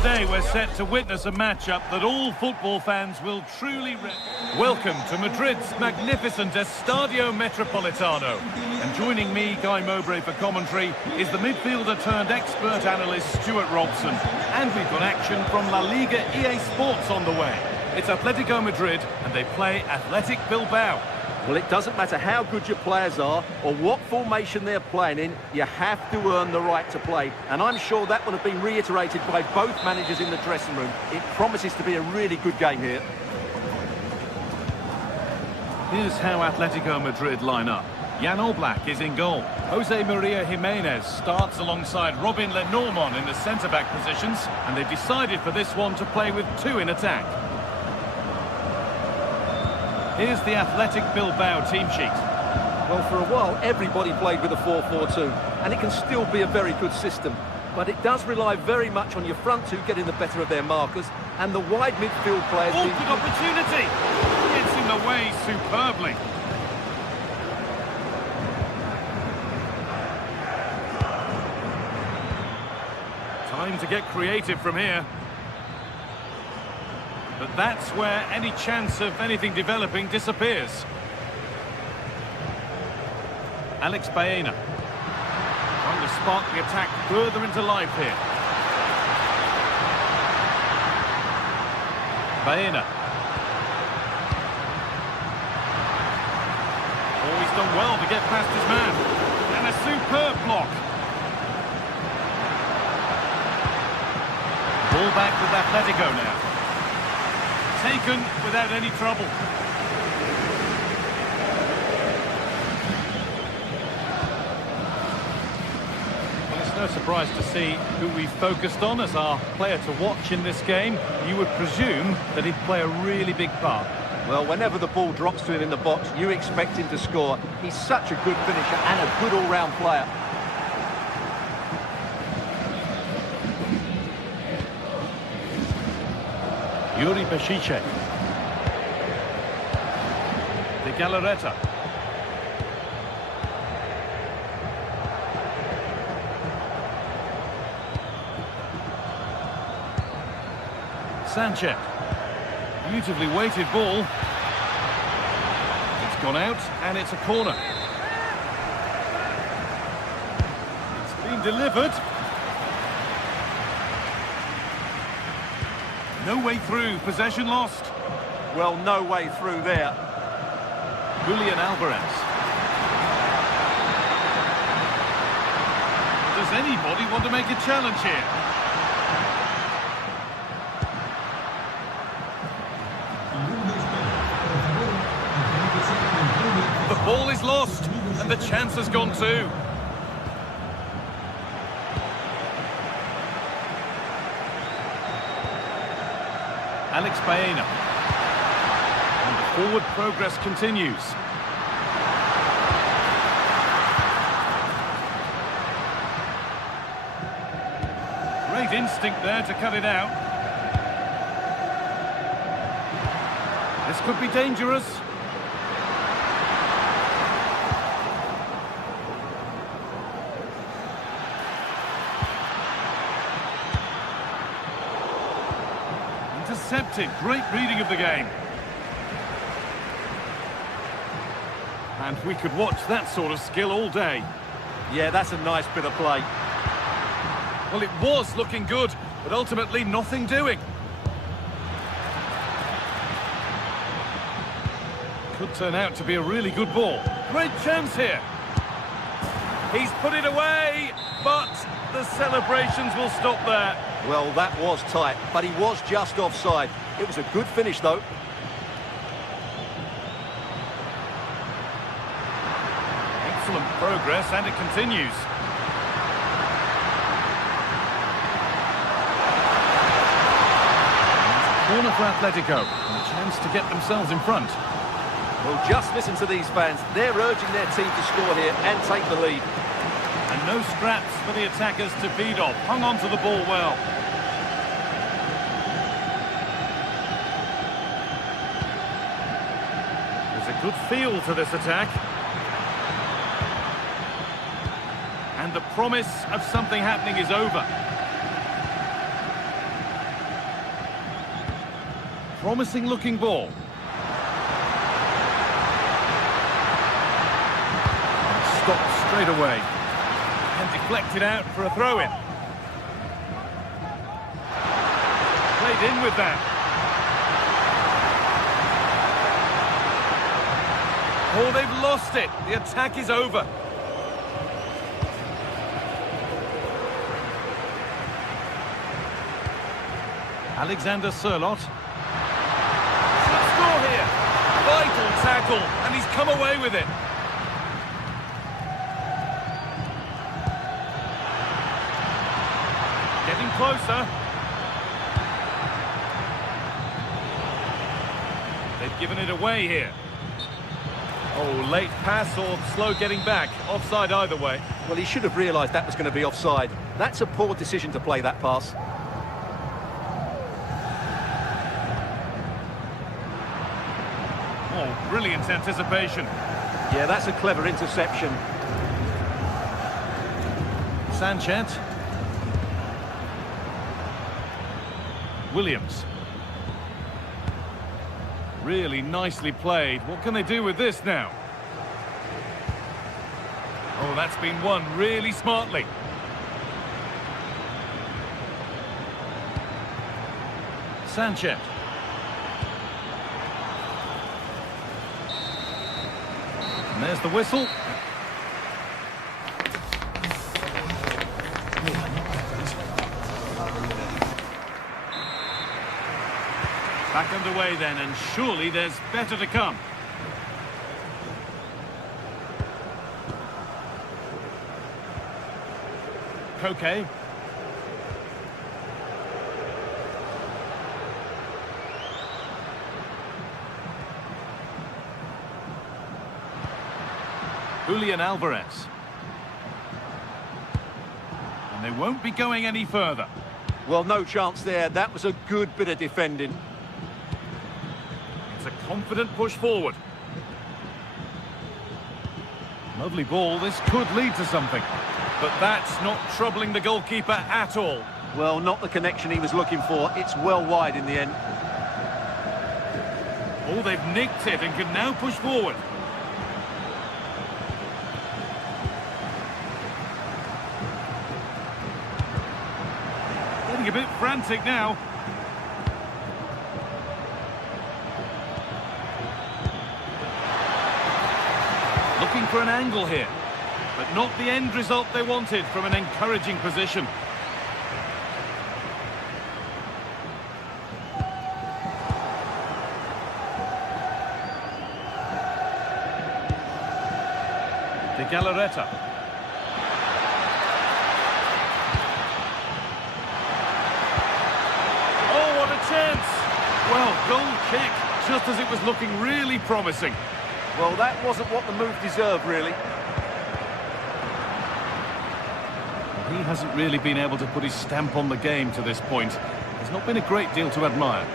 Today we're set to witness a matchup that all football fans will truly welcome to Madrid's magnificent Estadio Metropolitano. And joining me, Guy Mowbray, for commentary is the midfielder turned expert analyst Stuart Robson. And we've got action from La Liga EA Sports on the way. It's Atletico Madrid and they play Athletic Bilbao. Well, it doesn't matter how good your players are or what formation they're playing in, you have to earn the right to play. And I'm sure that will have been reiterated by both managers in the dressing room. It promises to be a really good game here. Here's how Atletico Madrid line up. Jan Oblak is in goal. Jose Maria Jimenez starts alongside Robin Lenormand in the centre-back positions. And they've decided for this one to play with two in attack. Here's the Athletic Bilbao team sheet. Well, for a while, everybody played with a 4-4-2, and it can still be a very good system. But it does rely very much on your front two getting the better of their markers, and the wide midfield players... Oh, good opportunity! It's in the way superbly. Time to get creative from here. But that's where any chance of anything developing disappears. Alex Baena trying to spark the attack further into life here. Baena. Oh, he's done well to get past his man. And a superb block. Ball back with Atletico now. Taken without any trouble. Well, it's no surprise to see who we focused on as our player to watch in this game. You would presume that he'd play a really big part. Well, whenever the ball drops to him in the box, you expect him to score. He's such a good finisher and a good all-round player. Yuri Pescice. De Galarreta. Sanchez. Beautifully weighted ball. It's gone out and it's a corner. It's been delivered. No way through, possession lost. Well, no way through there. Julian Alvarez. Does anybody want to make a challenge here? The ball is lost, and the chance has gone too. Alex Baena. And the forward progress continues. Great instinct there to cut it out. This could be dangerous. Intercepted. Great reading of the game. And we could watch that sort of skill all day. Yeah, that's a nice bit of play. Well, it was looking good, but ultimately nothing doing. Could turn out to be a really good ball. Great chance here. He's put it away, but the celebrations will stop there. Well, that was tight, but he was just offside. It was a good finish, though. Excellent progress, and it continues. Corner for Atletico, and a chance to get themselves in front. Well, just listen to these fans. They're urging their team to score here and take the lead. And no scraps for the attackers to feed off. Hung on to the ball well. There's a good feel to this attack. And the promise of something happening is over. Promising looking ball. Stopped straight away. And deflected out for a throw-in. Played in with that. Oh, they've lost it. The attack is over. Alexander Sørloth. Should score here. Vital tackle, and he's come away with it. Getting closer. They've given it away here. Oh, late pass or slow getting back. Offside either way. Well, he should have realised that was going to be offside. That's a poor decision to play that pass. Oh, brilliant anticipation. Yeah, that's a clever interception. Sanchez. Williams. Really nicely played. What can they do with this now? Oh, that's been won really smartly. Sanchez. And there's the whistle. Back underway then, and surely there's better to come. Koke. Julian Alvarez. And they won't be going any further. Well, no chance there. That was a good bit of defending. It's a confident push forward. Lovely ball. This could lead to something. But that's not troubling the goalkeeper at all. Well, not the connection he was looking for. It's well wide in the end. Oh, they've nicked it and can now push forward. Getting a bit frantic now. Looking for an angle here, but not the end result they wanted from an encouraging position. De Galarreta. Oh, what a chance! Well, goal kick, just as it was looking really promising. Well, that wasn't what the move deserved, really. He hasn't really been able to put his stamp on the game to this point. There's not been a great deal to admire.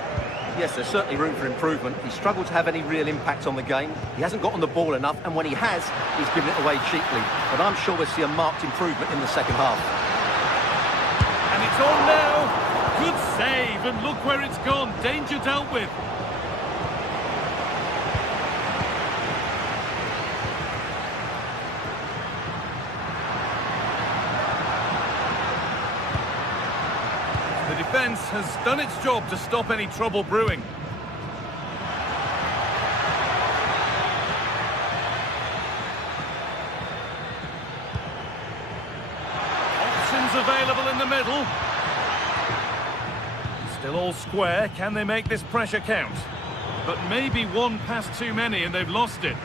Yes, there's certainly room for improvement. He's struggled to have any real impact on the game. He hasn't got on the ball enough, and when he has, he's given it away cheaply. But I'm sure we'll see a marked improvement in the second half. And it's on now. Good save, and look where it's gone. Danger dealt with. The defence has done its job to stop any trouble brewing. Options available in the middle. Still all square. Can they make this pressure count? But maybe one pass too many and they've lost it.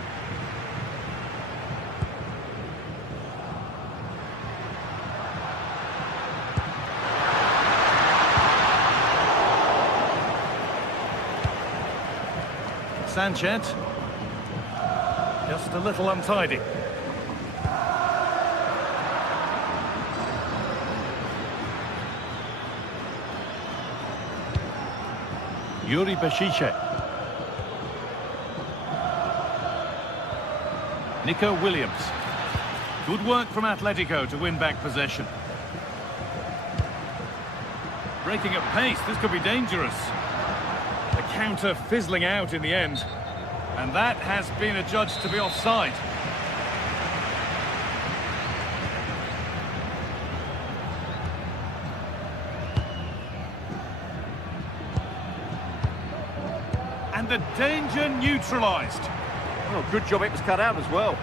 Sanchez, just a little untidy. Yuri Bashiche. Nico Williams. Good work from Atletico to win back possession. Breaking at pace, this could be dangerous. The counter fizzling out in the end. And that has been adjudged to be offside. And the danger neutralised. Oh, good job it was cut out as well.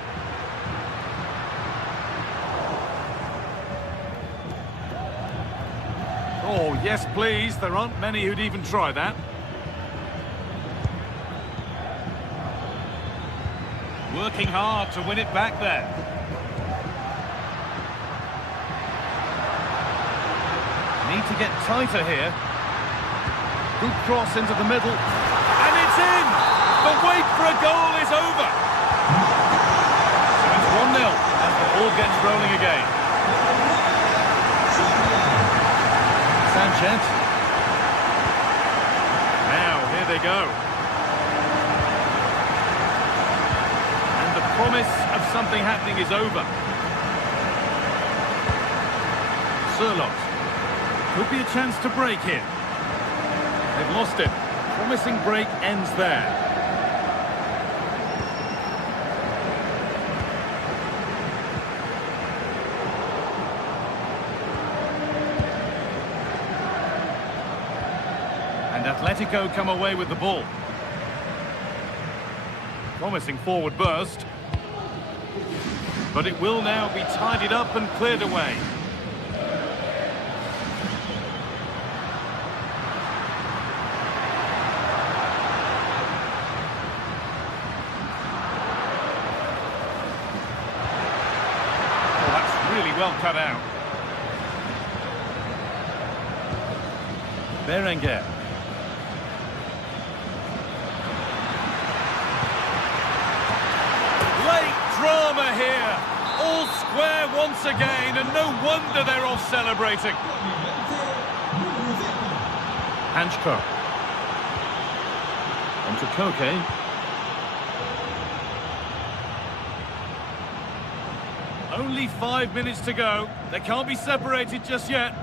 Oh, yes, please. There aren't many who'd even try that. Working hard to win it back there. Need to get tighter here. Good cross into the middle. And it's in! The wait for a goal is over. So it's 1-0 as the ball gets rolling again. Sanchez. Now, here they go. And the promise of something happening is over. Surlot. Could be a chance to break here. They've lost it. Promising break ends there. And Atletico come away with the ball. Promising forward burst. But it will now be tidied up and cleared away. Oh, that's really well cut out. Berenguer. Drama here, all square once again, and no wonder they're off celebrating. Hanchko. On to Koke. Only 5 minutes to go. They can't be separated just yet.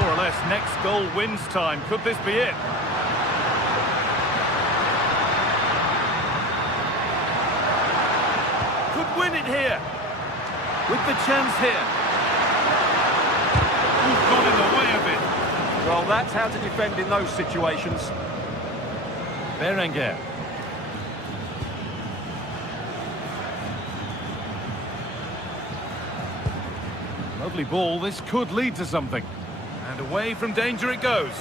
More or less next goal wins time. Could this be it? Could win it here. With the chance here. Who's got in the way of it? Well, that's how to defend in those situations. Berenguer. Lovely ball. This could lead to something. And away from danger it goes.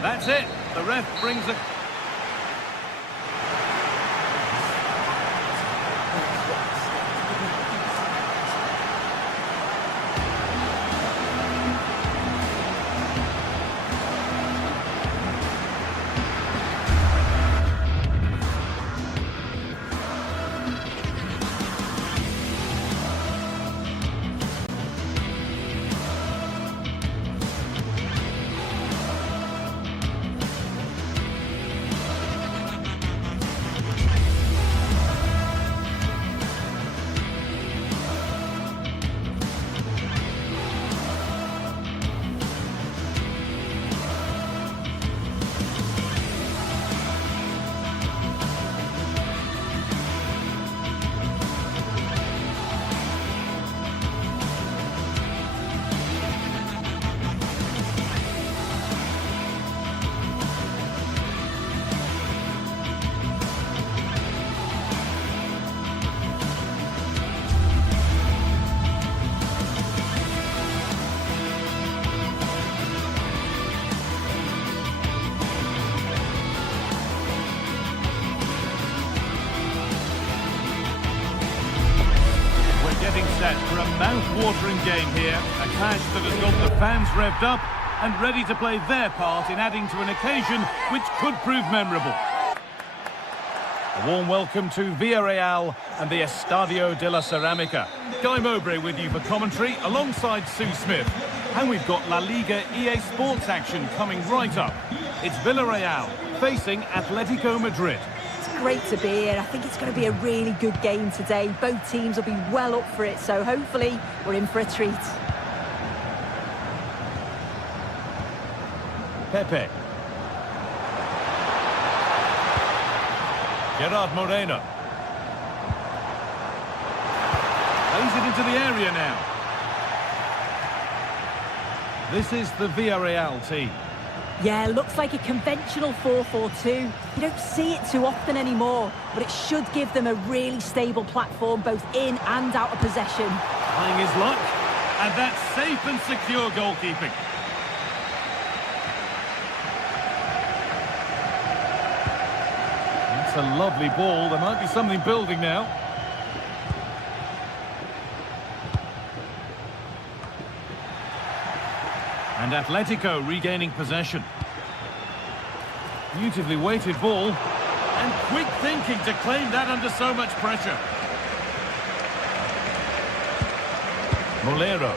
That's it. The ref brings a... Set for a mouth-watering game here, a clash that has got the fans revved up and ready to play their part in adding to an occasion which could prove memorable. A warm welcome to Villarreal and the Estadio de la Ceramica. Guy Mowbray with you for commentary alongside Sue Smith. And we've got La Liga EA Sports action coming right up. It's Villarreal facing Atletico Madrid. It's great to be here. I think it's going to be a really good game today. Both teams will be well up for it, so hopefully we're in for a treat. Pepe. Gerard Moreno. Plays it into the area now. This is the Villarreal team. Yeah, looks like a conventional 4-4-2. You don't see it too often anymore, but it should give them a really stable platform both in and out of possession. Trying his luck, and that's safe and secure goalkeeping. That's a lovely ball. There might be something building now. And Atletico regaining possession. Beautifully weighted ball. And quick thinking to claim that under so much pressure. Molero.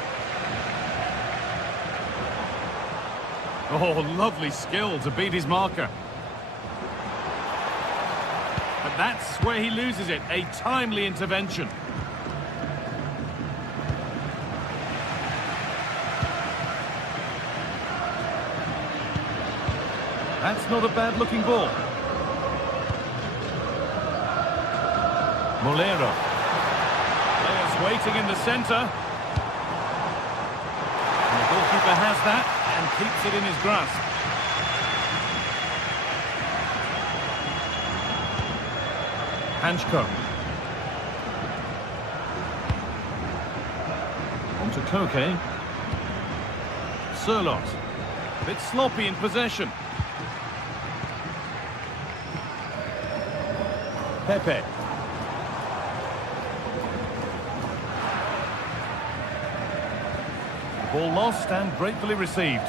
Oh, lovely skill to beat his marker. But that's where he loses it. A timely intervention. That's not a bad-looking ball. Molero. Players waiting in the centre. And the goalkeeper has that and keeps it in his grasp. Hanchko. On to Koke. Sirlot. A bit sloppy in possession. Pepe. Ball lost and gratefully received.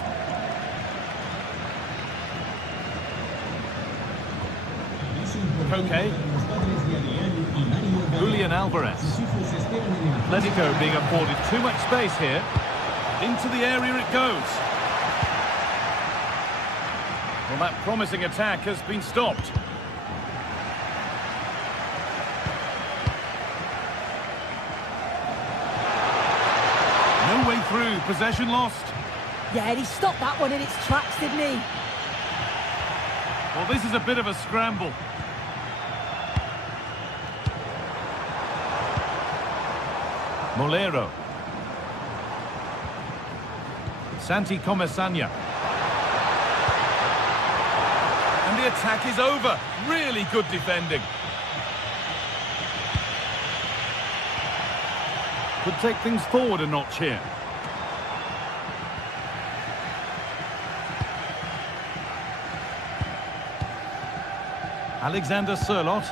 Koke. Julian Alvarez. Atletico being afforded too much space here. Into the area it goes. Well, that promising attack has been stopped. No way through, possession lost. Yeah, he stopped that one in its tracks, didn't he? Well, this is a bit of a scramble. Molero. Santi Comesaña. And the attack is over. Really good defending. Could take things forward a notch here. Alexander Sirlot.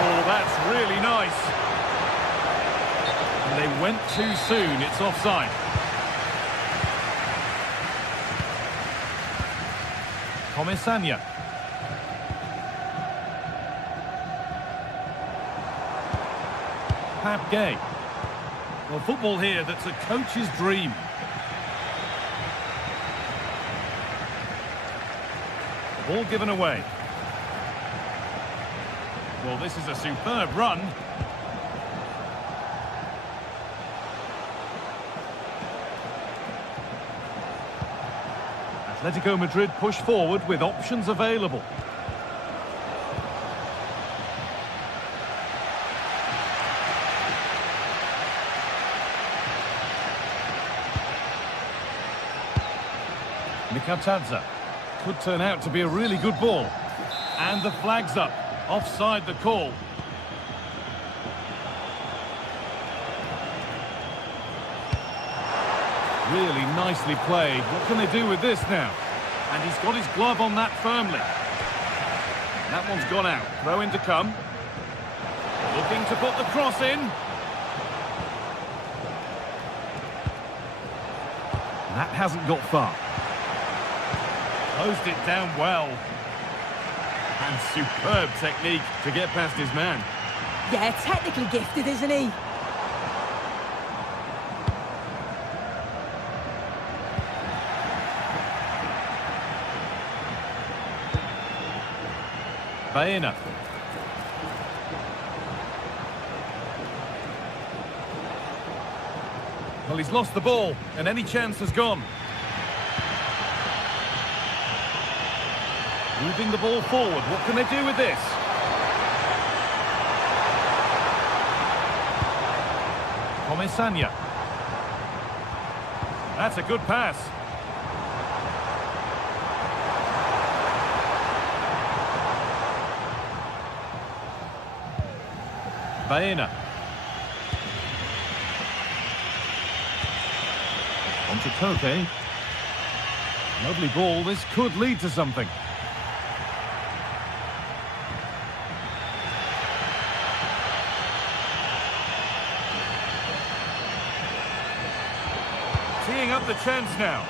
Oh, that's really nice. And they went too soon. It's offside. Comesaña. Pap Gay. Well, football here that's a coach's dream. Ball given away. Well, this is a superb run. Atletico Madrid push forward with options available. Mikatadze. Could turn out to be a really good ball. And the flag's up. Offside the call. Really nicely played. What can they do with this now? And he's got his glove on that firmly. That one's gone out. Throw in to come. Looking to put the cross in. That hasn't got far. Closed it down well. And superb technique to get past his man. Yeah, technically gifted, isn't he? Baena. Well, he's lost the ball, and any chance has gone. Moving the ball forward, what can they do with this? Comesaña. That's a good pass. Baena. On to Koke. Lovely ball, this could lead to something. Teeing up the chance now.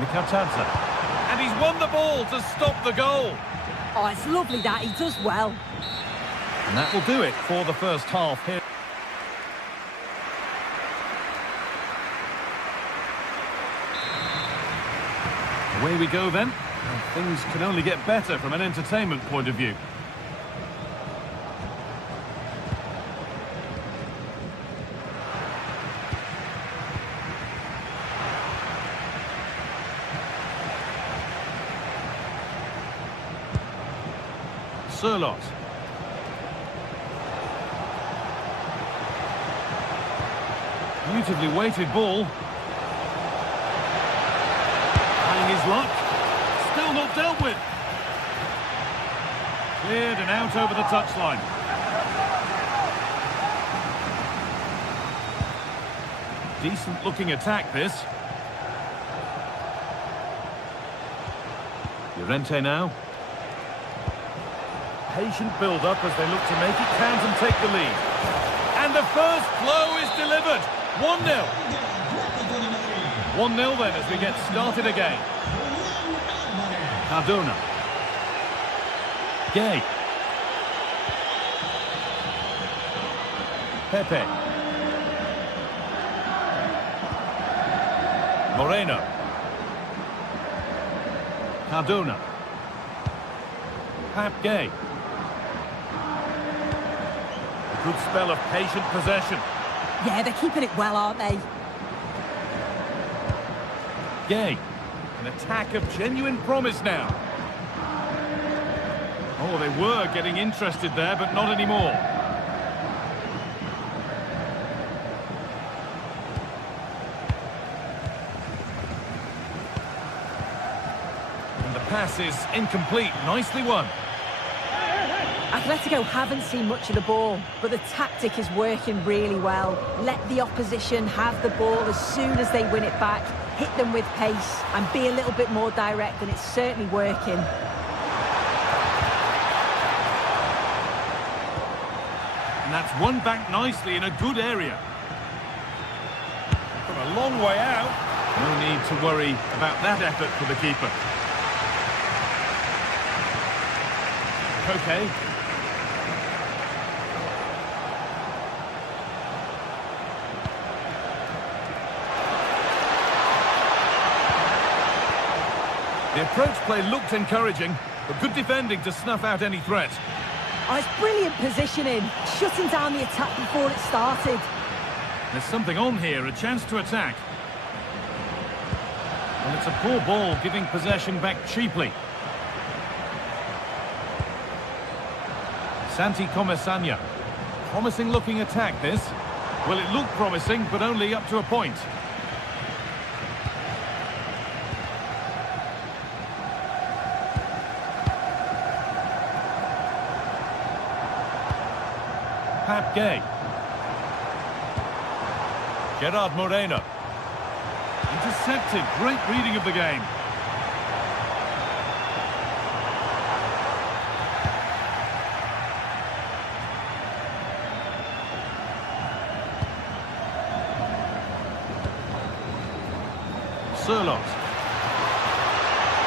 Mikatadze. And he's won the ball to stop the goal. Oh, it's lovely that, he does well. And that will do it for the first half here. Away we go then. And things can only get better from an entertainment point of view. Sirlot. Beautifully weighted ball. Trying his luck. Still not dealt with. Cleared and out over the touchline. Decent looking attack this. Llorente now. Patient build-up as they look to make it count and take the lead. And the first blow is delivered. 1-0. 1-0 then as we get started again. Cardona. Gay. Pepe. Moreno. Cardona. Pap Gay. A good spell of patient possession. Yeah, they're keeping it well, aren't they? Gay. An attack of genuine promise now. Oh, they were getting interested there, but not anymore. And the pass is incomplete. Nicely won. Atletico haven't seen much of the ball, but the tactic is working really well. Let the opposition have the ball as soon as they win it back, hit them with pace and be a little bit more direct, and it's certainly working. And that's won back nicely in a good area. From a long way out. No need to worry about that effort for the keeper. Okay. The approach play looked encouraging, but good defending to snuff out any threat. Oh, it's brilliant positioning, shutting down the attack before it started. There's something on here, a chance to attack. Well, it's a poor ball, giving possession back cheaply. Santi Comesaña. Promising looking attack, this. Well, it looked promising, but only up to a point. Pap Gay. Gerard Moreno. Intercepted. Great reading of the game. Sirlot.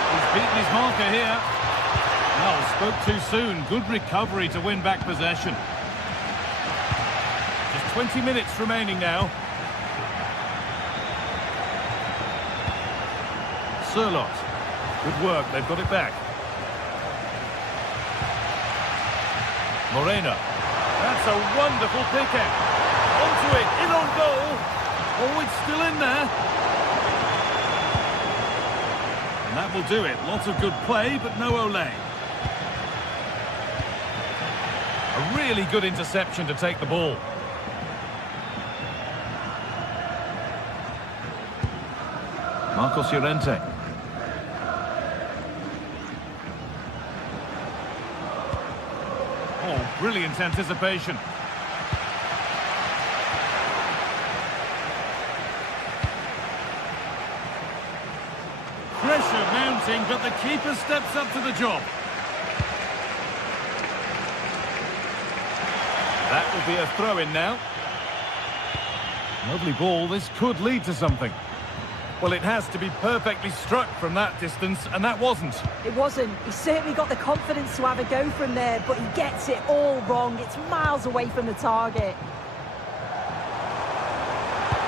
He's beaten his marker here. Well, spoke too soon. Good recovery to win back possession. 20 minutes remaining now. Surlot. Good work, they've got it back. Moreno. That's a wonderful pick-out. Onto it, in on goal. Oh, it's still in there. And that will do it. Lots of good play, but no Olé. A really good interception to take the ball. Marcos Llorente. Oh, brilliant anticipation. Pressure mounting, but the keeper steps up to the job. That will be a throw-in now. Lovely ball, this could lead to something. Well, it has to be perfectly struck from that distance, and that wasn't. It wasn't. He certainly got the confidence to have a go from there, but he gets it all wrong. It's miles away from the target.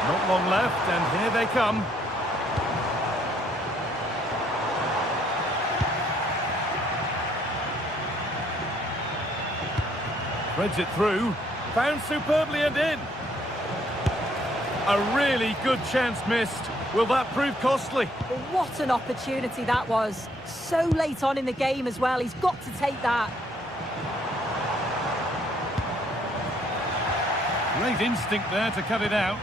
Not long left, and here they come. Threads it through. Found superbly and in. A really good chance missed. Will that prove costly? Well, what an opportunity that was. So late on in the game as well. He's got to take that. Great instinct there to cut it out.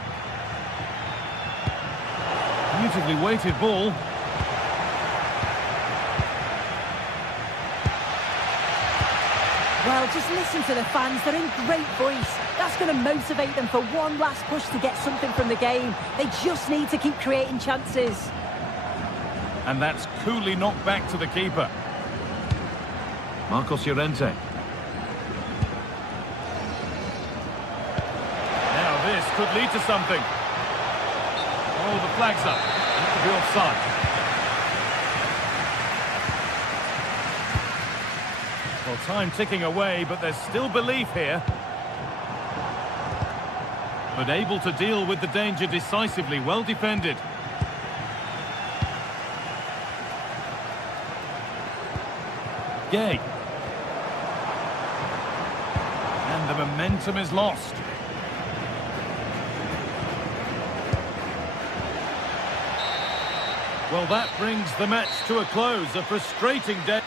Beautifully weighted ball. Well, just listen to the fans. They're in great voice. That's going to motivate them for one last push to get something from the game. They just need to keep creating chances. And that's coolly knocked back to the keeper. Marcos Llorente. Now this could lead to something. Oh, the flag's up. It could be offside. Well, time ticking away, but there's still belief here. But able to deal with the danger decisively, well defended. Gay. And the momentum is lost. Well, that brings the match to a close. A frustrating day.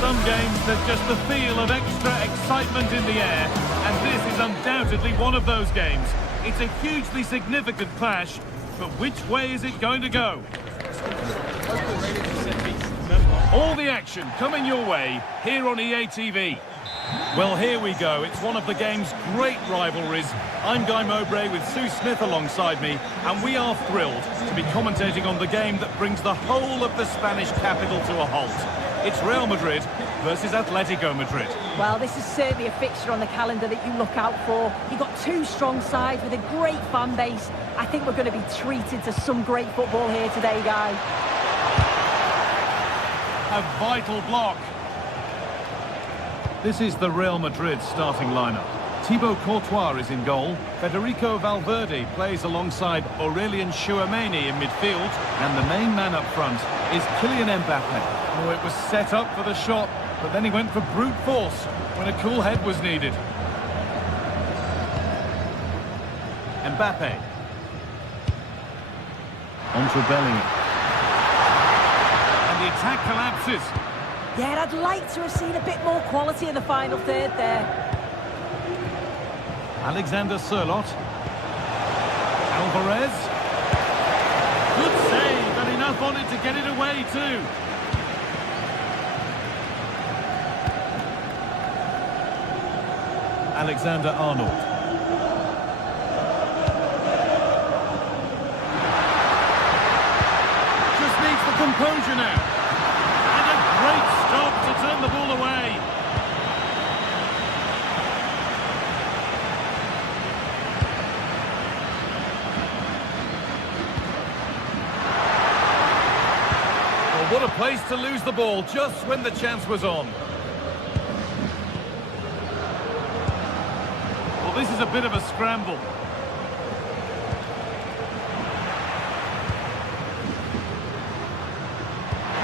Some games, there's just the feel of extra excitement in the air, and this is undoubtedly one of those games. It's a hugely significant clash, but which way is it going to go? All the action coming your way here on EA TV. Well, here we go. It's one of the game's great rivalries. I'm Guy Mowbray with Sue Smith alongside me, and we are thrilled to be commentating on the game that brings the whole of the Spanish capital to a halt. It's Real Madrid versus Atletico Madrid. Well, this is certainly a fixture on the calendar that you look out for. You've got two strong sides with a great fan base. I think we're going to be treated to some great football here today, Guy. A vital block. This is the Real Madrid starting lineup. Thibaut Courtois is in goal. Federico Valverde plays alongside Aurelien Tchouameni in midfield. And the main man up front is Kylian Mbappe. Oh, it was set up for the shot, but then he went for brute force when a cool head was needed. Mbappe. Onto Bellingham. And the attack collapses. Yeah, I'd like to have seen a bit more quality in the final third there. Alexander Sørloth. Alvarez. Good save, and enough on it to get it away too. Alexander Arnold. Just needs the composure now. And a great stop to turn the ball away. Well, what a place to lose the ball just when the chance was on. Well, this is a bit of a scramble.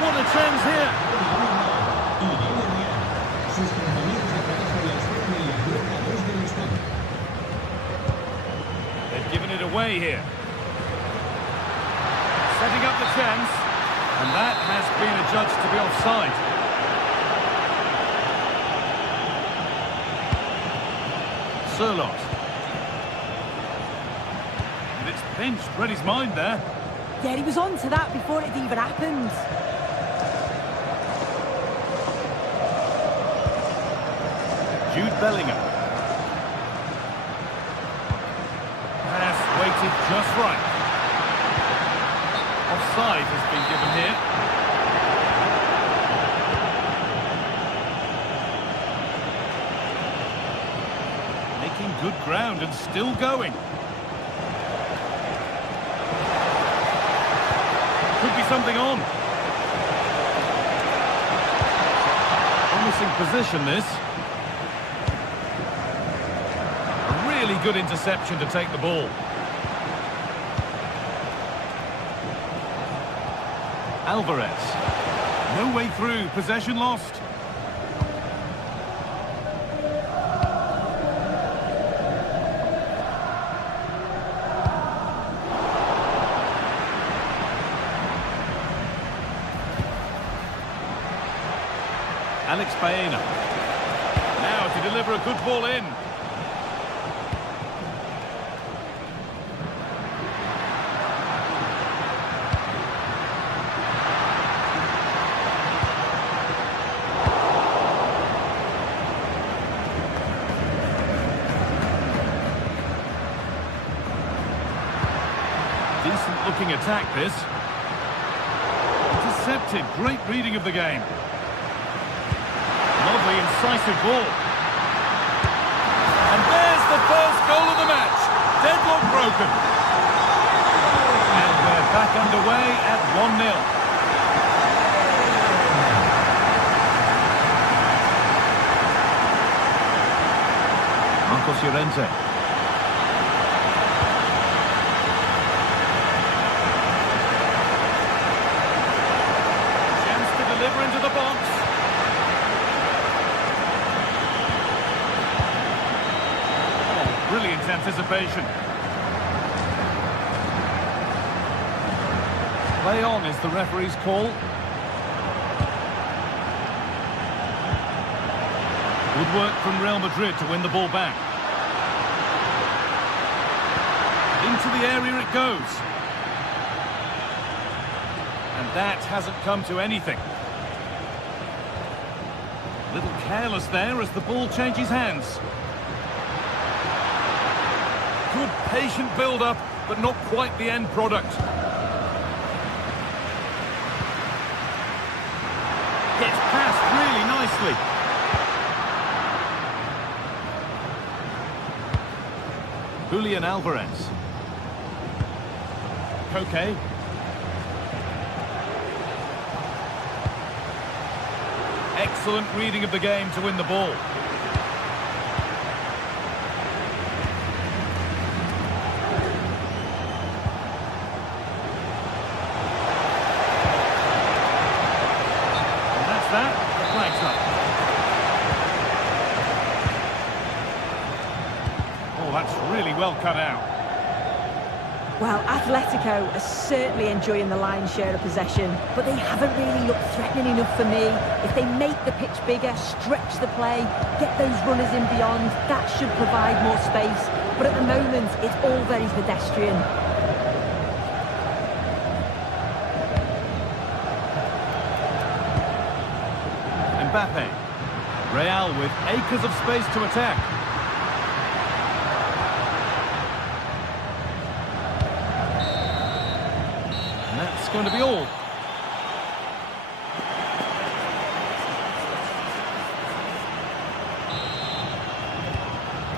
What a chance here. They've given it away here. Setting up the chance. And that has been adjudged to be offside. Sørloth. And it's pinched, read his mind there. Yeah, he was on to that before it even happened. Jude Bellingham. Pass weighted just right. Offside has been given here. Making good ground and still going. Could be something on. Promising position, this. A really good interception to take the ball. Alvarez. No way through. Possession lost. Alex Baena. Now to deliver a good ball in. Decent looking attack, this. Intercepted. Great reading of the game. Lovely incisive ball. And there's the first goal of the match. Deadlock broken. And we're back underway at 1-0. Marcos Llorente. Deliver into the box. Oh, brilliant anticipation. Play on is the referee's call. Good work from Real Madrid to win the ball back. Into the area it goes. And that hasn't come to anything. Little careless there as the ball changes hands. Good patient build-up, but not quite the end product. Gets past really nicely. Julian Alvarez. Koke. Excellent reading of the game to win the ball. And that's that. The flag's up. Oh, that's really well cut out. Well, Atletico are certainly enjoying the lion's share of possession, but they haven't really looked threatening enough for me. If they make the pitch bigger, stretch the play, get those runners in beyond, that should provide more space. But at the moment, it's all very pedestrian. Mbappe. Real with acres of space to attack. That's going to be all.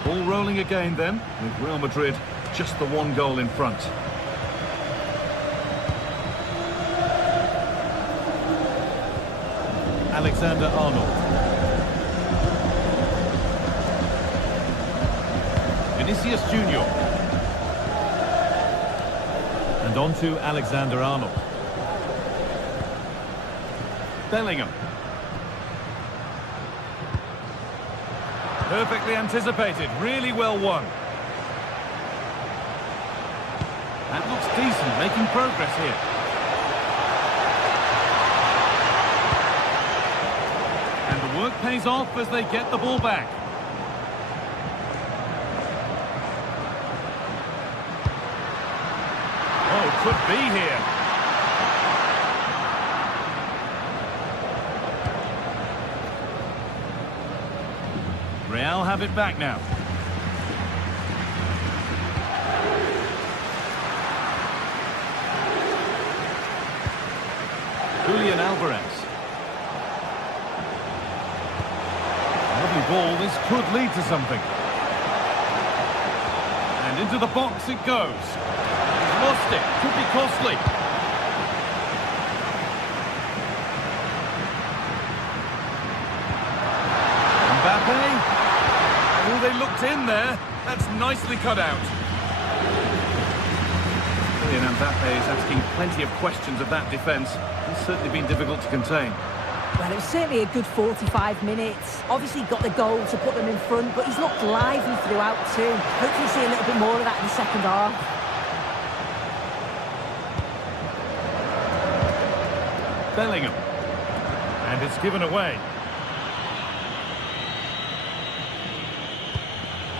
Ball rolling again then, with Real Madrid just the one goal in front. Alexander-Arnold. Vinicius Junior. And on to Alexander-Arnold. Bellingham. Perfectly anticipated, really well won. That looks decent, making progress here. And the work pays off as they get the ball back. Oh, could be here. Real have it back now. Julian Alvarez. Lovely ball, this could lead to something. And into the box it goes. He's lost it, could be costly. Mbappe. Oh, they looked in there. That's nicely cut out. Kylian Mbappe is asking plenty of questions of that defence. It's certainly been difficult to contain. Well, it was certainly a good 45 minutes. Obviously got the goal to put them in front, but he's looked lively throughout too. Hopefully see a little bit more of that in the second half. Bellingham. And it's given away.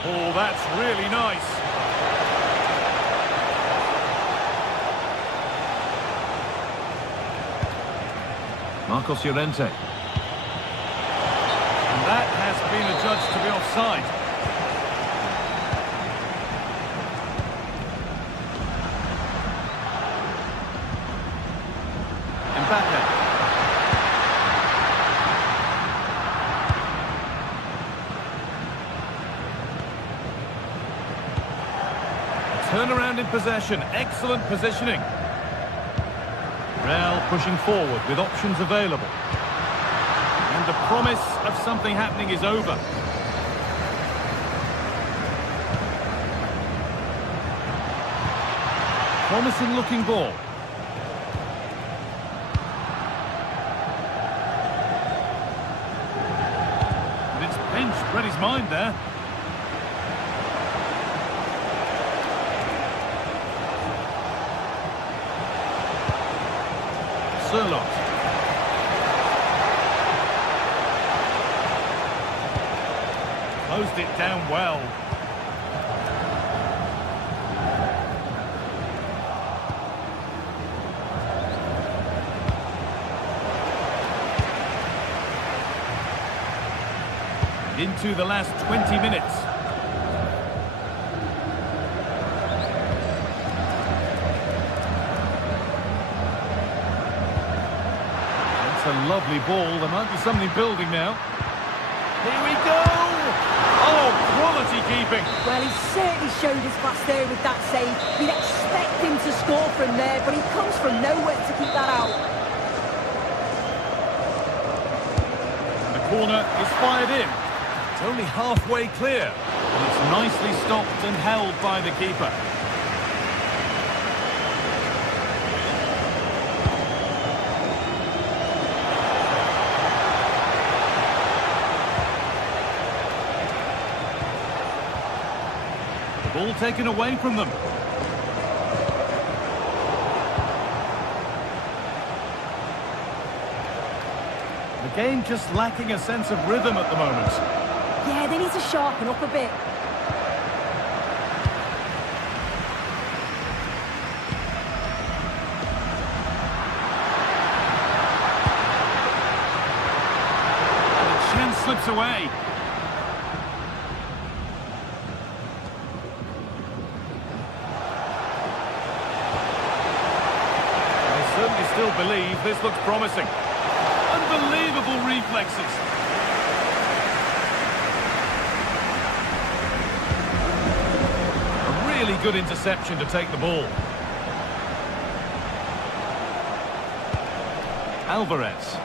Oh, that's really nice. Marcos Llorente. And that has been adjudged to be offside. Mbappe. Turnaround in possession, excellent positioning. Real pushing forward with options available. And the promise of something happening is over. Promising looking ball. And it's pinched, read his mind there. Sherlock. Closed it down well. into the last 20 minutes. It's a lovely ball. There might be something building now. Here we go! Oh, quality keeping. Well, he certainly showed his class there with that save. You'd expect him to score from there, but he comes from nowhere to keep that out. And the corner is fired in. It's only halfway clear. And it's nicely stopped and held by the keeper. Ball taken away from them. The game just lacking a sense of rhythm at the moment. Yeah, they need to sharpen up a bit. And the chance slips away. Certainly still believe this looks promising. Unbelievable reflexes. A really good interception to take the ball. Alvarez.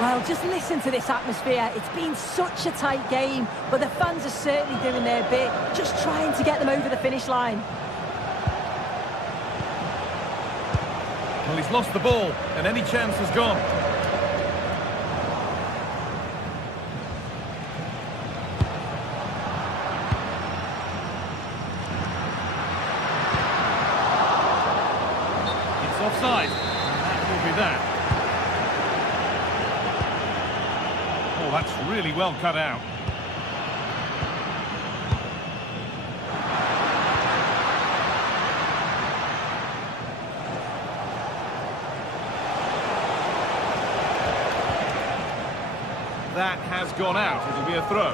Well, just listen to this atmosphere. It's been such a tight game, but the fans are certainly doing their bit, just trying to get them over the finish line. Well, he's lost the ball, and any chance has gone. It's offside, and that will be that. Oh, that's really well cut out. That has gone out. It'll be a throw.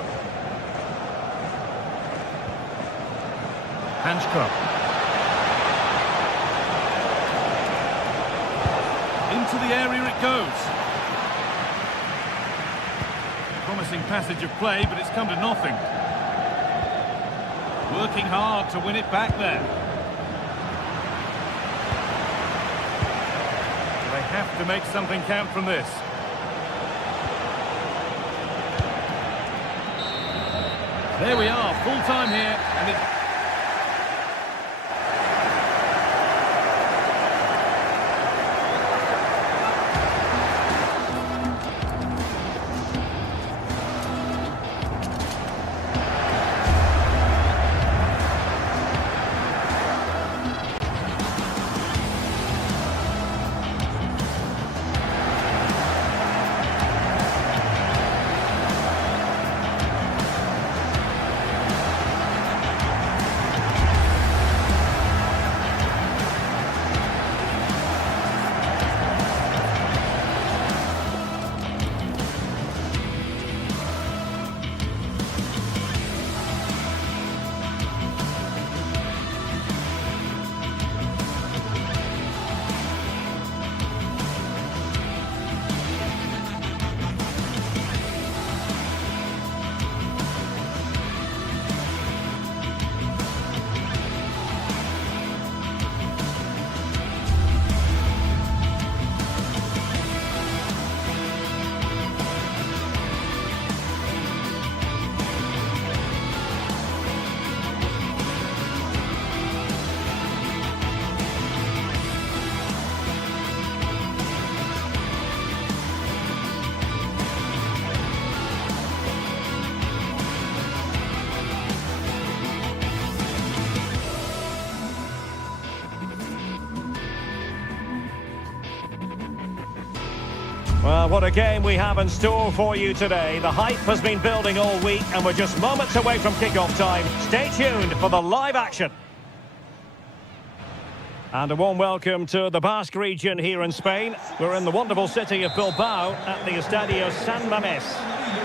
Hanchcroft. Into the area it goes. Promising passage of play, but it's come to nothing. Working hard to win it back there. They have to make something count from this. There we are, full time here, and it's... Well, what a game we have in store for you today. The hype has been building all week and we're just moments away from kick-off time. Stay tuned for the live action. And a warm welcome to the Basque region here in Spain. We're in the wonderful city of Bilbao at the Estadio San Mamés.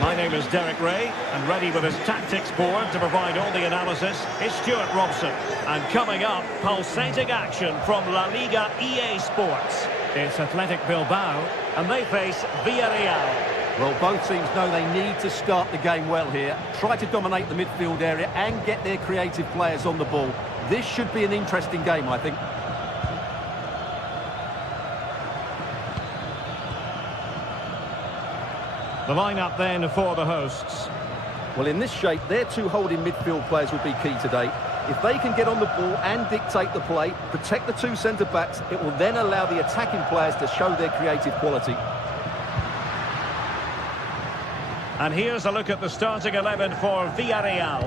My name is Derek Ray, and ready with his tactics board to provide all the analysis is Stuart Robson. And coming up, pulsating action from La Liga EA Sports. It's Athletic Bilbao, and they face Villarreal. Well, both teams know they need to start the game well here. Try to dominate the midfield area and get their creative players on the ball. This should be an interesting game, I think. The lineup then for the hosts. Well, in this shape, their two holding midfield players will be key today. If they can get on the ball and dictate the play, protect the two centre-backs, it will then allow the attacking players to show their creative quality. And here's a look at the starting 11 for Villarreal.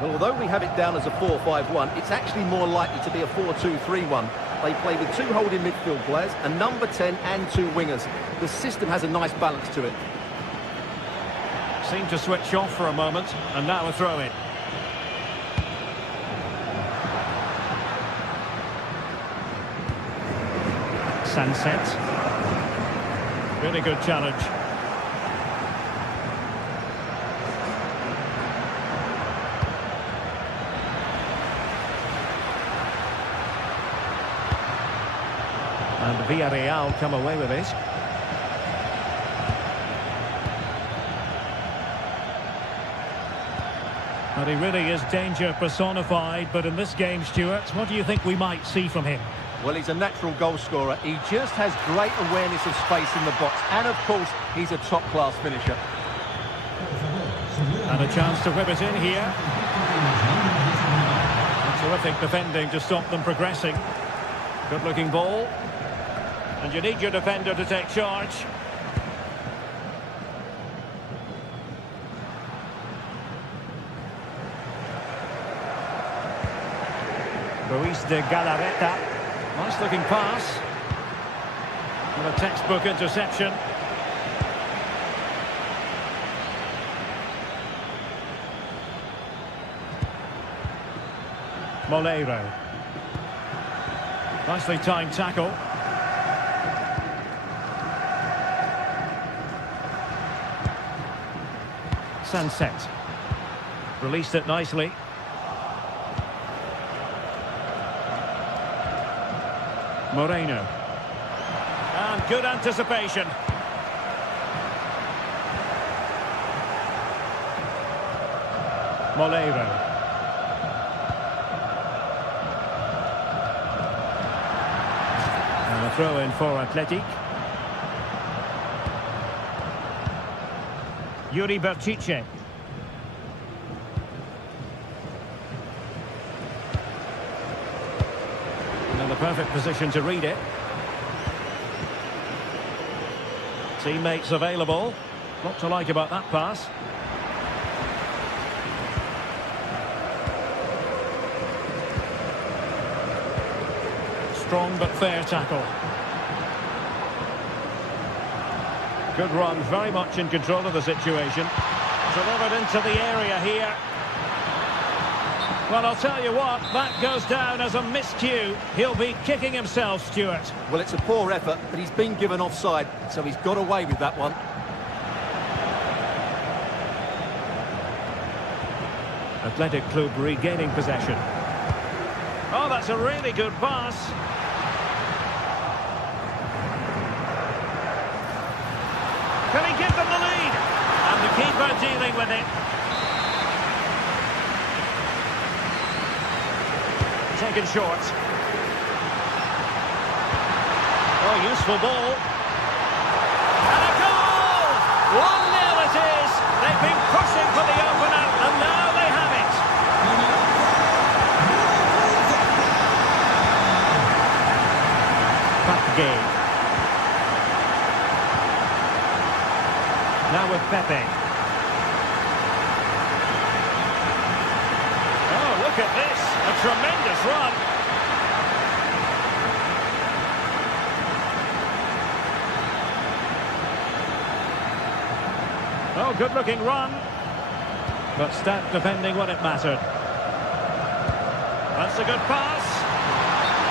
Well, although we have it down as a 4-5-1, it's actually more likely to be a 4-2-3-1. They play with two holding midfield players, a number 10 and two wingers. The system has a nice balance to it. Seemed to switch off for a moment, and now a throw-in. Sunset. Really good challenge. And Villarreal come away with it. And he really is danger personified, but in this game, Stuart, what do you think we might see from him? Well, he's a natural goal scorer. He just has great awareness of space in the box. And, of course, he's a top-class finisher. And a chance to whip it in here. And terrific defending to stop them progressing. Good-looking ball. And you need your defender to take charge. Ruiz de Galarreta. Nice looking pass. And a textbook interception. Moleiro. Nicely timed tackle. Sunset. Released it nicely. Moreno. And good anticipation. Moleiro. And a throw in for Athletic. Yuri Berchiche. The perfect position to read it. Teammates available. What to like about that pass. Strong but fair tackle. Good run, very much in control of the situation. Delivered into the area here. Well, I'll tell you what, that goes down as a miscue. He'll be kicking himself, Stuart. Well, it's a poor effort, but he's been given offside, so he's got away with that one. Athletic Club regaining possession. Oh, that's a really good pass. Can he give them the lead? And the keeper dealing with it. Taken short. Oh, useful ball. And a goal! 1-0 it is. They've been pushing for the opener, and now they have it. Back game. Now with Pepe. Oh, look at this. A tremendous run. Oh, good-looking run. But stat defending when it mattered. That's a good pass.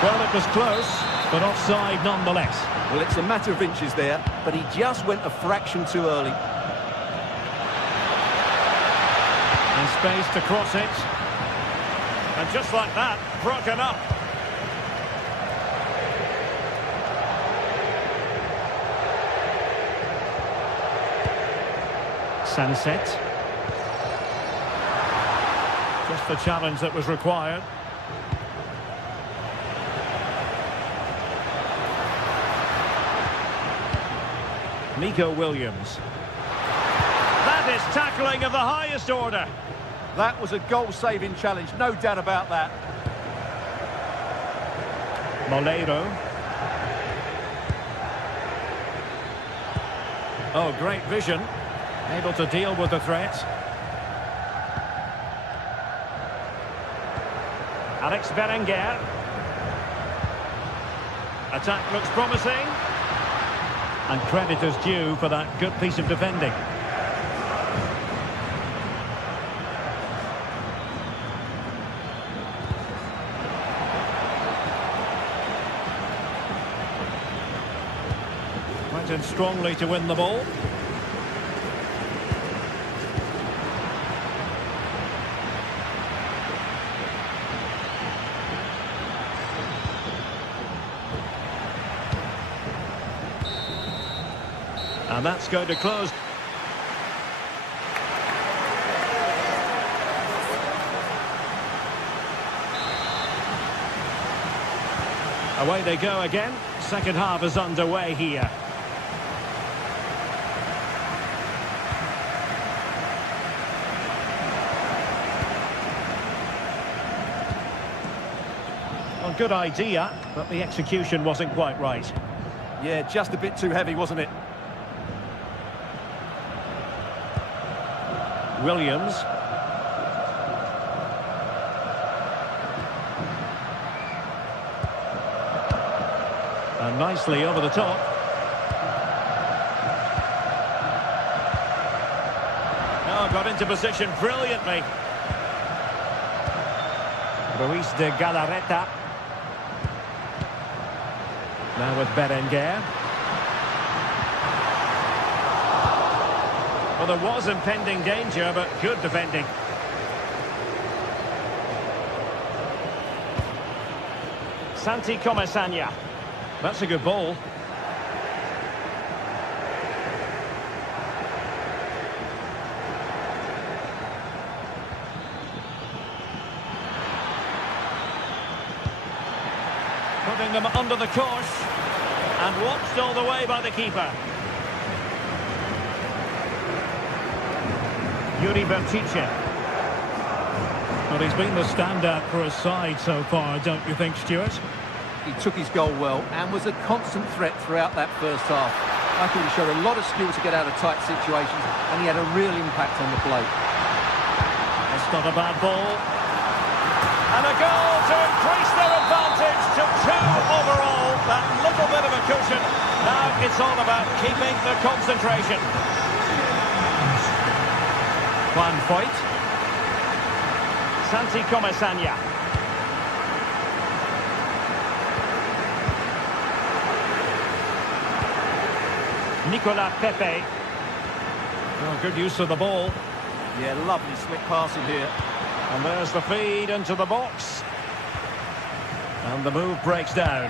Well, it was close, but offside nonetheless. Well, it's a matter of inches there, but he just went a fraction too early. And space to cross it. And just like that, broken up. Sunset. Just the challenge that was required. Nico Williams. That is tackling of the highest order. That was a goal-saving challenge, no doubt about that. Moleiro. Oh, great vision. Able to deal with the threat. Alex Berenguer. Attack looks promising. And credit is due for that good piece of defending. Went in strongly to win the ball. And that's going to close. Away they go again. Second half is underway here. Well, good idea, but the execution wasn't quite right. Yeah, just a bit too heavy, wasn't it? Williams. And nicely over the top. Oh, got into position brilliantly. Ruiz de Galarreta. Now with Berenguer. Well, there was impending danger, but good defending. Santi Comesaña. That's a good ball. Putting them under the cosh. And watched all the way by the keeper. Yuri Bertice. Well, he's been the standout for his side so far, don't you think, Stuart? He took his goal well and was a constant threat throughout that first half. I thought he showed a lot of skill to get out of tight situations, and he had a real impact on the play. That's not a bad ball. And a goal to increase their advantage to 2 overall. That little bit of a cushion. Now it's all about keeping the concentration. Juan Foyt. Santi Comesaña. Nicolas Pepe. Oh, good use of the ball. Yeah, lovely slick passing here. And there's the feed into the box. And the move breaks down.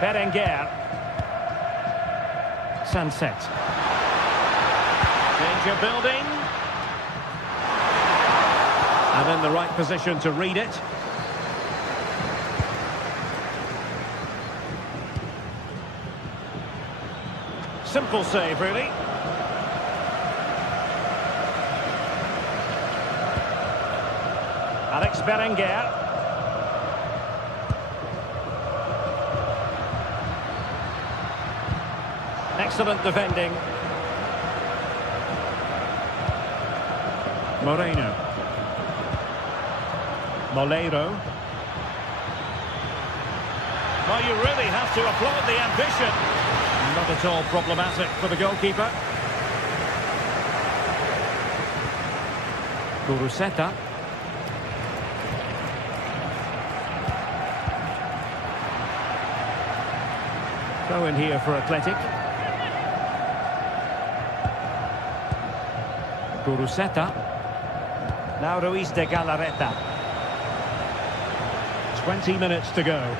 Berenguer. Sunset. Danger building. And in the right position to read it. Simple save, really. Alex Berenguer. Excellent defending. Moreno. Moleiro. Well, you really have to applaud the ambition. Not at all problematic for the goalkeeper. Kuruseta. Throw in here for Athletic. Guruseta. Now Ruiz de Galarreta. 20 minutes to go.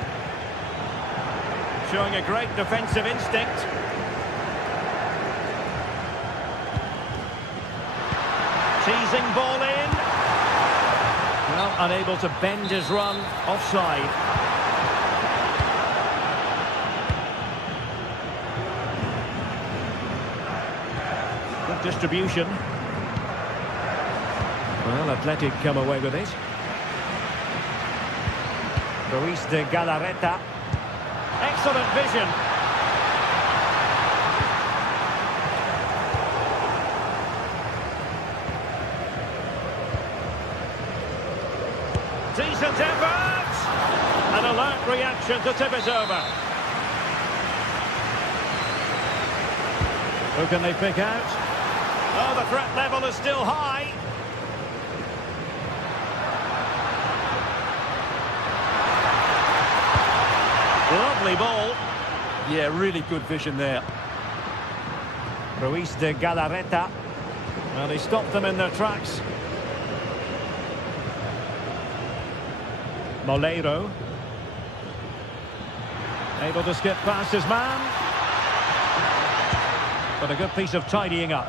Showing a great defensive instinct. Teasing ball in. Well, unable to bend his run. Offside. Good distribution. Well, Athletic come away with it. Ruiz de Galarreta. Excellent vision. Decent effort! An alert reaction to tip it over. Who can they pick out? Oh, the threat level is still high. Lovely ball. Yeah, really good vision there. Ruiz de Galarreta. Well, he stopped them in their tracks. Moleiro. Able to skip past his man. But a good piece of tidying up.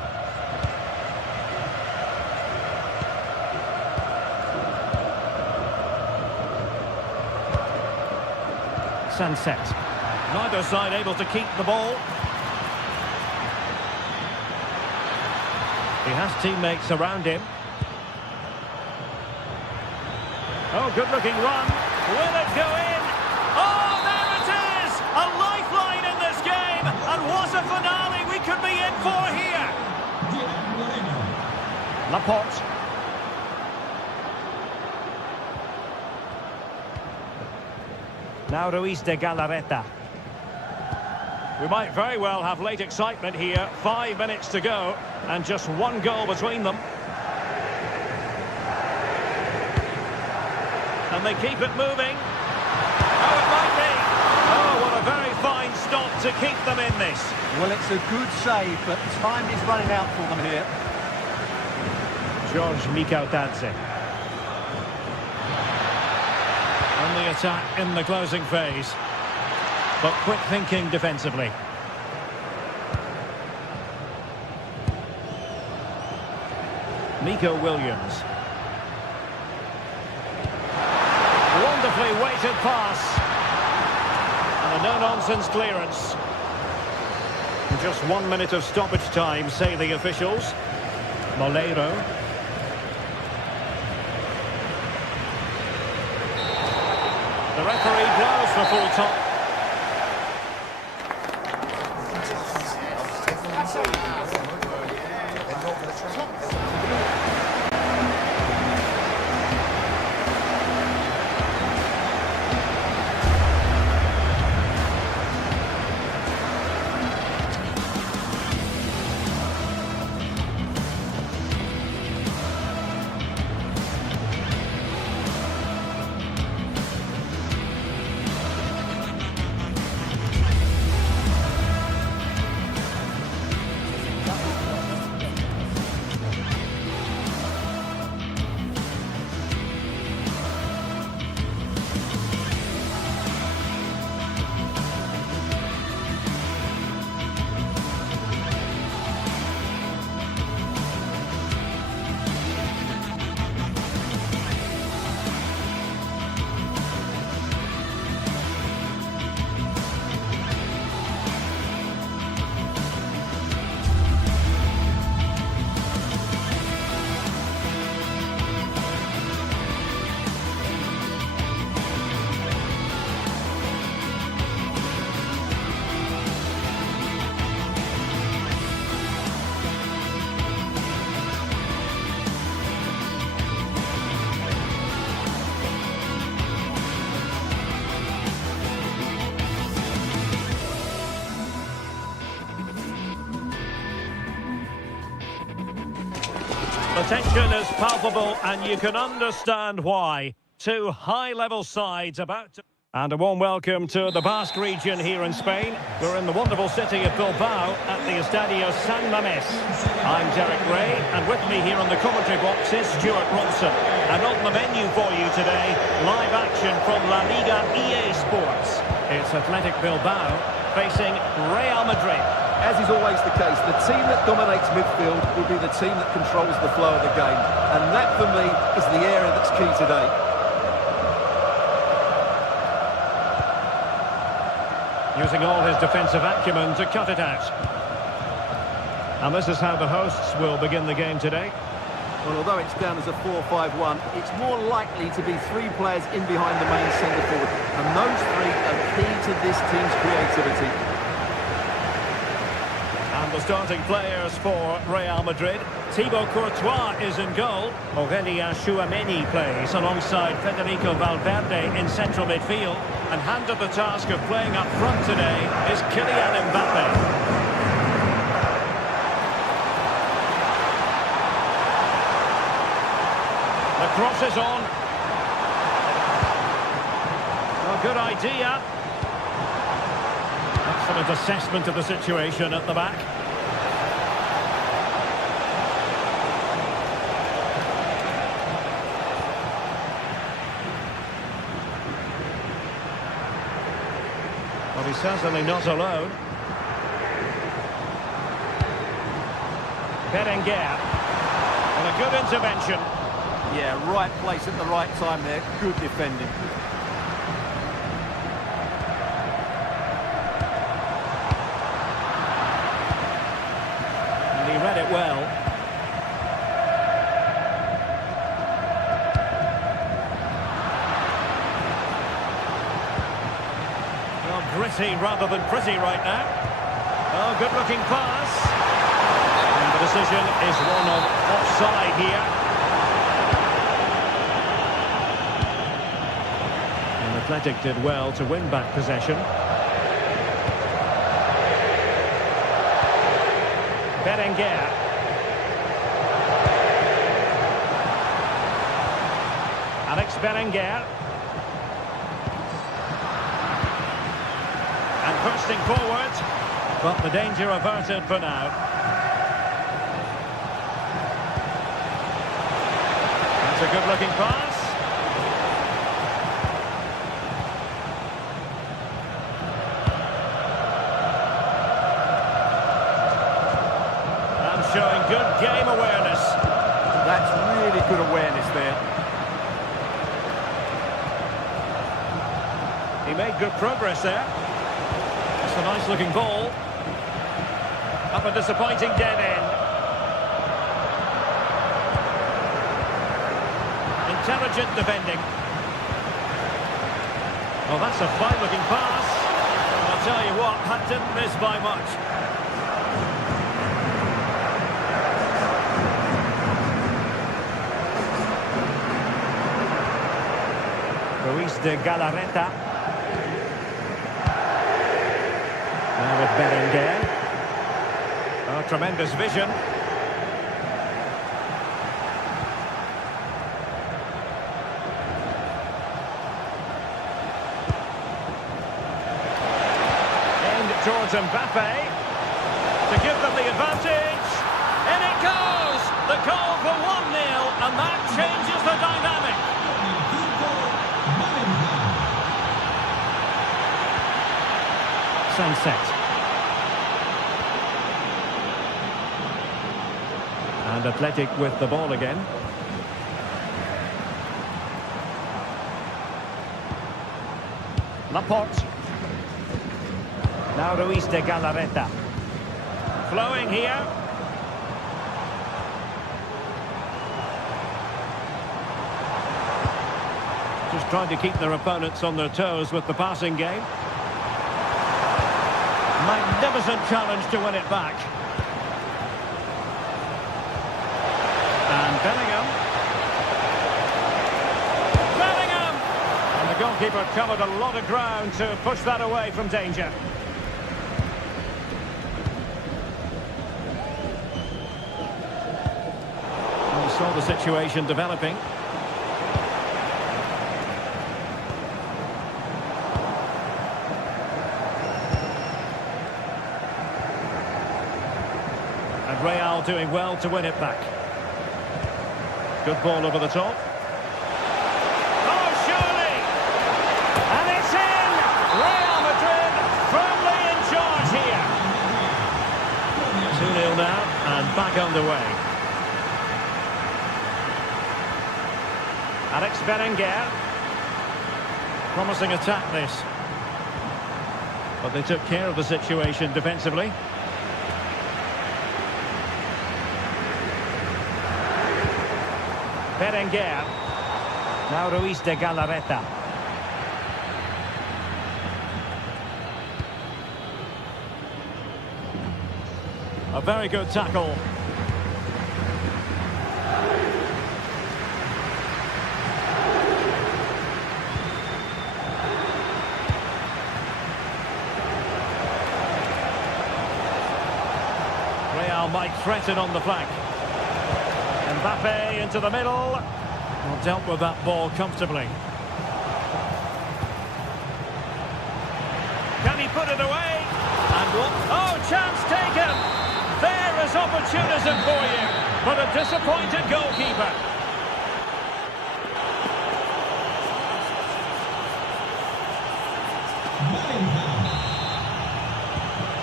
Sunset. Neither side able to keep the ball. He has teammates around him. Oh, good-looking run. Will it go in? Oh, there it is! A lifeline in this game! And what a finale we could be in for here! Laporte. Now Ruiz de Galarreta. We might very well have late excitement here. 5 minutes to go, and just one goal between them. And they keep it moving. Oh, it might be. Oh, what a very fine stop to keep them in this. Well, it's a good save, but time is running out for them here. George Mikautadze. On the attack in the closing phase. But quick thinking defensively. Nico Williams. Wonderfully weighted pass. And a no-nonsense clearance. Just 1 minute of stoppage time, say the officials. Moleiro. The referee blows for full top. The tension is palpable, and you can understand why. Two high-level sides about to... And a warm welcome to the Basque region here in Spain. We're in the wonderful city of Bilbao at the Estadio San Mamés. I'm Derek Ray, and with me here on the commentary box is Stuart Robson. And on the menu for you today, live action from La Liga EA Sports. It's Athletic Bilbao facing Real Madrid. As is always the case, the team that dominates midfield will be the team that controls the flow of the game. And that, for me, is the area that's key today. Using all his defensive acumen to cut it out. And this is how the hosts will begin the game today. Well, although it's down as a 4-5-1, it's more likely to be three players in behind the main centre forward. And those three are key to this team's creativity. And the starting players for Real Madrid. Thibaut Courtois is in goal. Aurélien Tchouameni plays alongside Federico Valverde in central midfield. And handed the task of playing up front today is Kylian Mbappe. The cross is on. A good idea. Excellent assessment of the situation at the back. Well, he's certainly not alone. Berenguer. And a good intervention. Yeah, right place at the right time there. Good defending. And he read it well. Gritty rather than pretty right now. Oh, good-looking pass. And the decision is one of offside here. And Athletic did well to win back possession. Berenguer. Alex Berenguer. Bursting forward, but the danger averted for now. That's a good-looking pass. And showing good game awareness. That's really good awareness there. He made good progress there. It's a nice-looking ball. Up a disappointing dead end. Intelligent defending. Well, that's a fine-looking pass. I'll tell you what, that didn't miss by much. Ruiz de Galarreta. Now with Berenguer. Oh, tremendous vision. And towards Mbappe to give them the advantage. And it goes! The goal for 1-0, and that changes the dynamic. Sunset. And Athletic with the ball again. Laporte. Now Ruiz de Galarreta. Flowing here. Just trying to keep their opponents on their toes with the passing game. Magnificent challenge to win it back. And Bellingham. And the goalkeeper covered a lot of ground to push that away from danger. And we saw the situation developing. Real doing well to win it back. Good ball over the top. Oh, surely! And it's in! Real Madrid firmly in charge here. 2-0 now, and back underway. Alex Berenguer. Promising attack, this. But they took care of the situation defensively. Berenguer. Now Ruiz de Galarreta. A very good tackle. Real might threaten on the flank. Mbappe into the middle. Well, dealt with that ball comfortably. Can he put it away? And what? Oh, chance taken! There is opportunism for you, but a disappointed goalkeeper.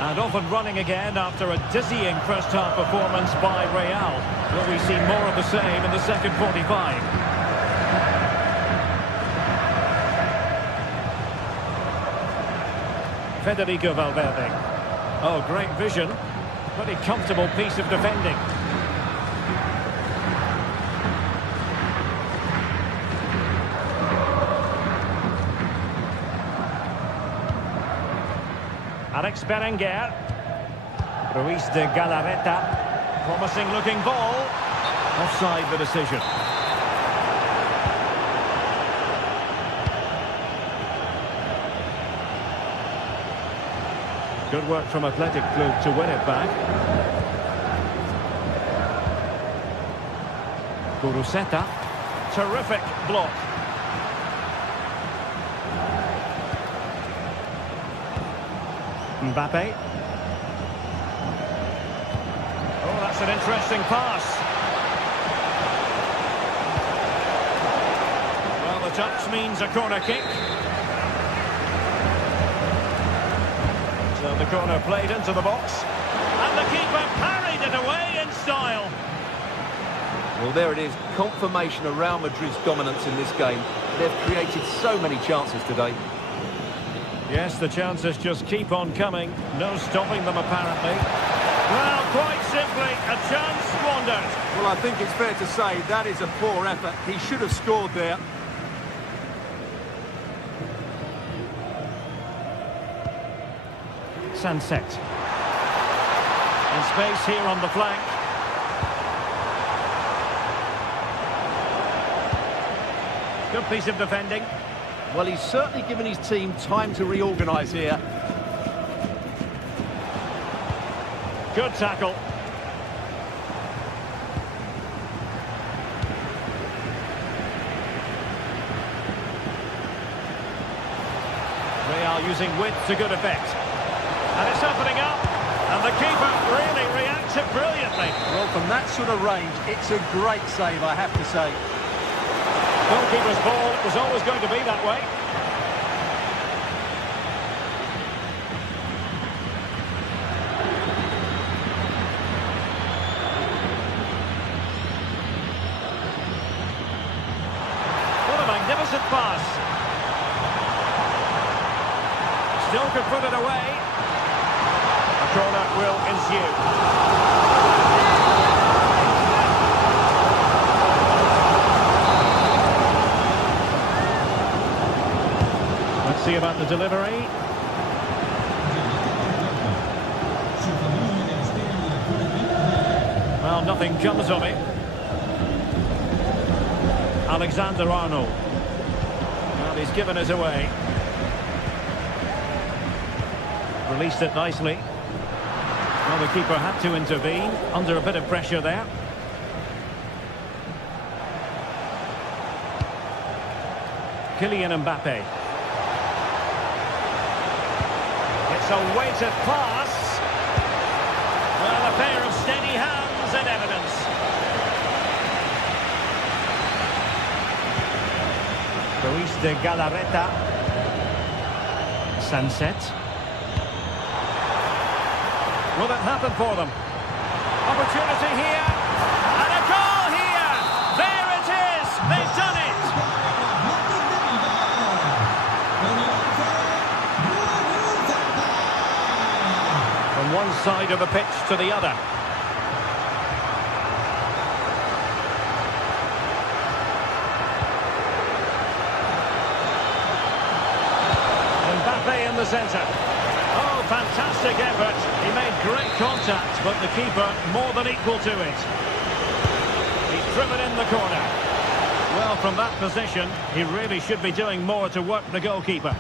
And off and running again after a dizzying first-half performance by Real. Will we see more of the same in the second 45? Federico Valverde. Oh, great vision. Pretty comfortable piece of defending. Alex Berenguer. Ruiz de Galarreta. Promising looking ball. Offside the decision. Good work from Athletic Club to win it back. Guruseta. Terrific block. Mbappe. Oh, that's an interesting pass. Well, the touch means a corner kick. So the corner played into the box. And the keeper parried it away in style. Well, there it is. Confirmation of Real Madrid's dominance in this game. They've created so many chances today. Yes, the chances just keep on coming. No stopping them, apparently. Well, quite simply, a chance squandered. Well, I think it's fair to say that is a poor effort. He should have scored there. Sunset. In space here on the flank. Good piece of defending. Well, he's certainly given his team time to reorganise here. Good tackle. Real using width to good effect. And it's opening up. And the keeper really reacts it brilliantly. Well, from that sort of range, it's a great save, I have to say. Goalkeeper's ball, it was always going to be that way. What a magnificent pass. Still could put it away. A corner will ensue. See about the delivery. Well, nothing comes of it. Alexander-Arnold. Well, he's given us away. Released it nicely. Well, the keeper had to intervene under a bit of pressure there. Kylian Mbappe. It's a weighted pass. Well, a pair of steady hands was in evidence. Ruiz de Galarreta. Sunset. Will it happen for them? Opportunity here. And a goal here. There it is. They've done it. From one side of the pitch to the other. Mbappe in the centre. Oh, fantastic effort. He made great contact, but the keeper more than equal to it. He's driven in the corner. Well, from that position, he really should be doing more to work the goalkeeper.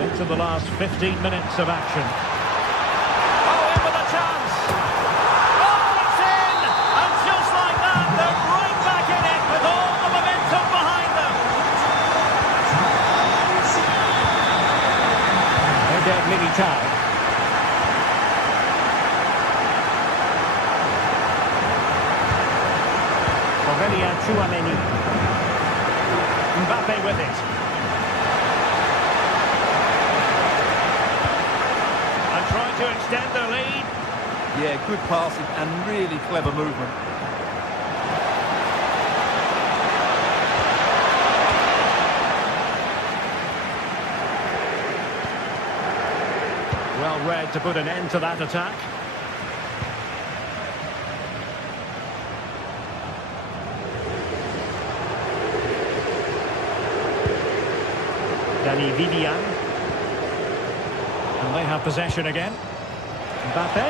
Into the last 15 minutes of action. Oh, in with a chance! Oh, it's in! And just like that, they're right back in it with all the momentum behind them. Eder Militao. Aurelien Tchouameni. Mbappe with it. Trying to extend their lead. Yeah, good passing and really clever movement. Well read to put an end to that attack. Dani Vivian. And they have possession again. Mbappe.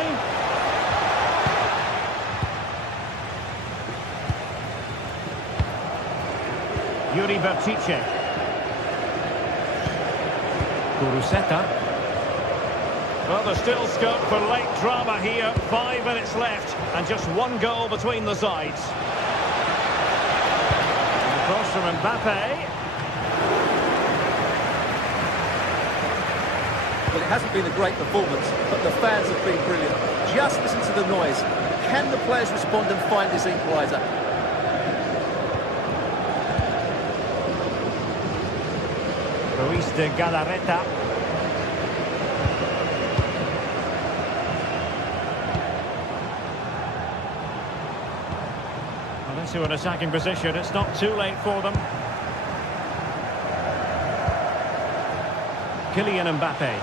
Yuri Vertice. Kuruseta. Well, there's still scope for late drama here. 5 minutes left and just one goal between the sides. And across from Mbappe. Well, it hasn't been a great performance, but the fans have been brilliant. Just listen to the noise. Can the players respond and find this equaliser? Ruiz de Galarreta. Well, into an attacking position. It's not too late for them. Kylian Mbappe.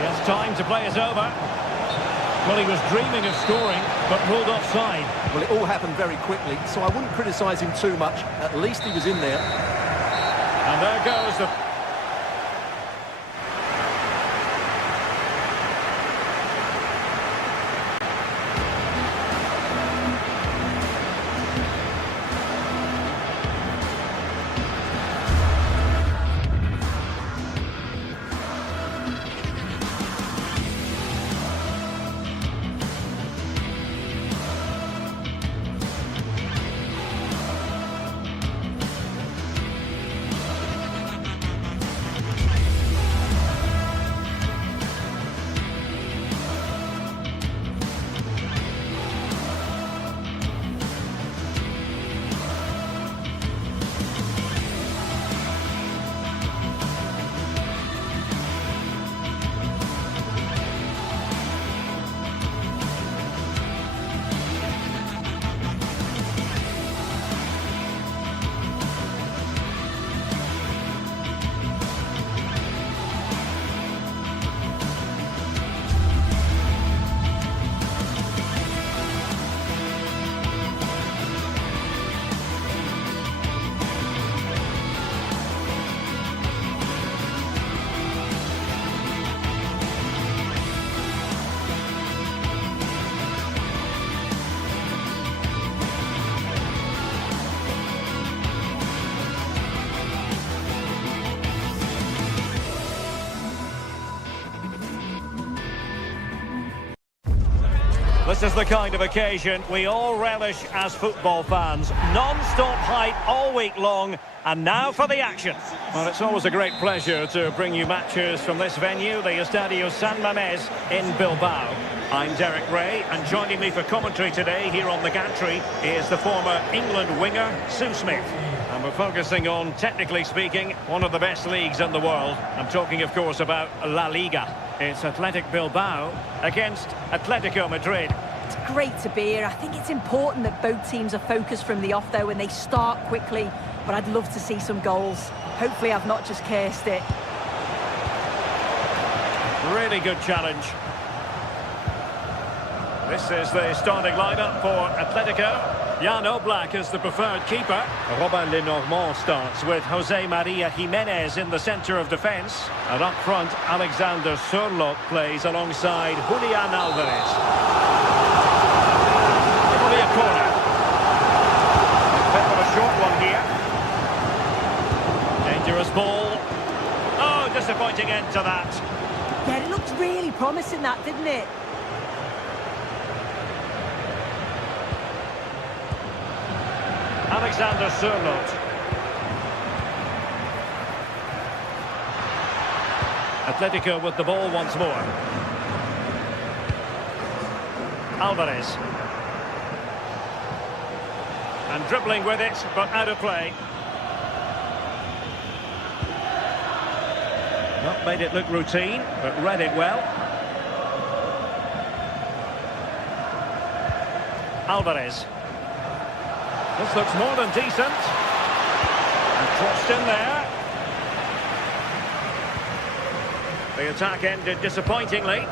He has time to play it over. Well, he was dreaming of scoring, but ruled offside. Well, it all happened very quickly, so I wouldn't criticise him too much. At least he was in there. And there goes the... This is the kind of occasion we all relish as football fans. Non-stop hype all week long, and now for the action. Well, it's always a great pleasure to bring you matches from this venue, the Estadio San Mamés in Bilbao. I'm Derek Ray, and joining me for commentary today here on the gantry is the former England winger, Sue Smith. And we're focusing on, technically speaking, one of the best leagues in the world. I'm talking, of course, about La Liga. It's Athletic Bilbao against Atletico Madrid. It's great to be here. I think it's important that both teams are focused from the off, though, and they start quickly. But I'd love to see some goals. Hopefully I've not just cursed it. Really good challenge. This is the starting lineup for Atletico. Jan Oblak is the preferred keeper. Robin Lenormand starts with Jose Maria Jimenez in the centre of defence. And up front, Alexander Sørloth plays alongside Julian Alvarez. It'll be a corner. A bit of a short one here. Dangerous ball. Oh, disappointing end to that. Yeah, it looked really promising, that, didn't it? Alexander Sørloth. Atletico with the ball once more. Alvarez. And dribbling with it, but out of play. Not made it look routine, but read it well. Alvarez. This looks more than decent. And crossed in there. The attack ended disappointingly.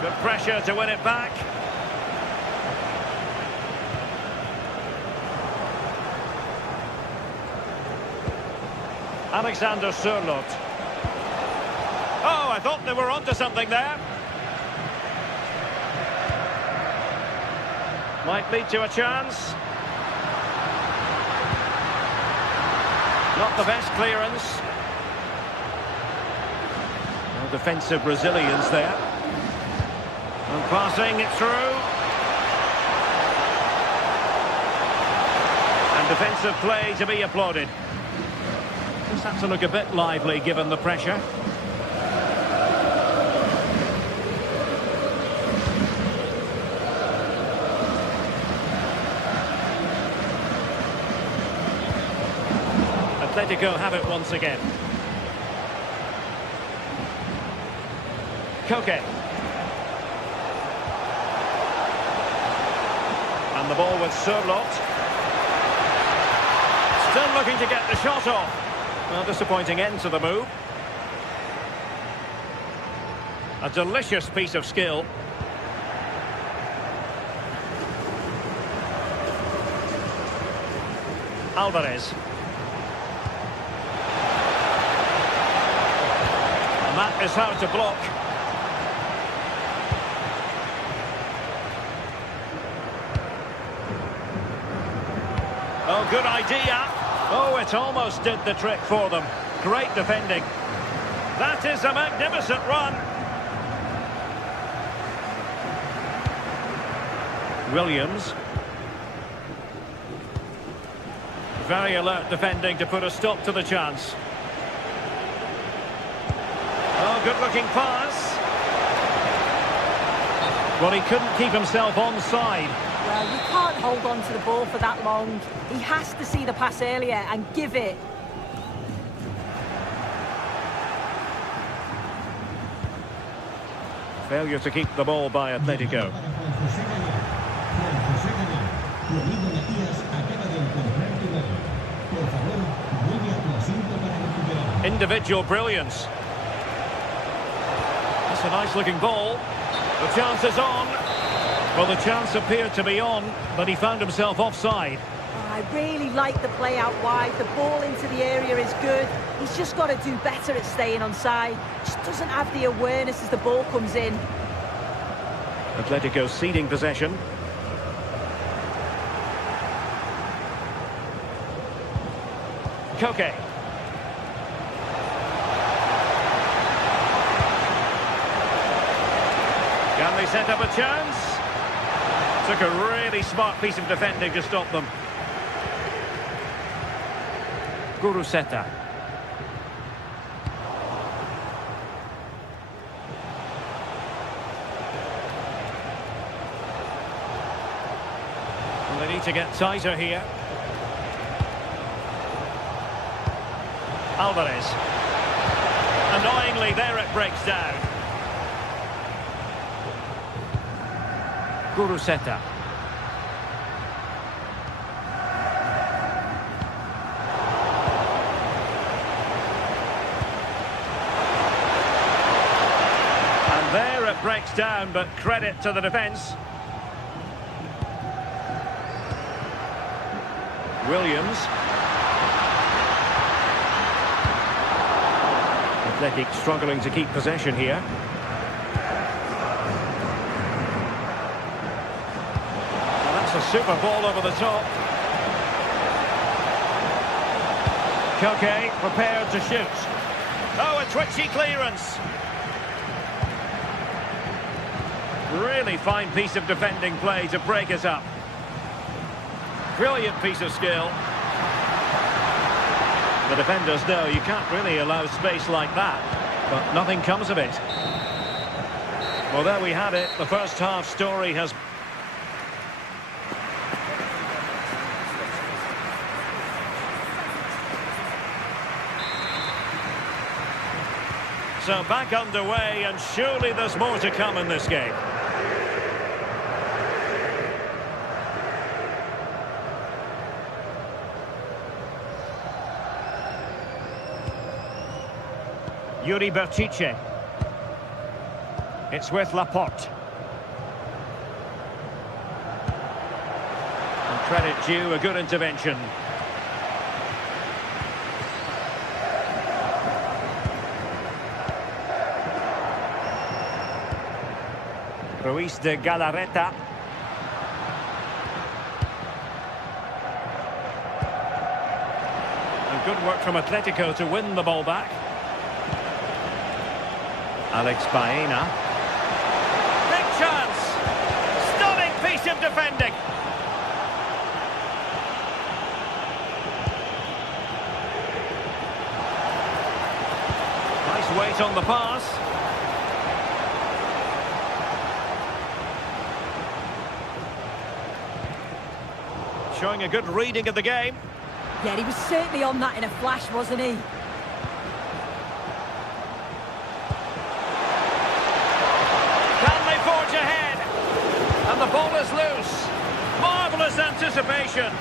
Good pressure to win it back. Alexander Sørloth. Oh, I thought they were onto something there. Might lead to a chance. Not the best clearance. No defensive Brazilians there. And passing it through. And defensive play to be applauded. Just have to look a bit lively given the pressure. Atletico have it once again. Koke. And the ball with Sørloth. Still looking to get the shot off. Well, disappointing end to the move. A delicious piece of skill. Alvarez. That is hard to block. Oh, good idea. Oh, it almost did the trick for them. Great defending. That is a magnificent run. Williams. Very alert defending to put a stop to the chance. Oh, good-looking pass. Well, he couldn't keep himself onside. Well, you can't hold on to the ball for that long. He has to see the pass earlier and give it. Failure to keep the ball by Atletico. Individual brilliance. That's a nice-looking ball. The chance is on. Well, the chance appeared to be on, but he found himself offside. I really like the play out wide. The ball into the area is good. He's just got to do better at staying onside. Just doesn't have the awareness as the ball comes in. Atletico ceding possession. Koke. Can they set up a chance? Took a really smart piece of defending to stop them. Guruseta. Well, they need to get tighter here. Alvarez. Annoyingly, there it breaks down. Guruseta. And there it breaks down, but credit to the defence. Williams. Athletic struggling to keep possession here. Well, that's a super ball over the top. Koke prepared to shoot. Oh, a twitchy clearance. Really fine piece of defending play to break us up. Brilliant piece of skill. The defenders know you can't really allow space like that, but nothing comes of it. Well, there we have it. The first half story has... So back underway, and surely there's more to come in this game. Yuri Berchiche. It's with Laporte. And credit due, a good intervention. Ruiz de Galarreta. And good work from Atletico to win the ball back. Alex Baena. Big chance! Stunning piece of defending! Nice weight on the pass. Showing a good reading of the game. Yeah, he was certainly on that in a flash, wasn't he? And the ball is loose. Marvellous anticipation.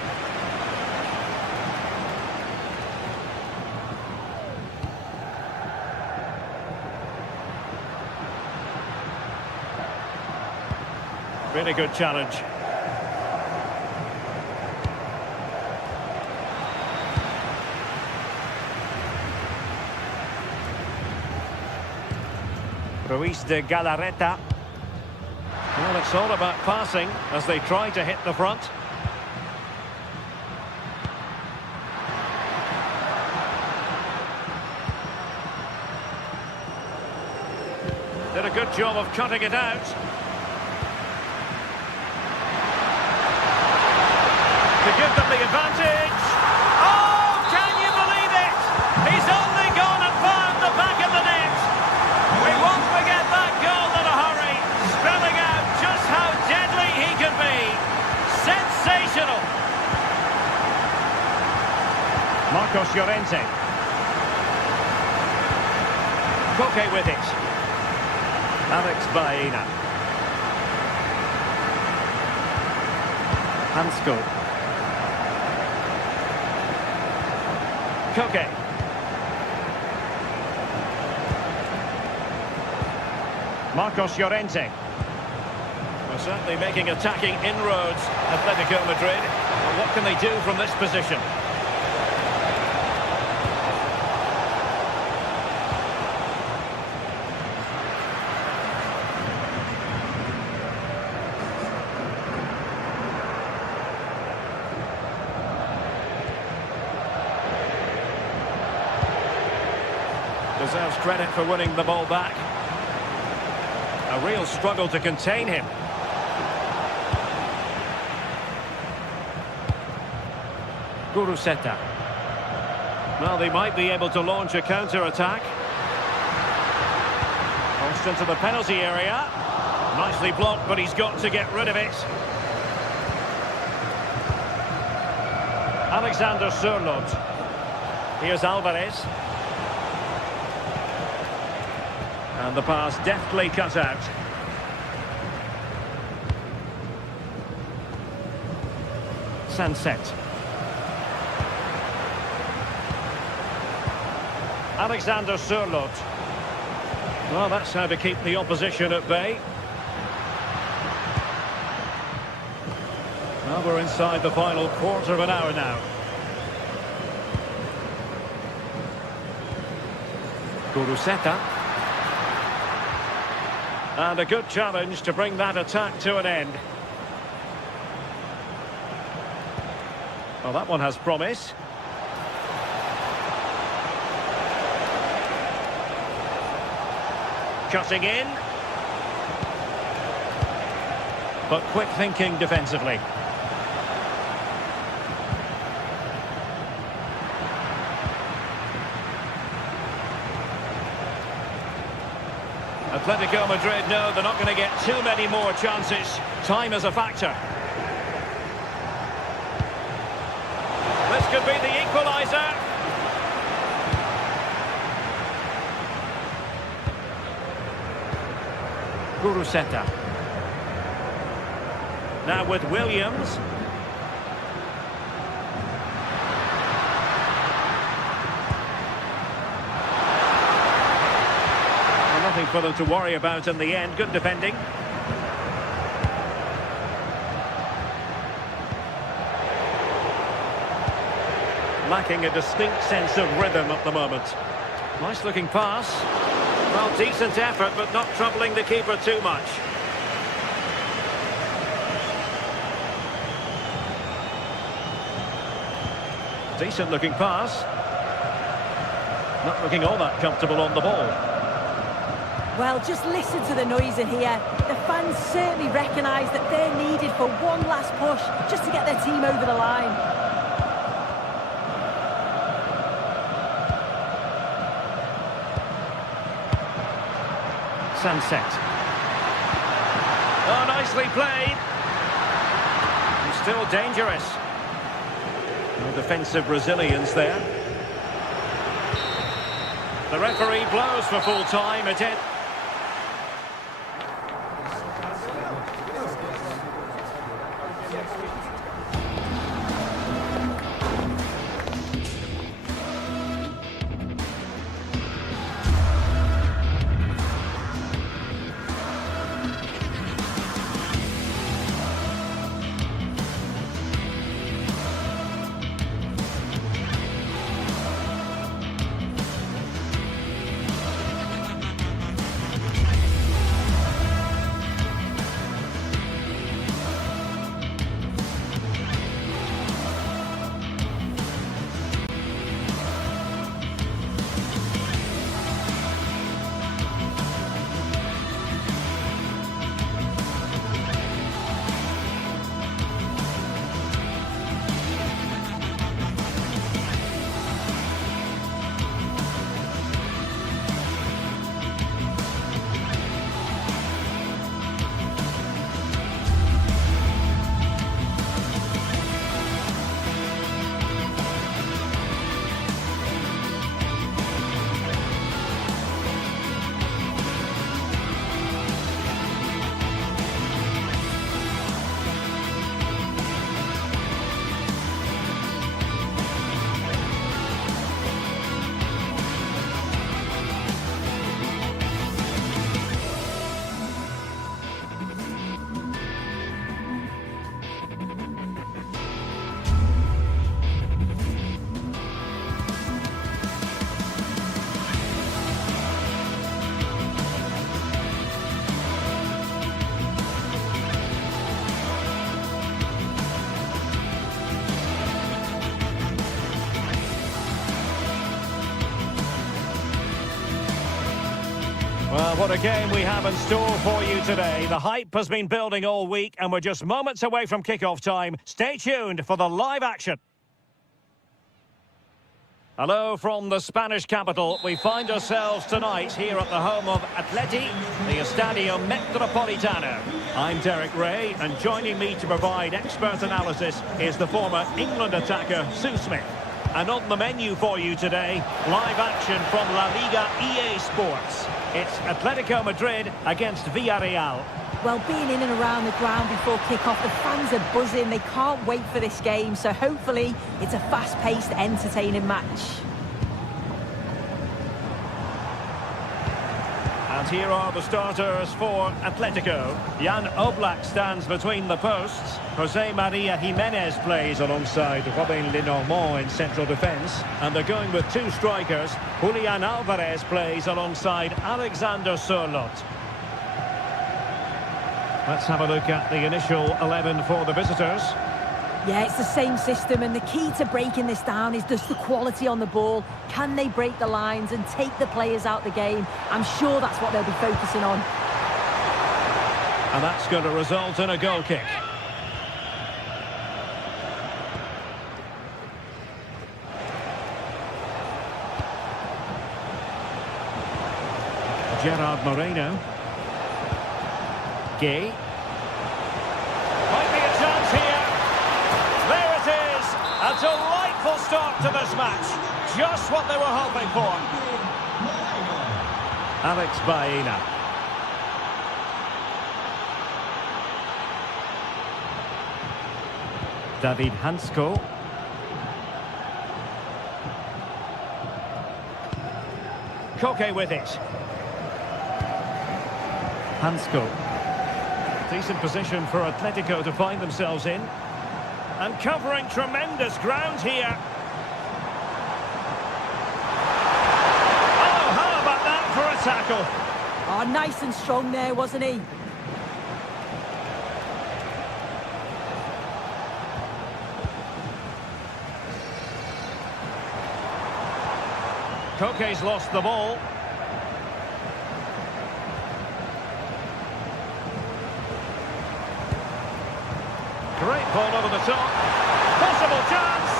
Really good challenge. Ruiz de Galarreta. Well, it's all about passing as they try to hit the front. Did a good job of cutting it out. To give them the advantage. Oh, can you believe it? He's only gone and found the back of the net. We won't forget that goal in a hurry. Spelling out just how deadly he can be. Sensational. Marcos Llorente. Koke with it. Alex Baena. Hansko. Koke. Marcos Llorente. Well, certainly making attacking inroads, Atletico Madrid. Well, what can they do from this position? Deserves credit for winning the ball back. A real struggle to contain him. Guruseta. Well, they might be able to launch a counter-attack. Crossed into the penalty area. Nicely blocked, but he's got to get rid of it. Alexander Sørloth. Here's Alvarez. And the pass deftly cut out. Sunset. Alexander Sørloth. Well, that's how to keep the opposition at bay. Well, we're inside the final quarter of an hour now. Guruseta. And a good challenge to bring that attack to an end. Well, that one has promise. Cutting in. But quick thinking defensively. Atletico Madrid know they're not going to get too many more chances. Time is a factor. This could be the equaliser. Guruseta. Now with Williams. Nothing for them to worry about in the end. Good defending. Lacking a distinct sense of rhythm at the moment. Nice looking pass. Well, decent effort, but not troubling the keeper too much. Decent looking pass. Not looking all that comfortable on the ball. Well, just listen to the noise in here. The fans certainly recognise that they're needed for one last push just to get their team over the line. Sunset. Oh, nicely played. He's still dangerous. No defensive resilience there. The referee blows for full time. It is. Well, what a game we have in store for you today. The hype has been building all week and we're just moments away from kickoff time. Stay tuned for the live action. Hello from the Spanish capital. We find ourselves tonight here at the home of Atleti, the Estadio Metropolitano. I'm Derek Ray, and joining me to provide expert analysis is the former England attacker, Sue Smith. And on the menu for you today, live action from La Liga EA Sports. It's Atletico Madrid against Villarreal. Well, being in and around the ground before kick-off, the fans are buzzing. They can't wait for this game, so hopefully it's a fast-paced, entertaining match. And here are the starters for Atletico. Jan Oblak stands between the posts. Jose Maria Jimenez plays alongside Robin Lenormand in central defence. And they're going with two strikers. Julian Alvarez plays alongside Alexander Sørloth. Let's have a look at the initial 11 for the visitors. Yeah, it's the same system, and the key to breaking this down is just the quality on the ball. Can they break the lines and take the players out the game? I'm sure that's what they'll be focusing on. And that's going to result in a goal kick. Gerard Moreno. Gay. Might be a chance here. There it is. A delightful start to this match. Just what they were hoping for. Alex Baena. David Hansko. Koke with it. Hansko. Decent position for Atletico to find themselves in. And covering tremendous ground here. Oh, how about that for a tackle? Oh, nice and strong there, wasn't he? Koke's lost the ball. Great ball over the top. Possible chance.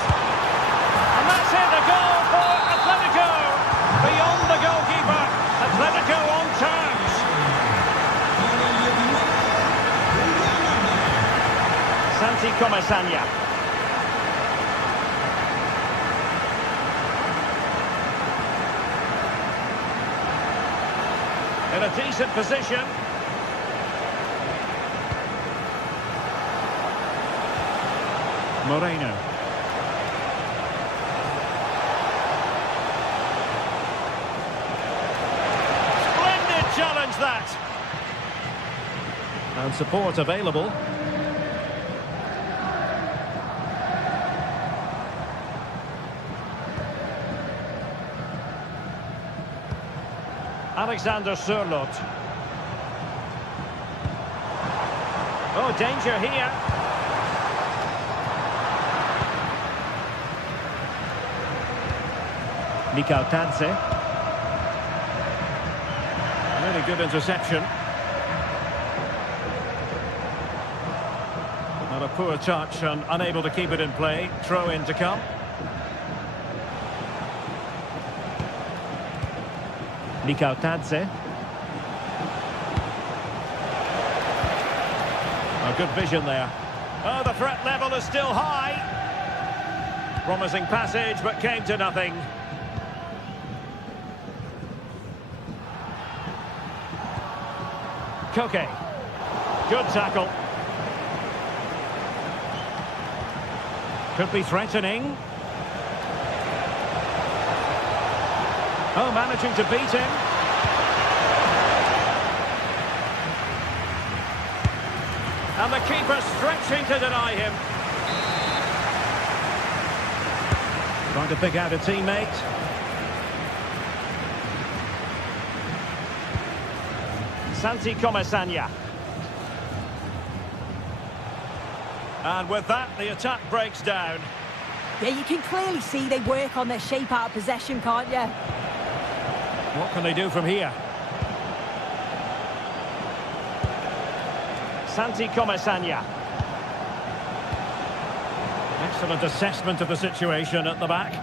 And that's it, a goal for Atletico. Beyond the goalkeeper. Atletico on terms. Santi Comesaña. In a decent position. Moreno. Splendid challenge that. And support available. Alexander Sørloth. Oh, danger here. Mikal Tadze. Really good interception. Not a poor touch and unable to keep it in play. Throw in to come. Mikal Tadze. Oh, good vision there. Oh, the threat level is still high. Promising passage, but came to nothing. Koke. Good tackle. Could be threatening. Oh, managing to beat him. And the keeper stretching to deny him. Trying to pick out a teammate. Santi Comesaña. And with that, the attack breaks down. Yeah, you can clearly see they work on their shape out of possession, can't you? What can they do from here? Santi Comesaña. Excellent assessment of the situation at the back.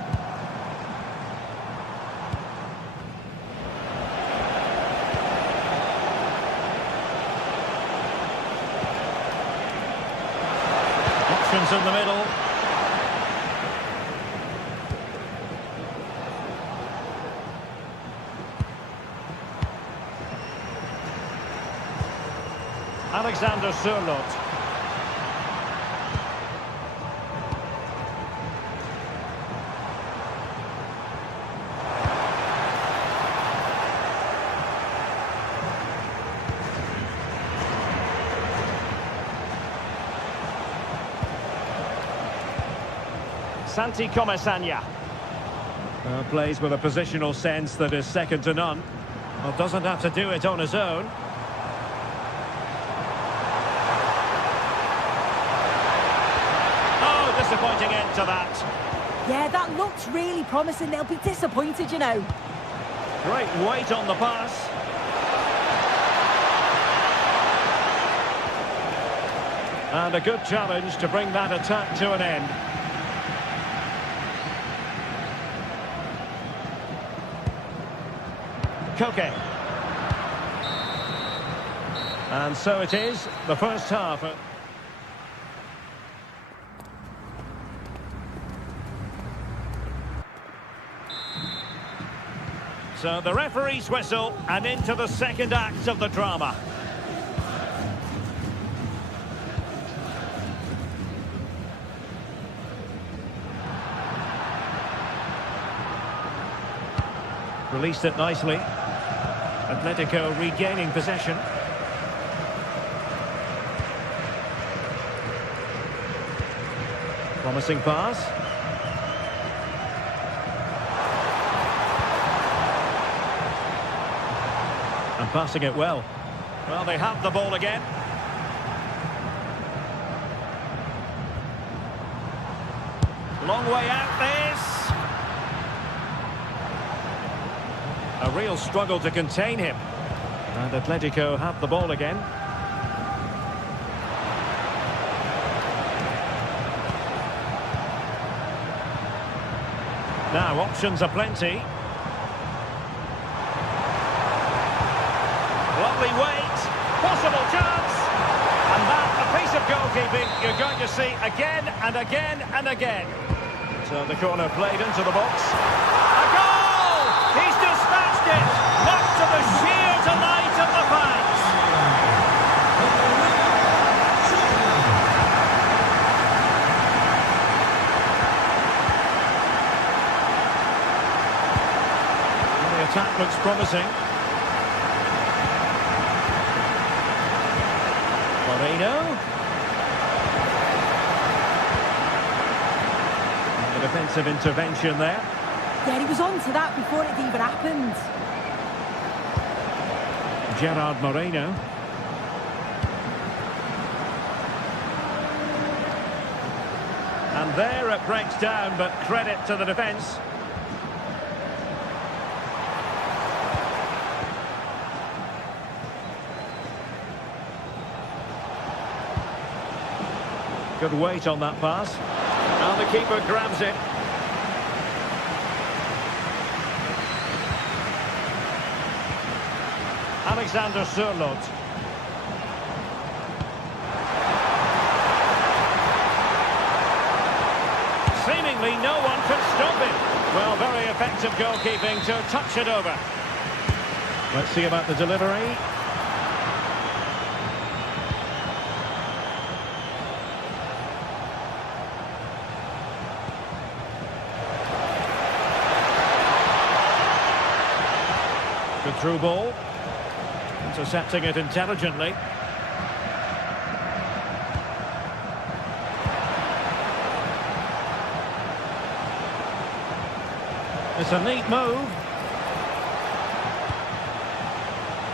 options in the middle. Alexander Sørloth. Santi Comesaña. Plays with a positional sense that is second to none. Well, doesn't have to do it on his own. Oh, disappointing end to that. Yeah, that looks really promising. They'll be disappointed, you know. Great weight on the pass. And a good challenge to bring that attack to an end. Koke. And so it is, the first half. So the referee's whistle, and into the second act of the drama. Released it nicely. Atletico regaining possession. Promising pass. And passing it well. Well, they have the ball again. Long way out this. A real struggle to contain him. And Atletico have the ball again. Now, options are plenty. Lovely weight. Possible chance. And that, a piece of goalkeeping you're going to see again and again and again. So the corner played into the box. A goal! He's dispatched it! Much to the sheer delight of the fans. Well, the attack looks promising. Moreno. The defensive intervention there. Yeah, he was on to that before it even happened. Gerard Moreno. And there it breaks down, but credit to the defence. Good weight on that pass. And the keeper grabs it. Alexander Sørloth. Seemingly no one could stop him. Well, very effective goalkeeping to touch it over. Let's see about the delivery. Good through ball. Intercepting it intelligently. It's a neat move.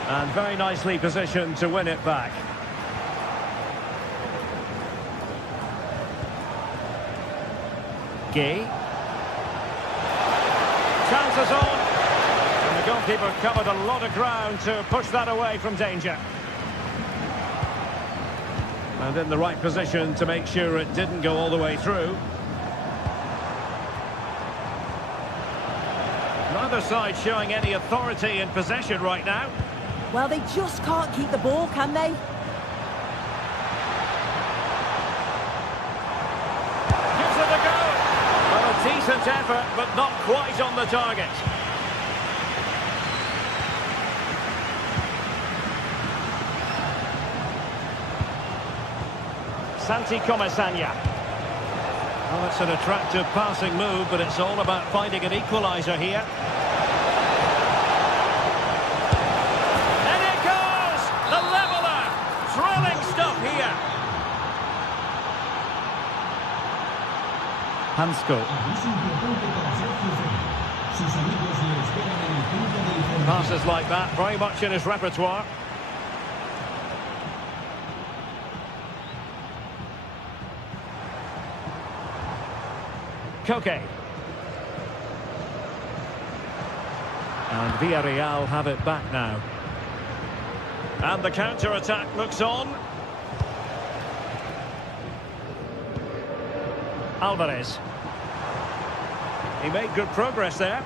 And very nicely positioned to win it back. Gay. Chances on. And the goalkeeper covered a lot of ground to push that away from danger. And in the right position to make sure it didn't go all the way through. Neither side showing any authority in possession right now. Well, they just can't keep the ball, can they? Decent effort, but not quite on the target. Santi Comesaña. Well, it's an attractive passing move, but it's all about finding an equaliser here. And it goes! The leveller! Thrilling stuff here. Hansko. Passes like that, very much in his repertoire. Koke. And Villarreal have it back now. And the counter-attack looks on. Alvarez. He made good progress there.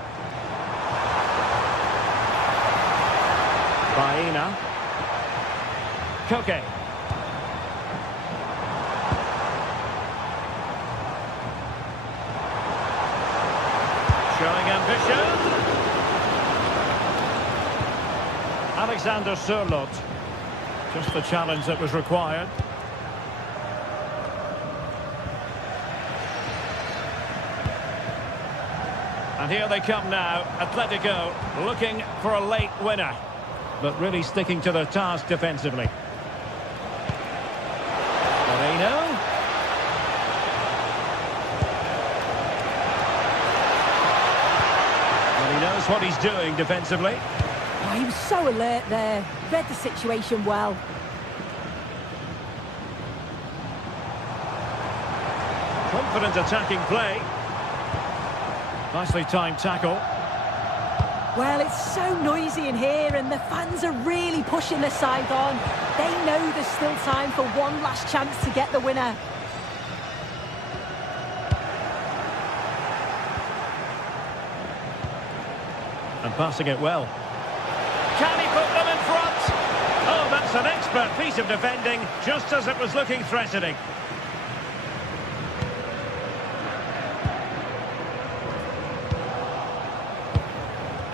Baena. Koke. Showing ambition. Alexander Sørloth. Just the challenge that was required. And here they come now. Atletico looking for a late winner, but really sticking to their task defensively. Moreno. Well, he knows what he's doing defensively. Oh, he was so alert there. Read the situation well. Confident attacking play. Nicely timed tackle. Well, it's so noisy in here and the fans are really pushing their side on. They know there's still time for one last chance to get the winner. And passing it well. Can he put them in front? Oh, that's an expert piece of defending, just as it was looking threatening.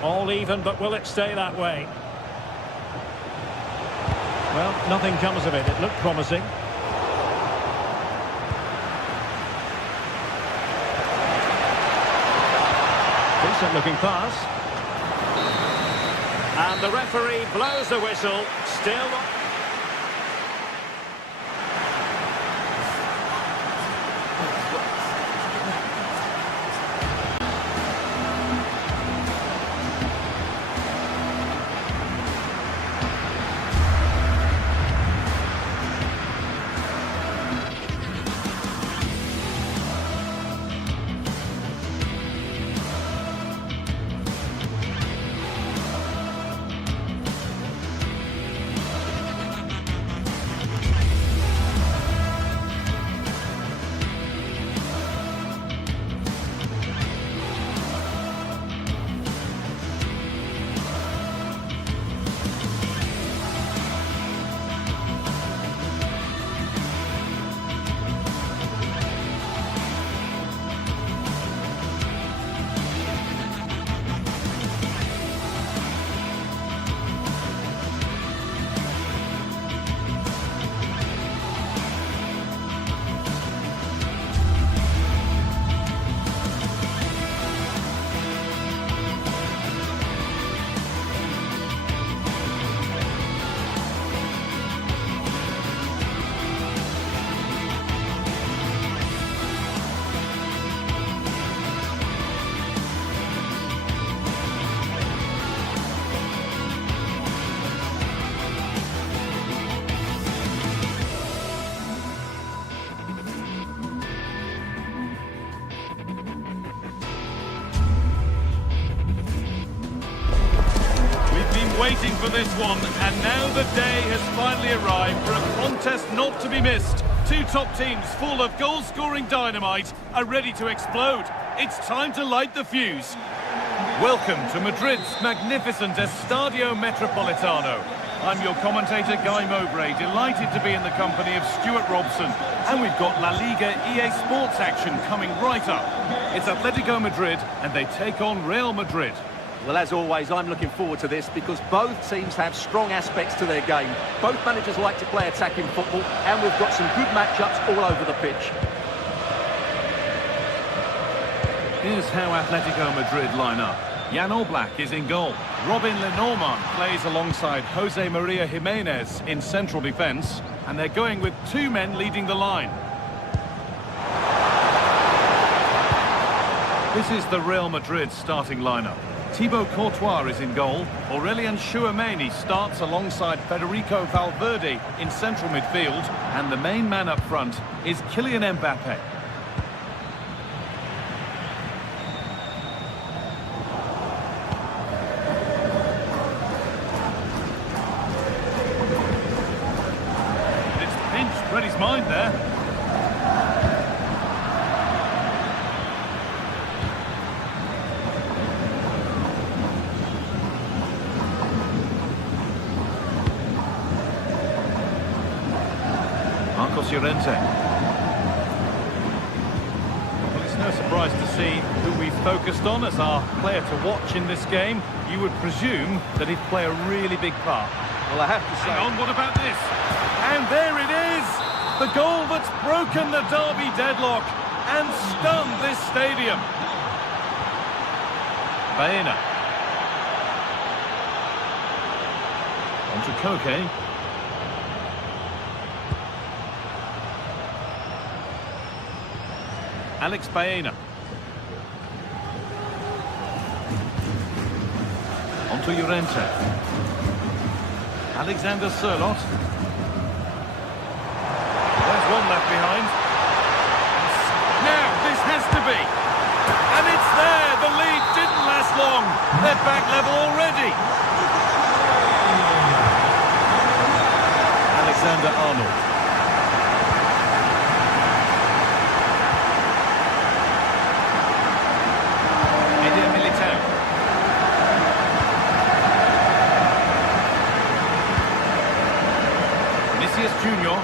All even, but will it stay that way? Well, nothing comes of it. It looked promising. Decent looking pass. And the referee blows the whistle. Still... Waiting for this one, and now the day has finally arrived for a contest not to be missed. Two top teams full of goal-scoring dynamite are ready to explode. It's time to light the fuse. Welcome to Madrid's magnificent Estadio Metropolitano. I'm your commentator, Guy Mowbray, delighted to be in the company of Stuart Robson. And we've got La Liga GTSports action coming right up. It's Atletico Madrid, and they take on Real Madrid. Well, as always, I'm looking forward to this because both teams have strong aspects to their game. Both managers like to play attacking football, and we've got some good matchups all over the pitch. Here's how Atletico Madrid line up. Jan Oblak is in goal. Robin Lenormand plays alongside Jose Maria Jimenez in central defence. And they're going with two men leading the line. This is the Real Madrid starting lineup. Thibaut Courtois is in goal. Aurelien Tchouameni starts alongside Federico Valverde in central midfield. And the main man up front is Kylian Mbappe. Read his mind there. Marcos Llorente. Well, it's no surprise to see who we've focused on as our player to watch in this game. You would presume that he'd play a really big part. Well, I have to say... Hang on, what about this? And there it is! The goal that's broken the derby deadlock and stunned this stadium. Baena. On to Koke. Alex Baena. On to Llorente. Alexander Sørloth. There's one left behind. Now, this has to be. And it's there. The lead didn't last long. They're back level already. Alexander-Arnold. Eder Militao. Vinicius Junior.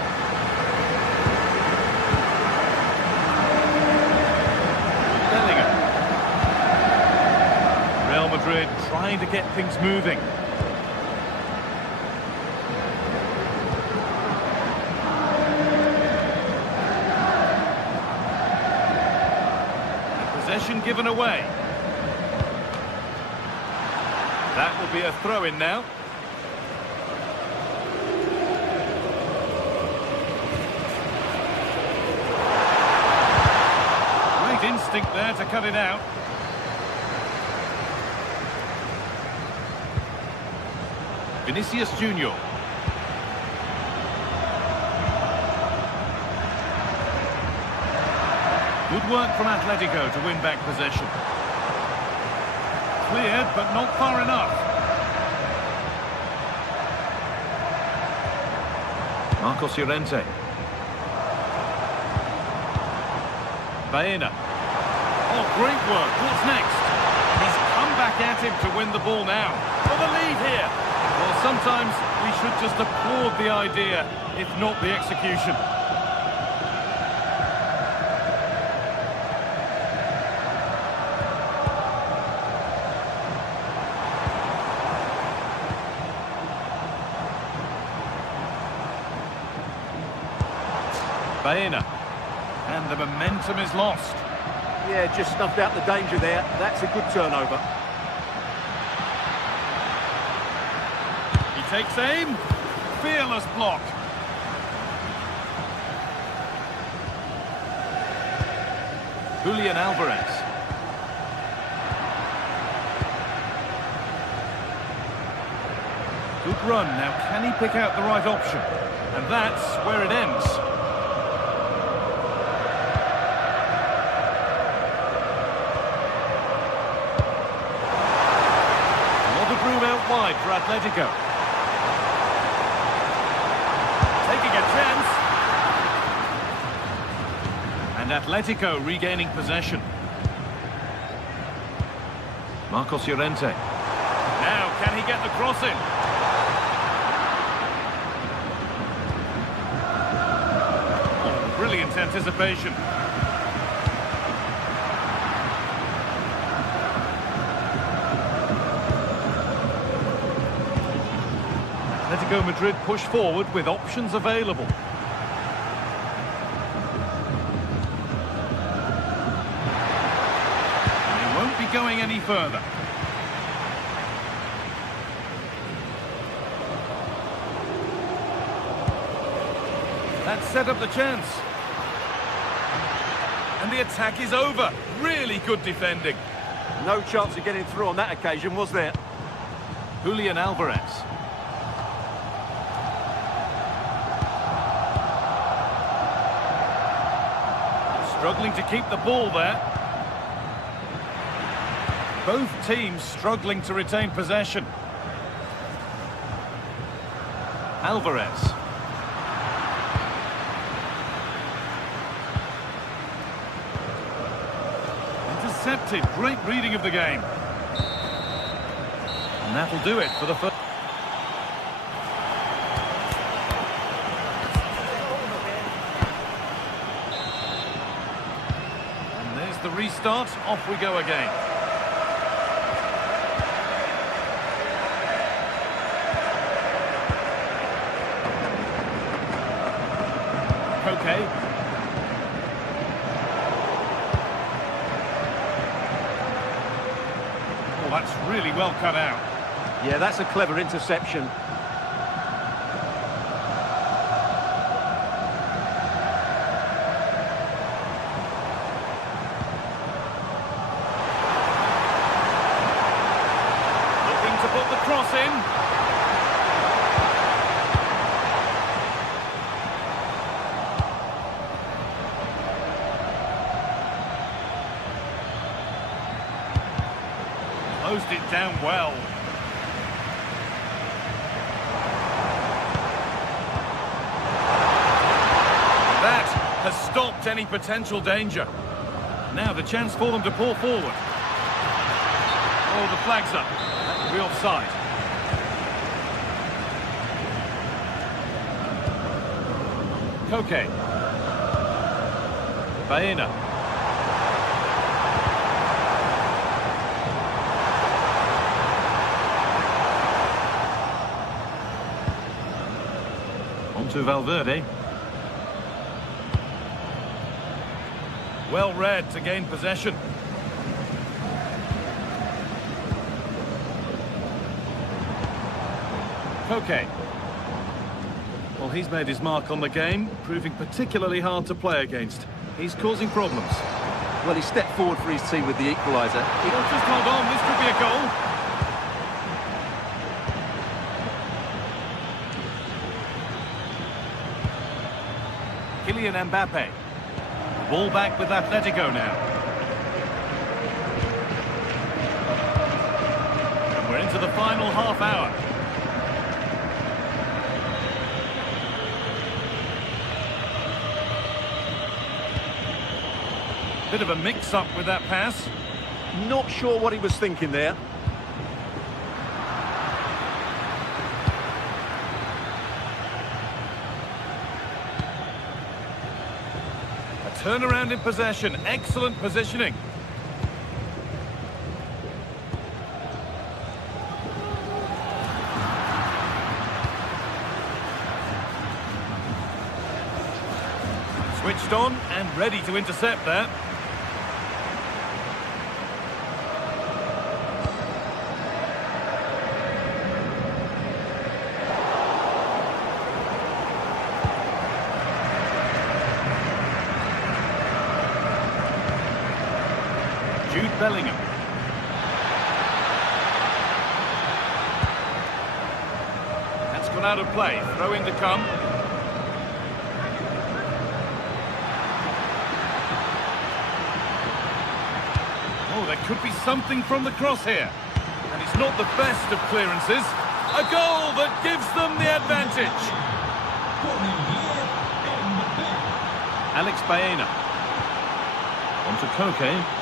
Real Madrid trying to get things moving. And possession given away. That will be a throw-in now. Great instinct there to cut it out. Vinicius Junior. Good work from Atletico to win back possession. Cleared, but not far enough. Marcos Llorente. Baena. Oh, great work. What's next? He's come back at him to win the ball now. For the lead here. Well, sometimes we should just applaud the idea, if not the execution. Baena. And the momentum is lost. Yeah, just snuffed out the danger there. That's a good turnover. He takes aim. Fearless block. Julian Alvarez. Good run. Now, can he pick out the right option? And that's where it ends. Room out wide for Atletico. Taking a chance. And Atletico regaining possession. Marcos Llorente. Now, can he get the cross in? brilliant anticipation. Atletico Madrid push forward with options available. They won't be going any further. That set up the chance. And the attack is over. Really good defending. No chance of getting through on that occasion, was there? Julian Alvarez. Struggling to keep the ball there. Both teams struggling to retain possession. Alvarez. Intercepted. Great reading of the game. And that'll do it for the first. The restart, off we go again. Okay. Oh, that's really well cut out. Yeah, that's a clever interception. Put the cross in. Closed it down well. That has stopped any potential danger. Now the chance for them to pull forward. Oh, the flag's up. That will be offside. Koke. Baena. On to Valverde. Well read to gain possession. Koke. Well, he's made his mark on the game, proving particularly hard to play against. He's causing problems. Well, he stepped forward for his team with the equaliser. He'll just hold on, this could be a goal. Kylian Mbappe. Ball back with Atletico now. And we're into the final half hour. Bit of a mix-up with that pass. Not sure what he was thinking there. A turnaround in possession. Excellent positioning. Switched on and ready to intercept there. Bellingham. That's gone out of play. Throw in to come. Oh, there could be something from the cross here. And it's not the best of clearances. A goal that gives them the advantage. Alex Baena. On to Koke.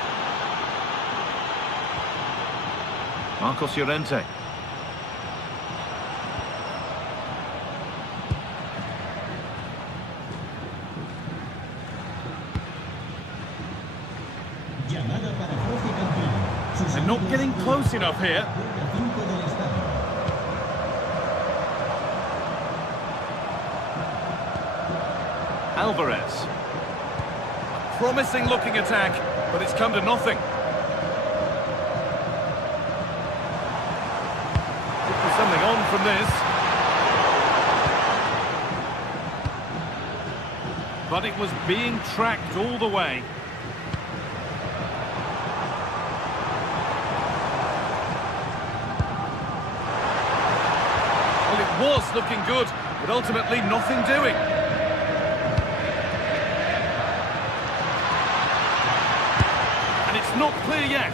Marcos Llorente. They're not getting close enough here. Alvarez. A promising looking attack, but it's come to nothing. Could be something on from this. But it was being tracked all the way. Well, it was looking good, but ultimately nothing doing. And it's not clear yet.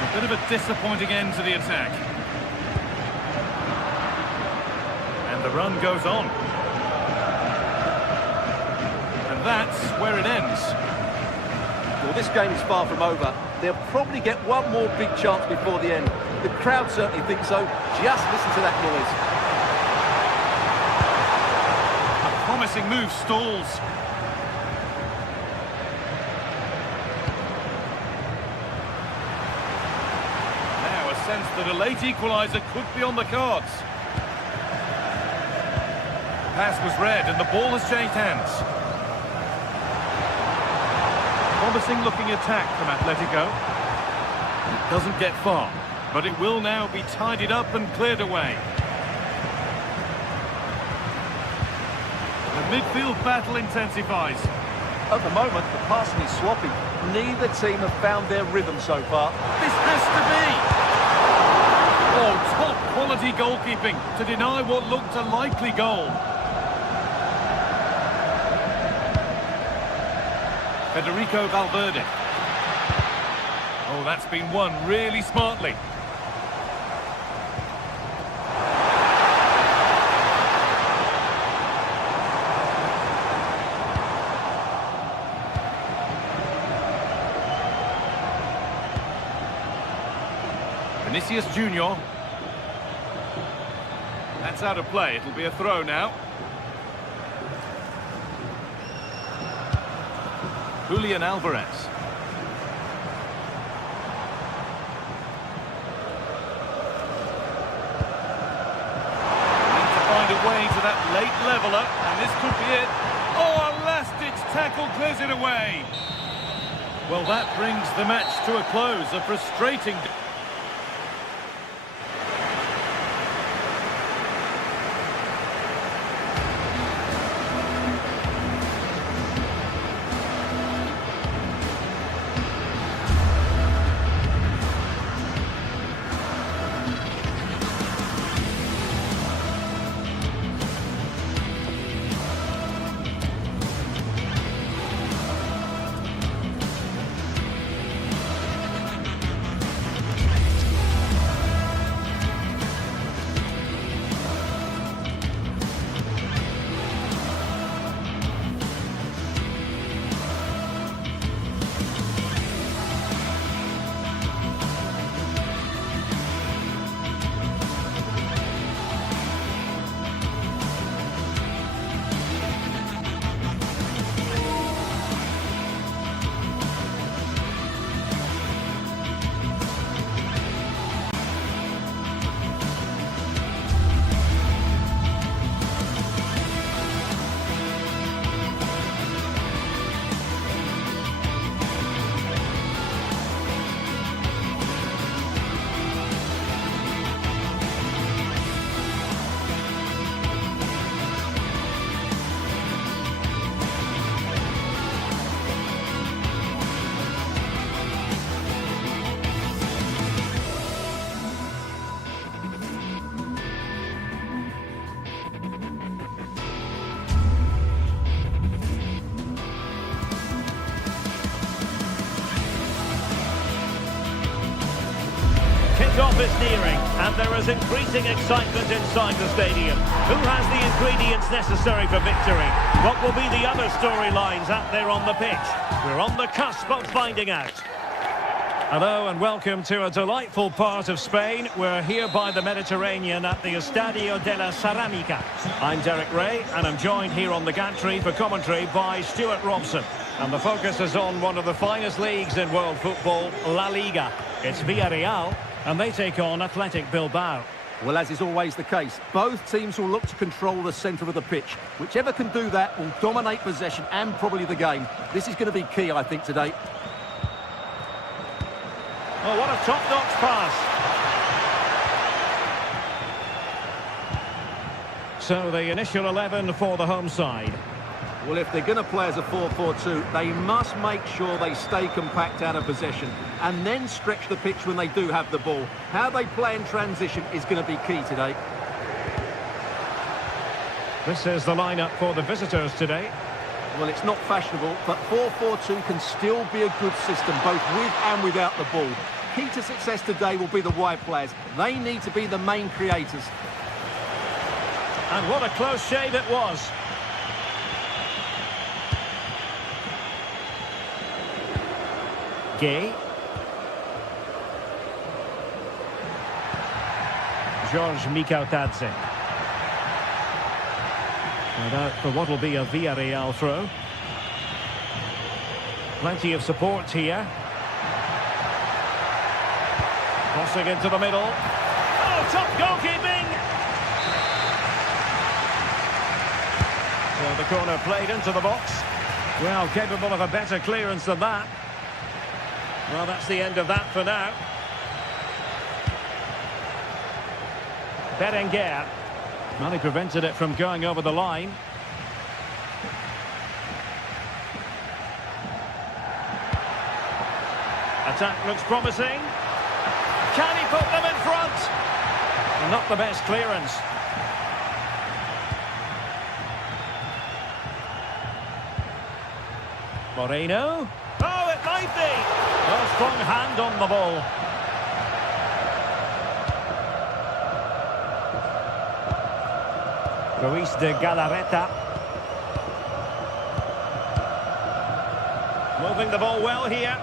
A bit of a disappointing end to the attack. And the run goes on. And that's where it ends. Well, this game is far from over. They'll probably get one more big chance before the end. The crowd certainly think so. Just listen to that noise. A promising move stalls. Now a sense that a late equaliser could be on the cards. The pass was read and the ball has changed hands. Promising looking attack from Atletico. It doesn't get far, but it will now be tidied up and cleared away. The midfield battle intensifies. At the moment, the passing is sloppy. Neither team have found their rhythm so far. This has to be! Oh, top quality goalkeeping to deny what looked a likely goal. Federico Valverde. Oh, that's been won really smartly. Vinicius Junior. That's out of play. It'll be a throw now. Julian Alvarez. Need to find a way to that late leveller, and this could be it. Oh, a last-ditch tackle clears it away. Well, that brings the match to a close. A frustrating... Kick-off is nearing, and there is increasing excitement inside the stadium. Who has the ingredients necessary for victory? What will be the other storylines out there on the pitch? We're on the cusp of finding out. Hello and welcome to a delightful part of Spain. We're here by the Mediterranean at the Estadio de la Ceramica. I'm Derek Ray, and I'm joined here on the gantry for commentary by Stuart Robson. And the focus is on one of the finest leagues in world football, La Liga. It's Villarreal, and they take on Athletic Bilbao. Well, as is always the case, both teams will look to control the centre of the pitch. Whichever can do that will dominate possession and probably the game. This is going to be key, I think, today. Oh, what a top-notch pass. So the initial 11 for the home side. Well, if they're going to play as a 4-4-2, they must make sure they stay compact out of possession and then stretch the pitch when they do have the ball. How they play in transition is going to be key today. This is the lineup for the visitors today. Well, it's not fashionable, but 4-4-2 can still be a good system, both with and without the ball. Key to success today will be the wide players. They need to be the main creators. And what a close shave it was. Gay. George Mikautadze. And out for what will be a Villarreal throw. Plenty of support here. Crossing into the middle. Oh, top goalkeeping! So the corner played into the box. Well, capable of a better clearance than that. Well, that's the end of that for now. Berenguer. Well, he prevented it from going over the line. Attack looks promising. Can he put them in front? Not the best clearance. Moreno. Oh, it might be. A strong hand on the ball. Ruiz de Galarreta. Moving the ball well here.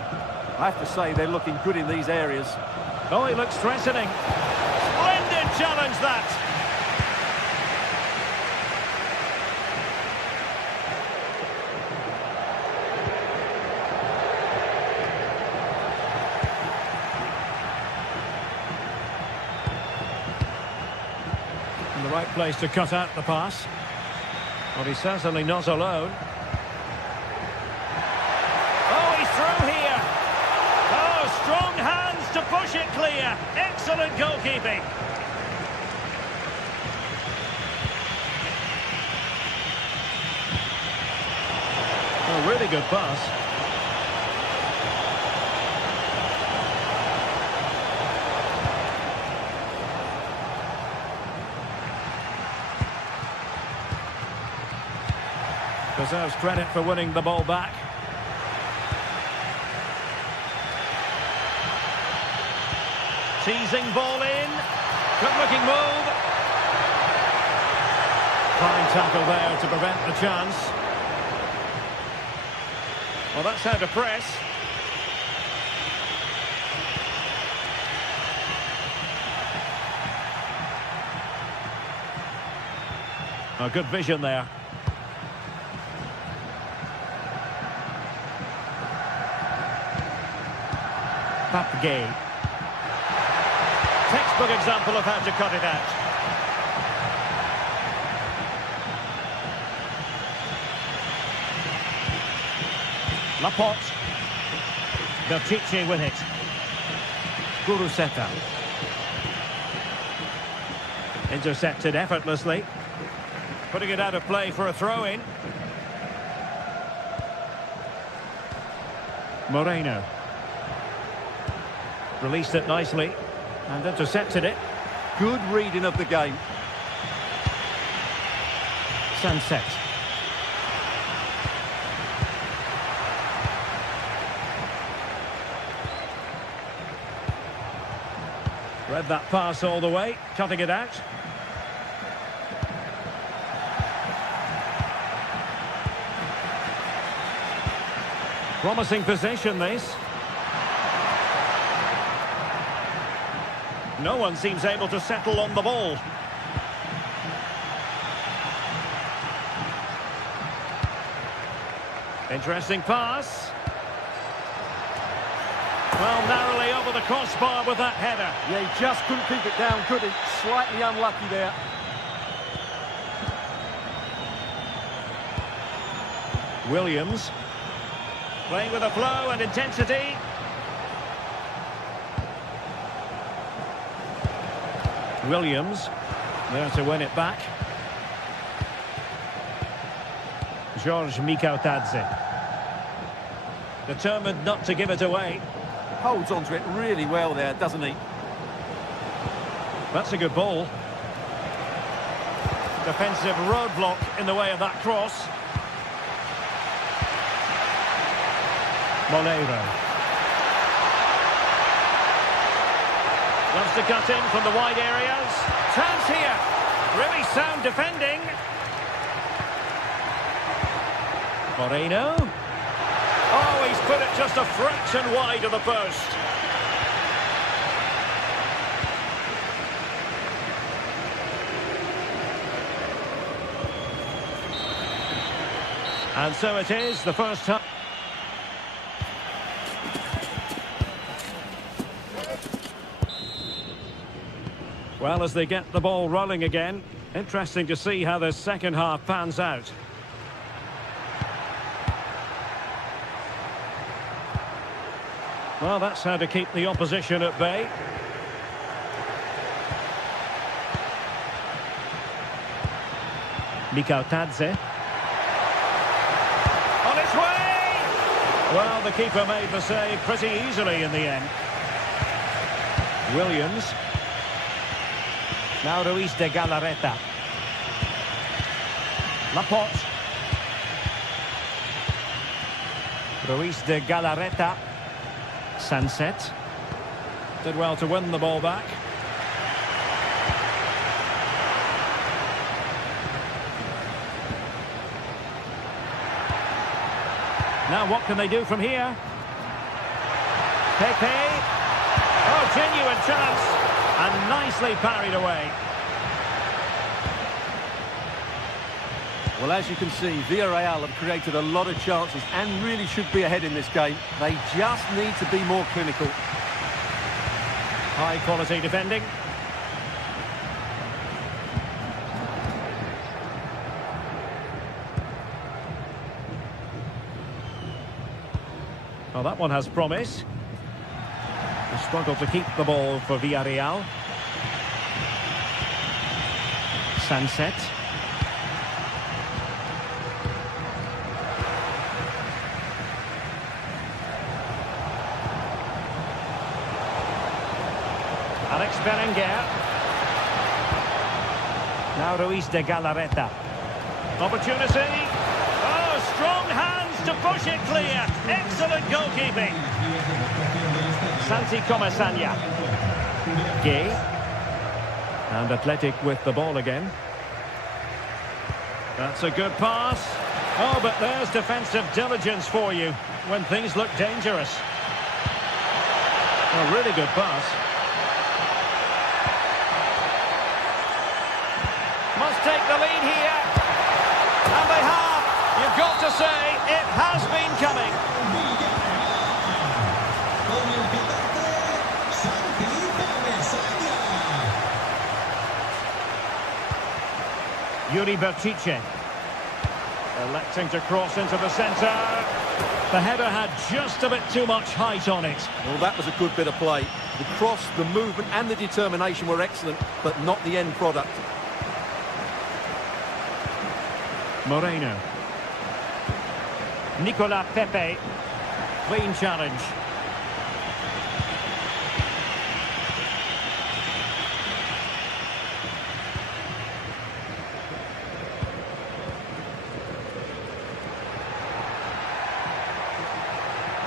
I have to say they're looking good in these areas. Oh, he looks threatening. Splendid challenge, that. In the right place to cut out the pass. Well, he's certainly not alone. Oh, he's through here. Oh, strong hands to push it clear. Excellent goalkeeping. Oh, really good pass. Deserves credit for winning the ball back. Teasing ball in. Good looking move. Fine tackle there to prevent the chance. Well, that's how to press. Oh, good vision there. Gay. Textbook example of how to cut it out. Laporte. Belchiche with it. Guruseta. Intercepted effortlessly. Putting it out of play for a throw-in. Moreno. Released it nicely and intercepted it. Good reading of the game. Sunset. Read that pass all the way, cutting it out. Promising possession, this. No one seems able to settle on the ball. Interesting pass. Well, narrowly over the crossbar with that header. Yeah, he just couldn't keep it down, could he? Slightly unlucky there. Williams. Playing with a flow and intensity. Williams. There to win it back. George Mikautadze. Determined not to give it away. Holds onto it really well there, doesn't he? That's a good ball. Defensive roadblock in the way of that cross. Moleiro. Wants to cut in from the wide areas. Chance here. Really sound defending. Moreno. Oh, he's put it just a fraction wide of the post. And so it is, the first time. Well, as they get the ball rolling again, interesting to see how the second half pans out. Well, that's how to keep the opposition at bay. Mikautadze. On its way! Well, the keeper made the save pretty easily in the end. Williams. Now Ruiz de Galarreta. Laporte. Ruiz de Galarreta. Sunset. Did well to win the ball back. Now what can they do from here? Pepe. Oh, genuine chance. And nicely parried away. Well, as you can see, Villarreal have created a lot of chances and really should be ahead in this game. They just need to be more clinical. High quality defending. Well, that one has promise. They struggle to keep the ball for Villarreal. Sunset. Alex Berenguer. Now Ruiz de Galarreta. Opportunity. Oh, strong hands to push it clear. Excellent goalkeeping. Santi Comasagna. Gay. And Athletic with the ball again. That's a good pass. Oh, but there's defensive diligence for you when things look dangerous. A really good pass. Must take the lead here. And they have. You've got to say, it has been coming. Yuri Bertice. Electing to cross into the centre. The header had just a bit too much height on it. Well, that was a good bit of play. The cross, the movement and the determination were excellent, but not the end product. Moreno. Nicolas Pepe. Clean challenge.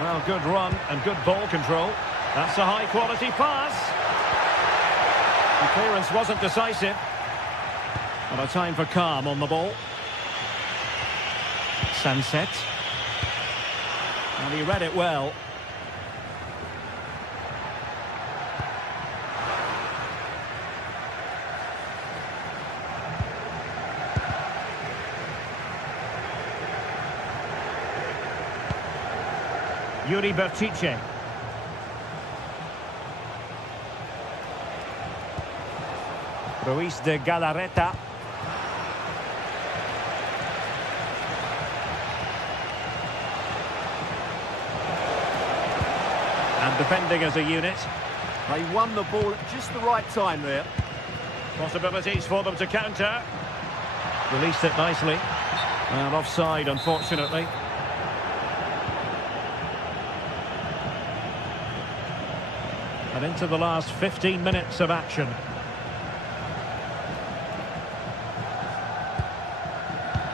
Well, good run and good ball control. That's a high-quality pass. The clearance wasn't decisive. And a time for calm on the ball. Sunset. And he read it well. Yuri Bertice. Ruiz de Galarreta. And defending as a unit. They won the ball at just the right time there. Possibilities for them to counter. Released it nicely. And offside, unfortunately. And into the last 15 minutes of action.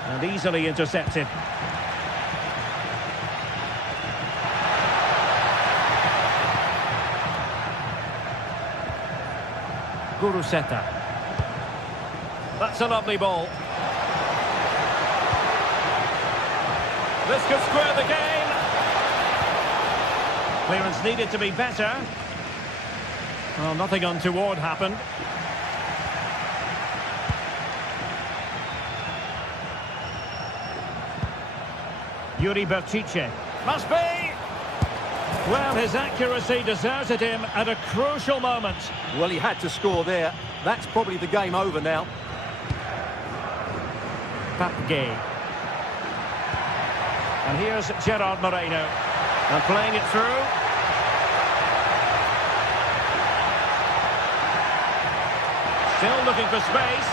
And easily intercepted. Guruseta. That's a lovely ball. This could square the game. Clearance needed to be better. Well, nothing untoward happened. Yuri Bertice. Must be! Well, his accuracy deserted him at a crucial moment. Well, he had to score there. That's probably the game over now. Papgay. And here's Gerard Moreno. And playing it through. Still looking for space.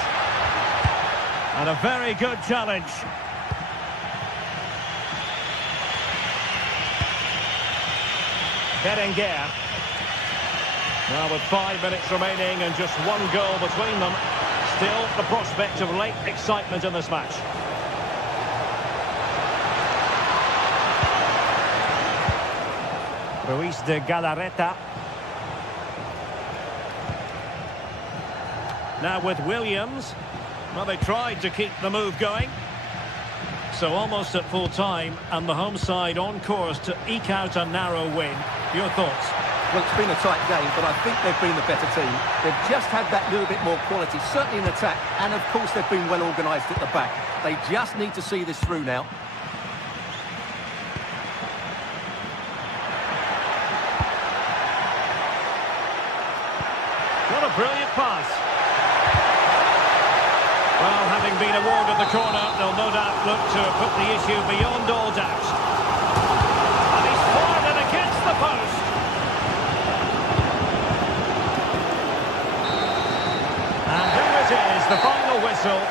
And a very good challenge. Berenguer. Now with 5 minutes remaining and just one goal between them, still the prospect of late excitement in this match. Ruiz de Galarreta. Now with Williams. Well, they tried to keep the move going. So almost at full time, and the home side on course to eke out a narrow win. Your thoughts? Well, it's been a tight game, but I think they've been the better team. They've just had that little bit more quality, certainly in attack, and of course they've been well organised at the back. They just need to see this through now. What a brilliant pass. Well, having been awarded the corner, they'll no doubt look to put the issue beyond all doubt. And he's fired it against the post. And here it is, the final whistle.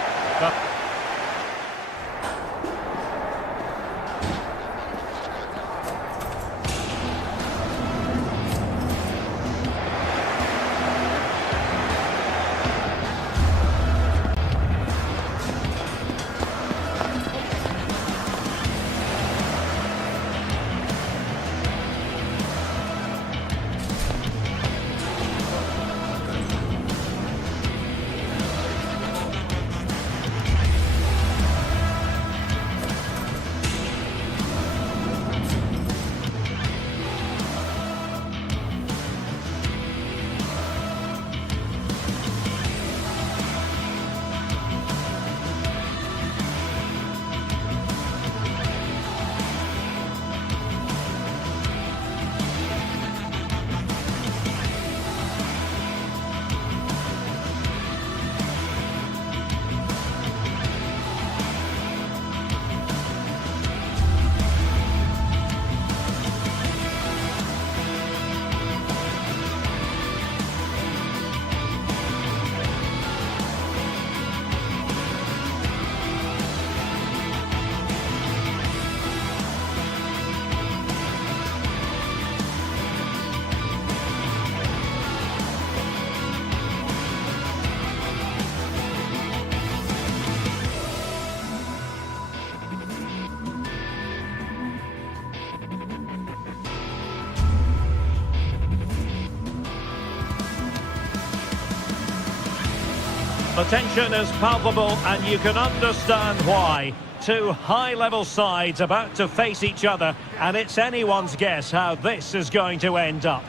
The tension is palpable and you can understand why. Two high-level sides about to face each other, and it's anyone's guess how this is going to end up.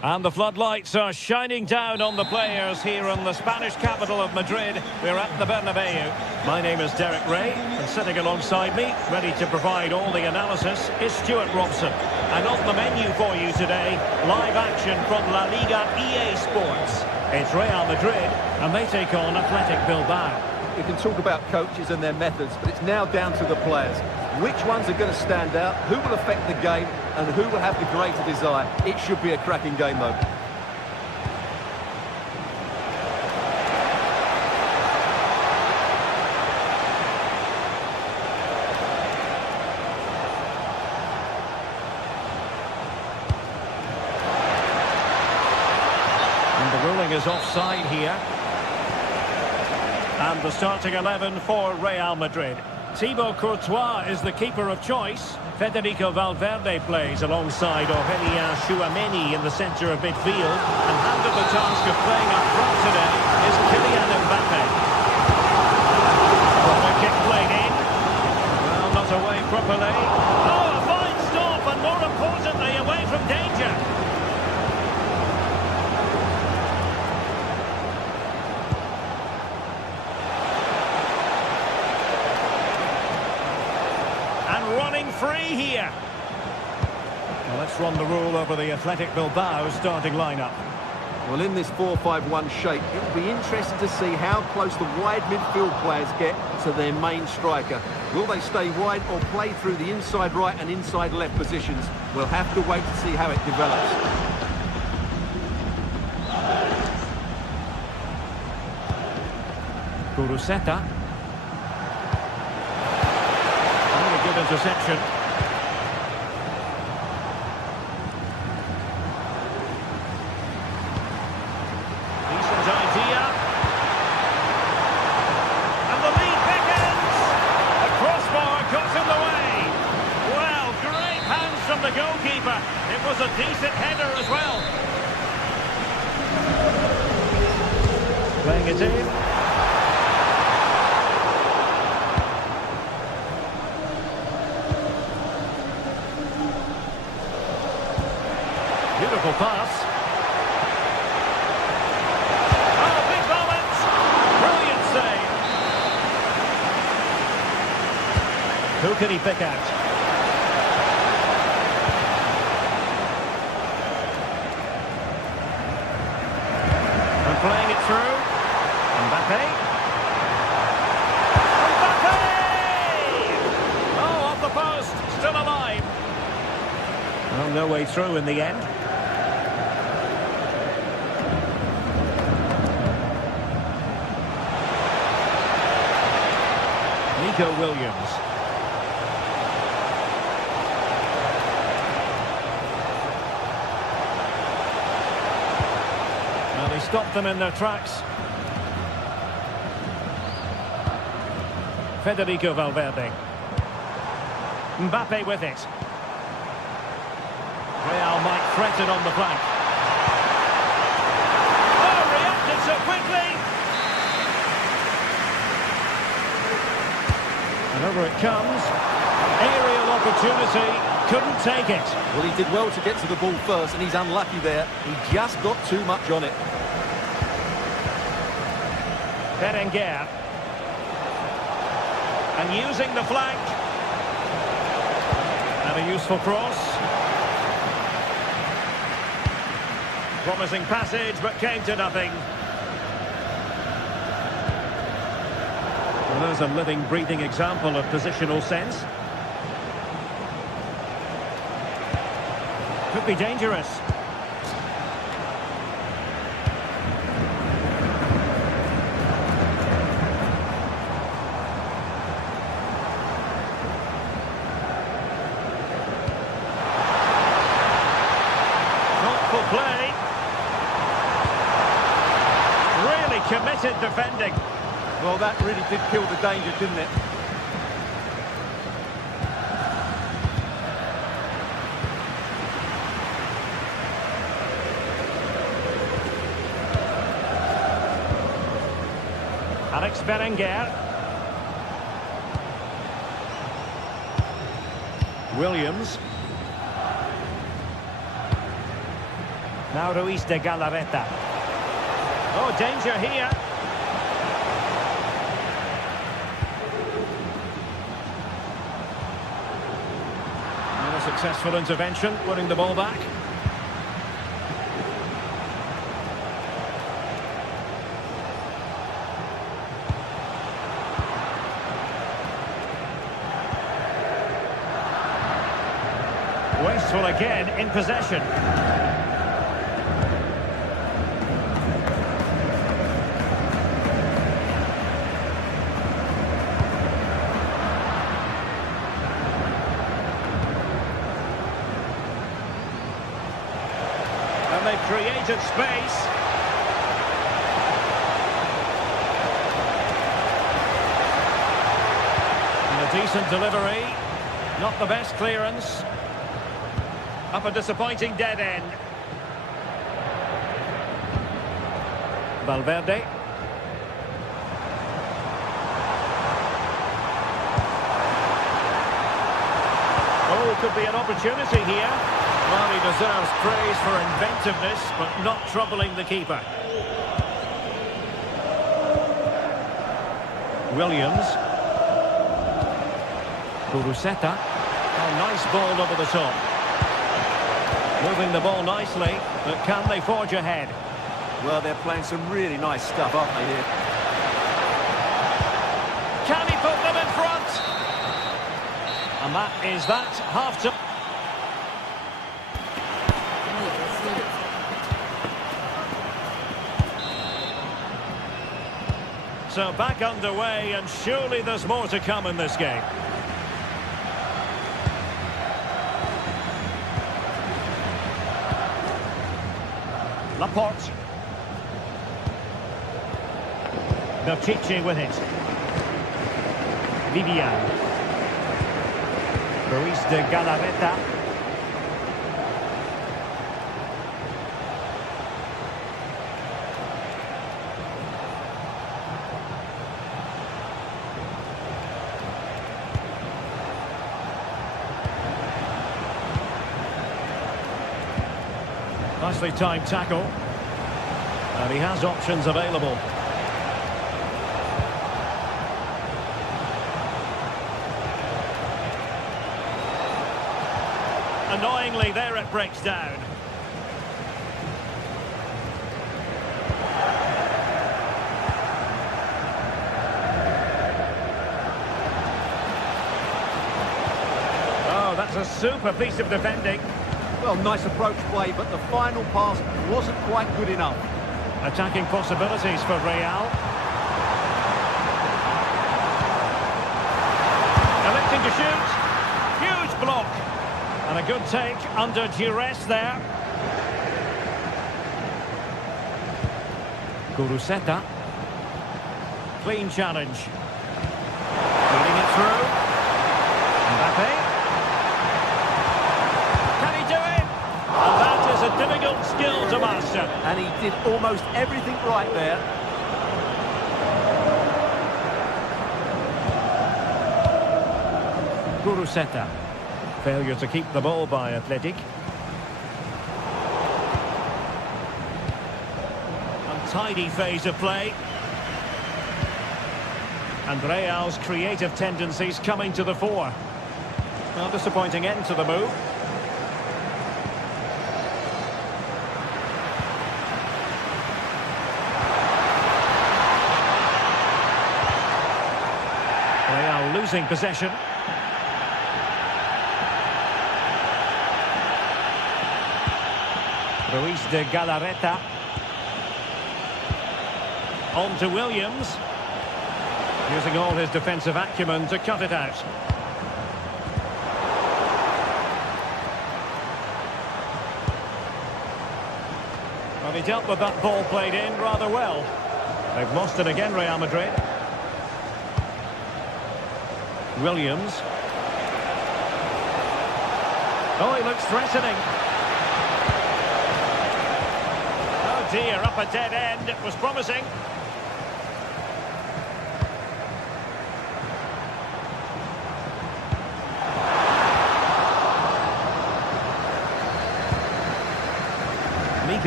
And the floodlights are shining down on the players here in the Spanish capital of Madrid. We're at the Bernabeu. My name is Derek Ray, and sitting alongside me, ready to provide all the analysis, is Stuart Robson. And on the menu for you today, live action from La Liga EA Sports. It's Real Madrid, and they take on Athletic Bilbao. You can talk about coaches and their methods, but it's now down to the players. Which ones are going to stand out, who will affect the game, and who will have the greater desire. It should be a cracking game, though. And the ruling is offside here. And the starting 11 for Real Madrid. Thibaut Courtois is the keeper of choice. Federico Valverde plays alongside Aurélien Tchouaméni in the centre of midfield. And handed the task of playing up front today is Kylian Mbappe. Corner kick played in. Well, not away properly. Oh, a fine stop, and more importantly, away from danger. Running free here. Well, let's run the rule over the Athletic Bilbao starting lineup. Well, in this 4-5-1 shape, it will be interesting to see how close the wide midfield players get to their main striker. Will they stay wide or play through the inside right and inside left positions? We'll have to wait to see how it develops. Kuruseta. Good interception. Decent idea. And the lead beckons. The crossbar got in the way. Well, great hands from the goalkeeper. It was a decent header as well. Playing it in. Beautiful pass. Oh, big moment. Brilliant save. Who can he pick out? And playing it through. Mbappe. Mbappe! Oh, off the post. Still alive. Well, no way through in the end. Williams. Well, he stopped them in their tracks. Federico Valverde. Mbappe with it. Real might threaten on the flank. Oh, reacted so quickly! And over it comes. Aerial opportunity. Couldn't take it. Well, he did well to get to the ball first, and he's unlucky there. He just got too much on it. Berenguer. And using the flank. And a useful cross. Promising passage, but came to nothing. Well, there's a living, breathing example of positional sense. Could be dangerous. Thoughtful play. Really committed defending. Well, that really did kill the danger, didn't it? Alex Berenguer. Williams. Now Ruiz de Galarreta. Oh, danger here. And a successful intervention, winning the ball back. Wasteful again in possession. And they've created space. And a decent delivery. Not the best clearance. Up a disappointing dead end. Valverde. Oh, could be an opportunity here. Well, he deserves praise for inventiveness, but not troubling the keeper. Williams. Kuruseta. Oh, nice ball over the top. Moving the ball nicely, but can they forge ahead? Well, they're playing some really nice stuff, aren't they, here? Can he put them in front? And that is that. Half time. So back underway, and surely there's more to come in this game. Laporte. Belchichi with it. Vivian. Ruiz de Galarreta. Nicely timed tackle. And he has options available. Annoyingly, there it breaks down. Oh, that's a super piece of defending. Well, nice approach play, but the final pass wasn't quite good enough. Attacking possibilities for Real. Electing to shoot. Huge block. And a good take under duress there. Kuruseta. Clean challenge. Feeding it through. Mbappe. And that is a difficult skill to master. And he did almost everything right there. Kuruseta. Failure to keep the ball by Athletic. Untidy phase of play. And Real's creative tendencies coming to the fore. Well, disappointing end to the move. Losing possession. Ruiz de Galarreta. On to Williams. Using all his defensive acumen to cut it out. Well, he dealt with that ball played in rather well. They've lost it again, Real Madrid. Williams. Oh, he looks threatening. Oh dear, up a dead end. It was promising.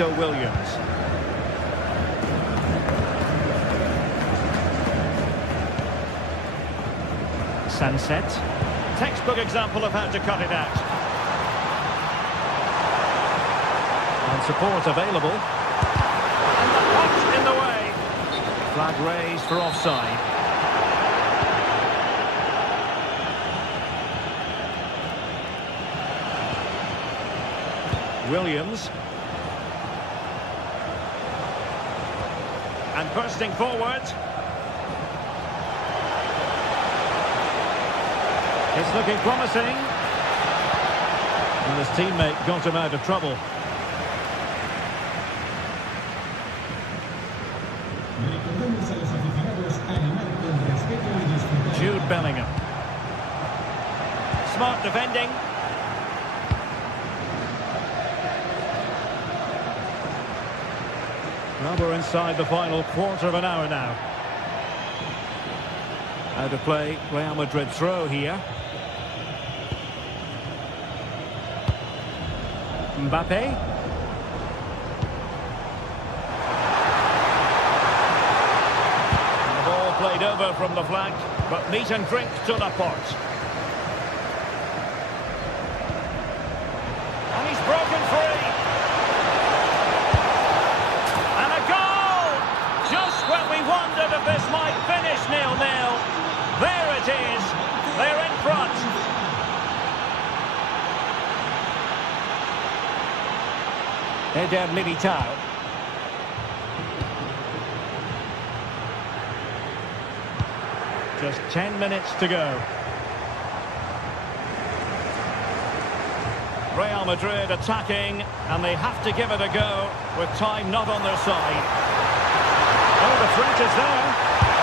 Nico Williams. Sunset. Textbook example of how to cut it out. And support available. And the punch in the way. Flag raised for offside. Williams. And bursting forward. It's looking promising. And his teammate got him out of trouble. Jude Bellingham. Smart defending. Well, we're inside the final quarter of an hour now. Out of play, Real Madrid throw here. Mbappe. And the ball played over from the flank, but meat and drink to Laporte. And he's broken free. And a goal! Just when we wondered if this might finish 0-0. There it is. They're in front. Eder Militao. Just 10 minutes to go. Real Madrid attacking, and they have to give it a go with time not on their side. Oh, the threat is there.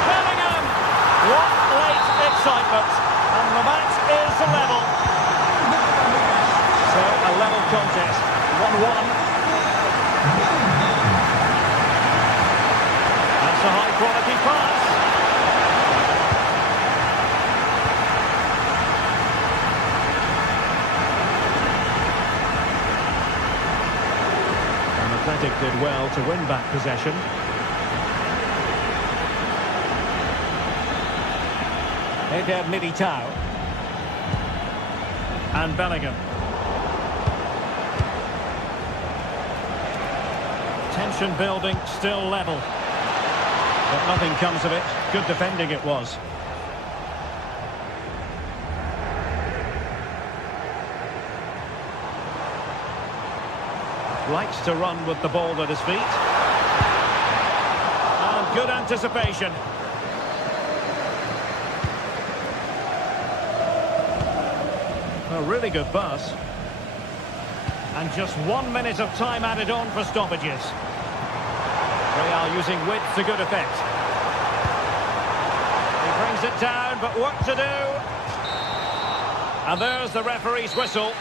Bellingham! What late excitement. And the match is level. So, a level contest. 1-1. That's a high-quality pass. And Athletic did well to win back possession. Eder Militao. And Bellingham. Tension building, still level. But nothing comes of it. Good defending it was. Likes to run with the ball at his feet. And good anticipation. A really good pass. And just 1 minute of time added on for stoppages. Real using width to good effect. He brings it down, but work to do. And there's the referee's whistle.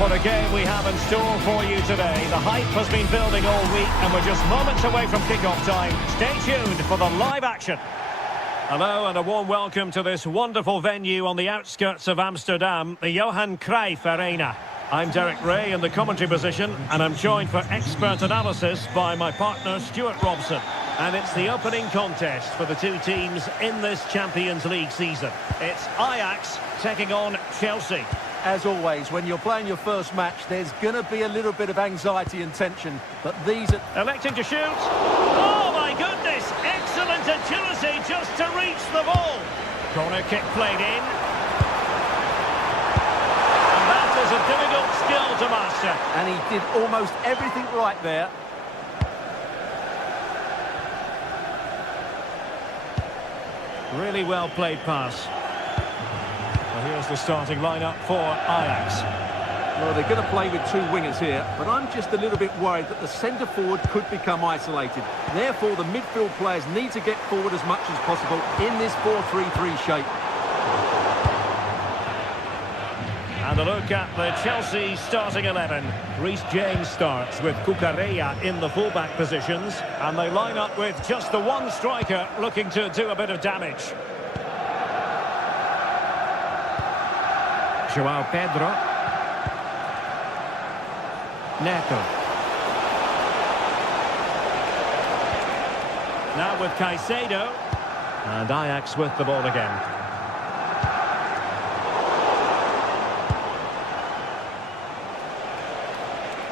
What a game we have in store for you today. The hype has been building all week and we're just moments away from kick-off time. Stay tuned for the live action. Hello and a warm welcome to this wonderful venue on the outskirts of Amsterdam, the Johan Cruijff Arena. I'm Derek Ray in the commentary position, and I'm joined for expert analysis by my partner Stuart Robson. And it's the opening contest for the two teams in this Champions League season. It's Ajax taking on Chelsea. As always, when you're playing your first match, there's going to be a little bit of anxiety and tension. But these are... Electing to shoot. Oh, my goodness! Excellent agility just to reach the ball. Corner kick played in. And that is a difficult skill to master. And he did almost everything right there. Really well played pass. Well, here's the starting lineup for Ajax. Well, they're going to play with two wingers here, but I'm just a little bit worried that the centre-forward could become isolated. Therefore, the midfield players need to get forward as much as possible in this 4-3-3 shape. And a look at the Chelsea starting 11. Reece James starts with Cucurella in the fullback positions. And they line up with just the one striker looking to do a bit of damage. João Pedro. Neto. Now with Caicedo. And Ajax with the ball again.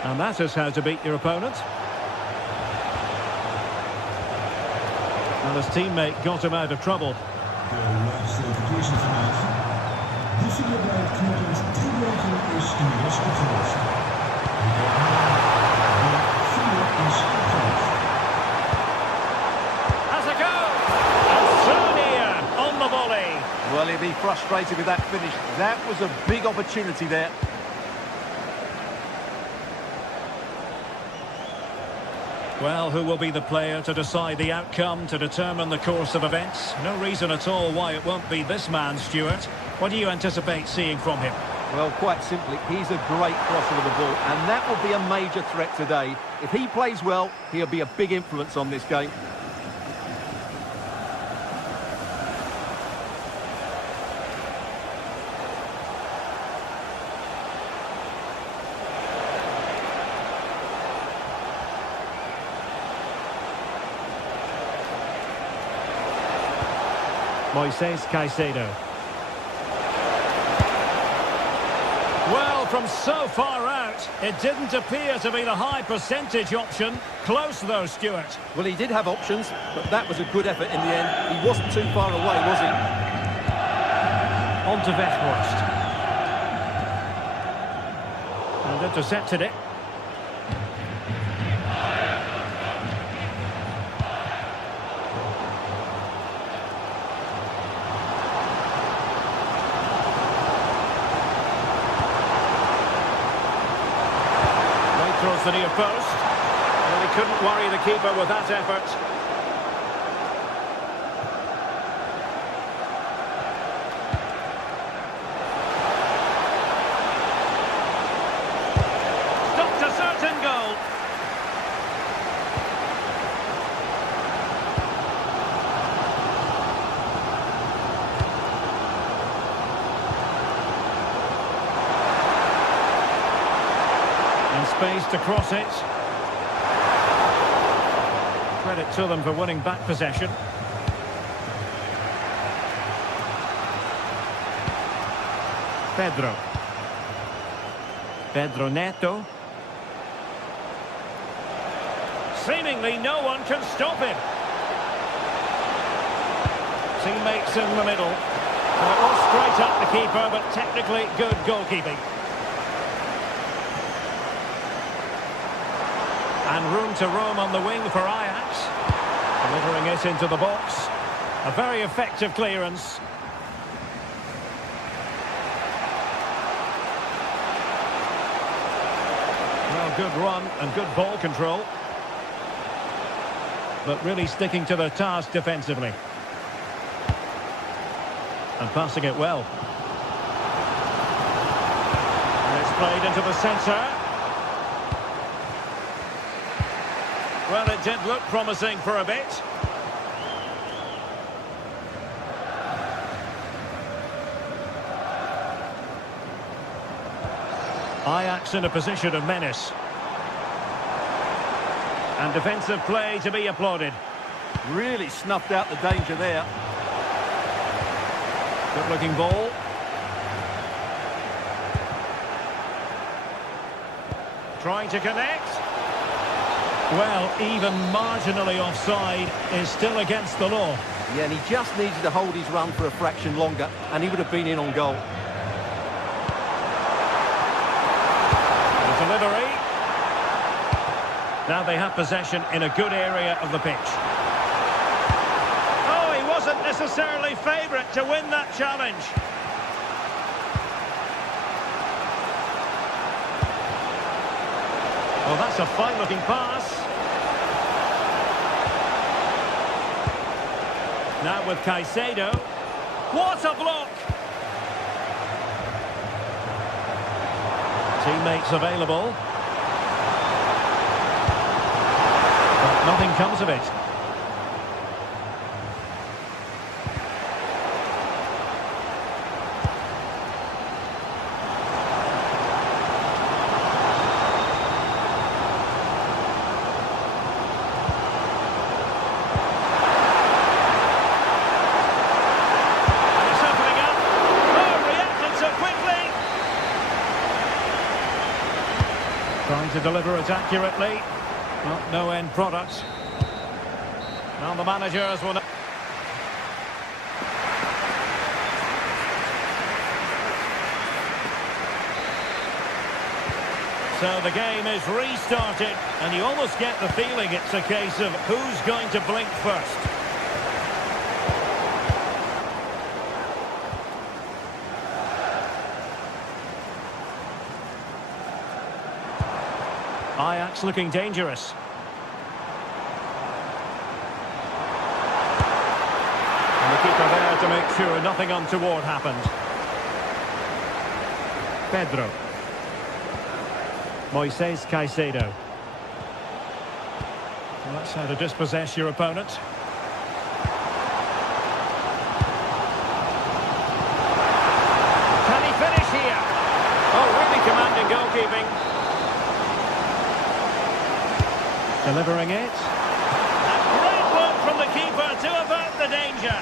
And that is how to beat your opponent. And his teammate got him out of trouble. Has a go! And Sonia on the volley. Well, he'll be frustrated with that finish. That was a big opportunity there. Well, who will be the player to decide the outcome, to determine the course of events? No reason at all why it won't be this man, Stuart. What do you anticipate seeing from him? Well, quite simply, he's a great crosser of the ball, and that will be a major threat today. If he plays well, he'll be a big influence on this game. Moises Caicedo. Well, from so far out, it didn't appear to be the high percentage option. Close though, Stuart. Well, he did have options, but that was a good effort in the end. He wasn't too far away, was he? On to Weghorst. And intercepted it. Towards the near post. Well, he couldn't worry the keeper with that effort. Stopped a certain goal. Space to cross it. Credit to them for winning back possession. Pedro Neto. Seemingly no one can stop him. Teammates in the middle. Well, it was straight up the keeper, but technically good goalkeeping. And room to roam on the wing for Ajax. Delivering it into the box. A very effective clearance. Well, good run and good ball control. But really sticking to the task defensively. And passing it well. And it's played into the centre. Well, it did look promising for a bit. Ajax in a position of menace. And defensive play to be applauded. Really snuffed out the danger there. Good looking ball. Trying to connect. Well, even marginally offside is still against the law. Yeah, and he just needed to hold his run for a fraction longer, and he would have been in on goal. The delivery. Now they have possession in a good area of the pitch. Oh, he wasn't necessarily favourite to win that challenge. Oh, that's a fine-looking pass. Now with Caicedo. What a block! Teammates available. But nothing comes of it. Trying to deliver it accurately. Well, no end product. Now the managers will... So the game is restarted, and you almost get the feeling it's a case of who's going to blink first. Ajax looking dangerous. And the keeper there to make sure nothing untoward happened. Pedro. Moises Caicedo. Well, that's how to dispossess your opponent. Can he finish here? Oh, really commanding goalkeeping. Delivering it. A great work from the keeper to avert the danger.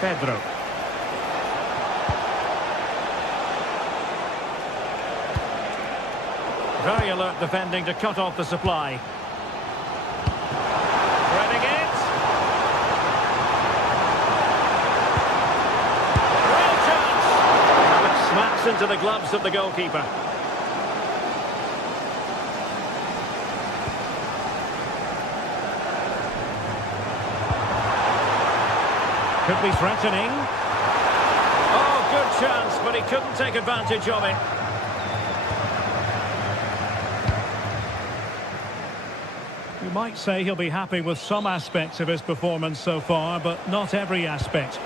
Pedro. Very alert defending to cut off the supply. Threading it. Real chance. And it smacks into the gloves of the goalkeeper. Could be threatening. Oh, good chance, but he couldn't take advantage of it. You might say he'll be happy with some aspects of his performance so far, but not every aspect.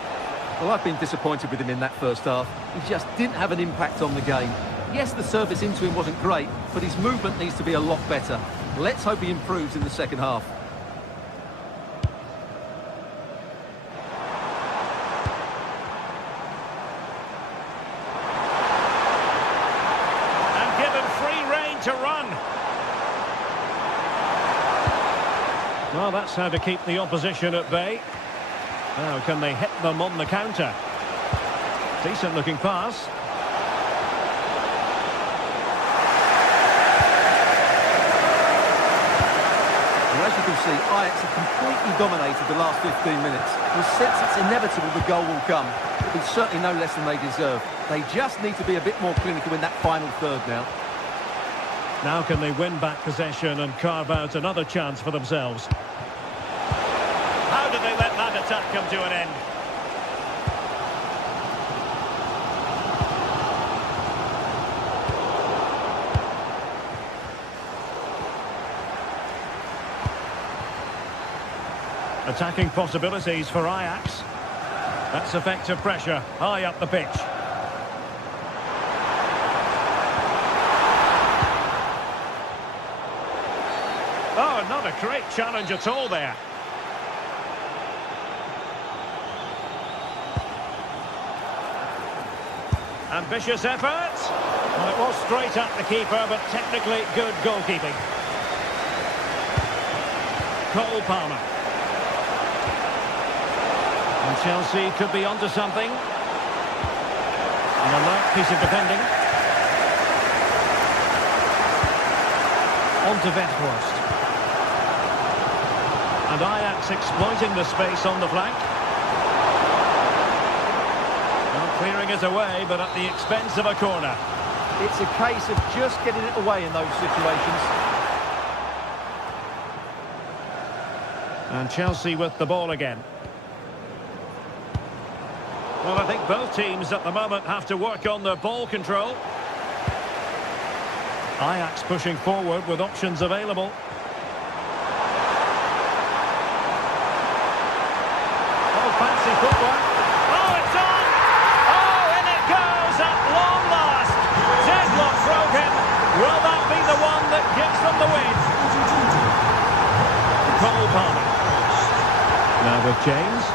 Well, I've been disappointed with him in that first half. He just didn't have an impact on the game. Yes, the service into him wasn't great, but his movement needs to be a lot better. Let's hope he improves in the second half. To run. Well, that's how to keep the opposition at bay. Now, can they hit them on the counter? Decent looking pass. Well, as you can see, Ajax have completely dominated the last 15 minutes. We sense it's inevitable the goal will come. It'll be certainly no less than they deserve. They just need to be a bit more clinical in that final third now. Now can they win back possession and carve out another chance for themselves? How did they let that attack come to an end? Attacking possibilities for Ajax. That's effective pressure, high up the pitch. Oh, not a great challenge at all there. Ambitious effort. Well, it was straight at the keeper, but technically good goalkeeping. Cole Palmer. And Chelsea could be onto something. An alert piece of defending. On to Weghorst. And Ajax exploiting the space on the flank. Well, clearing it away, but at the expense of a corner. It's a case of just getting it away in those situations. And Chelsea with the ball again. Well, I think both teams at the moment have to work on their ball control. Ajax pushing forward with options available. Oh, fancy footwork. Oh, it's on! Oh, in it goes at long last. Deadlock broken. Will that be the one that gives them the win? Cole Palmer. Now with James.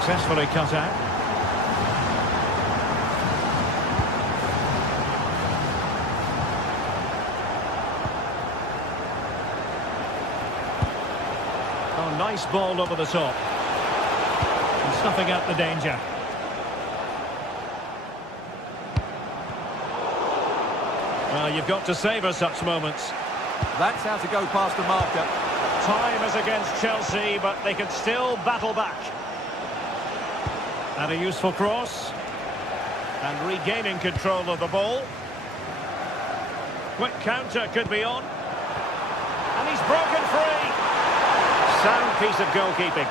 Successfully cut out. Oh, nice ball over the top. And snuffing out the danger. Well, you've got to savour such moments. That's how to go past the marker. Time is against Chelsea, but they can still battle back. And a useful cross. And regaining control of the ball. Quick counter could be on. And he's broken free. Sound piece of goalkeeping.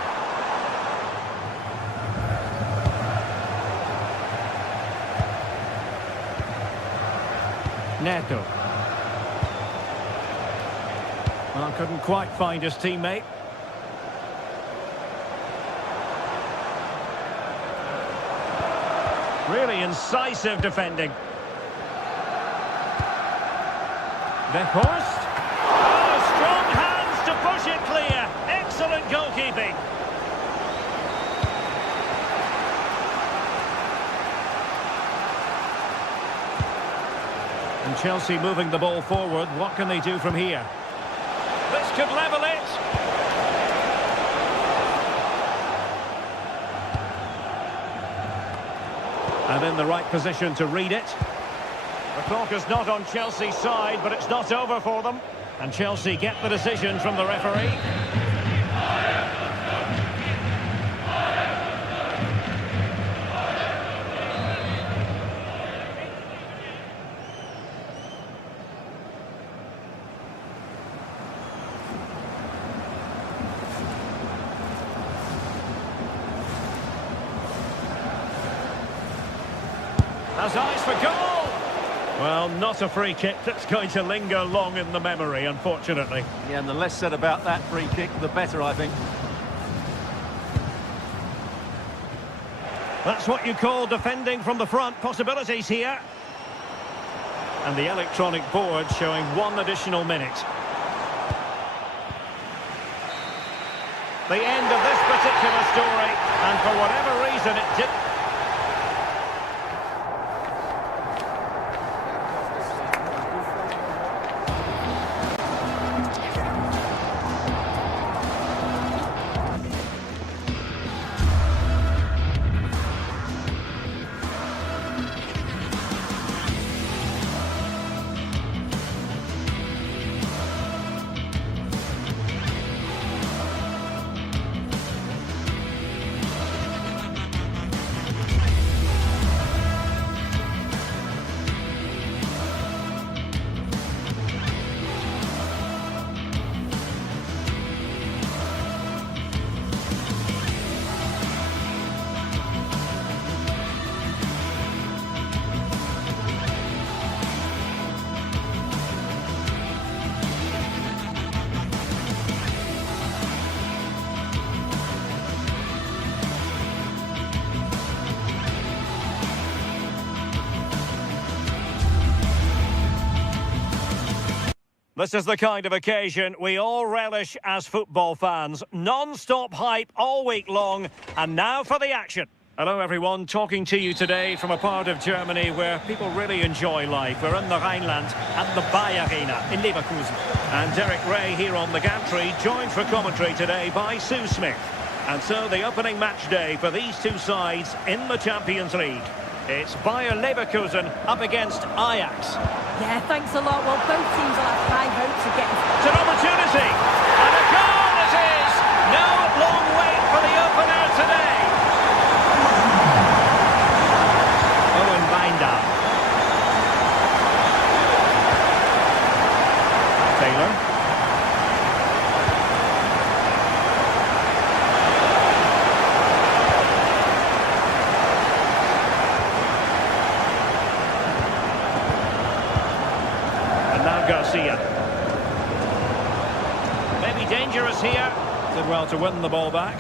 Neto. Well, couldn't quite find his teammate. Really incisive defending. Weghorst. Oh, strong hands to push it clear. Excellent goalkeeping. And Chelsea moving the ball forward. What can they do from here? This could level it. And in the right position to read it. The clock is not on Chelsea's side, but it's not over for them. And Chelsea get the decision from the referee. Has eyes for goal! Well, not a free kick that's going to linger long in the memory, unfortunately. Yeah, and the less said about that free kick, the better, I think. That's what you call defending from the front. Possibilities here. And the electronic board showing 1 additional minute. The end of this particular story, and for whatever reason it didn't. This is the kind of occasion we all relish as football fans. Non-stop hype all week long, and now for the action. Hello everyone, talking to you today from a part of Germany where people really enjoy life. We're in the Rhineland at the Bayer Arena in Leverkusen. And Derek Ray here on the gantry, joined for commentary today by Sue Smith. And so the opening match day for these two sides in the Champions League. It's Bayer Leverkusen up against Ajax. Yeah, thanks a lot. Well, both teams will have high hopes of getting... It's an opportunity! And a goal it is! No long wait for the opener today. Owen Binder. Taylor. Garcia. Maybe dangerous here. Did well to win the ball back.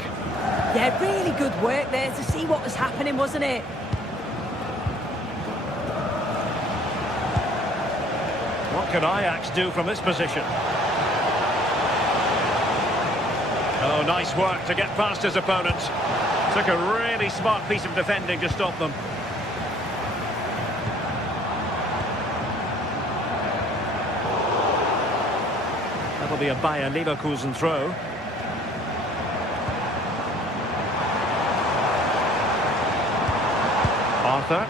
Yeah, really good work there to see what was happening, wasn't it? What can Ajax do from this position? Oh, nice work to get past his opponent. Took a really smart piece of defending to stop them. That'll be a Bayer Leverkusen throw. Arthur.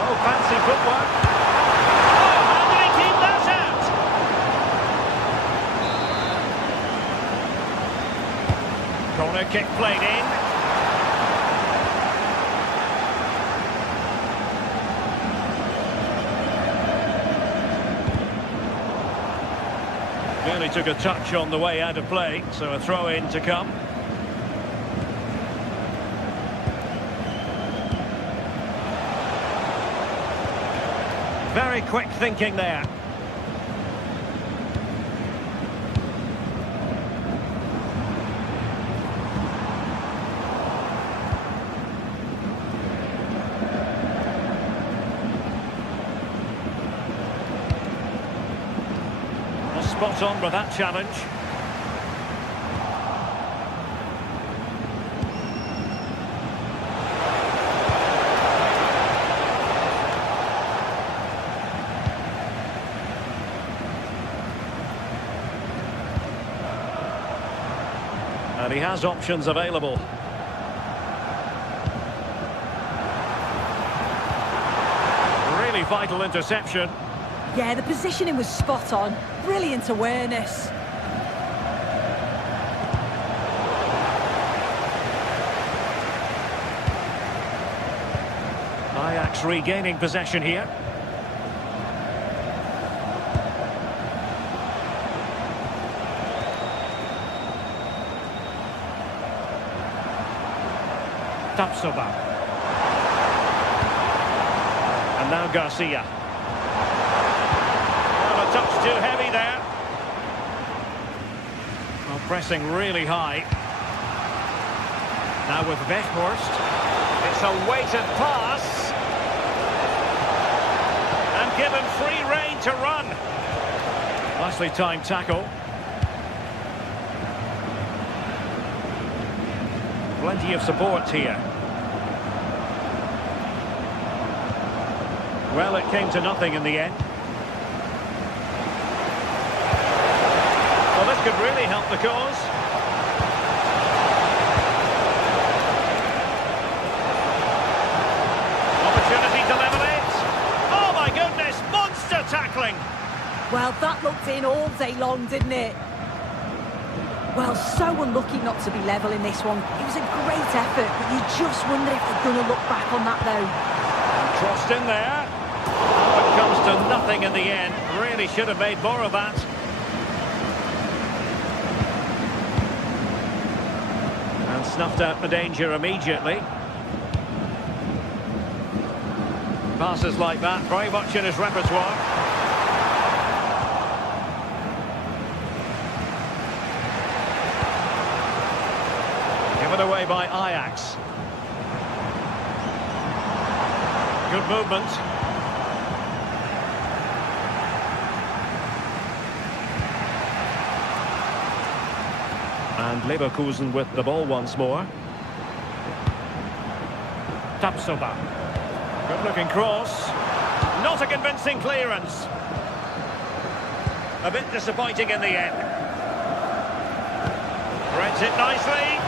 Oh, fancy footwork. Oh, how did he keep that out? Corner kick played in. Nearly took a touch on the way out of play, so a throw-in to come. Very quick thinking there. Spot on with that challenge. And he has options available. Really vital interception. Yeah, the positioning was spot on. Brilliant awareness. Ajax regaining possession here. Tapsoba. And now Garcia. A touch too heavy there. Well, pressing really high. Now with Weghorst. It's a weighted pass. And given free rein to run. Nicely timed tackle. Plenty of support here. Well, it came to nothing in the end. Well, this could really help the cause. Opportunity to level it. Oh, my goodness, monster tackling. Well, that looked in all day long, didn't it? Well, so unlucky not to be level in this one. It was a great effort, but you just wonder if they're going to look back on that, though. Crossed in there. Oh, it comes to nothing in the end. Really should have made more of that. And snuffed out the danger immediately. Passes like that, very much in his repertoire. Given away by Ajax. Good movement. And Leverkusen with the ball once more. Tapsoba. Good looking cross. Not a convincing clearance. A bit disappointing in the end. Threads it nicely.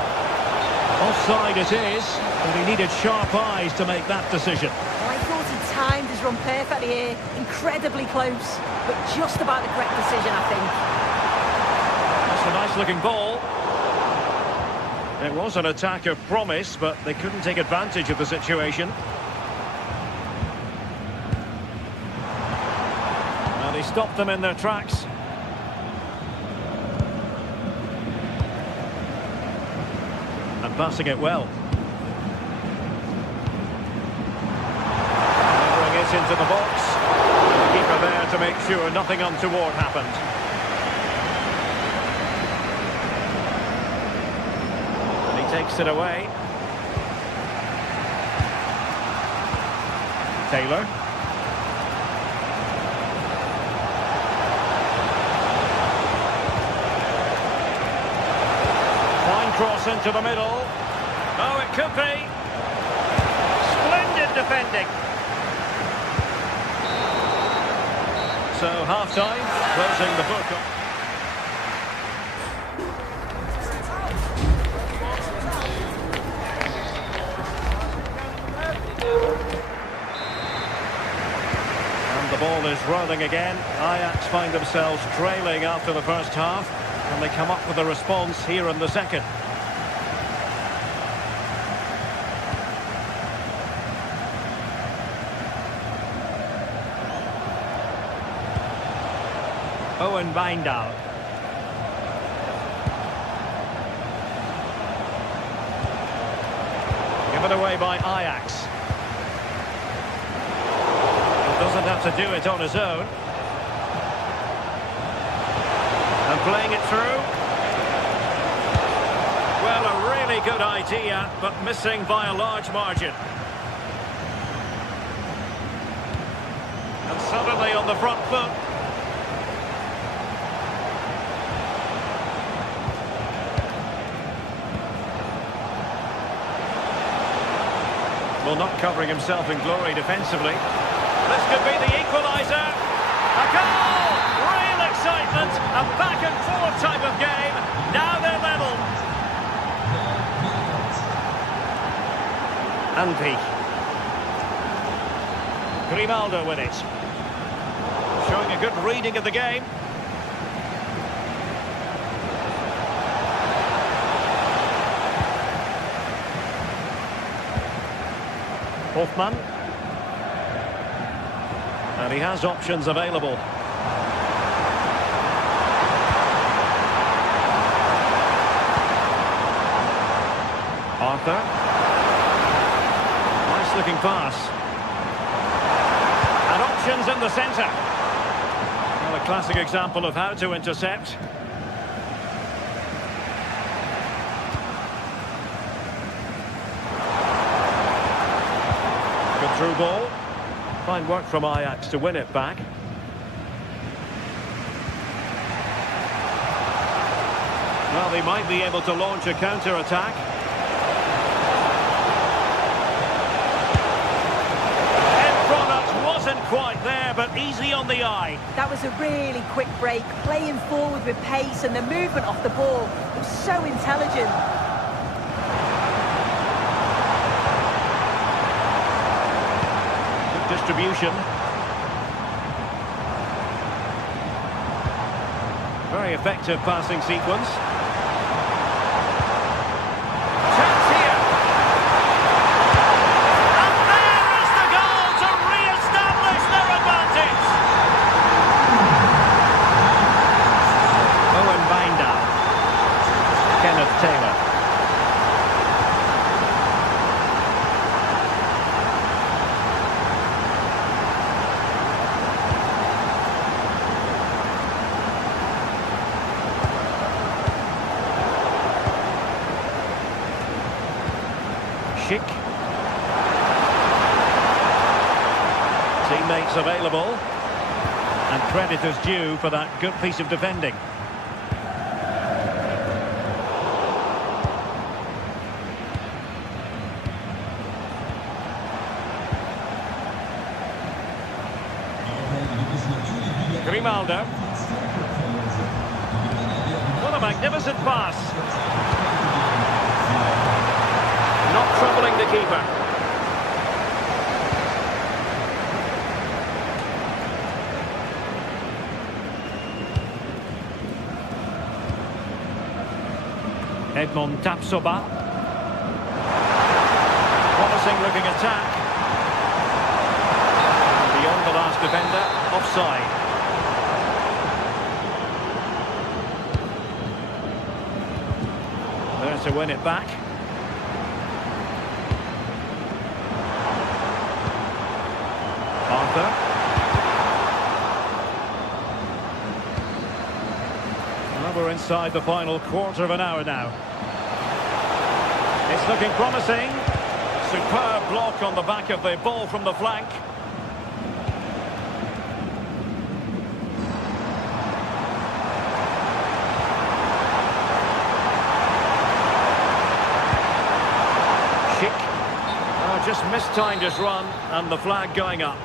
Offside it is, but he needed sharp eyes to make that decision. Well, I thought he timed his run perfectly here. Incredibly close, but just about the correct decision, I think. That's a nice looking ball. It was an attack of promise, but they couldn't take advantage of the situation. And he stopped them in their tracks. And passing it well. Delivering it into the box. And the keeper there to make sure nothing untoward happened. Takes it away. Taylor. Fine cross into the middle. Oh, it could be. Splendid defending. So half-time, closing the book up. The ball is rolling again. Ajax find themselves trailing after the first half, and they come up with a response here in the second. Owen Wijndal. Given away by Ajax. Doesn't have to do it on his own. And playing it through. Well, a really good idea, but missing by a large margin. And suddenly on the front foot. Well, not covering himself in glory defensively. This could be the equaliser. A goal! Real excitement. A back and forth type of game. Now they're level. Anpi. Grimaldo with it. Showing a good reading of the game. Hoffman. And he has options available. Arthur. Nice looking pass. And options in the centre. Well, a classic example of how to intercept. Good through ball. Fine work from Ajax to win it back. Well, they might be able to launch a counter-attack. End product wasn't quite there, but easy on the eye. That was a really quick break, playing forward with pace, and the movement off the ball was so intelligent. Distribution. Very effective passing sequence. Chance here. And there is the goal to re-establish their advantage. Owen Wijndal. Kenneth Taylor. Teammates available, and credit is due for that good piece of defending. defender. What a magnificent pass. Not troubling the keeper. Edmond Tapsoba. Promising looking attack. Beyond the last defender, offside. There to win it back. Arthur. Well, we're inside the final quarter of an hour now. It's looking promising. Superb block on the back of the ball from the flank. Schick. Oh, just mistimed his run and the flag going up.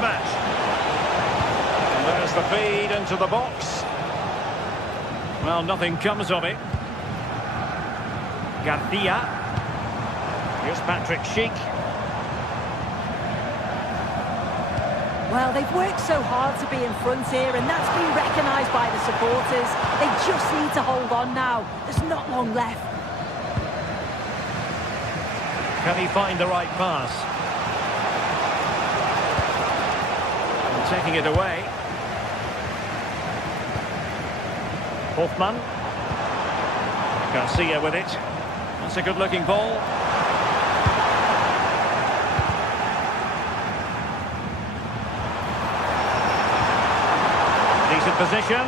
Match. And there's the feed into the box. Well, nothing comes of it. Garcia. Here's Patrick Schick. Well, they've worked so hard to be in front here, and that's been recognised by the supporters. They just need to hold on now. There's not long left. Can he find the right pass? Taking it away. Hoffman. Garcia with it. That's a good-looking ball. Decent position.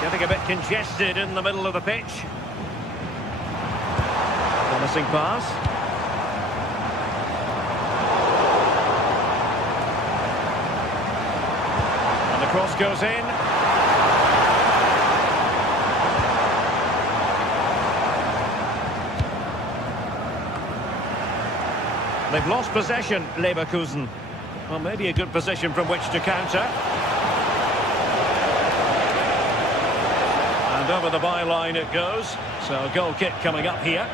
Getting a bit congested in the middle of the pitch. Promising pass. And the cross goes in. They've lost possession, Leverkusen. Well, maybe a good position from which to counter. And over the byline it goes. So a goal kick coming up here.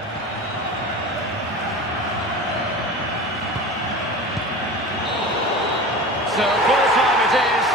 So full time it is.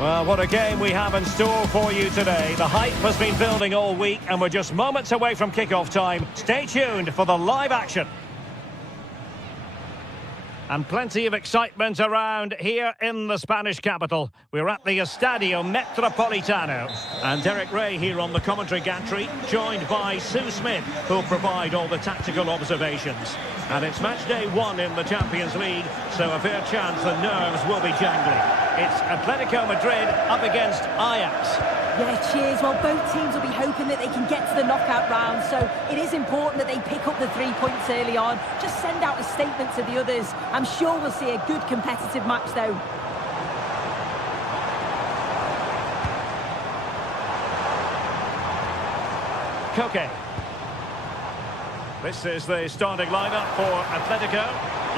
Well, what a game we have in store for you today. The hype has been building all week and we're just moments away from kickoff time. Stay tuned for the live action. And plenty of excitement around here in the Spanish capital. We're at the Estadio Metropolitano. And Derek Ray here on the commentary gantry, joined by Sue Smith, who'll provide all the tactical observations. And it's match day 1 in the Champions League, so a fair chance the nerves will be jangling. It's Atletico Madrid up against Ajax. Yeah, cheers. Well, both teams will be hoping that they can get to the knockout round, so it is important that they pick up the 3 points early on. Just send out a statement to the others. I'm sure we'll see a good competitive match, though. Koke. This is the starting lineup for Atletico.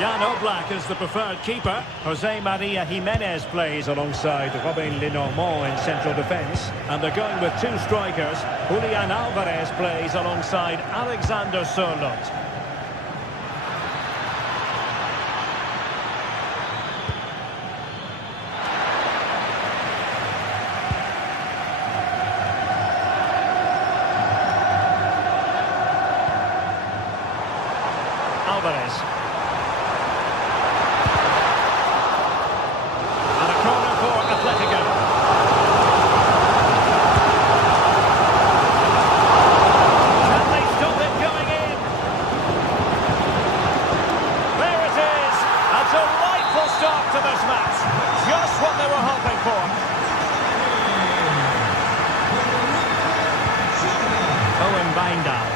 Jan Oblak is the preferred keeper. Jose Maria Jimenez plays alongside Robin Lenormand in central defence. And they're going with 2 strikers. Julian Alvarez plays alongside Alexander Sørloth. Alvarez. And a corner for Atletico. Can they stop it going in? There it is. A delightful start to this match. Just what they were hoping for. Owen Wijndal.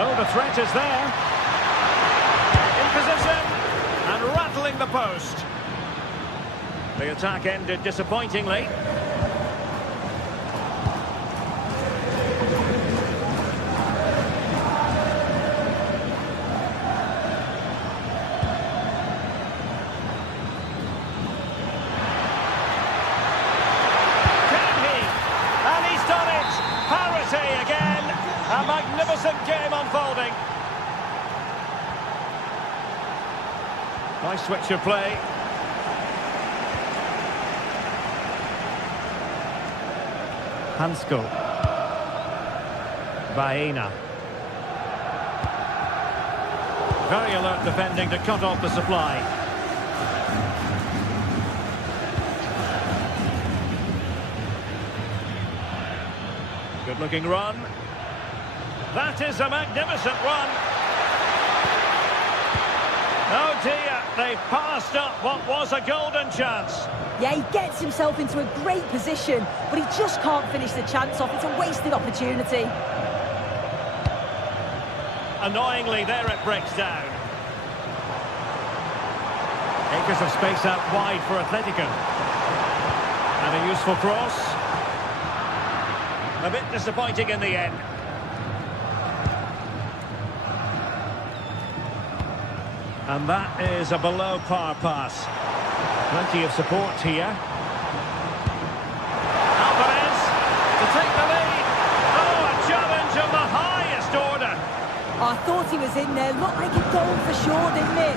Oh, the threat is there. In position and rattling the post. The attack ended disappointingly. Can he? And he's done it! Parity again! A magnificent game unfolding. Nice switch of play. Hansko. Baena. Very alert defending to cut off the supply. Good looking run. That is a magnificent run. Oh dear, they've passed up what was a golden chance. Yeah, he gets himself into a great position, but he just can't finish the chance off. It's a wasted opportunity. Annoyingly, there it breaks down. Acres of space out wide for Atletico. And a useful cross. A bit disappointing in the end. And that is a below-par pass. Plenty of support here. Alvarez to take the lead. Oh, a challenge of the highest order. I thought he was in there. Looked like a goal for sure, didn't it?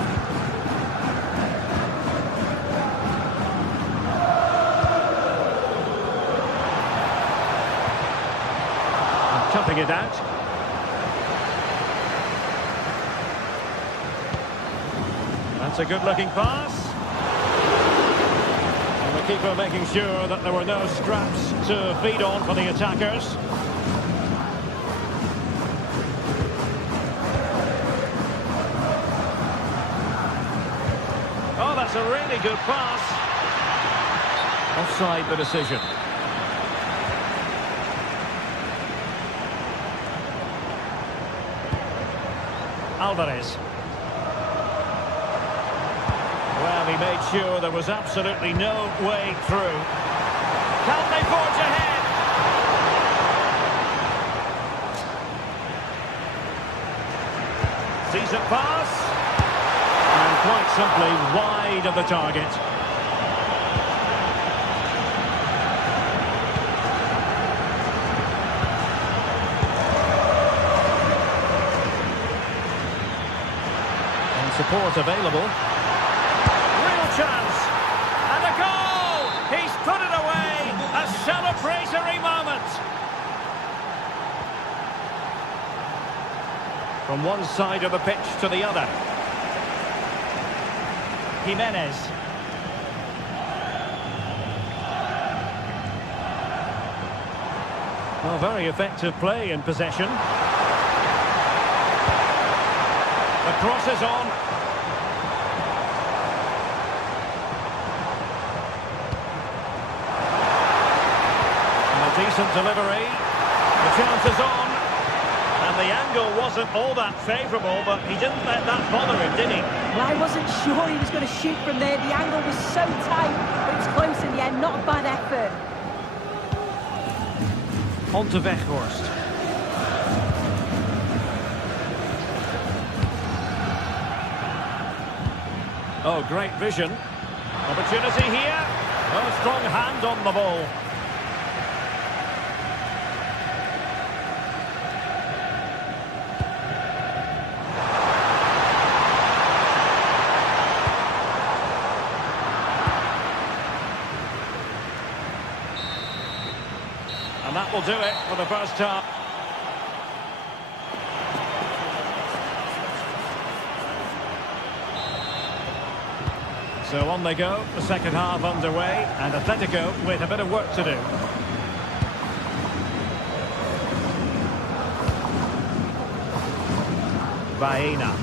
And chopping it out. That's a good-looking pass. And the keeper making sure that there were no scraps to feed on for the attackers. Oh, that's a really good pass. Offside the decision. Alvarez. Well, he made sure there was absolutely no way through. Can they forge ahead? Sees a pass. quite simply wide of the target. And support available. Real chance. And a goal! He's put it away! A celebratory moment! From one side of the pitch to the other. Jimenez. Well, very effective play in possession. The cross is on. And a decent delivery. The chance is on. And the angle wasn't all that favourable, but he didn't let that bother him, did he? Well, I wasn't sure he was going to shoot from there. The angle was so tight, but it was close in the end. Not a bad effort. On to Weghorst. Oh, great vision. Opportunity here. Oh, strong hand on the ball. And that will do it for the first half. So on they go, the second half underway, and Atletico with a bit of work to do. Baena.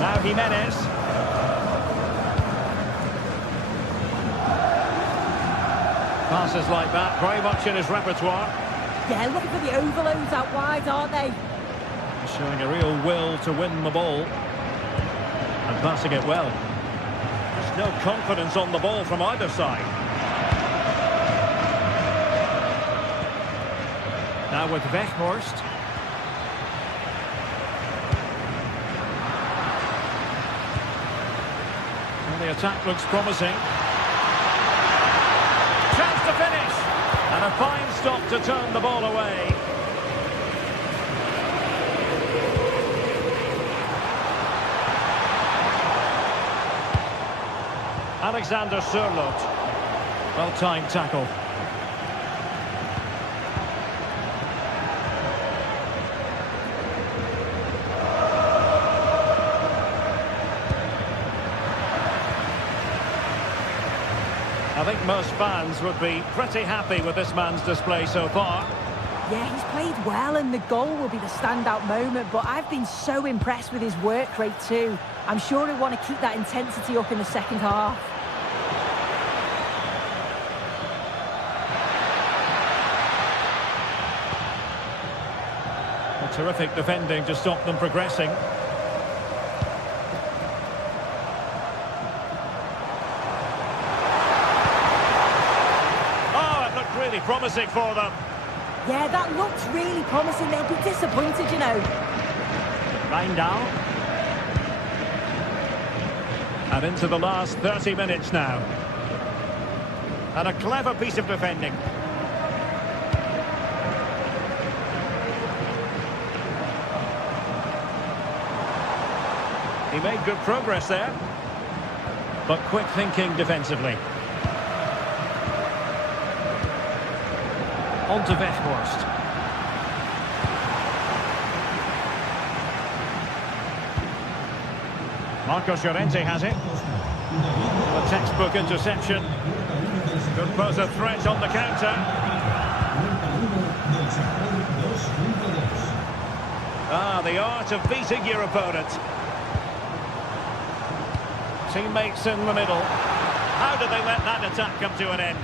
Now Jimenez. Passes like that, very much in his repertoire. Yeah, looking for the overloads out wide, aren't they? Showing a real will to win the ball. And passing it well. There's no confidence on the ball from either side. Now with Weghorst. Well, the attack looks promising. Chance to finish. And a fine stop to turn the ball away. Alexander Sørloth. Well-timed tackle. I think most fans would be pretty happy with this man's display so far. Yeah, he's played well and the goal will be the standout moment, but I've been so impressed with his work rate too. I'm sure he'll want to keep that intensity up in the second half. Terrific defending to stop them progressing. Oh, it looked really promising for them. Yeah, that looks really promising. They'll be disappointed, you know. Reindal. And into the last 30 minutes now. And a clever piece of defending. He made good progress there, but quick thinking defensively. On to Weghorst. Marcos Llorente has it. The textbook interception. Could pose a threat on the counter. Ah, the art of beating your opponent. Teammates in the middle. How did they let that attack come to an end?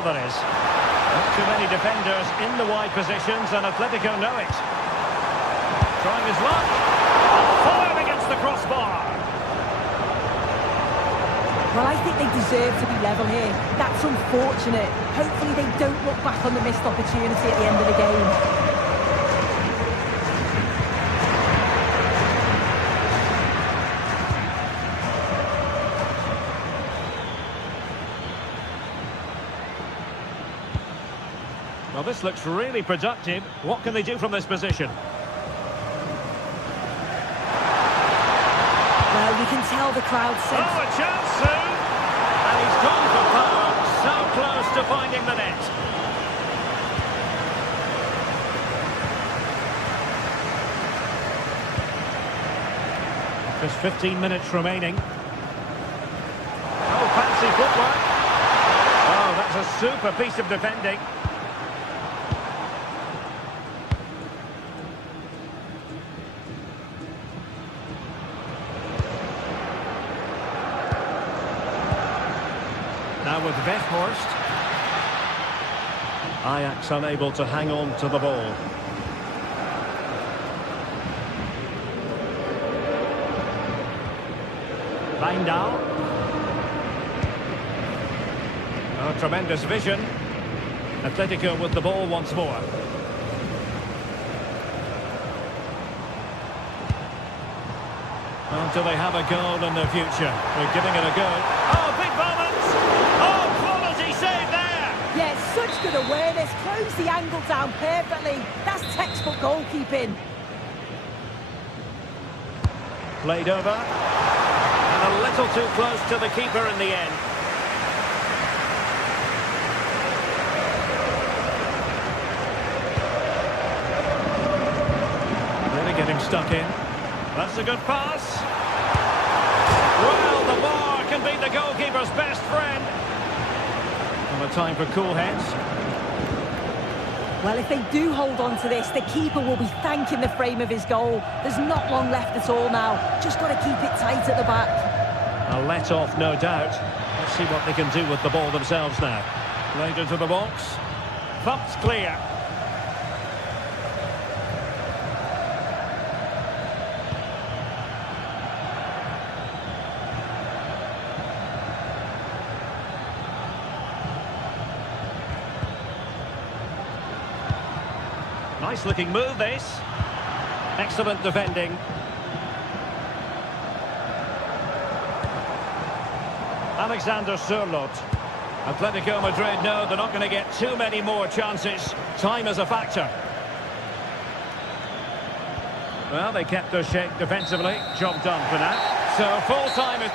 well, that is. Not too many defenders in the wide positions, and Atletico know it. Trying his luck. Fired against the crossbar. Well, I think they deserve to be level here. That's unfortunate. Hopefully they don't look back on the missed opportunity at the end of the game. Well, this looks really productive. What can they do from this position? Well, you can tell the crowd sense. Oh, a chance soon! And he's gone for power. So close to finding the net. Just 15 minutes remaining. Oh, fancy footwork. Oh, that's a super piece of defending. Now with Weghorst. Ajax unable to hang on to the ball. Wijndal. Oh, tremendous vision. Atletico with the ball once more. Well, do they have a goal in their future? They're giving it a go. Oh, big moment! Oh, quality save there! Yeah, such good awareness. Close the angle down perfectly. That's textbook goalkeeping. Played over. And a little too close to the keeper in the end. Really getting stuck in. That's a good pass. Well, the bar can be the goalkeeper's best friend. Well, a time for cool heads. Well, if they do hold on to this, the keeper will be thanking the frame of his goal. There's not long left at all now. Just got to keep it tight at the back. A let-off, no doubt. Let's see what they can do with the ball themselves now. Played into the box. Thumped clear. Nice looking move, this. Excellent defending. Alexander Sørloth. Atletico Madrid know they're not going to get too many more chances. Time is a factor. Well, they kept their shape defensively. Job done for now. So full time is...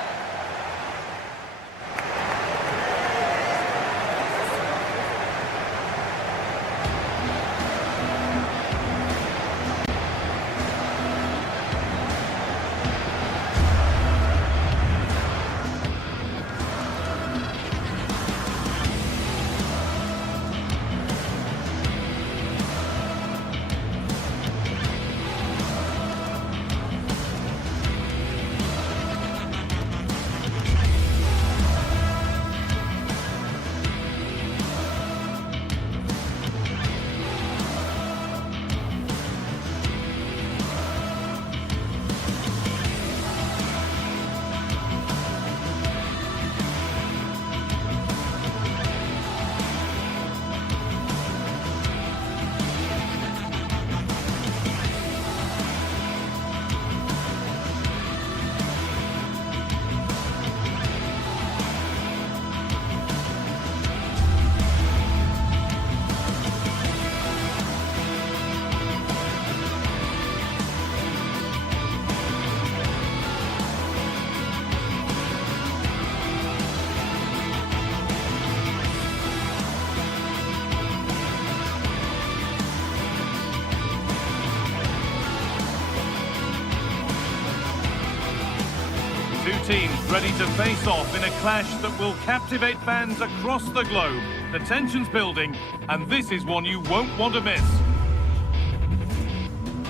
Two teams ready to face off in a clash that will captivate fans across the globe. The tension's building, and this is one you won't want to miss.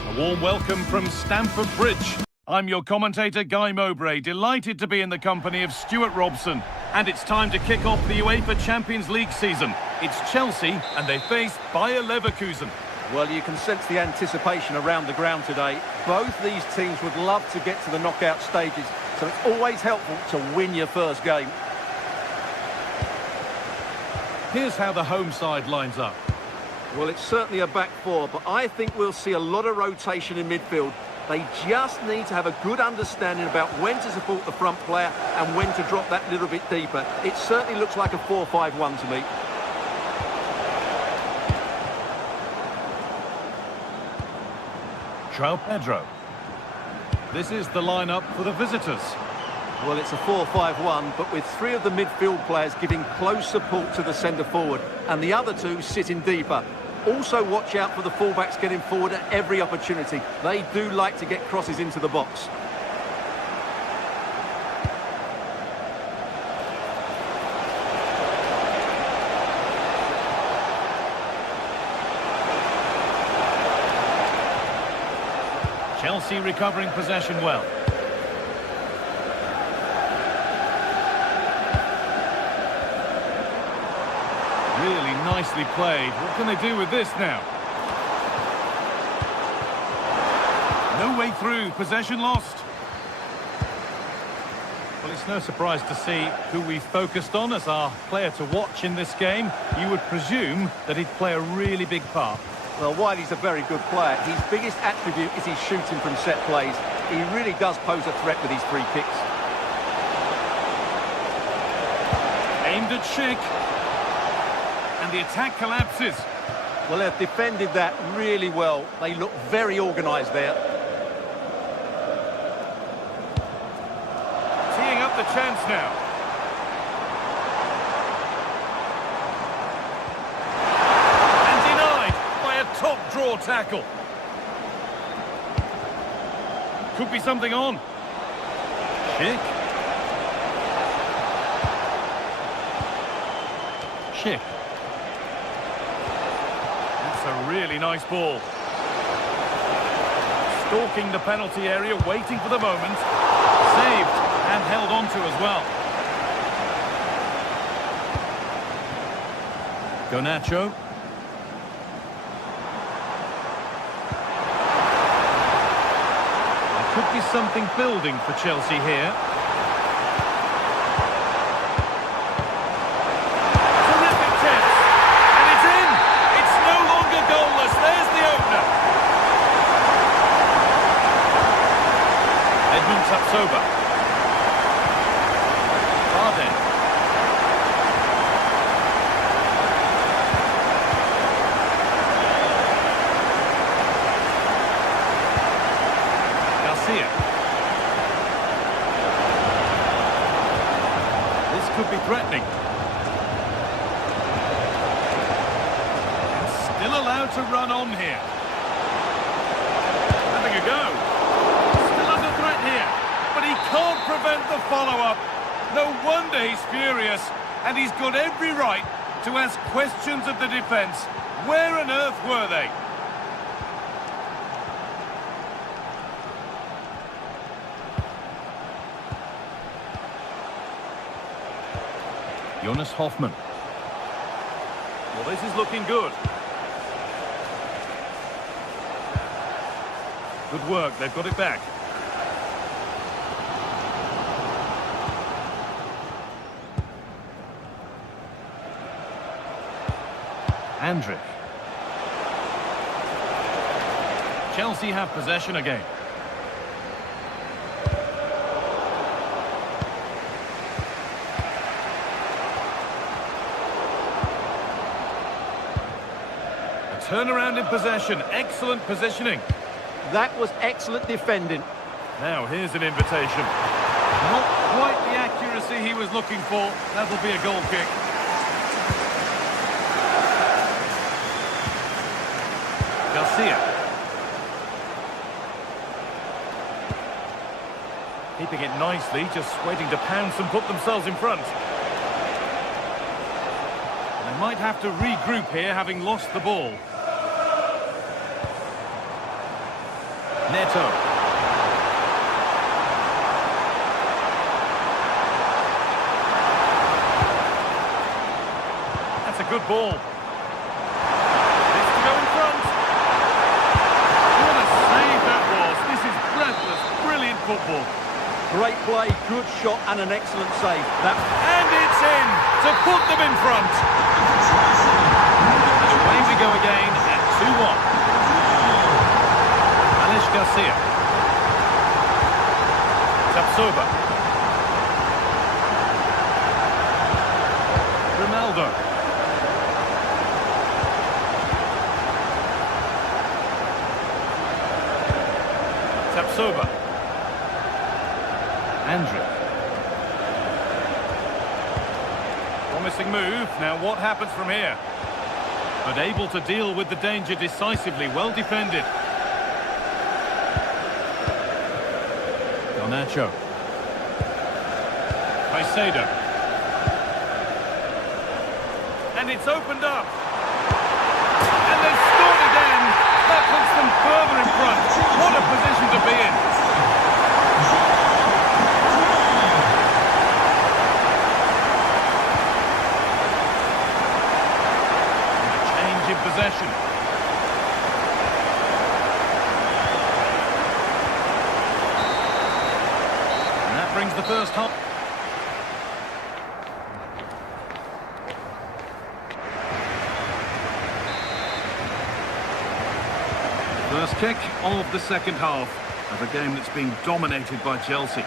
A warm welcome from Stamford Bridge. I'm your commentator, Guy Mowbray, delighted to be in the company of Stuart Robson. And it's time to kick off the UEFA Champions League season. It's Chelsea, and they face Bayer Leverkusen. Well, you can sense the anticipation around the ground today. Both these teams would love to get to the knockout stages, so it's always helpful to win your first game. Here's how the home side lines up. Well, it's certainly a back four, but I think we'll see a lot of rotation in midfield. They just need to have a good understanding about when to support the front player and when to drop that little bit deeper. It certainly looks like a 4-5-1 to me. João Pedro. This is the lineup for the visitors. Well, it's a 4-5-1, but with three of the midfield players giving close support to the centre-forward and the other two sitting deeper. Also watch out for the fullbacks getting forward at every opportunity. They do like to get crosses into the box. Chelsea recovering possession well. Really nicely played. What can they do with this now? No way through. Possession lost. Well, it's no surprise to see who we focused on as our player to watch in this game. You would presume that he'd play a really big part. Well, while he's a very good player, his biggest attribute is his shooting from set plays. He really does pose a threat with his free kicks. Aimed at Schick. And the attack collapses. Well, they've defended that really well. They look very organised there. Teeing up the chance now. And denied by a top draw tackle. Could be something on. Schick. Schick. A really nice ball. Stalking the penalty area, waiting for the moment. Saved and held on to as well. Garnacho. There could be something building for Chelsea here. Sober. Arden. Garcia. This could be threatening. And still allowed to run on here. Having a go. Still under threat here. But he can't prevent the follow-up. No wonder he's furious. And he's got every right to ask questions of the defence. Where on earth were they? Jonas Hoffmann. Well, this is looking good. Good work, they've got it back. Andrick. Chelsea have possession again. A turnaround in possession. Excellent positioning. That was excellent defending. Now here's an invitation. Not quite the accuracy he was looking for. That'll be a goal kick. Garcia. Keeping it nicely, just waiting to pounce and put themselves in front. They might have to regroup here, having lost the ball. Neto. good ball. It's to go in front. What a save that was. This is breathless, brilliant football. Great play, good shot and an excellent save. And it's in to put them in front. And away we go again at 2-1. Alex Garcia. Tapsoba. Ronaldo. Tapsoba. Andrew. Promising move. Now what happens from here? But able to deal with the danger decisively. Well defended. Garnacho. Caicedo. And it's opened up. And they've scored again. That puts them further in front. What a position to be in. Possession. And that brings the first half. First kick of the second half of a game that's been dominated by Chelsea.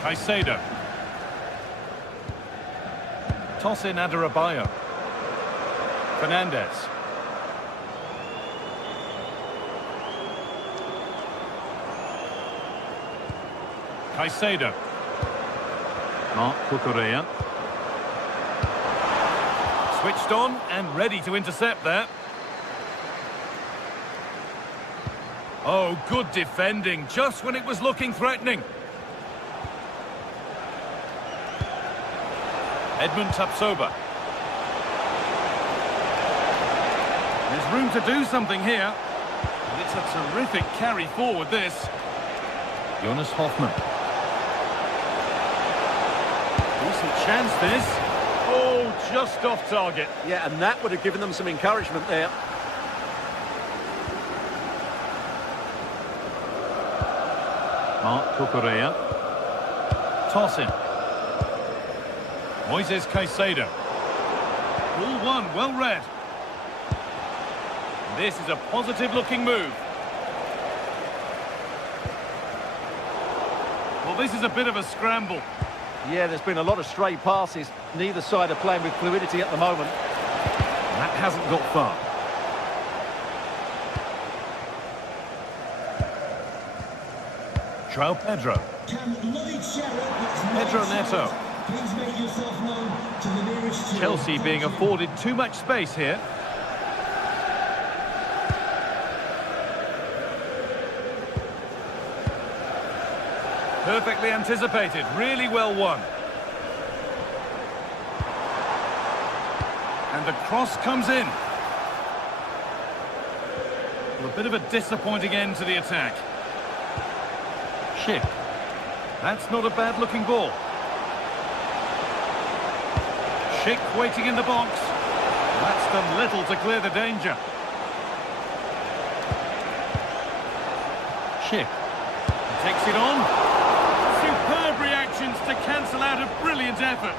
Caicedo. Toss in Adebayo. Fernandez. Caicedo. Marc Cucurella. Switched on and ready to intercept there. Oh, good defending, just when it was looking threatening. Edmund Tapsoba. There's room to do something here. And it's a terrific carry forward, this. Jonas Hoffmann. Decent chance, this. Oh, just off target. Yeah, and that would have given them some encouragement there. Marc Cucurella. Toss in. Moises Caicedo. Ball one, well read. This is a positive-looking move. Well, this is a bit of a scramble. Yeah, there's been a lot of stray passes. Neither side are playing with fluidity at the moment. That hasn't got far. João Pedro. Pedro Neto. Please make yourself known to the nearest Chelsea being afforded too much space here. Perfectly anticipated, really well won. And the cross comes in. Well, a bit of a disappointing end to the attack. Schick. That's not a bad-looking ball. Schick waiting in the box. That's done little to clear the danger. Schick. Takes it on. Superb reactions to cancel out a brilliant effort.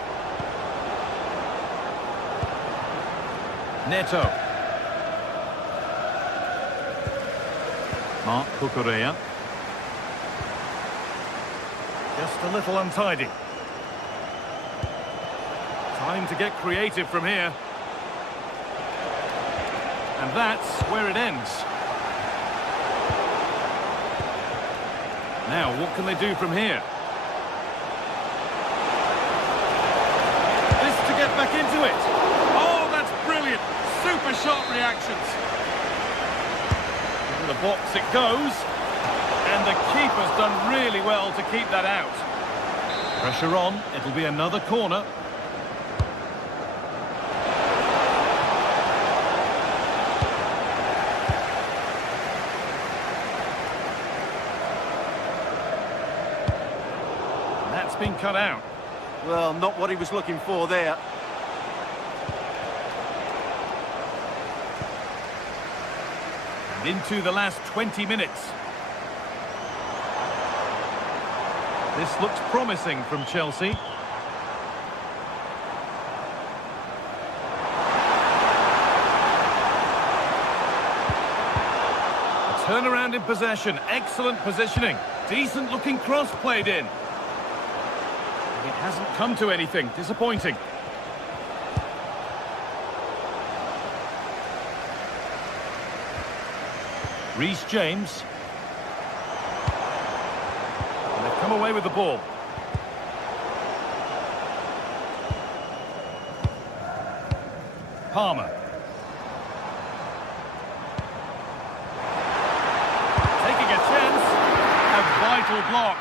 Neto. Marc Cucurella. Just a little untidy. Time to get creative from here. And that's where it ends. Now, what can they do from here? This to get back into it. Oh, that's brilliant. Super sharp reactions. In the box it goes. And the keeper's done really well to keep that out. Pressure on. It'll be another corner. That's been cut out. Well, not what he was looking for there. And into the last 20 minutes. This looks promising from Chelsea. A turnaround in possession, excellent positioning. Decent looking cross played in. It hasn't come to anything, disappointing. Reece James. And they've come away with the ball. Palmer. Taking a chance. A vital block.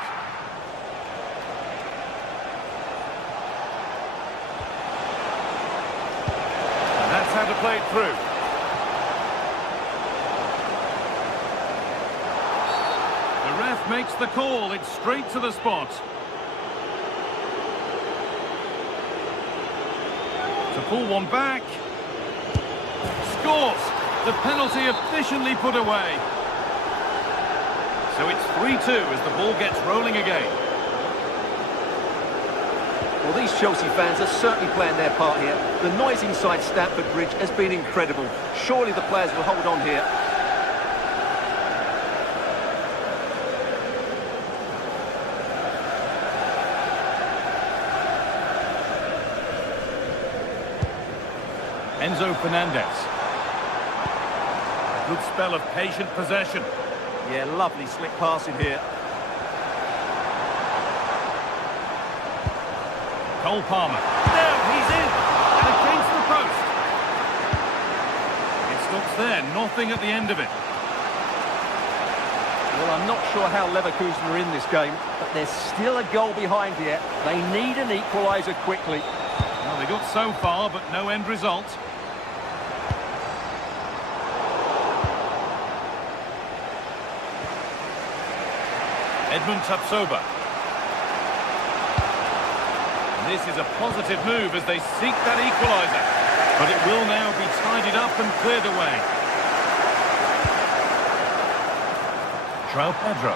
And that's how to play it through. The ref makes the call. It's straight to the spot. To pull one back. Scores! The penalty efficiently put away. So it's 3-2 as the ball gets rolling again. Well, these Chelsea fans are certainly playing their part here. The noise inside Stamford Bridge has been incredible. Surely the players will hold on here. Enzo Fernandez. A good spell of patient possession. Yeah, lovely slick passing here. Cole Palmer. There, he's in! And against the post. It stops there, nothing at the end of it. Well, I'm not sure how Leverkusen are in this game, but there's still a goal behind here. They need an equaliser quickly. Well, they got so far, but no end result. Edmund Tapsoba. This is a positive move as they seek that equaliser. But it will now be tidied up and cleared away. João Pedro.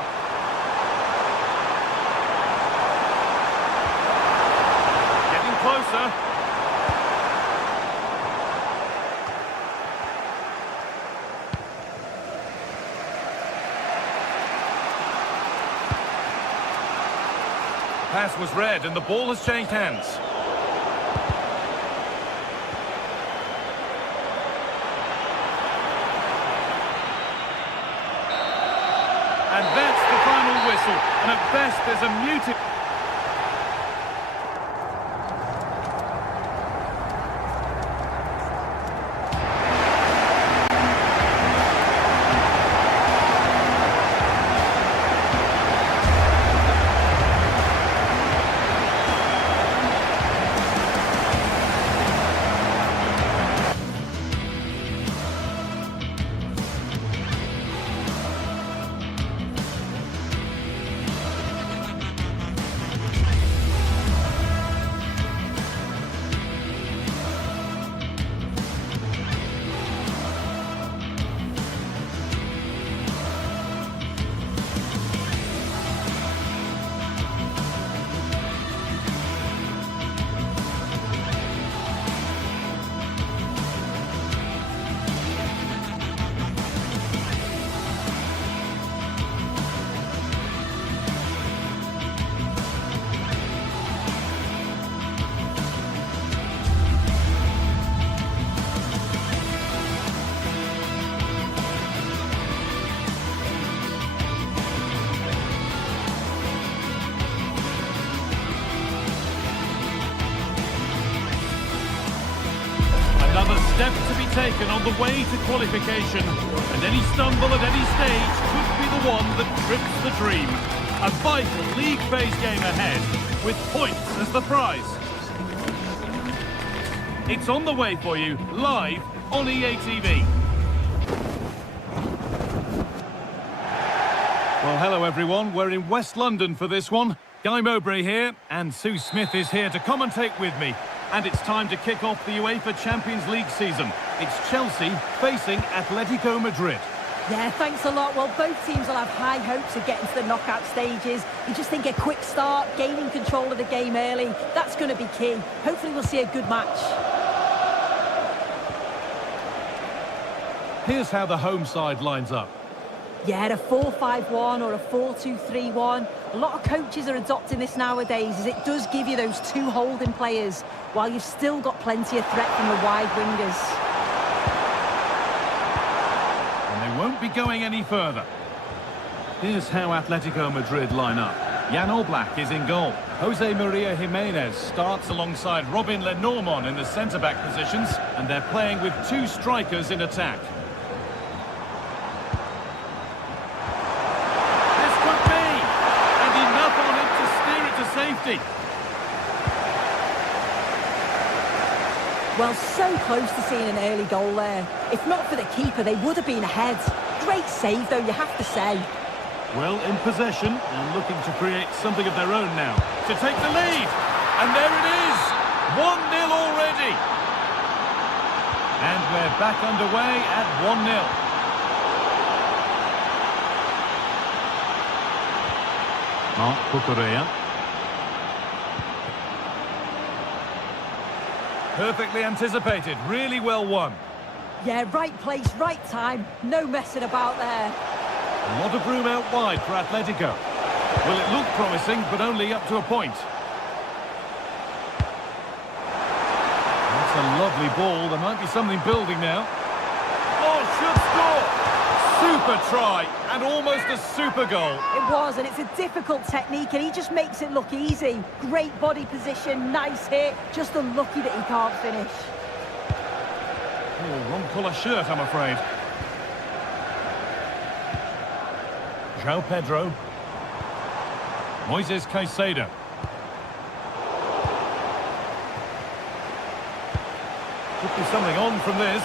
Getting closer. Pass was read and the ball has changed hands. And that's the final whistle. And at best there's a muted... Another step to be taken on the way to qualification, and any stumble at any stage could be the one that trips the dream. A vital league phase game ahead, with points as the prize. It's on the way for you, live on EA TV. Well, hello everyone. We're in West London for this one. Guy Mowbray here, and Sue Smith is here to commentate with me. And it's time to kick off the UEFA Champions League season. It's Chelsea facing Atletico Madrid. Yeah, thanks a lot. Well, both teams will have high hopes of getting to the knockout stages. You just think a quick start, gaining control of the game early, that's going to be key. Hopefully we'll see a good match. Here's how the home side lines up. Yeah, a 4-5-1 or a 4-2-3-1. A lot of coaches are adopting this nowadays, as it does give you those two holding players, while you've still got plenty of threat from the wide wingers. Won't be going any further. Here's how Atletico Madrid line up. Jan Oblak is in goal. Jose Maria Jimenez starts alongside Robin Lenormand in the centre-back positions, and they're playing with two strikers in attack. This could be, and enough on it to steer it to safety. Well, so close to seeing an early goal there. If not for the keeper, they would have been ahead. Great save, though, you have to say. Well, in possession and looking to create something of their own now. To take the lead. And there it is. 1-0 already. And we're back underway at 1-0. Marc Cucurella. Perfectly anticipated, really well won. Yeah, right place, right time, no messing about there. A lot of room out wide for Atletico. Well, it looked promising, but only up to a point. That's a lovely ball, there might be something building now. Oh, should score! Super try, and almost a super goal. It was, and it's a difficult technique, and he just makes it look easy. Great body position, nice hit, just unlucky that he can't finish. Oh, wrong colour shirt, I'm afraid. João Pedro. Moises Caicedo. Could be something on from this.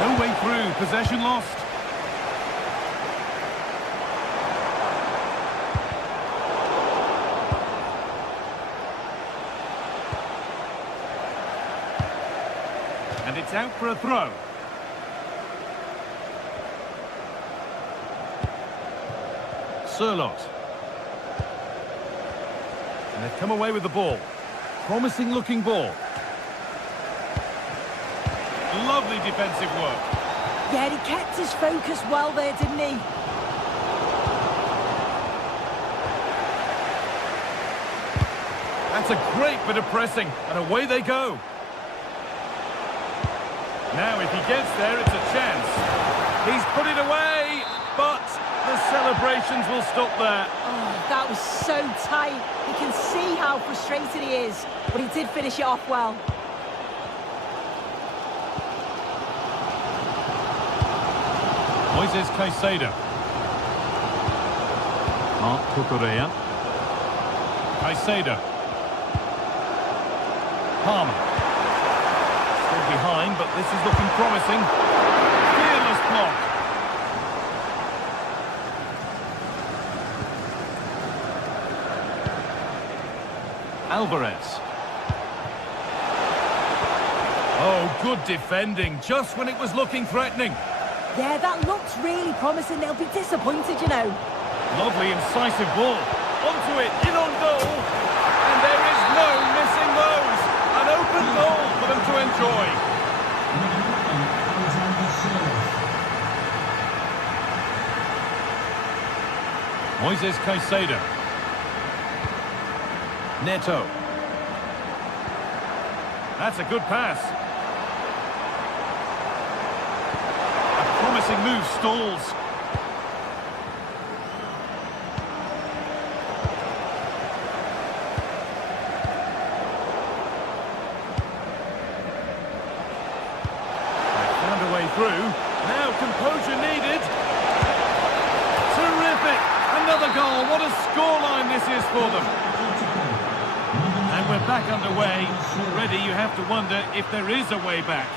No way through, possession lost. And it's out for a throw. Sirlot. And they've come away with the ball. Promising looking ball. Lovely defensive work. Yeah, he kept his focus well there, didn't he? That's a great bit of pressing, and away they go. Now, if he gets there, it's a chance. He's put it away, but the celebrations will stop there. Oh, that was so tight. You can see how frustrated he is, but he did finish it off well. Moises Caicedo. Marc Cucurella. Caicedo. Palmer. Still behind, but this is looking promising. Fearless block. Alvarez. Oh, good defending, just when it was looking threatening. Yeah, that looks really promising. They'll be disappointed, you know. Lovely, incisive ball. Onto it, in on goal. And there is no missing those. An open goal for them to enjoy. Moises Caicedo. Neto. That's a good pass. A promising move stalls. Found a way through. Now composure needed. Terrific. Another goal. What a scoreline this is for them. And we're back underway. Already you have to wonder if there is a way back.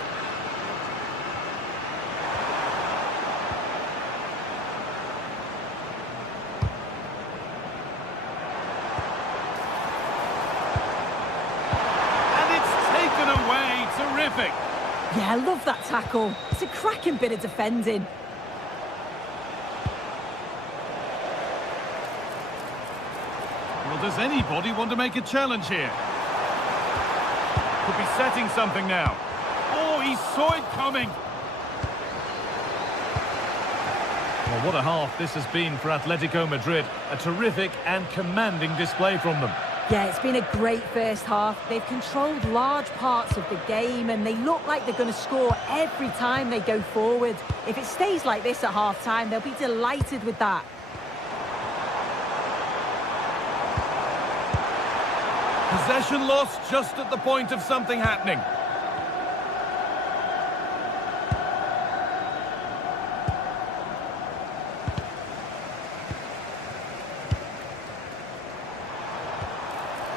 Yeah, I love that tackle. It's a cracking bit of defending. Well, does anybody want to make a challenge here? Could be setting something now. Oh, he saw it coming. Well, what a half this has been for Atletico Madrid. A terrific and commanding display from them. Yeah, it's been a great first half. They've controlled large parts of the game and they look like they're going to score every time they go forward. If it stays like this at half-time, they'll be delighted with that. Possession lost just at the point of something happening.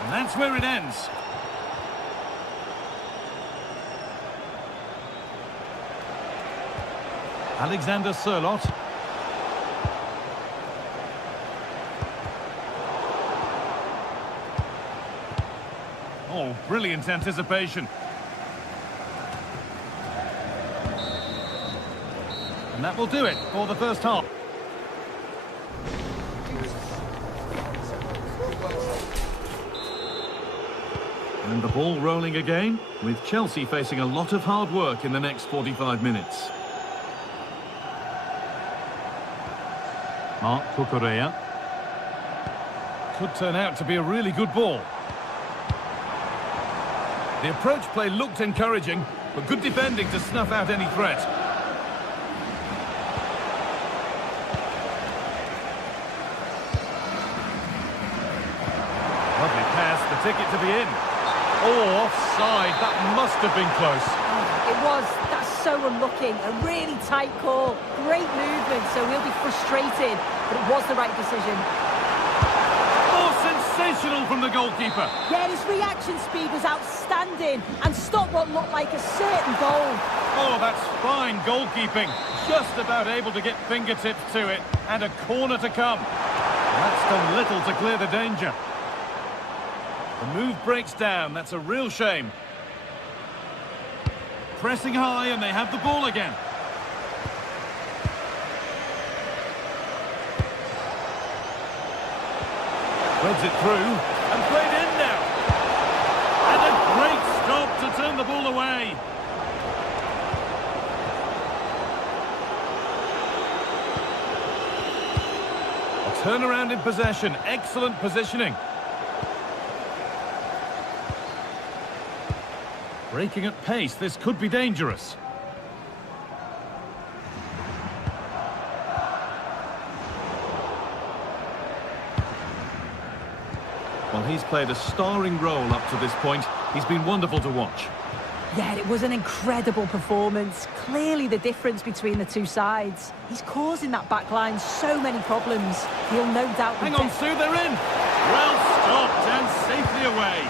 And that's where it ends. Alexander Sørloth. Oh, brilliant anticipation. And that will do it for the first half. And the ball rolling again, with Chelsea facing a lot of hard work in the next 45 minutes. Marc Cucurella. Could turn out to be a really good ball. The approach play looked encouraging, but good defending to snuff out any threat. Lovely pass, the ticket to be in. Oh, offside, that must have been close. It was. That's so unlucky. A really tight call. Great movement, so he'll be frustrated, but it was the right decision. Oh, sensational from the goalkeeper. Yeah, his reaction speed was outstanding and stopped what looked like a certain goal. Oh, that's fine goalkeeping. Just about able to get fingertips to it, and a corner to come. That's done little to clear the danger. The move breaks down. That's a real shame. Pressing high, and they have the ball again. Threads it through, and played in now. And a great stop to turn the ball away. A turnaround in possession. Excellent positioning. Breaking at pace, this could be dangerous. Well, he's played a starring role up to this point. He's been wonderful to watch. Yeah, it was an incredible performance. Clearly the difference between the two sides. He's causing that back line so many problems. He'll no doubt... Hang on, Sue, they're in! Well stopped and safely away.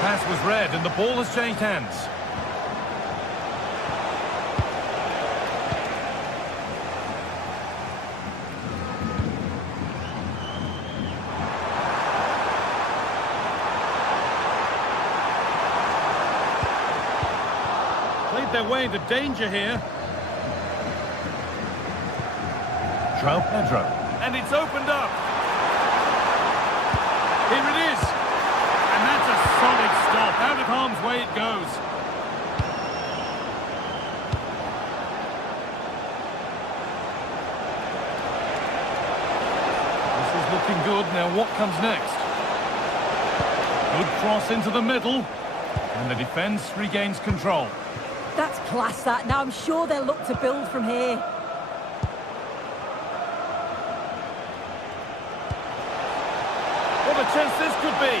Pass was read and the ball has changed hands. Played their way into danger here. João Pedro. And it's opened up. Here it is. And that's a solid stop. Out of harm's way it goes. This is looking good. Now what comes next? Good cross into the middle. And the defence regains control. That's class, that. Now I'm sure they'll look to build from here. What a chance this could be.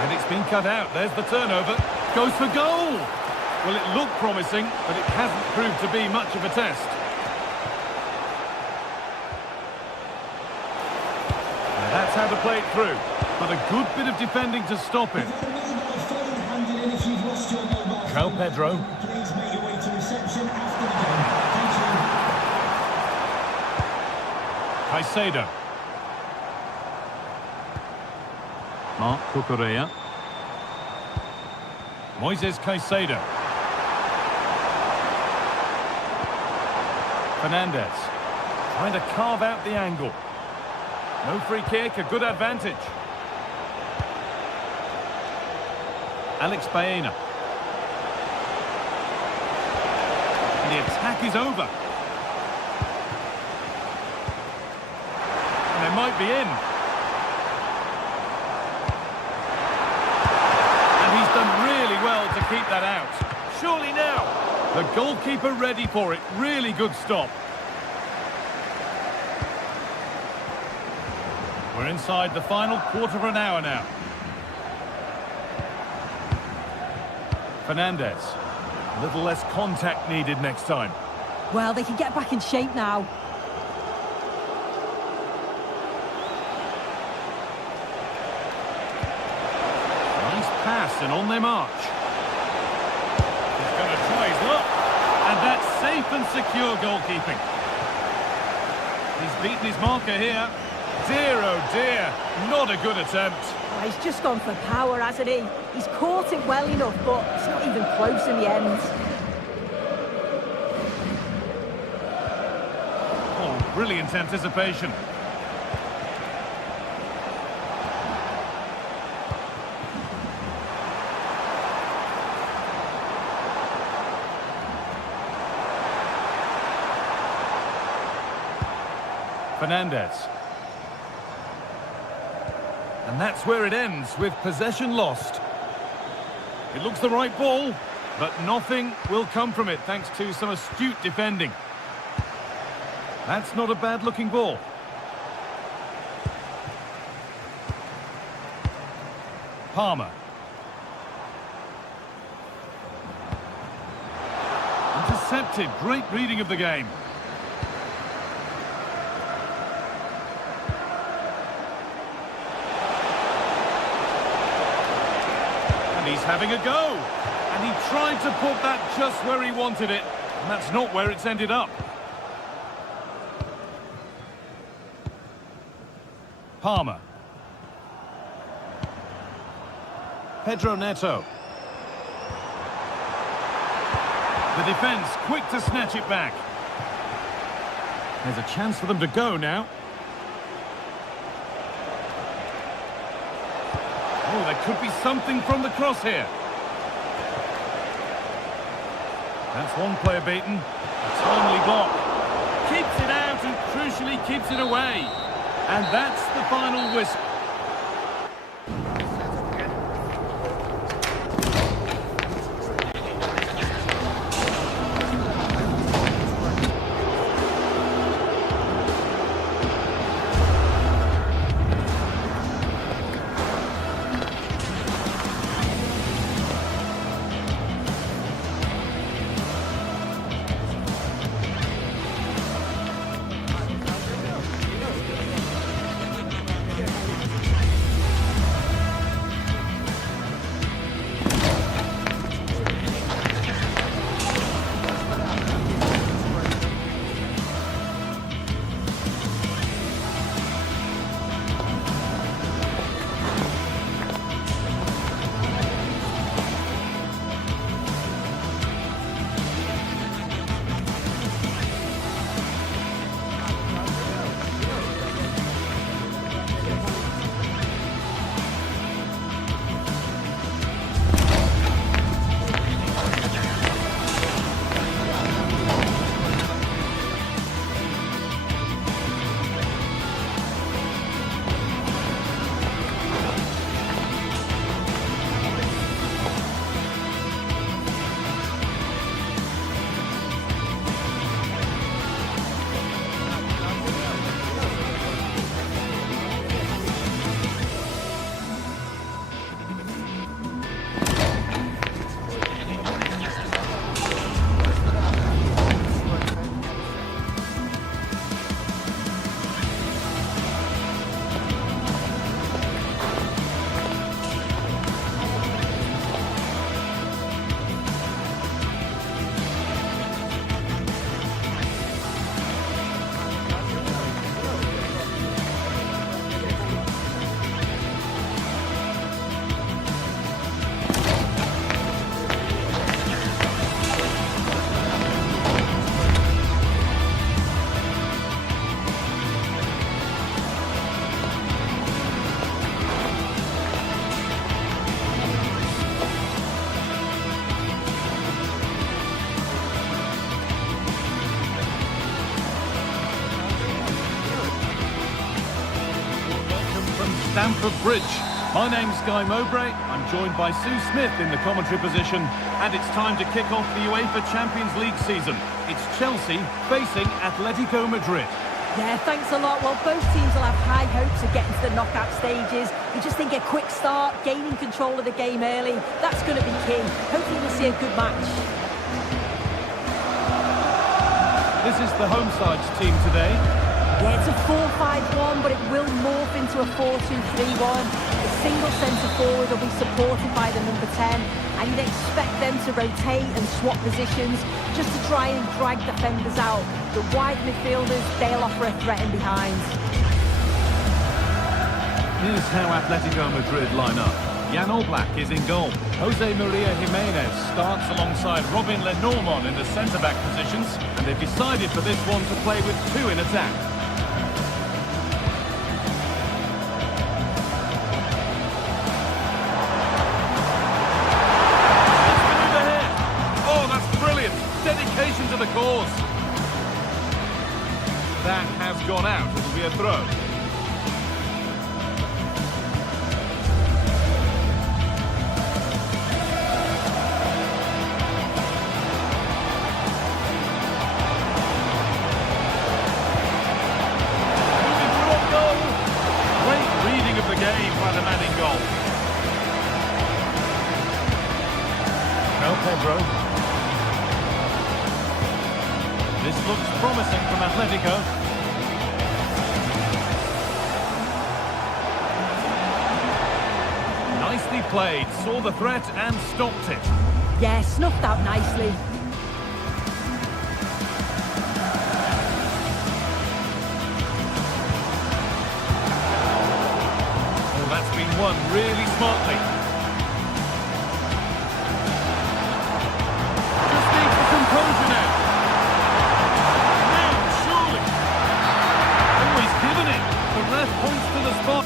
And it's been cut out. There's the turnover. Goes for goal. Well, it looked promising, but it hasn't proved to be much of a test. And that's how to play it through. But a good bit of defending to stop it. João Pedro. Please make your way to reception after the game. Thank you. Caicedo. Mark Cucurella. Moises Caicedo. Fernandez. Trying to carve out the angle. No free kick, a good advantage. Alex Baena. And the attack is over. And they might be in. And he's done really well to keep that out. Surely now. The goalkeeper ready for it. Really good stop. We're inside the final quarter of an hour now. Fernandez. A little less contact needed next time. Well, they can get back in shape now. Nice pass and on their march. He's going to try his luck. And that's safe and secure goalkeeping. He's beaten his marker here. Dear, oh dear, not a good attempt. Oh, he's just gone for power, hasn't he? He's caught it well enough, but it's not even close in the end. Oh, brilliant anticipation. Fernandez. And that's where it ends, with possession lost. It looks the right ball, but nothing will come from it thanks to some astute defending. That's not a bad-looking ball. Palmer. Intercepted. Great reading of the game. He's having a go, and he tried to put that just where he wanted it, and that's not where it's ended up. Palmer. Pedro Neto. The defence quick to snatch it back. There's a chance for them to go now. Oh, there could be something from the cross here. That's one player beaten. A timely block. Keeps it out and crucially keeps it away. And that's the final whistle. Stamford Bridge. My name's Guy Mowbray. I'm joined by Sue Smith in the commentary position, and it's time to kick off the UEFA Champions League season. It's Chelsea facing Atletico Madrid. Yeah, thanks a lot. Well, both teams will have high hopes of getting to the knockout stages. You just think a quick start, gaining control of the game early, that's going to be key. Hopefully we'll see a good match. This is the home side's team today. Yeah, it's a 4-5-1, but it will morph into a 4-2-3-1. The single centre-forward will be supported by the number 10, and you'd expect them to rotate and swap positions just to try and drag defenders out. The wide midfielders, they'll offer a threat in behind. Here's how Atletico Madrid line up. Jan Oblak is in goal. Jose Maria Jimenez starts alongside Robin Lenormand in the centre-back positions, and they've decided for this one to play with two in attack. Dedication to the cause. That has gone out. It'll be a throw. Moving through on goal. Great reading of the game by the man in goal. No Pedro. This looks promising from Atletico. Nicely played, saw the threat and stopped it. Yeah, snuffed out nicely. Oh, that's been won really smartly. Just needs the composure now. The ref points to the spot.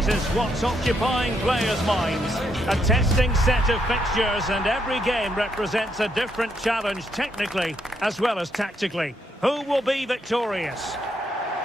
series is what's occupying players' minds. A testing set of fixtures, and every game represents a different challenge technically as well as tactically. Who will be victorious?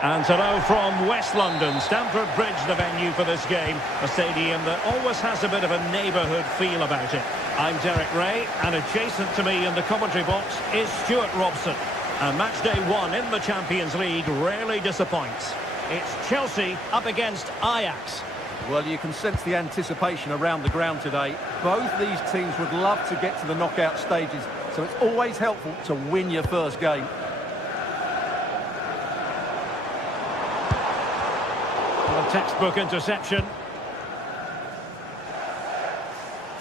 And hello from West London, Stamford Bridge, the venue for this game. A stadium that always has a bit of a neighbourhood feel about it. I'm Derek Ray, and adjacent to me in the commentary box is Stuart Robson. And match day 1 in the Champions League rarely disappoints. It's Chelsea up against Ajax. Well, you can sense the anticipation around the ground today. Both these teams would love to get to the knockout stages, so it's always helpful to win your first game. A textbook interception.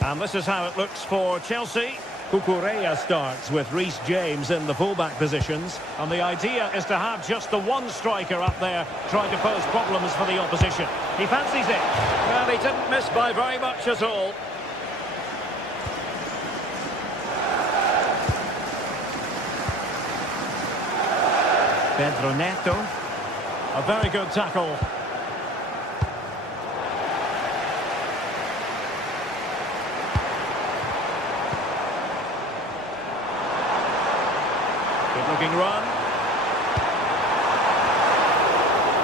And this is how it looks for Chelsea. Cucurella starts with Reece James in the fullback positions. And the idea is to have just the one striker up there trying to pose problems for the opposition. He fancies it. Well, he didn't miss by very much at all. Pedro Neto. A very good tackle. Looking run.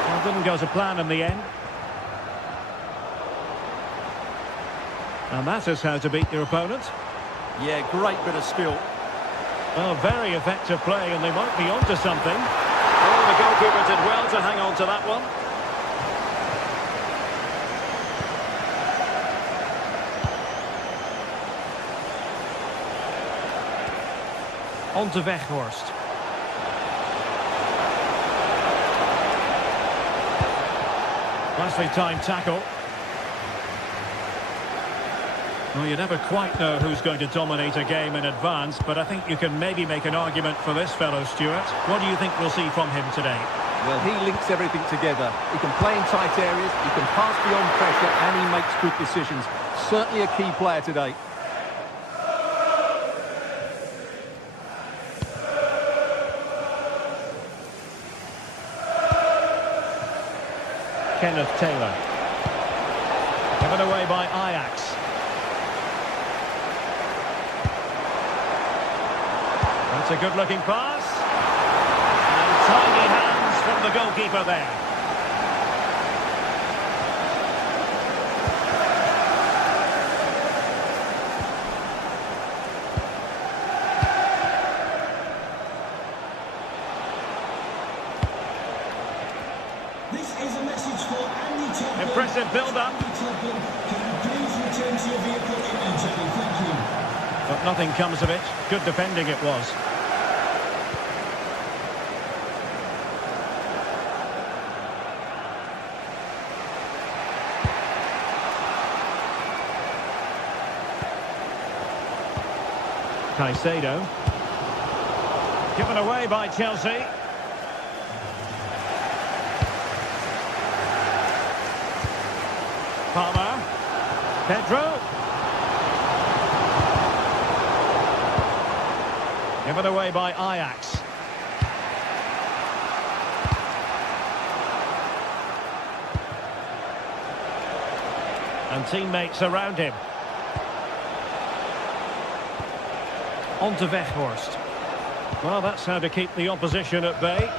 Well, didn't go to plan in the end. And that is how to beat your opponent. Yeah, great bit of skill. Well, very effective play, and they might be onto something. Oh, the goalkeeper did well to hang on to that one. On to Weghorst. Nicely timed tackle. Well, you never quite know who's going to dominate a game in advance, but I think you can maybe make an argument for this fellow, Stuart. What do you think we'll see from him today? Well, he links everything together. He can play in tight areas, he can pass beyond pressure, and he makes good decisions. Certainly a key player today. Kenneth Taylor. Given away by Ajax. That's a good-looking pass. And tiny hands from the goalkeeper there. This is a message for Andy Topper. Impressive build-up. Andy Topper, can you please return to your vehicle immediately? Thank you. But nothing comes of it. Good defending it was. Caicedo. Given away by Chelsea. Palmer. Pedro. Given away by Ajax. And teammates around him. On to Weghorst. Well, that's how to keep the opposition at bay.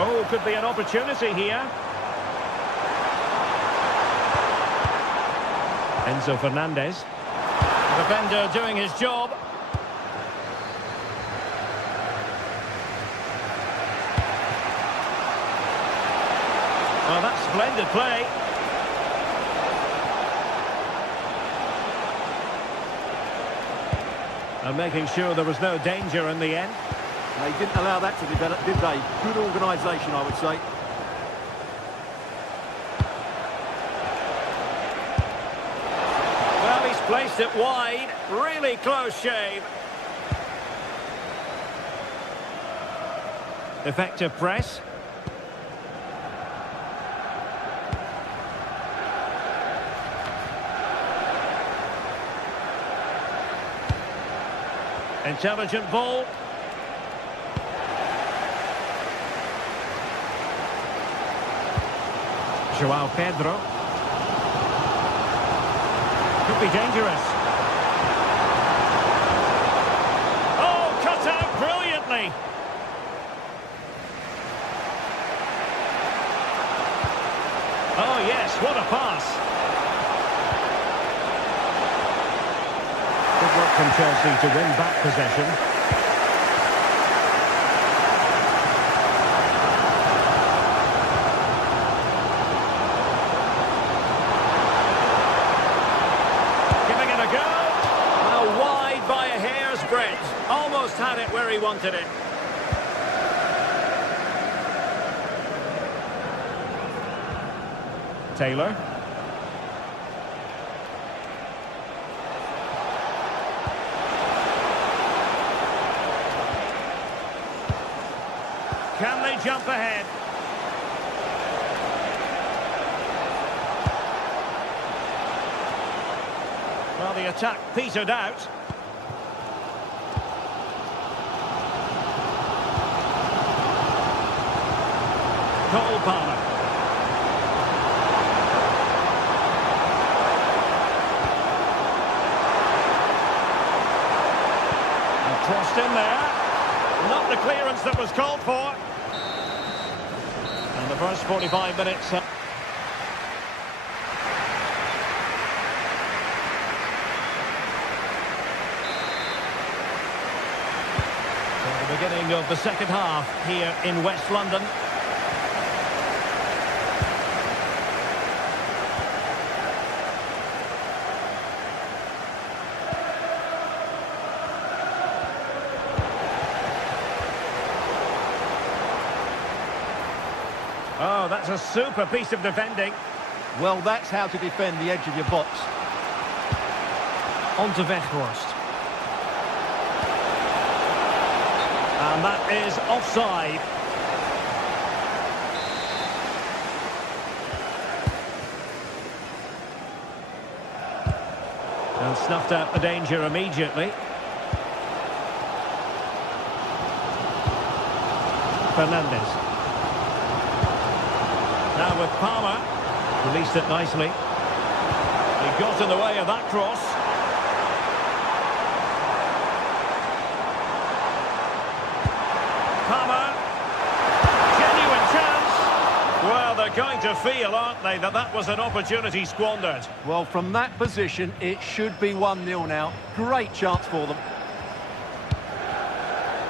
Oh, could be an opportunity here. Enzo Fernandez. The defender doing his job. Well, that's splendid play. And making sure there was no danger in the end. They didn't allow that to develop, did they? Good organisation, I would say. Well, he's placed it wide. Really close shave. Effective press. Intelligent ball. João Pedro. Could be dangerous. Oh, cut out brilliantly. Oh yes, what a pass. Good work from Chelsea to win back possession. Giving it a go. Well, wide by a hair's breadth. Almost had it where he wanted it. Taylor. Can they jump ahead? Well, the attack petered out. Cole Palmer. Crossed in there. Not the clearance that was called for. And the first 45 minutes. So the beginning of the second half here in West London. Oh, that's a super piece of defending. Well, that's how to defend the edge of your box. On to Weghorst. And that is offside. And snuffed out the danger immediately. Fernandes. Now with Palmer, released it nicely. He got in the way of that cross. Palmer, genuine chance. Well, they're going to feel, aren't they, that that was an opportunity squandered. Well, from that position, it should be 1-0 now. Great chance for them.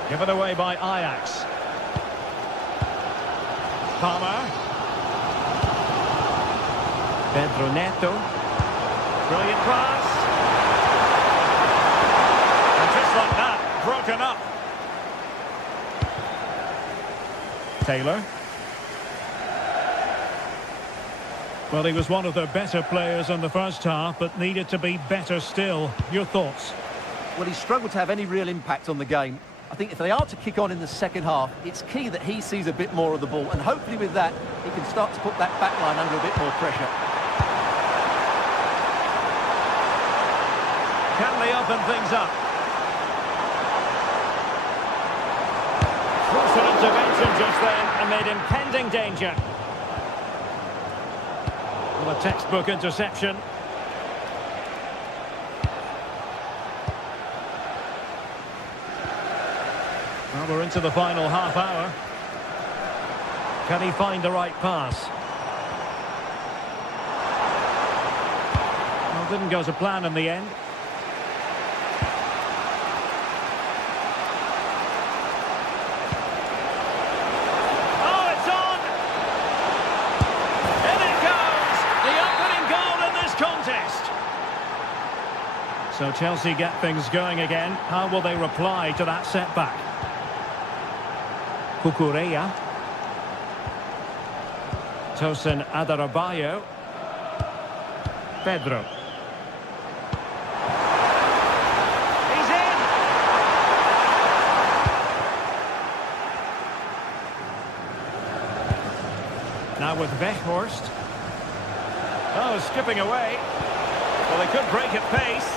Given away by Ajax. Palmer. Pedro Neto. Brilliant pass. And just like that, broken up. Taylor. Well, he was one of their better players in the first half, but needed to be better still. Your thoughts? Well, he struggled to have any real impact on the game. I think if they are to kick on in the second half, it's key that he sees a bit more of the ball, and hopefully with that, he can start to put that back line under a bit more pressure. Can they open things up? Crucial intervention just then amid impending danger. Well, a textbook interception. Well, we're into the final half hour. Can he find the right pass? Well, didn't go to plan in the end. Oh, it's on! In it goes! The opening goal in this contest. So Chelsea get things going again. How will they reply to that setback? Cucurella. Tosin Adarabioyo. Pedro. He's in! Now with Weghorst. Oh, skipping away. Well, they could break at pace.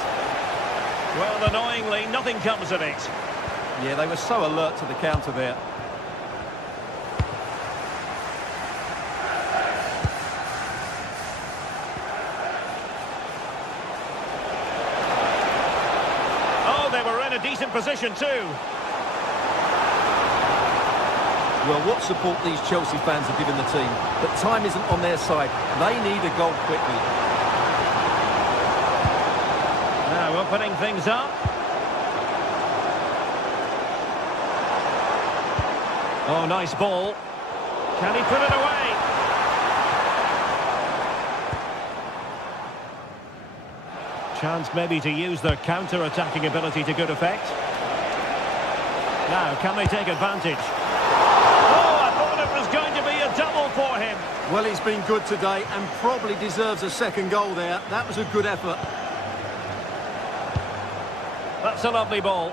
Well, annoyingly, nothing comes of it. Yeah, they were so alert to the counter there. in a decent position too. Well, what support these Chelsea fans have given the team, but time isn't on their side. They need a goal quickly. Now opening things up. Oh, nice ball. Can he put it away? Chance maybe to use their counter-attacking ability to good effect. Now, can they take advantage? Oh, I thought it was going to be a double for him. Well, he's been good today and probably deserves a second goal there. That was a good effort. That's a lovely ball.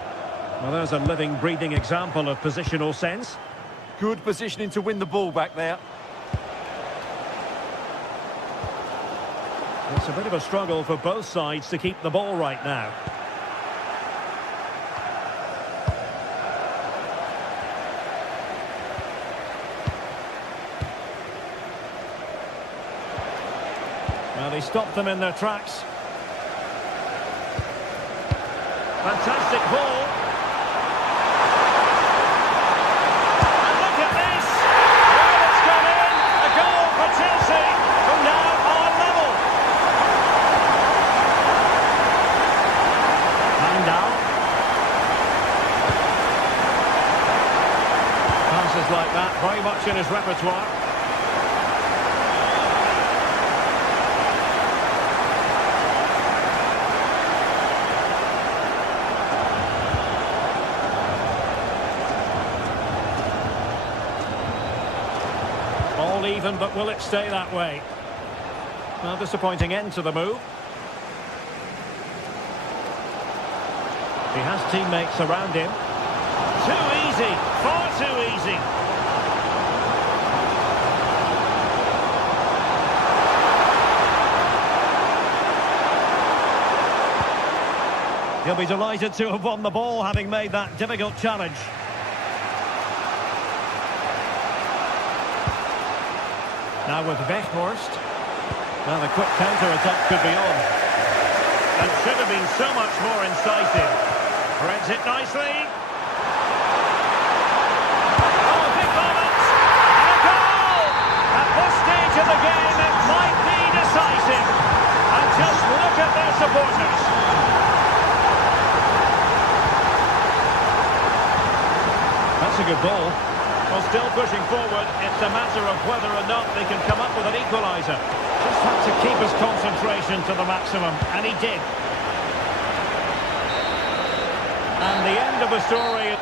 Well, there's a living, breathing example of positional sense. Good positioning to win the ball back there. It's a bit of a struggle for both sides to keep the ball right now. Well, he stopped them in their tracks. Fantastic ball. And look at this. Well, it's gone in. A goal for Chelsea, who now are level. And down. Passes like that, very much in his repertoire. All even, but will it stay that way? Well, disappointing end to the move. He has teammates around him. Too easy, far too easy. He'll be delighted to have won the ball, having made that difficult challenge. Now with Weghorst. Well, the quick counter-attack could be on. And should have been so much more incisive. Threads it nicely. Oh, big moment! And a goal! At this stage of the game, it might be decisive. And just look at their supporters. That's a good ball. Well, still pushing forward, it's a matter of whether or not they can come up with an equaliser. Just had to keep his concentration to the maximum, and he did. And the end of the story...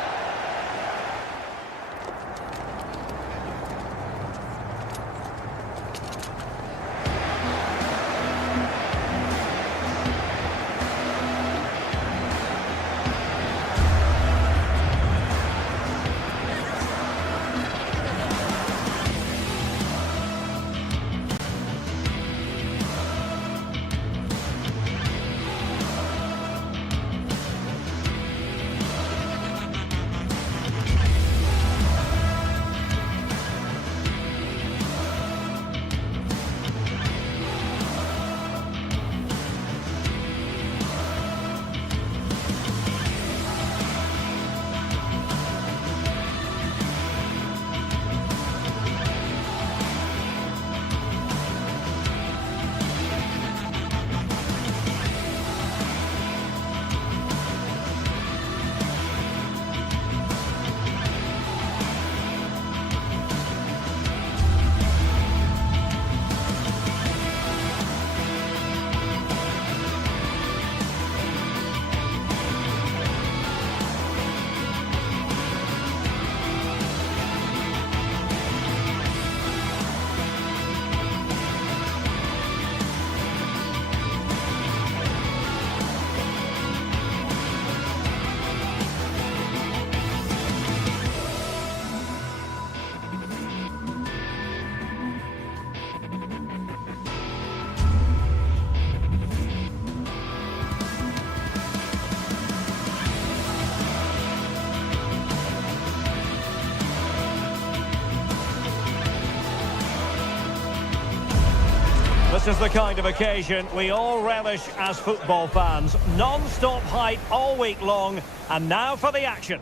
is the kind of occasion we all relish as football fans. Non-stop hype all week long, and now for the action.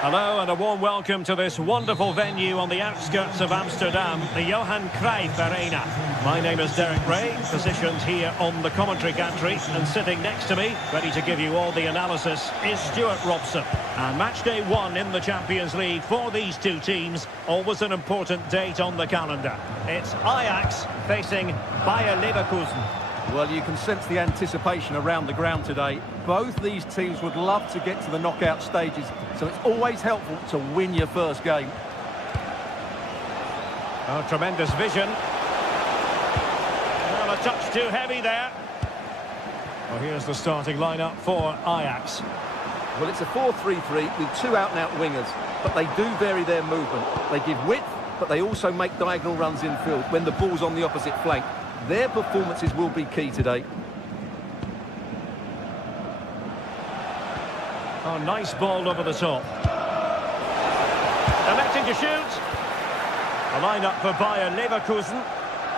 Hello and a warm welcome to this wonderful venue on the outskirts of Amsterdam, the Johan Cruijff Arena. My name is Derek Ray, positioned here on the commentary gantry, and sitting next to me, ready to give you all the analysis, is Stuart Robson. And match day 1 in the Champions League for these two teams, always an important date on the calendar. It's Ajax facing Bayer Leverkusen. Well, you can sense the anticipation around the ground today. Both these teams would love to get to the knockout stages, so it's always helpful to win your first game. Oh, tremendous vision. Well, a touch too heavy there. Well, here's the starting lineup for Ajax. Well, it's a 4-3-3 with two out-and-out wingers, but they do vary their movement. They give width, but they also make diagonal runs infield when the ball's on the opposite flank. Their performances will be key today. Oh, nice ball over the top. Electing to shoot. A line-up for Bayer Leverkusen.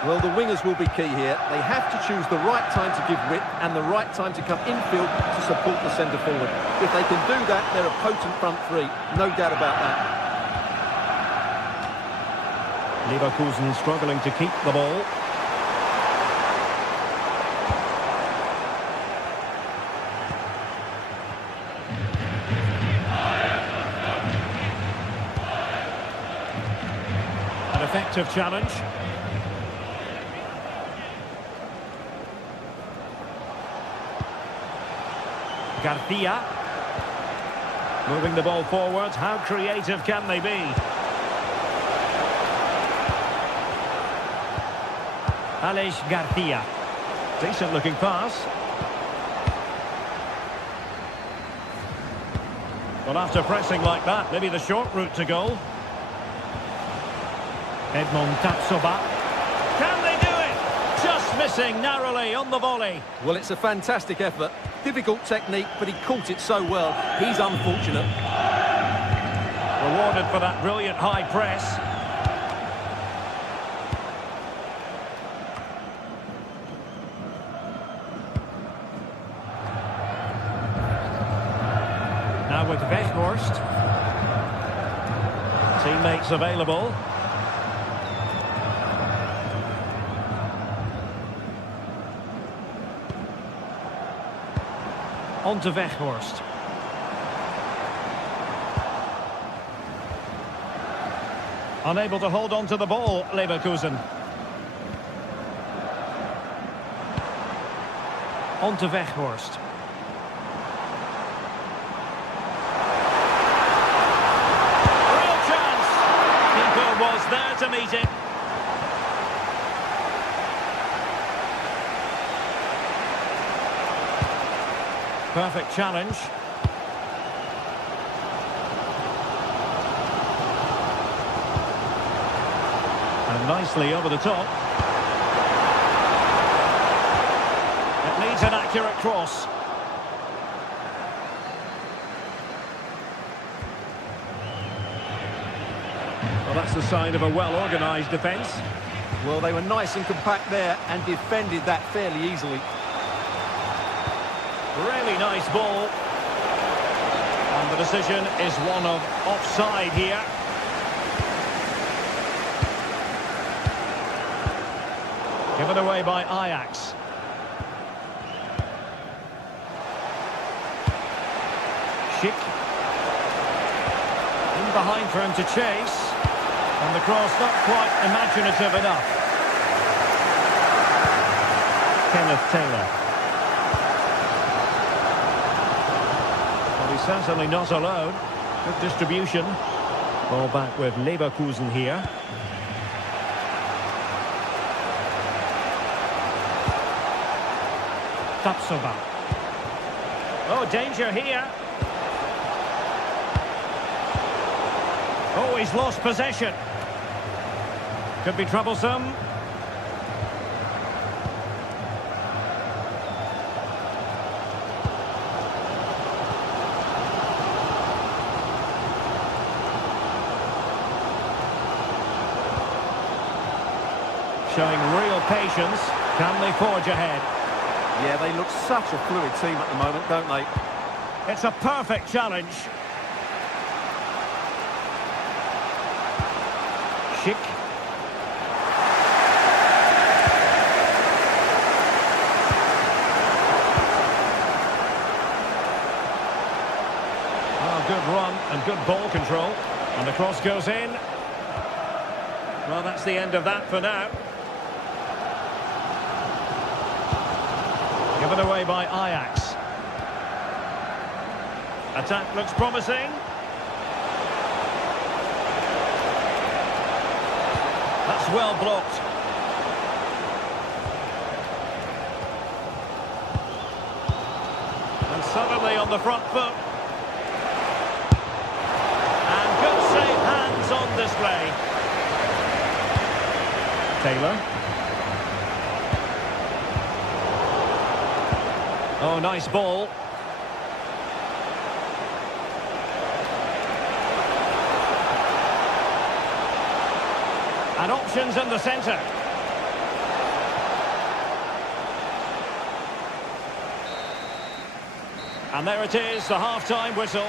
Well, the wingers will be key here. They have to choose the right time to give width and the right time to come infield to support the centre forward. If they can do that, they're a potent front three. No doubt about that. Leverkusen struggling to keep the ball. An effective challenge. Garcia. Moving the ball forwards. How creative can they be? Aleix Garcia. Decent looking pass. Well, after pressing like that, maybe the short route to goal. Edmond Tapsoba. Can they do it? Just missing narrowly on the volley. Well, it's a fantastic effort. Difficult technique, but he caught it so well. He's unfortunate. Rewarded for that brilliant high press. Now with Weghorst. Teammates available. On to Weghorst. Unable to hold on to the ball, Leverkusen. On to Weghorst. Real chance! Keeper was there to meet it. Perfect challenge. And nicely over the top. It needs an accurate cross. Well, that's the sign of a well-organised defence. Well, they were nice and compact there and defended that fairly easily. Really nice ball. And the decision is one of offside here. Given away by Ajax. Schick. In behind for him to chase. And the cross not quite imaginative enough. Kenneth Taylor. Well, he's certainly not alone. Good distribution. Ball back with Leverkusen here. Tapsoba. Oh, danger here. Oh, he's lost possession. Could be troublesome. showing real patience. Can they forge ahead? Yeah, they look such a fluid team at the moment, don't they? It's a perfect challenge. Schick. Oh, good run and good ball control. And the cross goes in. Well, that's the end of that for now. Given away by Ajax. Attack looks promising. That's well blocked. And suddenly on the front foot. And good safe hands on display. Taylor. Oh, nice ball. And options in the centre. And there it is, the half-time whistle.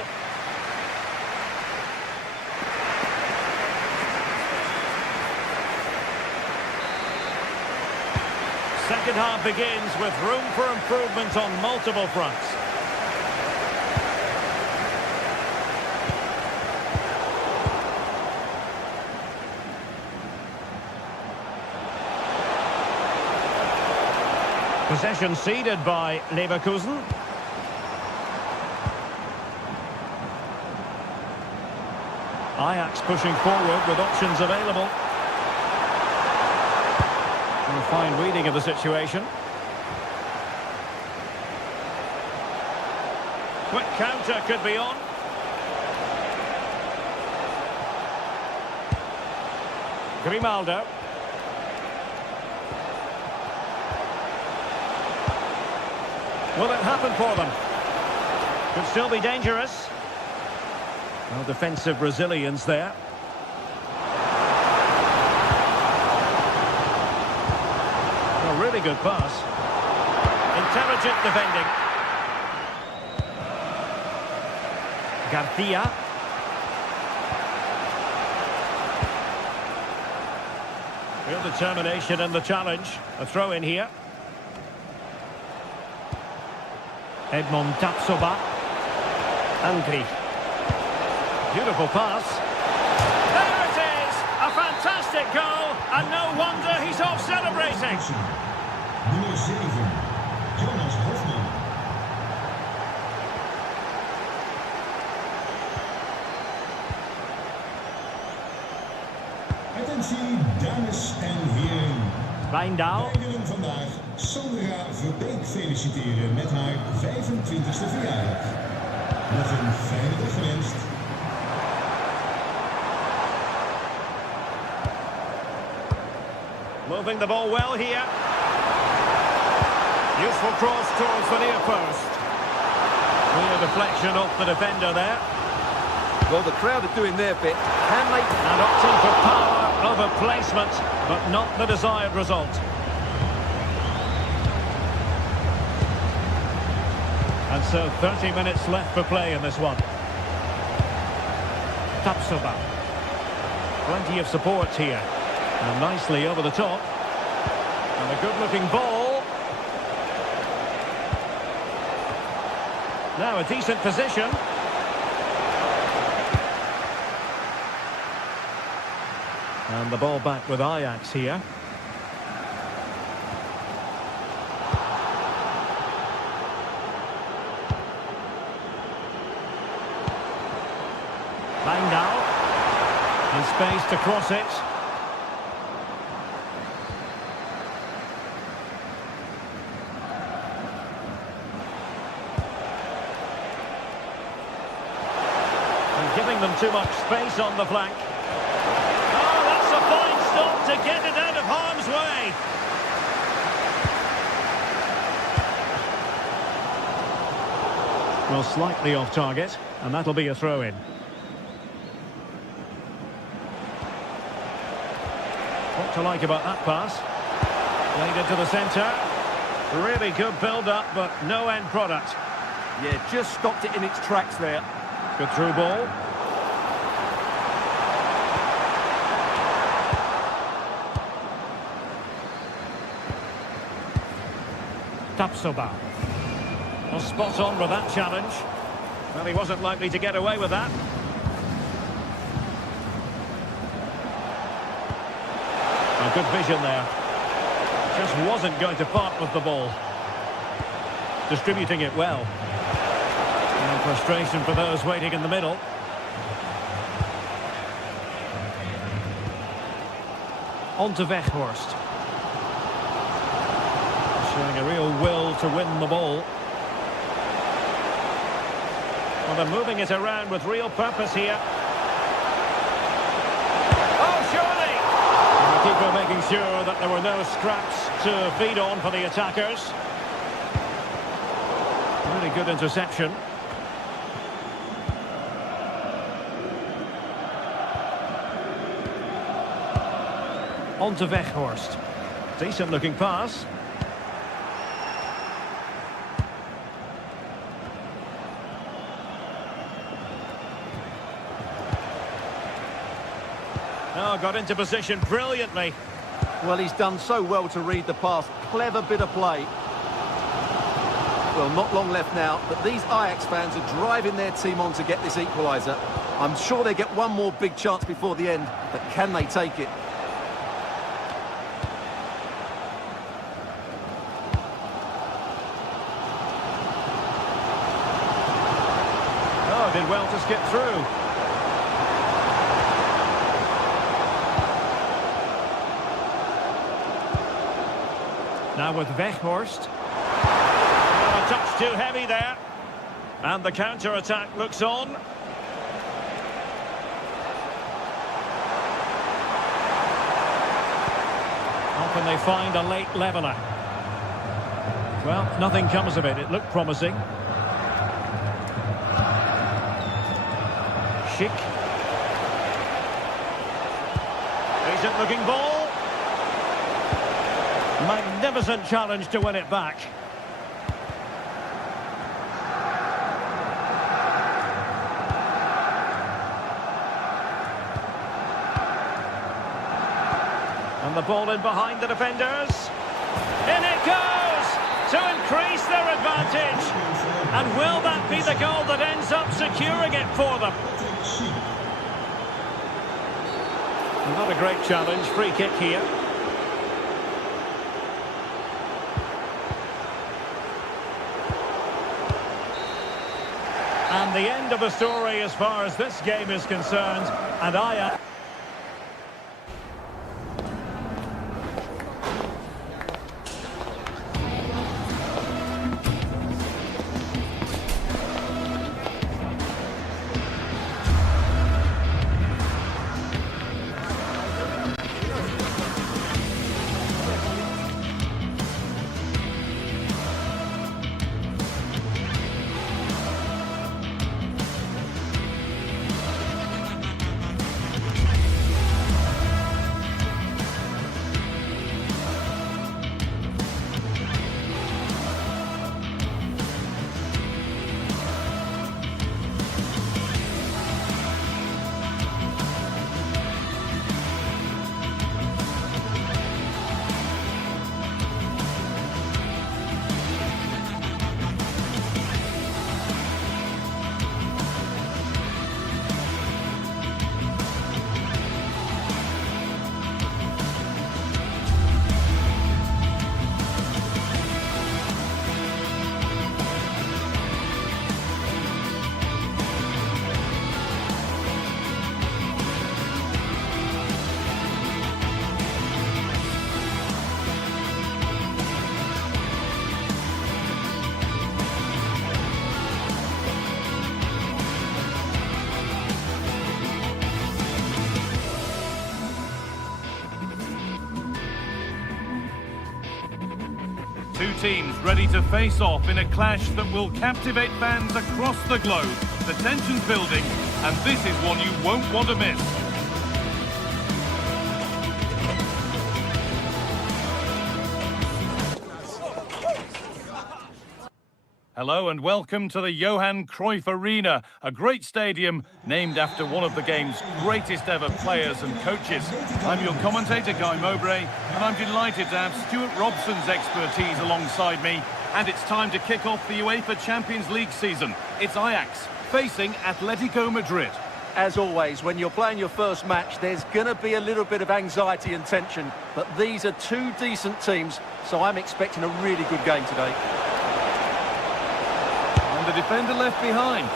Second half begins with room for improvement on multiple fronts. Possession ceded by Leverkusen. Ajax pushing forward with options available. And a fine reading of the situation. Quick counter could be on. Grimaldo. Will it happen for them? Could still be dangerous. Well, defensive resilience there. A really good pass. Intelligent defending. Garcia. Real determination in the challenge. A throw in here. Edmond Tapsoba. Angri. Beautiful pass. There it is! A fantastic goal, and no wonder he's off celebrating. Nummer 7, Jonas Hofman. Attentie, dames en heren. Wijndal. Wij willen vandaag Sandra Verbeek feliciteren met haar 25e verjaardag. Nog een fijne dag gewenst. Moving the ball well here. Useful cross towards the near post. Clear deflection off the defender there. Well, the crowd are doing their bit. Can they? And opting for power over placement, but not the desired result. And so 30 minutes left for play in this one. Tapsoba. Plenty of support here. And nicely over the top. And a good-looking ball. Now a decent position. And the ball back with Ajax here. Wijndal. And space to cross it. Giving them too much space on the flank. Oh, that's a fine stop to get it out of harm's way. Well, slightly off target, and that'll be a throw-in. What to like about that pass? Played into the centre. Really good build-up, but no end product. Yeah, just stopped it in its tracks there. Good through ball. Tapsoba. Well, spot on with that challenge. Well, he wasn't likely to get away with that. A good vision there. Just wasn't going to part with the ball. Distributing it well. And frustration for those waiting in the middle. On to Weghorst. Showing a real will to win the ball. Well, they're moving it around with real purpose here. Oh, surely! And the keeper making sure that there were no scraps to feed on for the attackers. Really good interception. On to Weghorst. Decent looking pass. Oh, got into position brilliantly. Well, he's done so well to read the pass. Clever bit of play. Well, not long left now, but these Ajax fans are driving their team on to get this equaliser. I'm sure they get one more big chance before the end, but can they take it? Oh, did well to skip through. Now with Weghorst. Oh, a touch too heavy there. And the counter-attack looks on. Often they find a late leveller. Well, nothing comes of it. It looked promising. Schick. Decent looking ball. Magnificent challenge to win it back. And the ball in behind the defenders. In it goes to increase their advantage. And will that be the goal that ends up securing it for them? Not a great challenge. Free kick here. And the end of the story as far as this game is concerned. And Ajax. Two teams ready to face off in a clash that will captivate fans across the globe. The tension's building, and this is one you won't want to miss. Hello and welcome to the Johan Cruyff Arena, a great stadium named after one of the game's greatest ever players and coaches. I'm your commentator, Guy Mowbray, and I'm delighted to have Stuart Robson's expertise alongside me. And it's time to kick off the UEFA Champions League season. It's Ajax facing Atletico Madrid. As always, when you're playing your first match, there's going to be a little bit of anxiety and tension. But these are two decent teams, so I'm expecting a really good game today. And the defender left behind.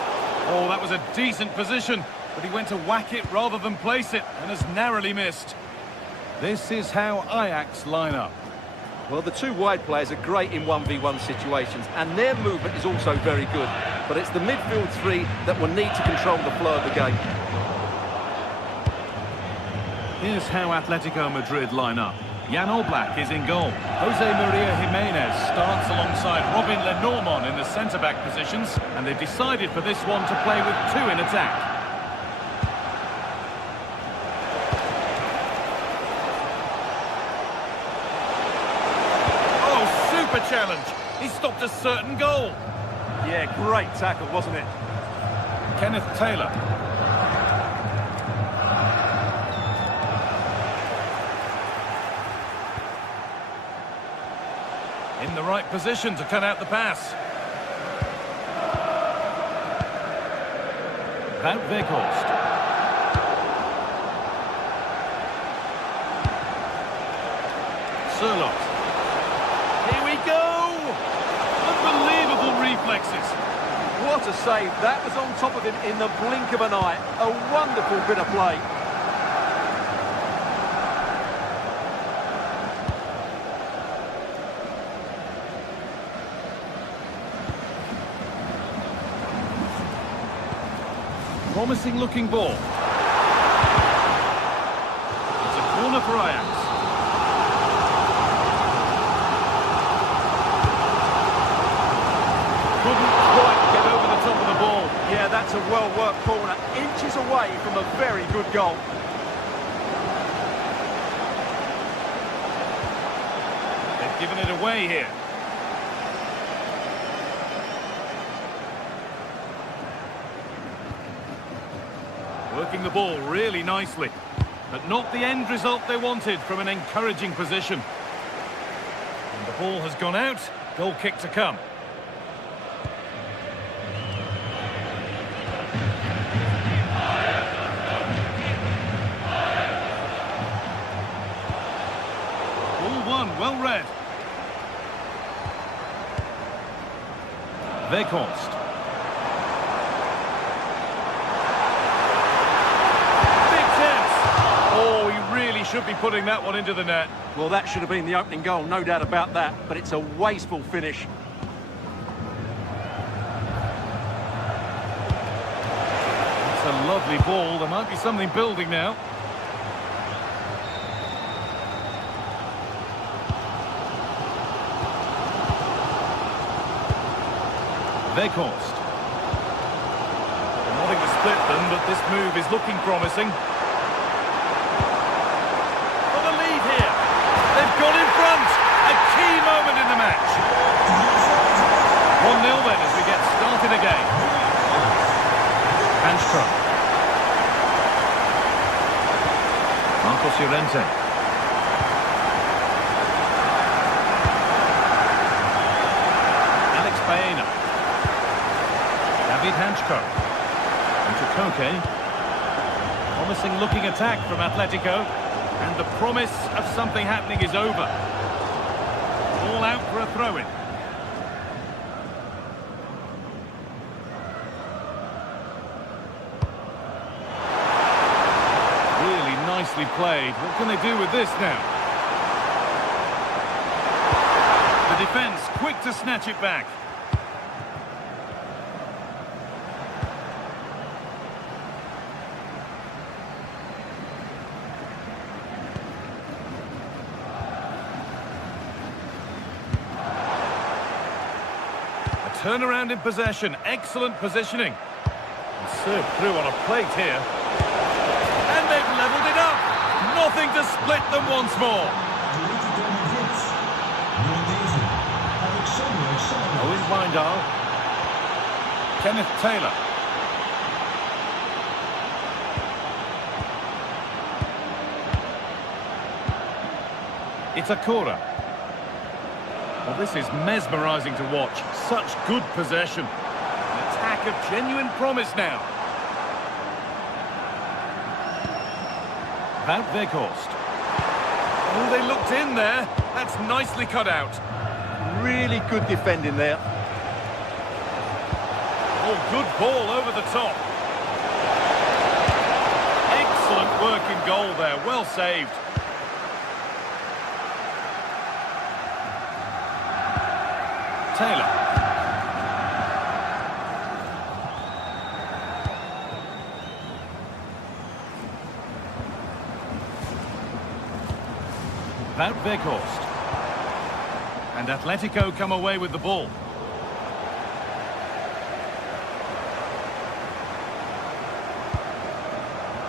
Oh, that was a decent position, but he went to whack it rather than place it and has narrowly missed. This is how Ajax line up. Well, the two wide players are great in 1v1 situations, and their movement is also very good. But it's the midfield three that will need to control the flow of the game. Here's how Atletico Madrid line up. Jan Oblak is in goal. Jose Maria Jimenez starts alongside Robin Lenormand in the centre-back positions, and they've decided for this one to play with two in attack. Challenge. He stopped a certain goal. Yeah, great tackle, wasn't it? Kenneth Taylor. In the right position to cut out the pass. Van Weghorst. Surlot. Here we go! Unbelievable reflexes. What a save. That was on top of him in the blink of an eye. A wonderful bit of play. Promising looking ball. It's a corner for Ajax. Couldn't quite get over the top of the ball. Yeah, that's a well-worked corner. Inches away from a very good goal. They've given it away here. Working the ball really nicely. But not the end result they wanted from an encouraging position. And the ball has gone out. Goal kick to come. Well read. Weghorst. Big chance. Oh, he really should be putting that one into the net. Well, that should have been the opening goal, no doubt about that. But it's a wasteful finish. It's a lovely ball. There might be something building now. Weghorst. Nothing to split them, but this move is looking promising. For the lead here. They've got in front. A key moment in the match. 1-0 then as we get started again. Handstrom. Marcos Llorente. Alex Baena. David Hanchko. And to Koke. Promising looking attack from Atletico. And the promise of something happening is over. All out for a throw-in. Really nicely played. What can they do with this now? The defence quick to snatch it back. Turnaround in possession, excellent positioning. And served through on a plate here. And they've levelled it up. Nothing to split them once more. Owen Wijndal. Kenneth Taylor. It's Akura. Well, this is mesmerising to watch. Such good possession. An attack of genuine promise now. Wout Weghorst. Oh, they looked in there. That's nicely cut out. Really good defending there. Oh, good ball over the top. Excellent work in goal there. Well saved. Taylor. Wout Weghorst. And Atletico come away with the ball.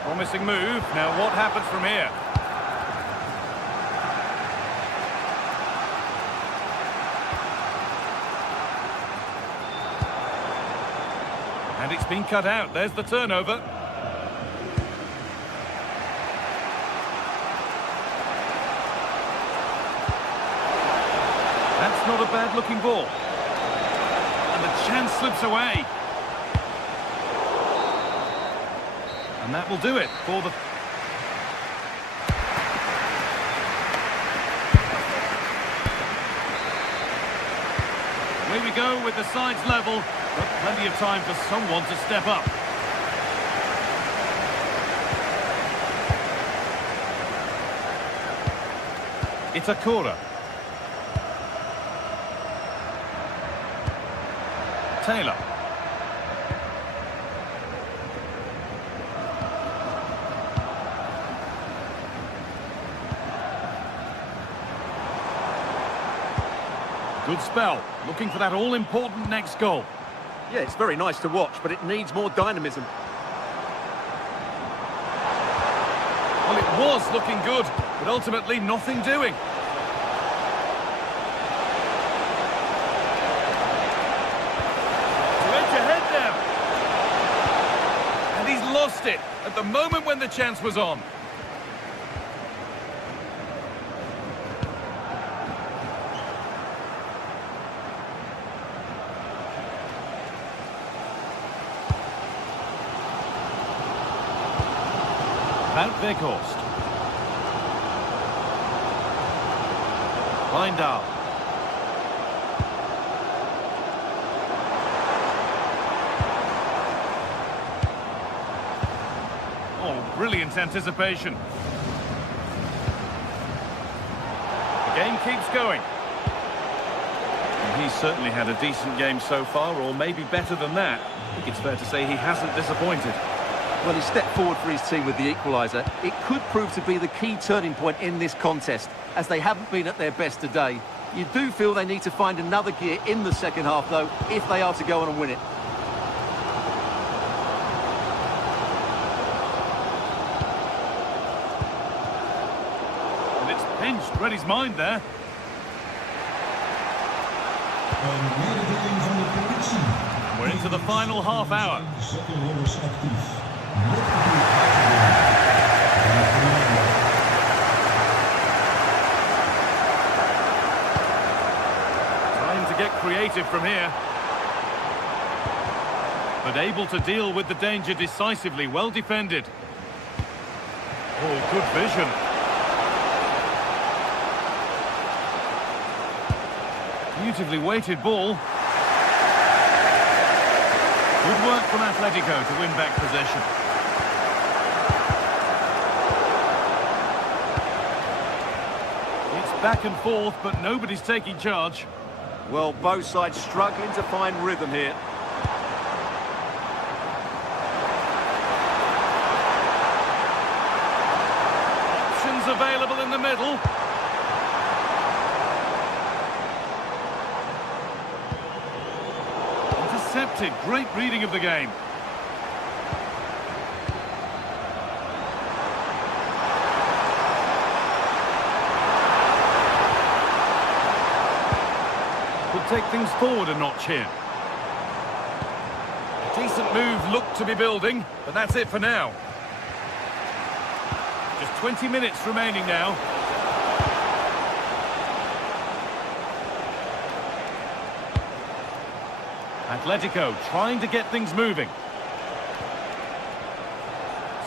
Promising move. Now what happens from here? And it's been cut out. There's the turnover. That's not a bad-looking ball. And the chance slips away. And that will do it for the... Away we go with the sides level, but plenty of time for someone to step up. It's Akura. Taylor. Good spell, looking for that all-important next goal. Yeah, it's very nice to watch, but it needs more dynamism. Well, it was looking good, but ultimately nothing doing. To edge ahead now. And he's lost it at the moment when the chance was on. Wout Weghorst. Wijndal. Oh, brilliant anticipation. The game keeps going. And he's certainly had a decent game so far, or maybe better than that. I think it's fair to say he hasn't disappointed. Well, he stepped forward for his team with the equaliser. It could prove to be the key turning point in this contest, as they haven't been at their best today. You do feel they need to find another gear in the second half, though, if they are to go on and win it. And it's pinched, read his mind there. We're into the final half hour. Time to get creative from here. But able to deal with the danger decisively, well defended. Oh, good vision. Beautifully weighted ball. Good work from Atletico to win back possession. It's back and forth, but nobody's taking charge. Well, both sides struggling to find rhythm here. Options available in the middle. Intercepted. Great reading of the game. Could take things forward a notch here. Decent move looked to be building, but that's it for now. Just 20 minutes remaining now. Atletico trying to get things moving.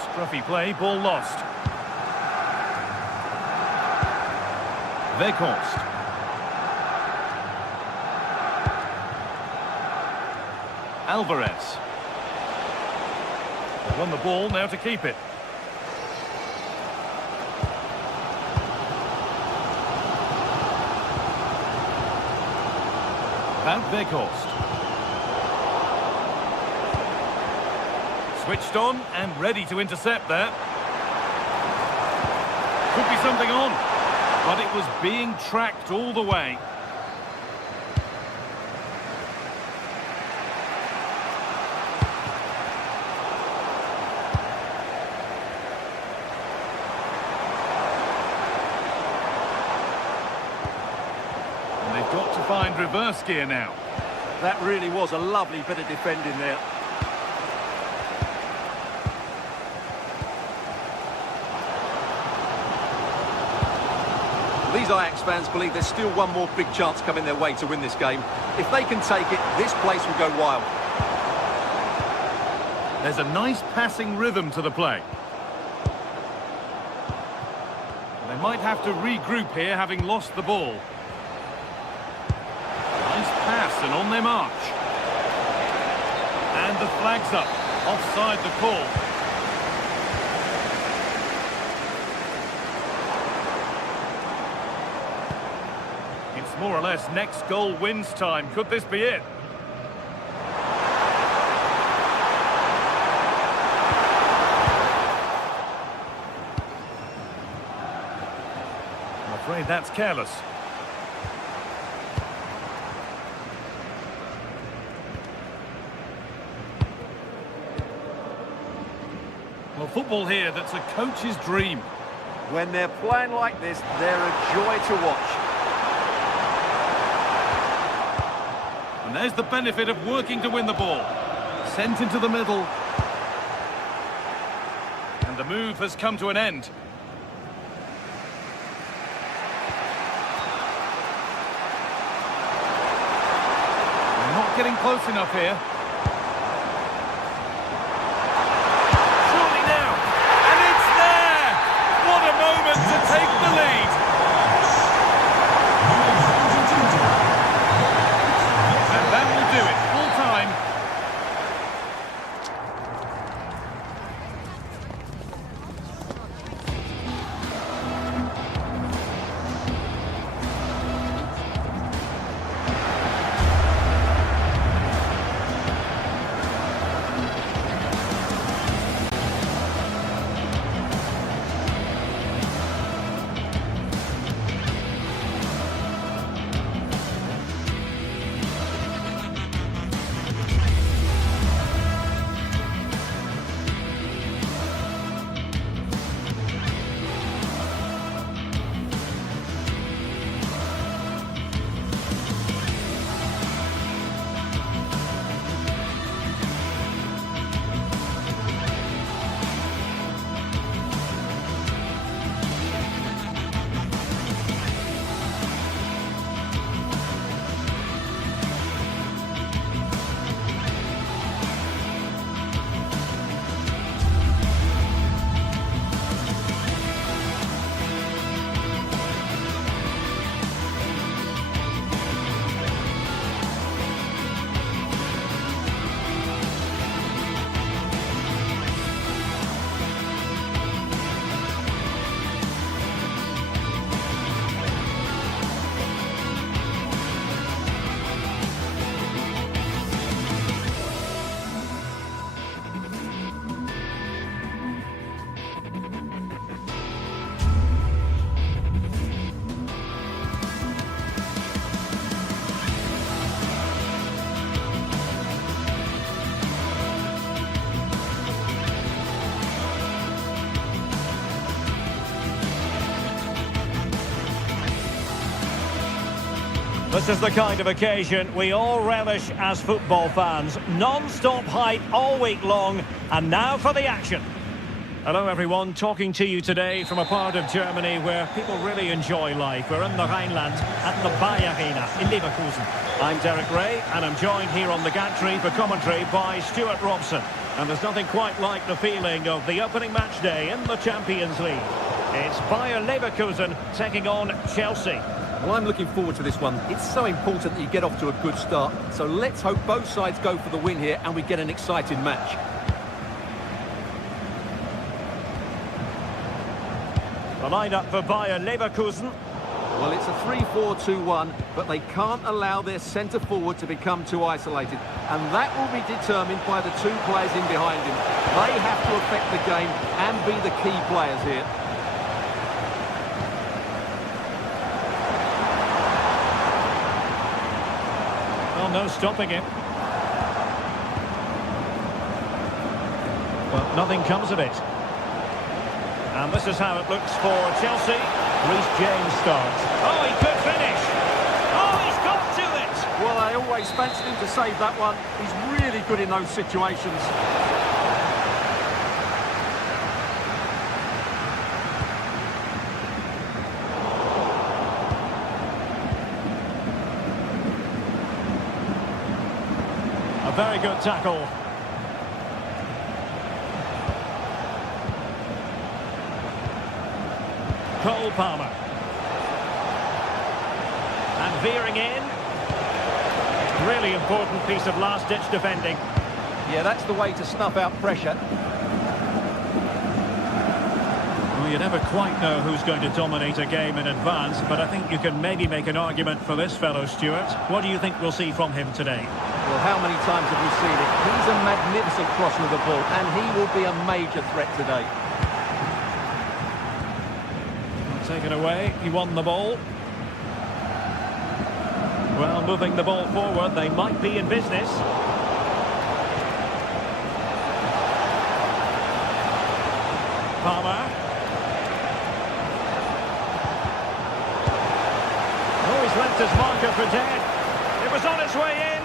Scruffy play, ball lost. Weghorst. Alvarez. They won the ball, now to keep it. Van Weghorst. Switched on and ready to intercept there. Could be something on, but it was being tracked all the way. And they've got to find reverse gear now. That really was a lovely bit of defending there. These Ajax fans believe there's still one more big chance coming their way to win this game. If they can take it, this place will go wild. There's a nice passing rhythm to the play. They might have to regroup here, having lost the ball. Nice pass and on their march. And the flag's up. Offside the call. It's more or less next goal wins time. Could this be it? I'm afraid that's careless. Well, football here, that's a coach's dream. When they're playing like this, they're a joy to watch. And there's the benefit of working to win the ball. Sent into the middle. And the move has come to an end. They're not getting close enough here. Surely now. And it's there! What a moment to take the lead. That will do it. Full time. This is the kind of occasion we all relish as football fans. Non-stop hype all week long, and now for the action. Hello everyone, talking to you today from a part of Germany where people really enjoy life. We're in the Rhineland at the Bayer Arena in Leverkusen. I'm Derek Ray and I'm joined here on the gantry for commentary by Stuart Robson. And there's nothing quite like the feeling of the opening match day in the Champions League. It's Bayer Leverkusen taking on Chelsea. Well, I'm looking forward to this one. It's so important that you get off to a good start. So let's hope both sides go for the win here and we get an exciting match. The lineup for Bayer Leverkusen. Well, it's a 3-4-2-1, but they can't allow their centre-forward to become too isolated. And that will be determined by the two players in behind him. They have to affect the game and be the key players here. Well, no stopping him. But nothing comes of it. And this is how it looks for Chelsea. Reece James starts. Oh, he could finish. Oh, he's got to it. Well, I always fancied him to save that one. He's really good in those situations. A very good tackle. Cole Palmer. And veering in. Really important piece of last-ditch defending. Yeah, that's the way to snuff out pressure. Well, you never quite know who's going to dominate a game in advance, but I think you can maybe make an argument for this fellow, Stuart. What do you think we'll see from him today? Well, how many times have we seen it? He's a magnificent crosser of the ball, and he will be a major threat today. Taken away, he won the ball. Well, moving the ball forward, they might be in business. Palmer. Oh, he's left his marker for dead. It was on its way in.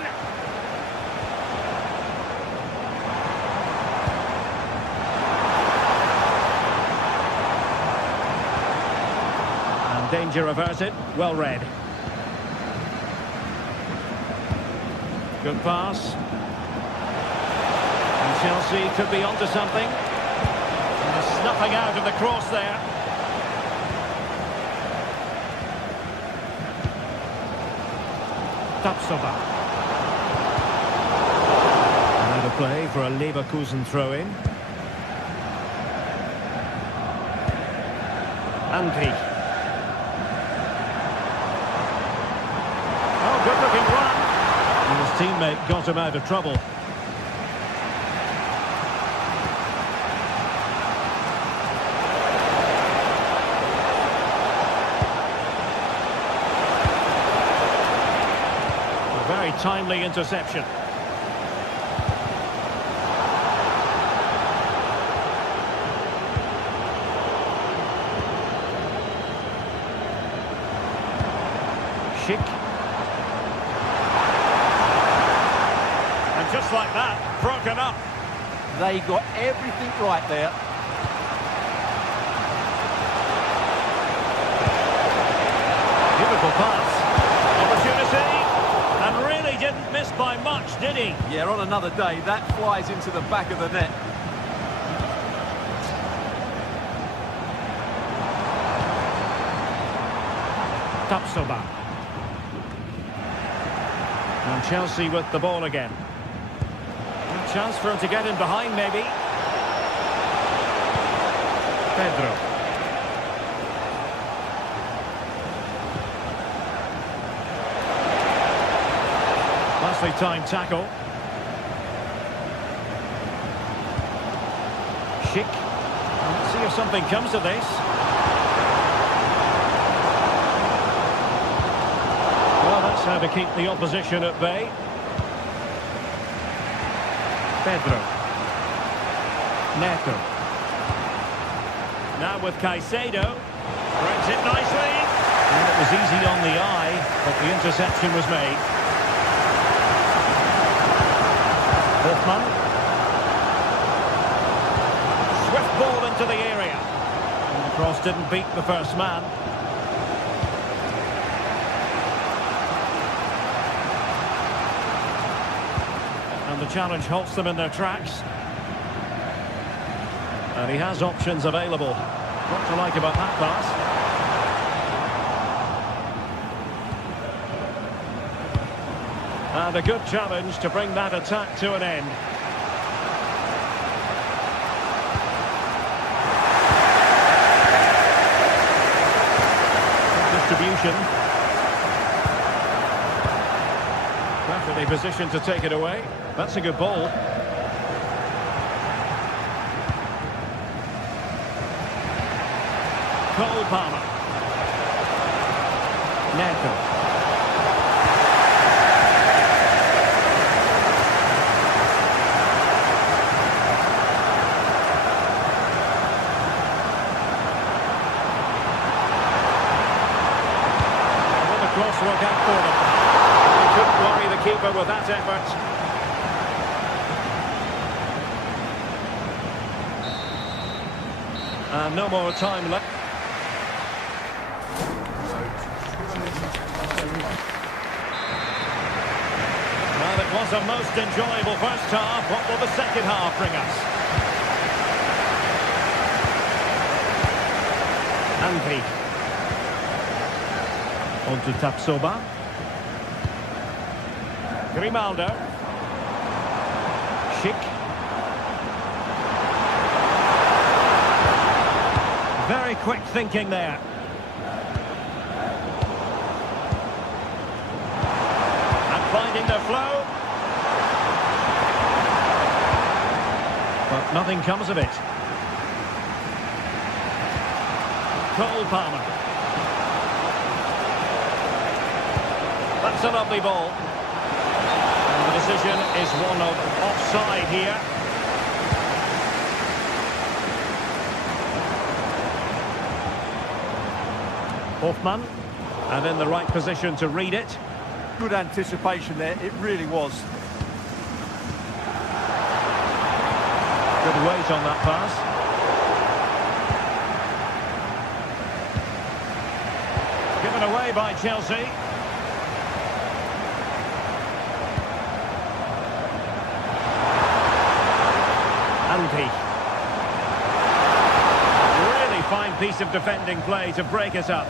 Danger averted, well read. Good pass. And Chelsea could be onto something. And they're snuffing out of the cross there. Tapsoba. Now to play for a Leverkusen throw-in. Andri. Good-looking run. And his teammate got him out of trouble. A very timely interception. Schick. Just like that, broken up. They got everything right there. Beautiful pass. Opportunity. And really didn't miss by much, did he? Yeah, on another day, that flies into the back of the net. Tapsoba. And Chelsea with the ball again. A chance for him to get in behind, maybe. Pedro. Nicely timed tackle. Schick. Let's see if something comes of this. Well, that's how to keep the opposition at bay. Pedro. Neto. Now with Caicedo. Brings it nicely. And It was easy on the eye, but the interception was made. Hoffman. Swift ball into the area. And the cross didn't beat the first man. And the challenge halts them in their tracks. And he has options available. What to like about that pass? And a good challenge to bring that attack to an end. Good distribution. Perfectly positioned to take it away. That's a good ball. Cole Palmer. Neto. Crosswork out for them. They couldn't worry the keeper with that effort. And no more time left. Well, it was a most enjoyable first half. What will the second half bring us? Angry. On to Tapsoba. Grimaldo. Schick. Very quick thinking there. And finding the flow. But nothing comes of it. Cole Palmer. That's a lovely ball. And the decision is one of offside here. Hoffman. And in the right position to read it. Good anticipation there, it really was. Good weight on that pass. Given away by Chelsea. Really fine piece of defending play to break it up.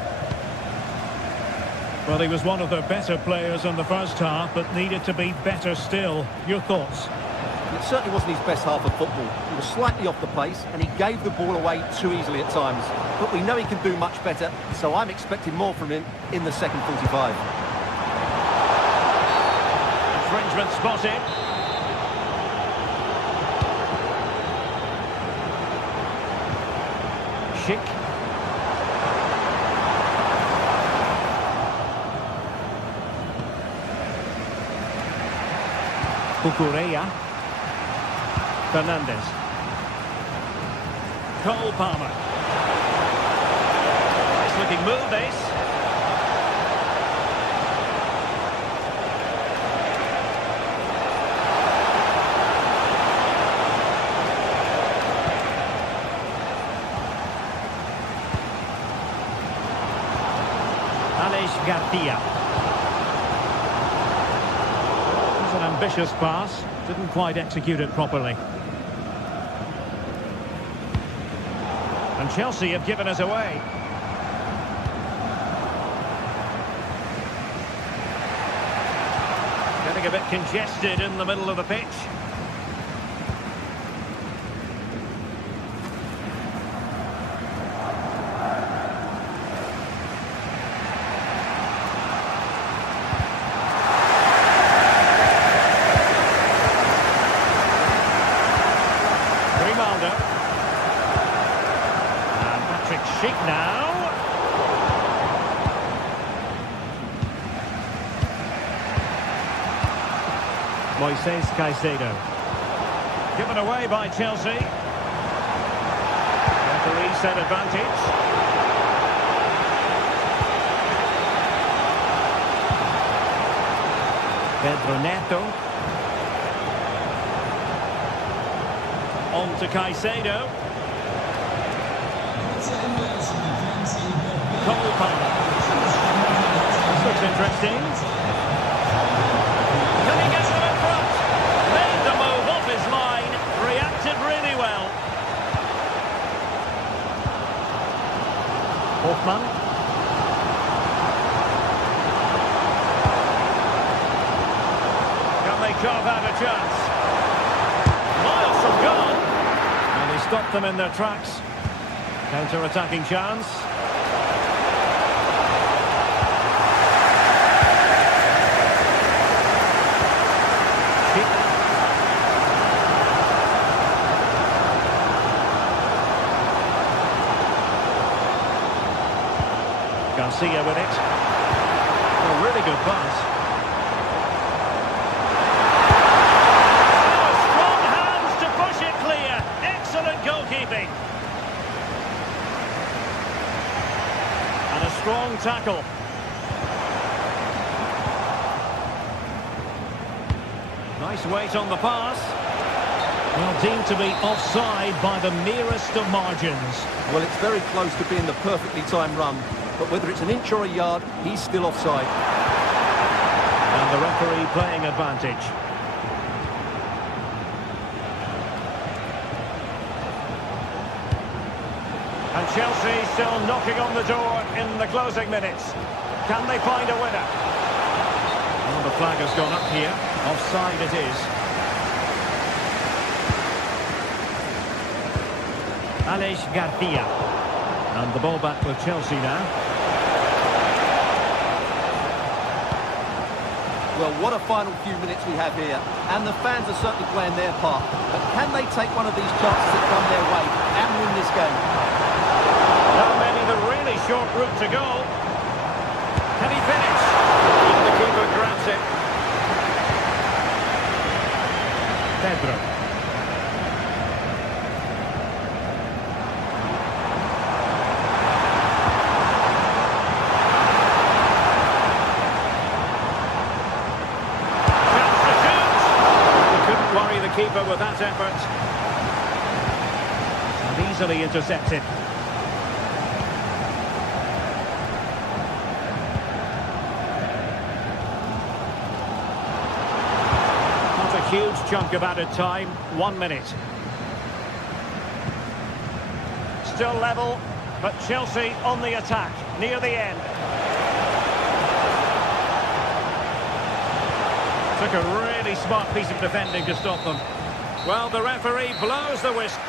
Well, he was one of the better players in the first half, but needed to be better still. Your thoughts? It certainly wasn't his best half of football. He was slightly off the pace and he gave the ball away too easily at times. But we know he can do much better, so I'm expecting more from him in the second 45. Infringement spotted. Schick. Cucurella. Fernandez. Cole Palmer. Nice looking move, this. Garcia. It was an ambitious pass, didn't quite execute it properly. And Chelsea have given us away. Getting a bit congested in the middle of the pitch. Schick now. Moises Caicedo. Given away by Chelsea. Referee set advantage. Pedro Neto. On to Caicedo. Cole Palmer. This looks interesting. Can he get them in front? Made the move off his line. Reacted really well. Hoffman. Can they carve out a chance? Miles from goal. And he stopped them in their tracks. Counter-attacking chance. Garcia with it. A really good pass. Oh, strong hands to push it clear. Excellent goalkeeping. And a strong tackle. Nice weight on the pass. Well, deemed to be offside by the merest of margins. Well, it's very close to being the perfectly timed run. But whether it's an inch or a yard, he's still offside. And the referee playing advantage. And Chelsea still knocking on the door in the closing minutes. Can they find a winner? Well, the flag has gone up here. Offside it is. Alex Garcia. And the ball back with Chelsea now. Well, what a final few minutes we have here. And the fans are certainly playing their part. But can they take one of these chances that come their way and win this game? Now maybe the really short route to go. Can he finish? And the keeper grabs it. Pedro. Keeper with that effort. And easily intercepted. Not a huge chunk of added time. 1 minute. Still level, but Chelsea on the attack near the end. Took a really smart piece of defending to stop them. Well, the referee blows the whistle.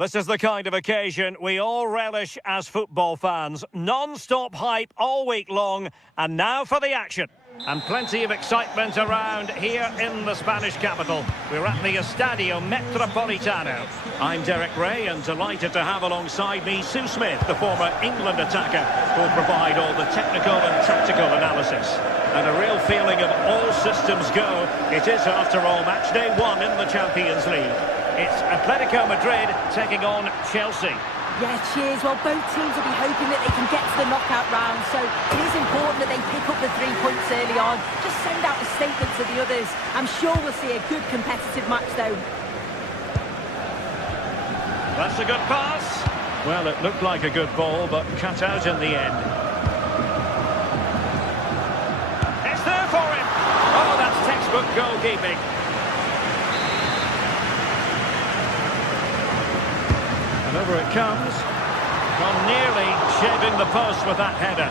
This is the kind of occasion we all relish as football fans. Non-stop hype all week long, and now for the action. And plenty of excitement around here in the Spanish capital. We're at the Estadio Metropolitano. I'm Derek Ray, and delighted to have alongside me Sue Smith, the former England attacker, who'll provide all the technical and tactical analysis. And a real feeling of all systems go. It is, after all, match day 1 in the Champions League. It's Atletico Madrid taking on Chelsea. Yeah, cheers. Well, both teams will be hoping that they can get to the knockout round, so it is important that they pick up the 3 points early on. Just send out a statement to the others. I'm sure we'll see a good competitive match, though. That's a good pass. Well, it looked like a good ball, but cut out in the end. It's there for him. Oh, that's textbook goalkeeping. And over it comes. Well, nearly shaving the post with that header.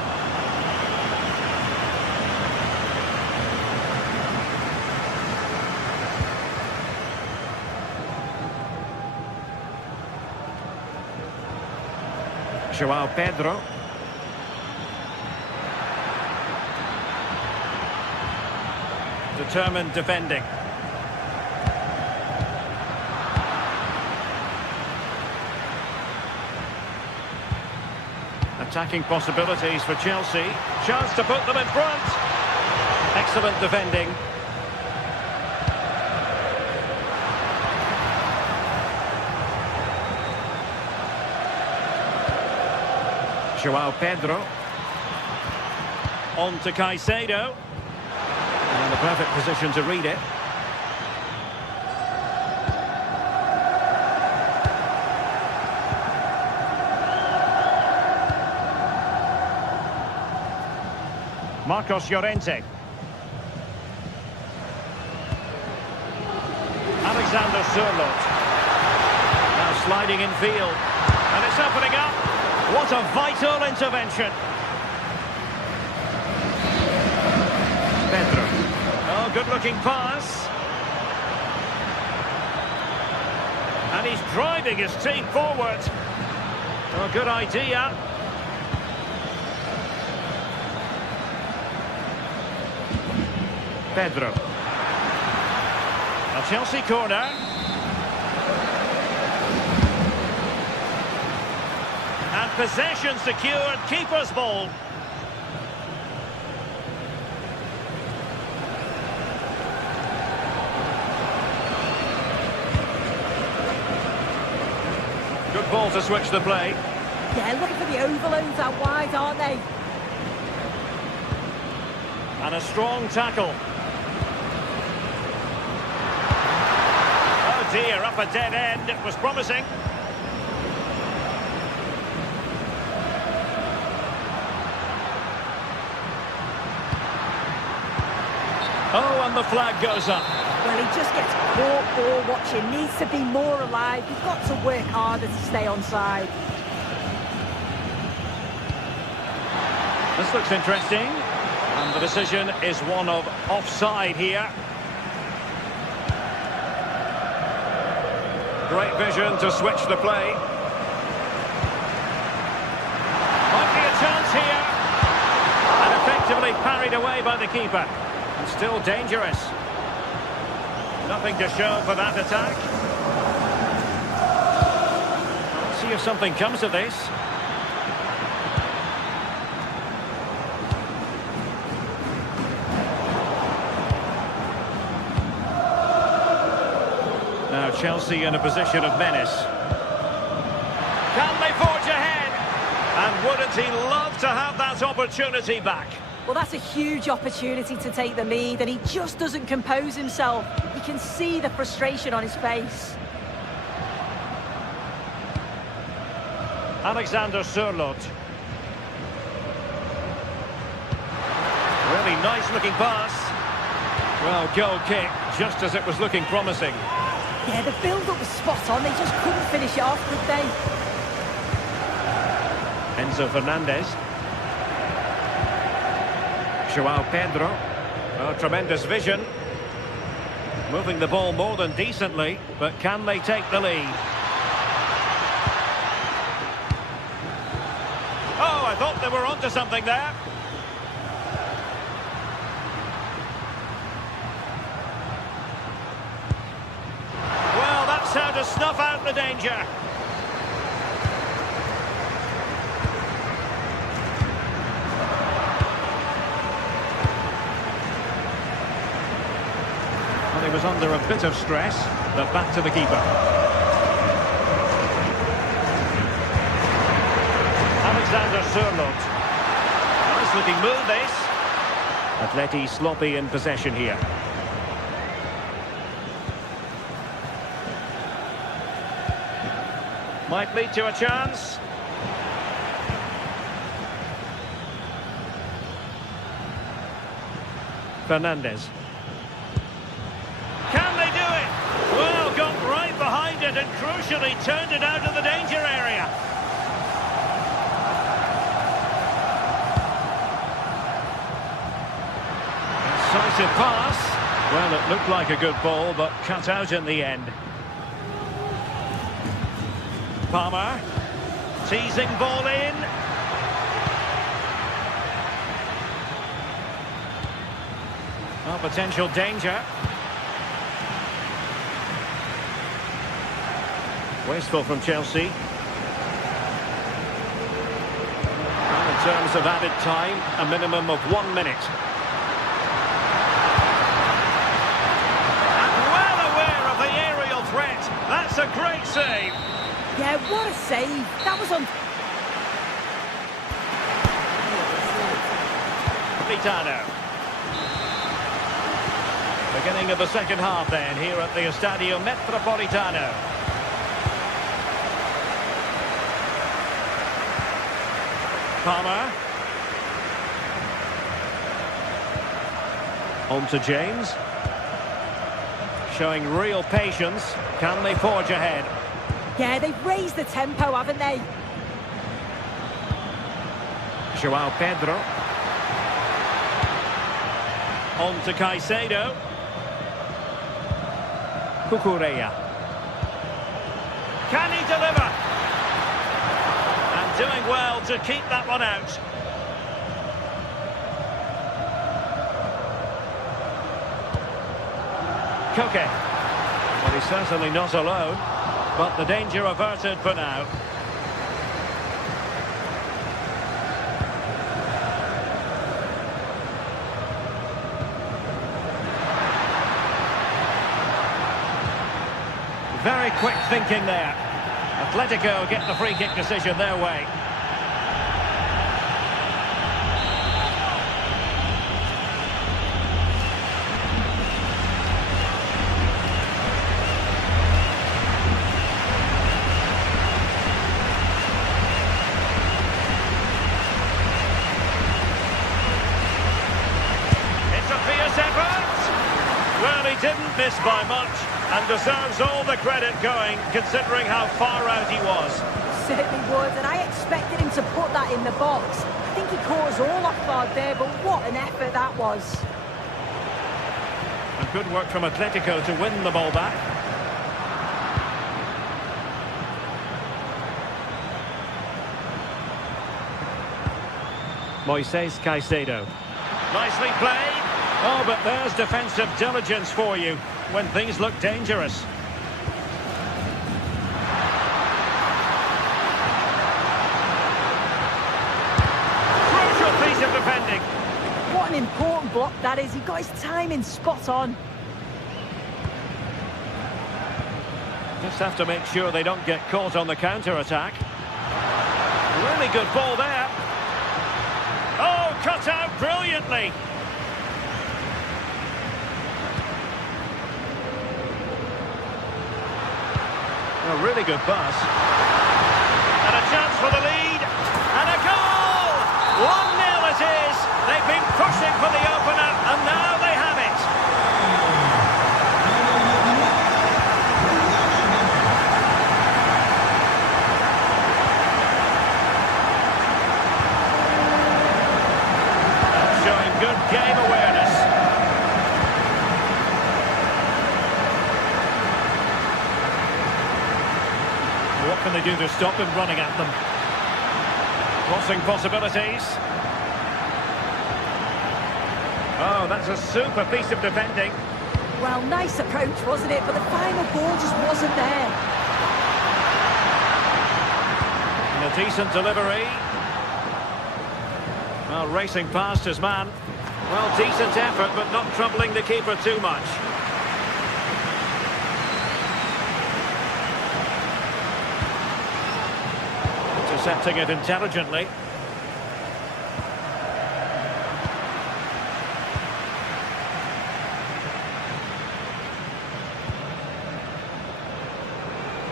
João Pedro. Determined defending. Attacking possibilities for Chelsea. Chance to put them in front. Excellent defending. João Pedro. On to Caicedo. And the perfect position to read it. Marcos Llorente. Alexander Sørloth. Now sliding in field. And it's opening up. What a vital intervention. Pedro. Oh, good-looking pass. And he's driving his team forward. Oh, good idea. Pedro. A Chelsea corner. And possession secured, keeper's ball. Good ball to switch the play. Yeah, looking for the overloads out wide, aren't they? And a strong tackle. Oh dear, up a dead end. It was promising. Oh, and the flag goes up. Well, he just gets caught ball watching. Needs to be more alive. He's got to work harder to stay onside. This looks interesting. And the decision is one of offside here. Great vision to switch the play. Might be a chance here. And effectively parried away by the keeper. And still dangerous. Nothing to show for that attack. Let's see if something comes of this. Now Chelsea in a position of menace. Can they forge ahead? And wouldn't he love to have that opportunity back? Well, that's a huge opportunity to take the lead, and he just doesn't compose himself. You can see the frustration on his face. Alexander Sørloth. Really nice looking pass. Well, goal kick, just as it was looking promising. Yeah, the build-up was spot on. They just couldn't finish it off, could they? Enzo Fernandez. João Pedro. Oh, tremendous vision. Moving the ball more than decently, but can they take the lead? thought they were onto something there. Well, that's how to snuff out the danger. Well, he was under a bit of stress, but back to the keeper. Alexander Sørloth. Nice looking move, this. Atleti sloppy in possession here. Might lead to a chance. Fernandez. Can they do it? Well, got right behind it and crucially turned it out of the danger area. Decisive pass. Well, it looked like a good ball, but cut out in the end. Palmer. Teasing ball in. Oh, potential danger. Wasteful from Chelsea. Well, in terms of added time, a minimum of 1 minute. And well aware of the aerial threat. That's a great save. Yeah, what a save. That was on... Politano. Beginning of the second half then, here at the Estadio Metropolitano. Palmer. On to James. Showing real patience. Can they forge ahead? Yeah, they've raised the tempo, haven't they? João Pedro. On to Caicedo. Cucurella. Can he deliver? And doing well to keep that one out. Koke. Well, he's certainly not alone, but the danger averted for now. Very quick thinking there. Atletico get the free kick decision their way. It's a fierce effort. Well, he didn't miss by much. And deserves all the credit going, considering how far out he was. Certainly would, and I expected him to put that in the box. I think he caught us all off guard there, but what an effort that was. And good work from Atletico to win the ball back. Moises Caicedo. Nicely played. Oh, but there's defensive diligence for you when things look dangerous. Crucial piece of defending. What an important block that is. He got his timing spot on. Just have to make sure they don't get caught on the counter-attack. Really good ball there. Oh, cut out brilliantly. A really good pass. And a chance for the lead. And a goal! 1-0 it is. They've been pushing for the opener, and now they have it. Showing good game awareness. What can they do to stop him running at them? Crossing possibilities. Oh, that's a super piece of defending. Well, nice approach, wasn't it? But the final ball just wasn't there. And a decent delivery. Well, racing past his man. Well, decent effort, but not troubling the keeper too much. Intercepting it intelligently.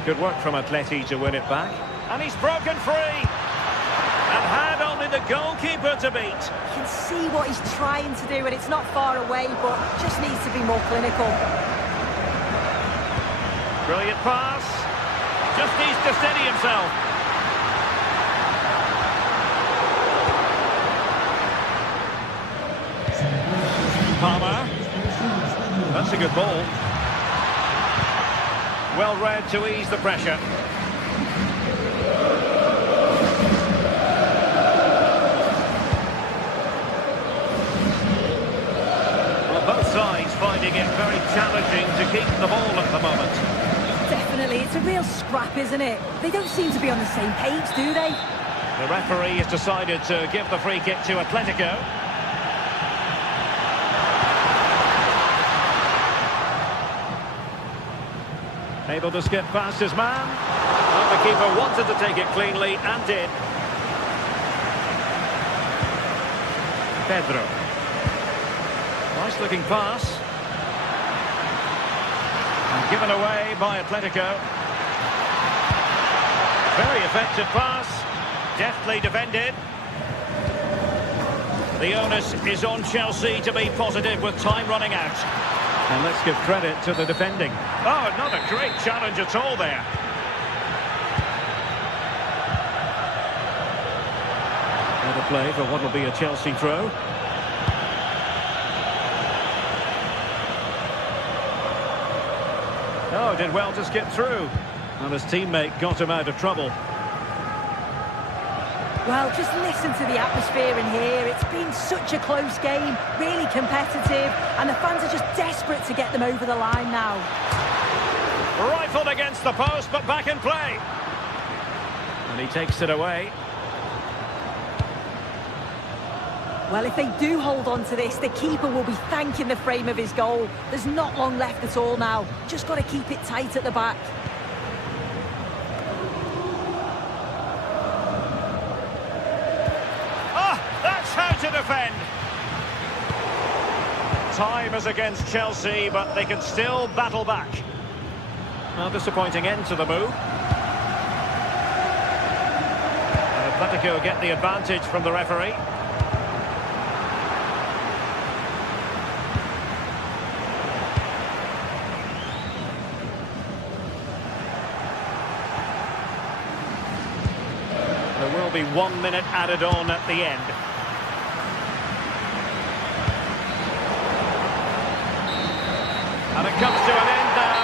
Good work from Atleti to win it back. And he's broken free. And had only the goalkeeper to beat. You can see what he's trying to do, and it's not far away, but just needs to be more clinical. Brilliant pass. Just needs to steady himself. Palmer. That's a good ball. Well read to ease the pressure. Well, both sides finding it very challenging to keep the ball at the moment. Definitely, it's a real scrap, isn't it? They don't seem to be on the same page, do they? The referee has decided to give the free kick to Atletico. Able to skip past his man. Well, the keeper wanted to take it cleanly and did. Pedro. Nice looking pass. And given away by Atletico. Very effective pass. Deftly defended. The onus is on Chelsea to be positive with time running out. And let's give credit to the defending. Oh, not a great challenge at all there. Another play for what will be a Chelsea throw. Oh, did well to skip through. And his teammate got him out of trouble. Well, just listen to the atmosphere in here. It's been such a close game, really competitive, and the fans are just desperate to get them over the line now. Rifled against the post, but back in play. And he takes it away. Well, if they do hold on to this, the keeper will be thanking the frame of his goal. There's not long left at all now. Just got to keep it tight at the back. To defend. Time is against Chelsea, but they can still battle back. Well, disappointing end to the move. And Atletico get the advantage from the referee. There will be 1 minute added on at the end. And it comes to an end now.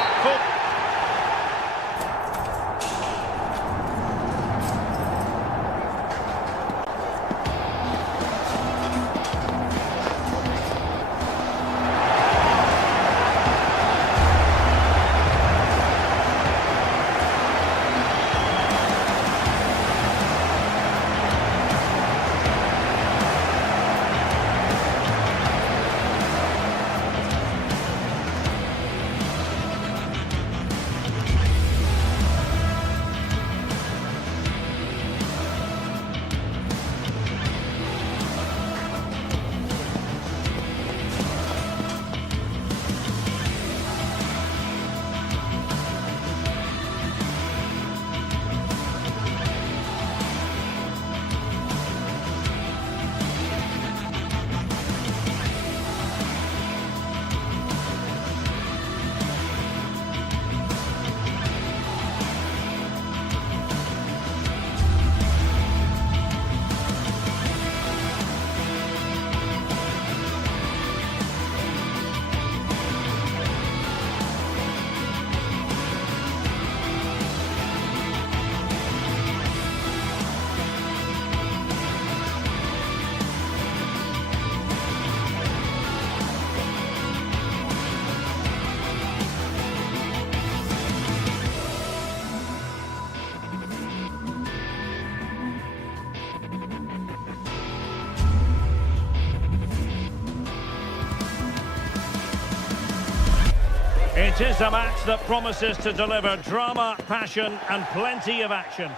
It is a match that promises to deliver drama, passion and plenty of action.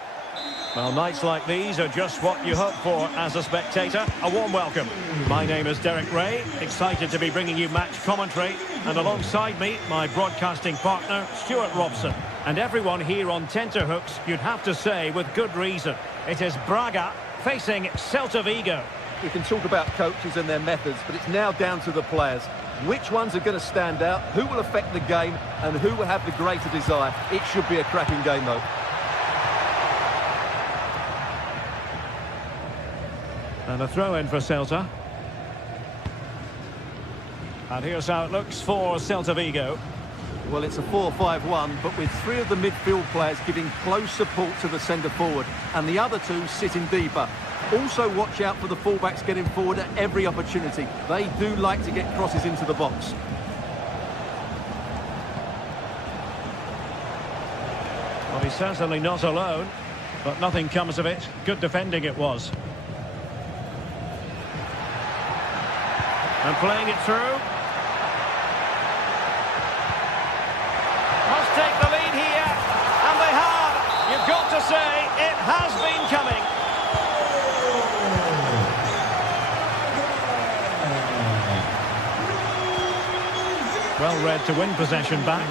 Well, nights like these are just what you hope for as a spectator. A warm welcome. My name is Derek Ray, excited to be bringing you match commentary. And alongside me, my broadcasting partner, Stuart Robson. And everyone here on tenterhooks, you'd have to say with good reason. It is Braga facing Celta Vigo. We can talk about coaches and their methods, but it's now down to the players. Which ones are going to stand out, who will affect the game, and who will have the greater desire. It should be a cracking game, though. And a throw-in for Celta. And here's how it looks for Celta Vigo. Well, it's a 4-5-1, but with three of the midfield players giving close support to the centre forward, and the other two sitting deeper. Also watch out for the fullbacks getting forward at every opportunity. They do like to get crosses into the box. Well, he's certainly not alone, but nothing comes of it. Good defending it was. And playing it through. Must take the lead here, and they have. You've got to say, it has been coming. Well read to win possession back.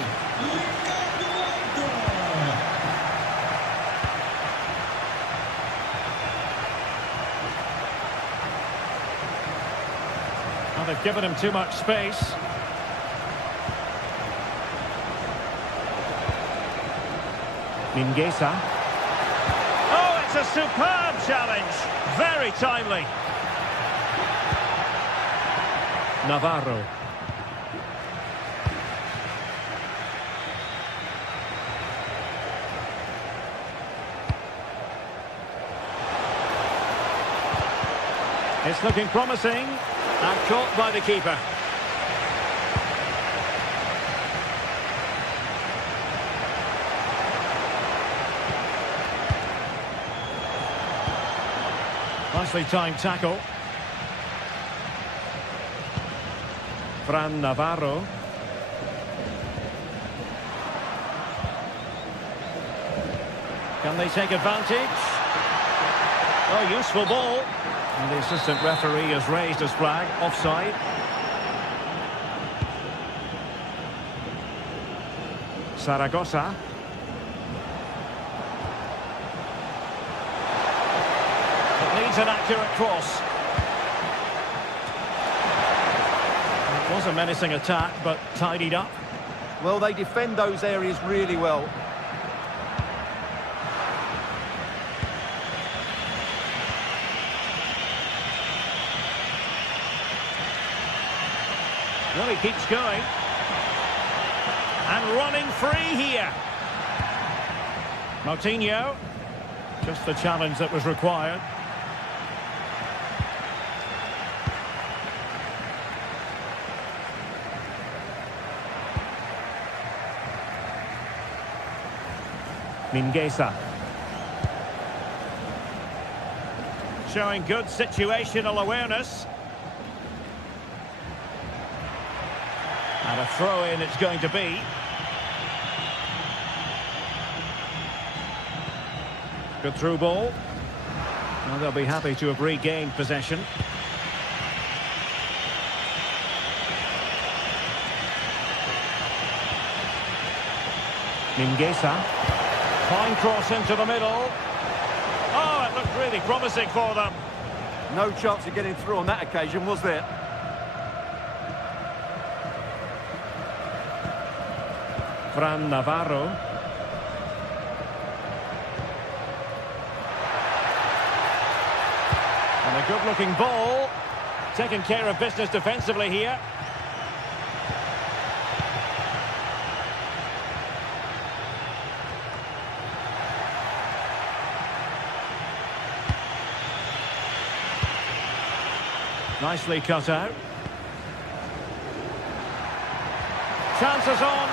Well, they've given him too much space. Mingueza. Oh, it's a superb challenge. Very timely. Navarro. It's looking promising, and caught by the keeper. Nicely timed tackle. Fran Navarro. Can they take advantage? Oh, useful ball. And the assistant referee has raised his flag, offside. Zaragoza. It needs an accurate cross. It was a menacing attack, but tidied up. Well, they defend those areas really well. Well, he keeps going. And running free here. Moutinho. Just the challenge that was required. Mingueza. Showing good situational awareness. And a throw-in it's going to be. Good through ball. Well, they'll be happy to have regained possession. Mingueza. Fine cross into the middle. Oh, it looked really promising for them. No chance of getting through on that occasion, was there? Fran Navarro. And a good-looking ball. Taking care of business defensively here. Nicely cut out. Chances on.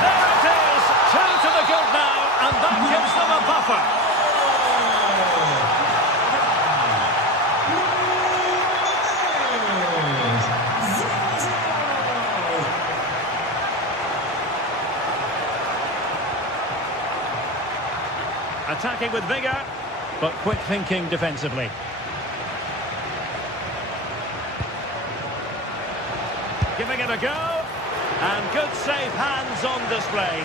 There it is! 2 to the good now, and that gives them a buffer. Attacking with vigour, but quick thinking defensively. Giving it a go. And good safe hands on display.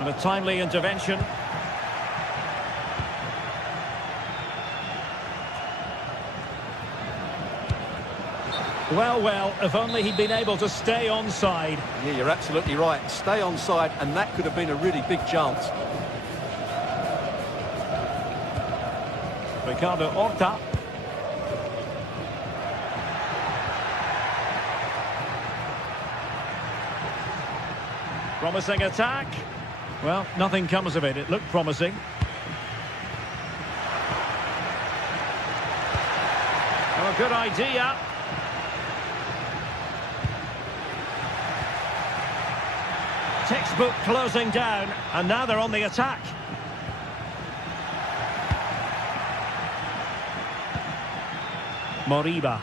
And a timely intervention. Well, if only he'd been able to stay onside. Yeah, you're absolutely right. Stay onside, and that could have been a really big chance. Ricardo Horta. Promising attack. Well, nothing comes of it. It looked promising. Oh, good idea. Textbook closing down, and now they're on the attack. Moriba.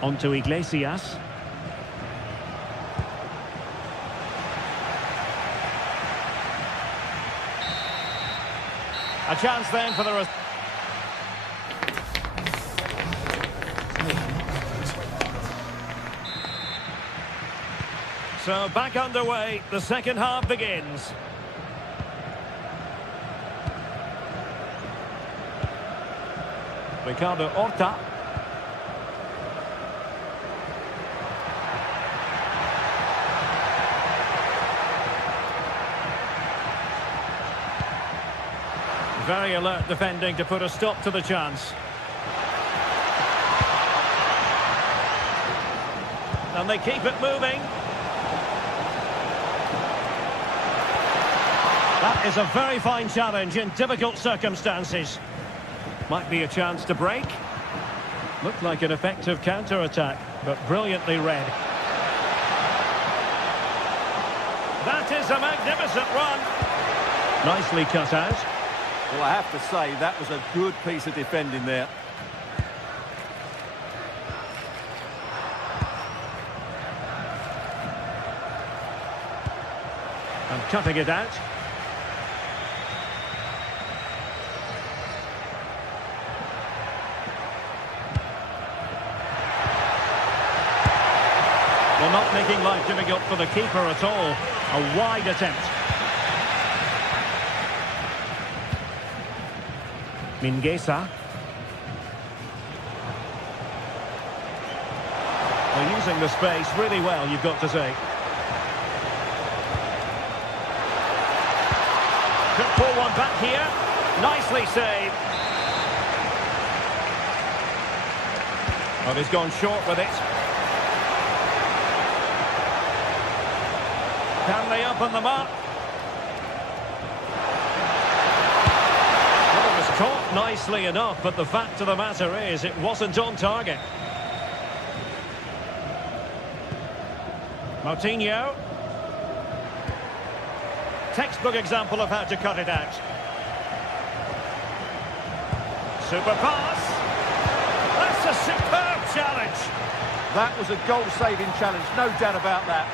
On to Iglesias. A chance then for the... So back underway, the second half begins. Ricardo Horta. Very alert defending to put a stop to the chance. And they keep it moving. That is a very fine challenge in difficult circumstances. Might be a chance to break. Looked like an effective counter-attack, but brilliantly read. That is a magnificent run. Nicely cut out. Well, I have to say, that was a good piece of defending there. And cutting it out. Well, not making life difficult for the keeper at all. A wide attempt. Mingueza. They're using the space really well, you've got to say. Could pull one back here. Nicely saved. But he's gone short with it. Can they open them up? Well, it was caught nicely enough, but the fact of the matter is it wasn't on target. Moutinho. Textbook example of how to cut it out. Super pass. That's a superb challenge. That was a goal-saving challenge, no doubt about that.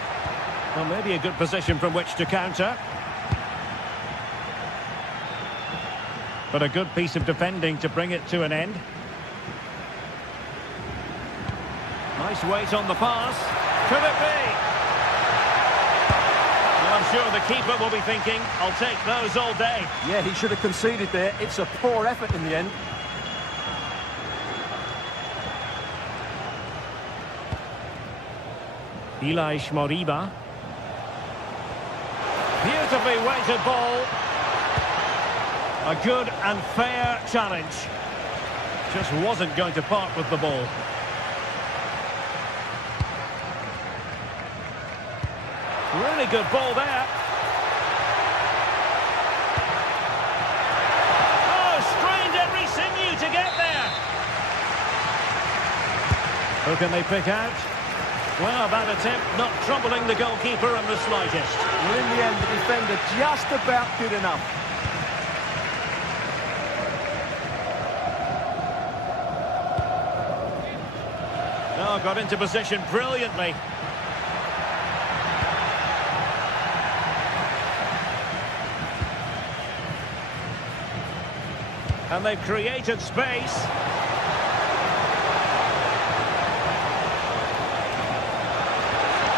Well, maybe a good position from which to counter. But a good piece of defending to bring it to an end. Nice weight on the pass. Could it be? Well, I'm sure the keeper will be thinking, I'll take those all day. Yeah, he should have conceded there. It's a poor effort in the end. Ilaix Moriba. Beautifully weighted ball. A good and fair challenge. Just wasn't going to part with the ball. Really good ball there. Oh, strained every sinew to get there. Who can they pick out? Well, that attempt not troubling the goalkeeper in the slightest. Well, in the end, the defender just about good enough. got into position brilliantly. And they've created space.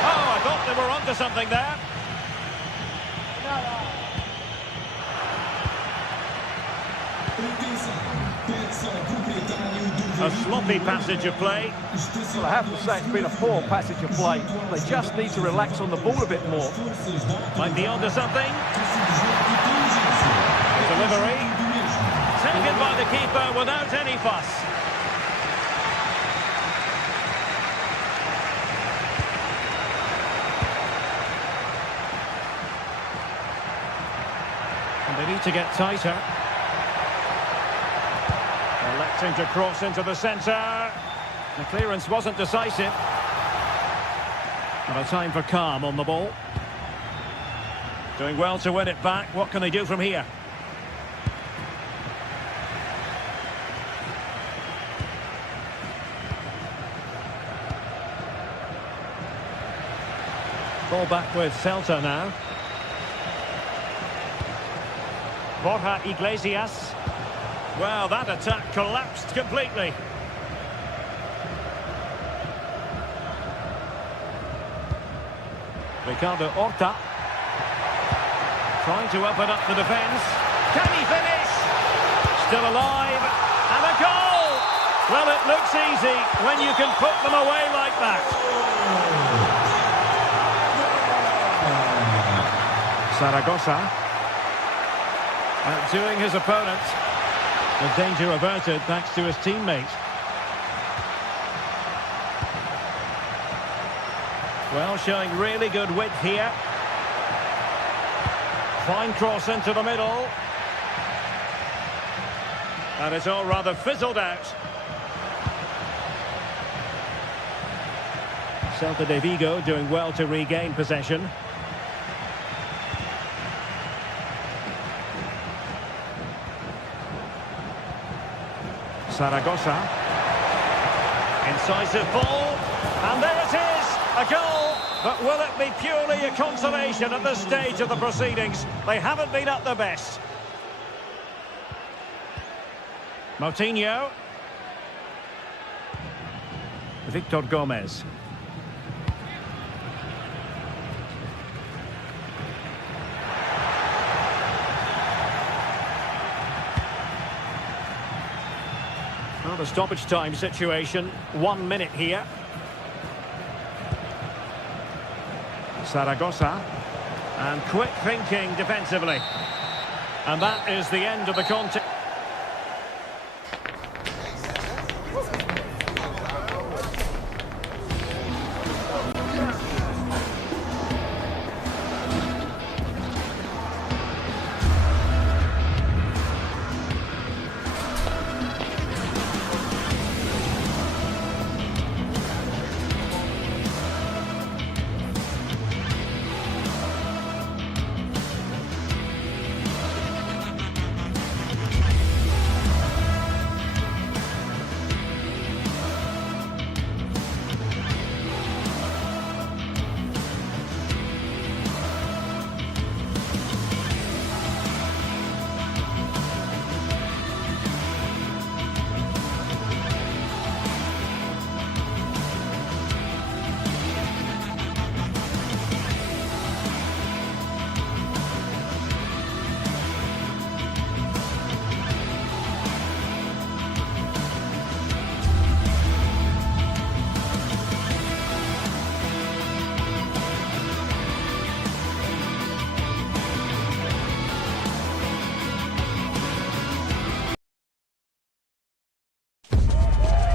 Oh, I thought they were onto something there. A sloppy passage of play. Well, I have to say it's been a poor passage of play. They just need to relax on the ball a bit more. Might be onto something. Delivery. Taken by the keeper without any fuss. And they need to get tighter. Electing to cross into the centre. The clearance wasn't decisive. And a time for calm on the ball. Doing well to win it back. What can they do from here? Ball back with Celta now. Borja Iglesias. Well, that attack collapsed completely. Ricardo Horta. Trying to open up the defence. Can he finish? Still alive. And a goal! Well, it looks easy when you can put them away like that. Zaragoza. Outdoing his opponent. The danger averted thanks to his teammate. Well, showing really good width here. Fine cross into the middle. And it's all rather fizzled out. Celta de Vigo doing well to regain possession. Zaragoza. Incisive ball. And there it is! A goal! But will it be purely a consolation at this stage of the proceedings? They haven't been at their best. Moutinho. Victor Gomez. Well, the stoppage time situation, 1 minute here. Zaragoza. And quick thinking defensively. And that is the end of the contest.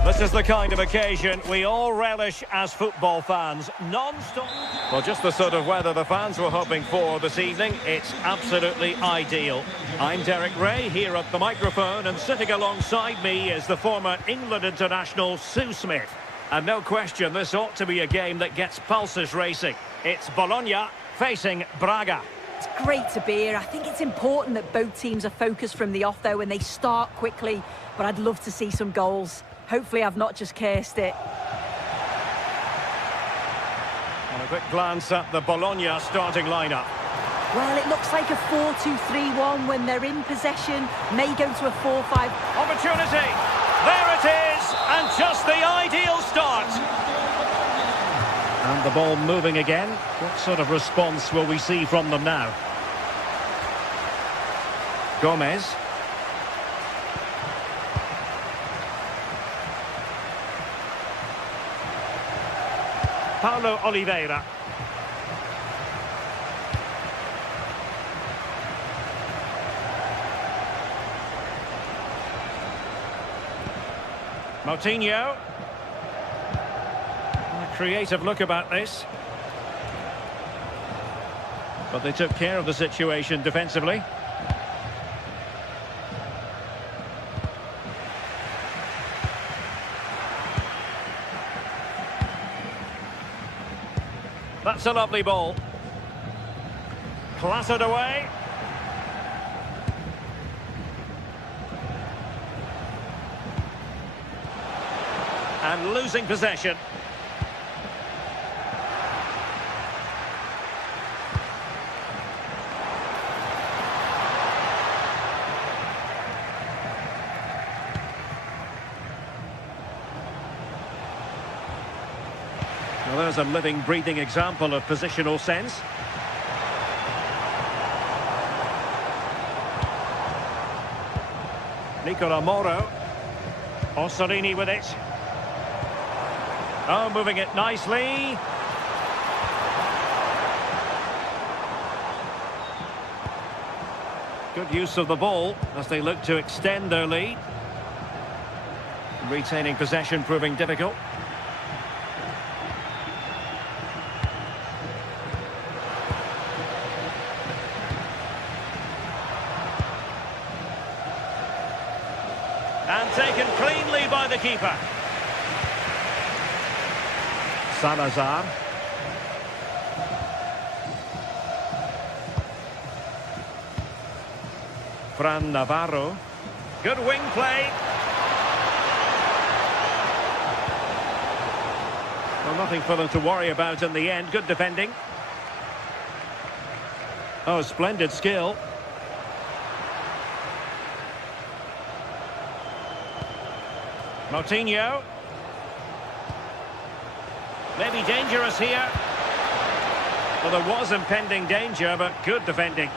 This is the kind of occasion we all relish as football fans. Non-stop. Well, just the sort of weather the fans were hoping for this evening. It's absolutely ideal. I'm Derek Ray here at the microphone, and sitting alongside me is the former England international Sue Smith. And no question, this ought to be a game that gets pulses racing. It's Bologna facing Braga. It's great to be here. I think it's important that both teams are focused from the off, though, and they start quickly. But I'd love to see some goals. Hopefully I've not just cursed it. quick glance at the Bologna starting lineup. Well, it looks like a 4-2-3-1 when they're in possession. May go to a 4-5. Opportunity! There it is! And just the ideal start! And the ball moving again. What sort of response will we see from them now? Gomez. Paulo Oliveira. Moutinho. A creative look about this. But they took care of the situation defensively. That's a lovely ball. Clattered away. And losing possession. Well, there's a living, breathing example of positional sense. Nicola Moro. Ossorini with it. Oh, moving it nicely. Good use of the ball as they look to extend their lead. Retaining possession proving difficult. And taken cleanly by the keeper. Salazar. Fran Navarro. Good wing play. Well, nothing for them to worry about in the end. Good defending. Oh, splendid skill. Moutinho. Maybe dangerous here. Well, there was impending danger, but good defending.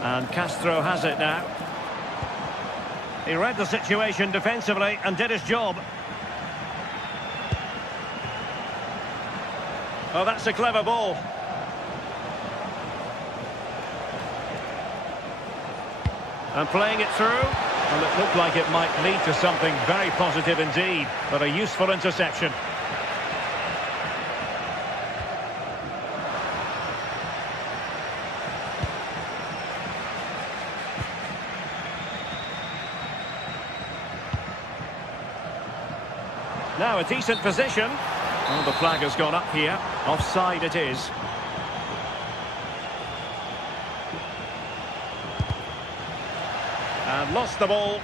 And Castro has it now. He read the situation defensively and did his job. Oh, that's a clever ball. And playing it through. Well, it looked like it might lead to something very positive indeed, but a useful interception. Now a decent position. Oh, the flag has gone up here. Offside it is. And lost the ball.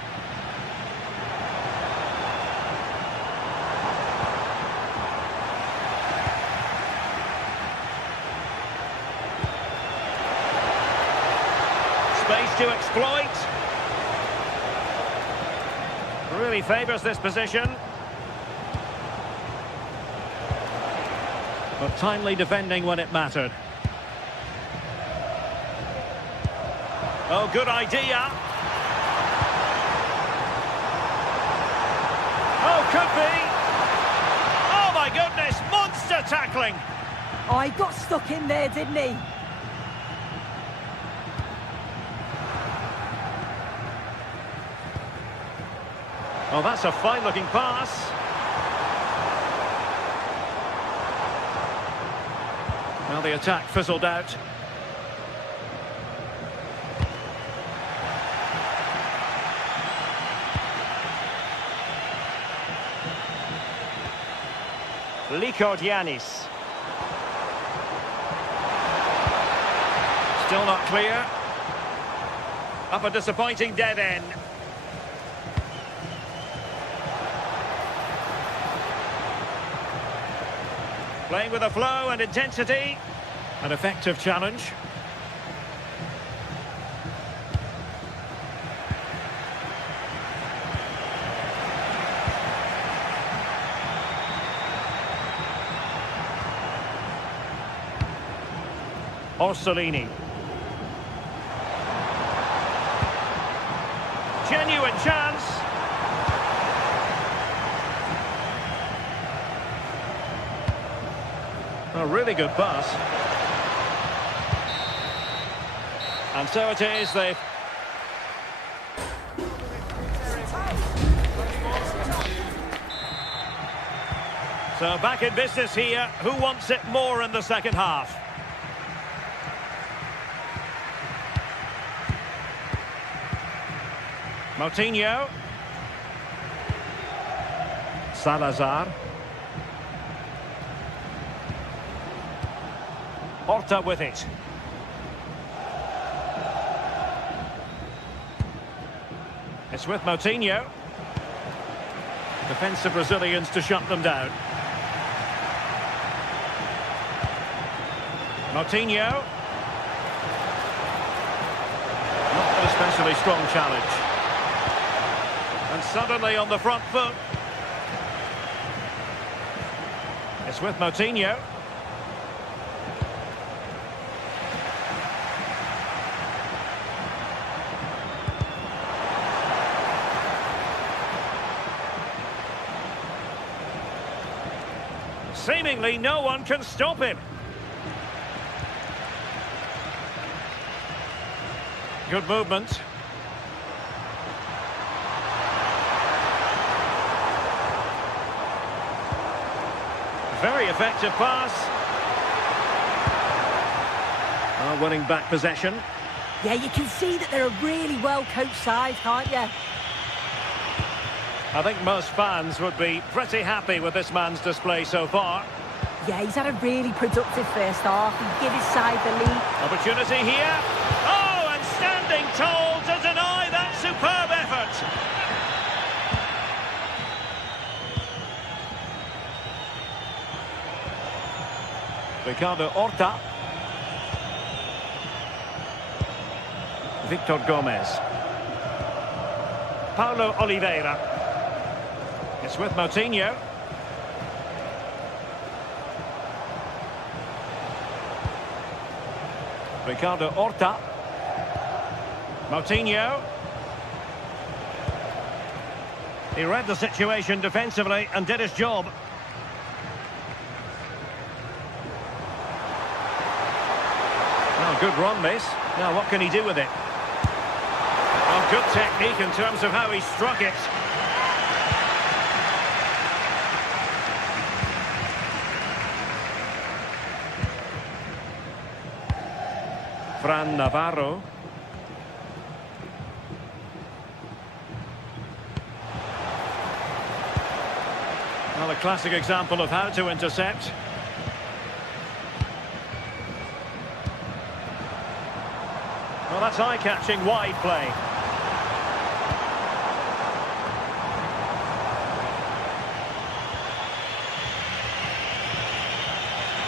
Space to exploit. Really favours this position. But timely defending when it mattered. Oh, good idea. Oh, could be. Oh, my goodness, monster tackling. Oh, he got stuck in there, didn't he? Oh, that's a fine-looking pass. Well, the attack fizzled out. Likordianis. Still not clear. Up a disappointing dead end. Playing with a flow and intensity. An effective challenge. Orsolini. Genuine chance. A really good pass. And so it is, they've... So back in business here. Who wants it more in the second half? Moutinho. Salazar. Horta with it. It's with Moutinho. Defensive Brazilians to shut them down. Moutinho. Not an especially strong challenge. And suddenly on the front foot. It's with Moutinho. Seemingly no one can stop him. Good movement. Very effective pass. Winning back possession. Yeah, you can see that they're a really well-coached side, can't you? I think most fans would be pretty happy with this man's display so far. Yeah, he's had a really productive first half. He give his side the lead. Opportunity here. Oh, and standing tall to deny that superb effort. Ricardo Horta. Victor Gomez. Paulo Oliveira. It's with Moutinho. Ricardo Horta. Moutinho. He read the situation defensively and did his job. Oh, good run, this. Now, what can he do with it? Oh, good technique in terms of how he struck it. Fran Navarro. Well, a classic example of how to intercept. Well, that's eye-catching wide play.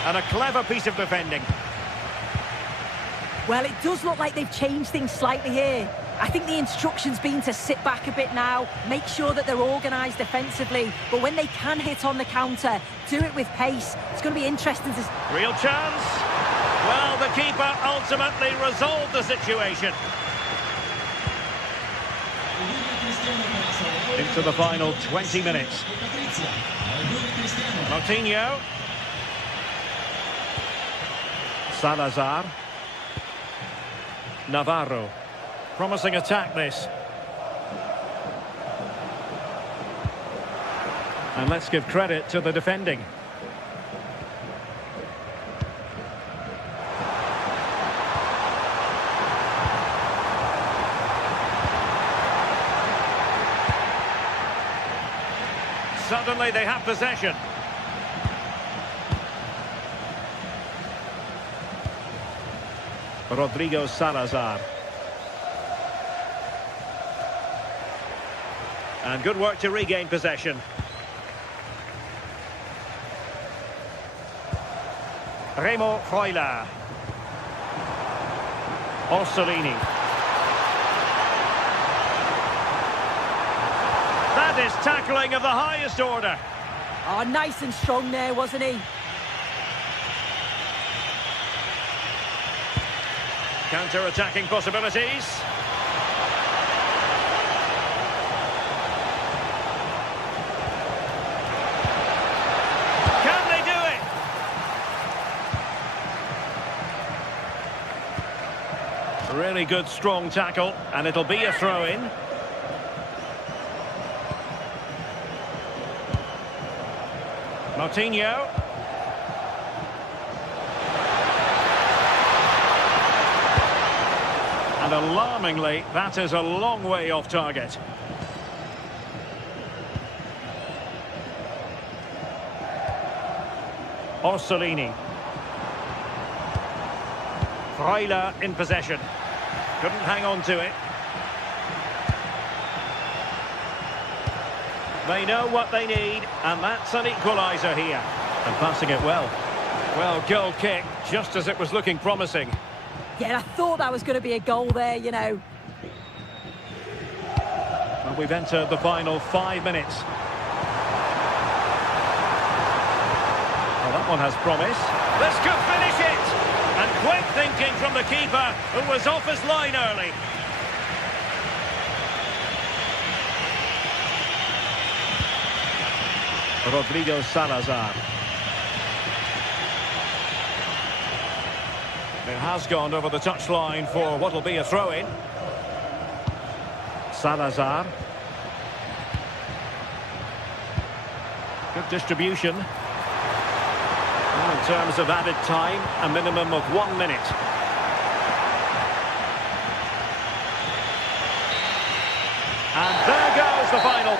And a clever piece of defending. Well, it does look like they've changed things slightly here. I think the instruction's been to sit back a bit now, make sure that they're organised defensively, but when they can hit on the counter, do it with pace. It's going to be interesting to... Real chance. Well, the keeper ultimately resolved the situation. Into the final 20 minutes. Moutinho. Salazar. Navarro. Promising attack, this. And let's give credit to the defending. Suddenly they have possession. Rodrigo Salazar. And good work to regain possession. Remo Freuler. Orsolini. That is tackling of the highest order. Oh, nice and strong there, wasn't he? Counter-attacking possibilities. Can they do it? Really good, strong tackle, and it'll be a throw-in. Moutinho. And alarmingly, that is a long way off target. Orsolini. Freuler in possession. Couldn't hang on to it. They know what they need, and that's an equaliser here. And passing it well. Well, goal kick, just as it was looking promising. Yeah, I thought that was going to be a goal there, you know. Well, we've entered the final 5 minutes. Well, that one has promise. This could finish it! And quick thinking from the keeper, who was off his line early. Rodrigo Salazar. It has gone over the touchline for what will be a throw-in. Salazar. Good distribution. Well, in terms of added time, a minimum of 1 minute. And there goes the final.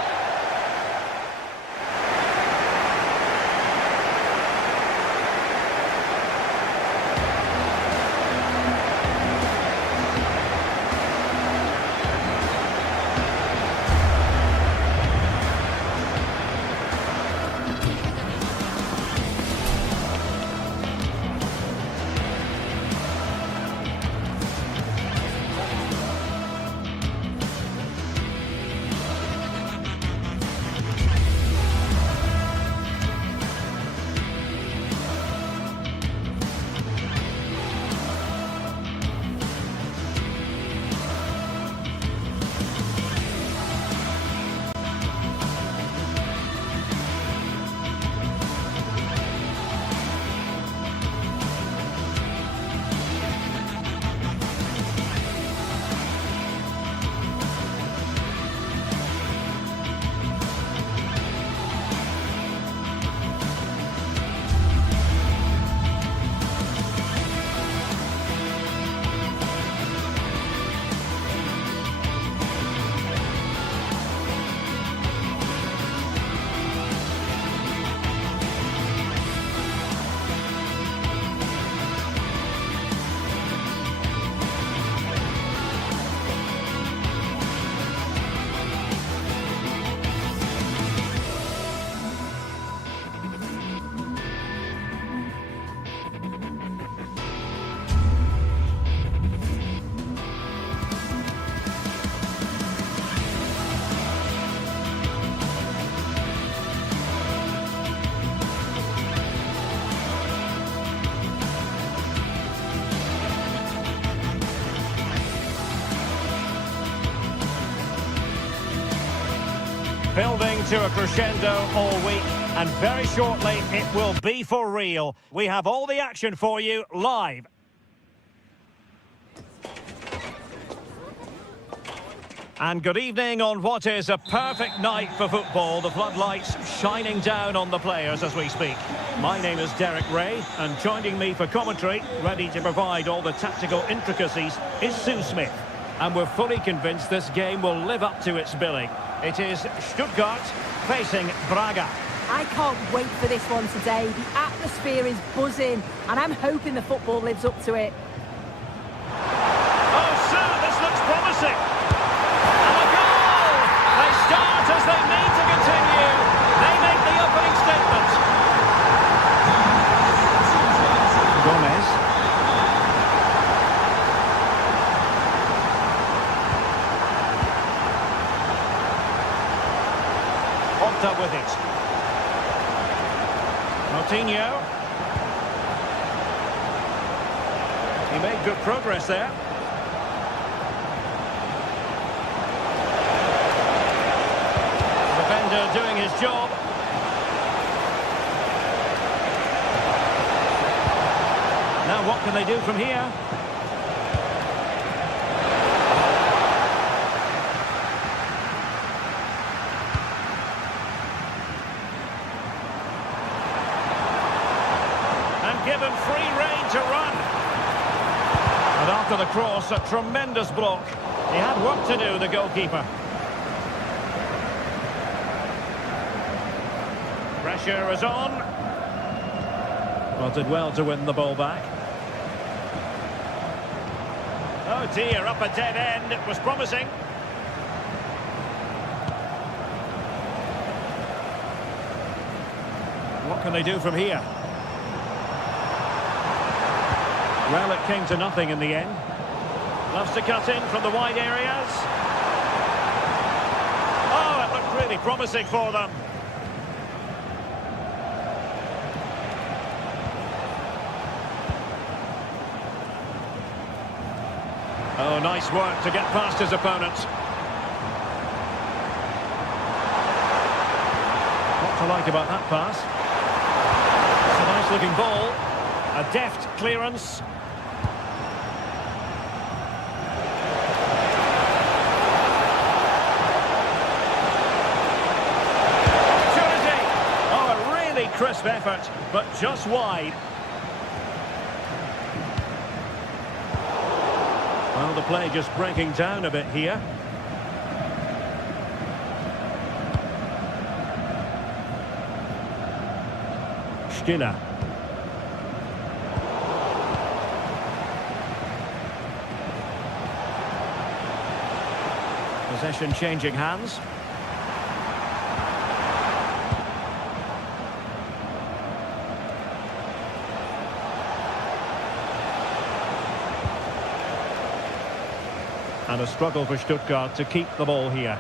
Building to a crescendo all week, and very shortly it will be for real. We have all the action for you live. And good evening on what is a perfect night for football. The floodlights shining down on the players as we speak. My name is Derek Ray, and joining me for commentary, ready to provide all the tactical intricacies, is Sue Smith. And we're fully convinced this game will live up to its billing. It is Stuttgart facing Braga. I can't wait for this one today. The atmosphere is buzzing, and I'm hoping the football lives up to it. Oh, Sue, this looks promising. And a goal! They start as with it. Coutinho. He made good progress there. Defender doing his job. Now what can they do from here? And given free rein to run. And after the cross, a tremendous block. He had work to do, the goalkeeper. Pressure is on. Well, did well to win the ball back. Oh dear, up a dead end. It was promising. What can they do from here? Well, it came to nothing in the end. Loves to cut in from the wide areas. Oh, it looked really promising for them. Oh, nice work to get past his opponent. What to like about that pass? It's a nice-looking ball. A deft clearance. Crisp effort, but just wide. Well, the play just breaking down a bit here. Stiller. Possession changing hands. And a struggle for Stuttgart to keep the ball here.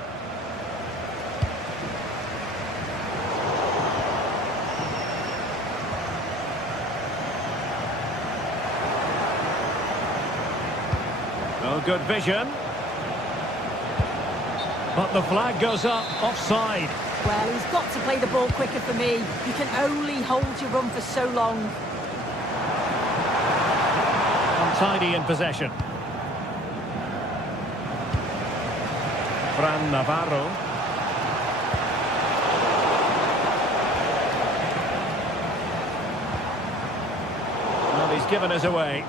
Oh, good vision. But the flag goes up, offside. Well, he's got to play the ball quicker for me. You can only hold your run for so long. Untidy in possession. Fran Navarro. Well, he's given us away.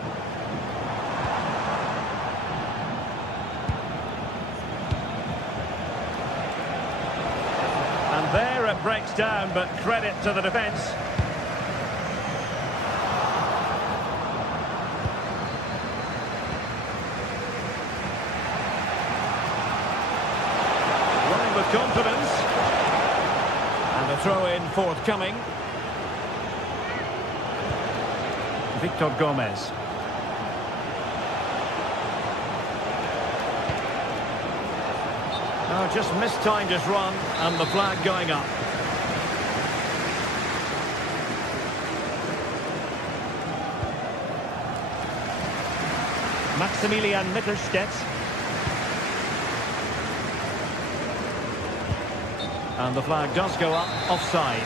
And there it breaks down, but credit to the defence. With confidence, and a throw-in forthcoming. Victor Gomez. Oh, just mistimed his run, and the flag going up. Maximilian Mittelstädt. And the flag does go up, offside.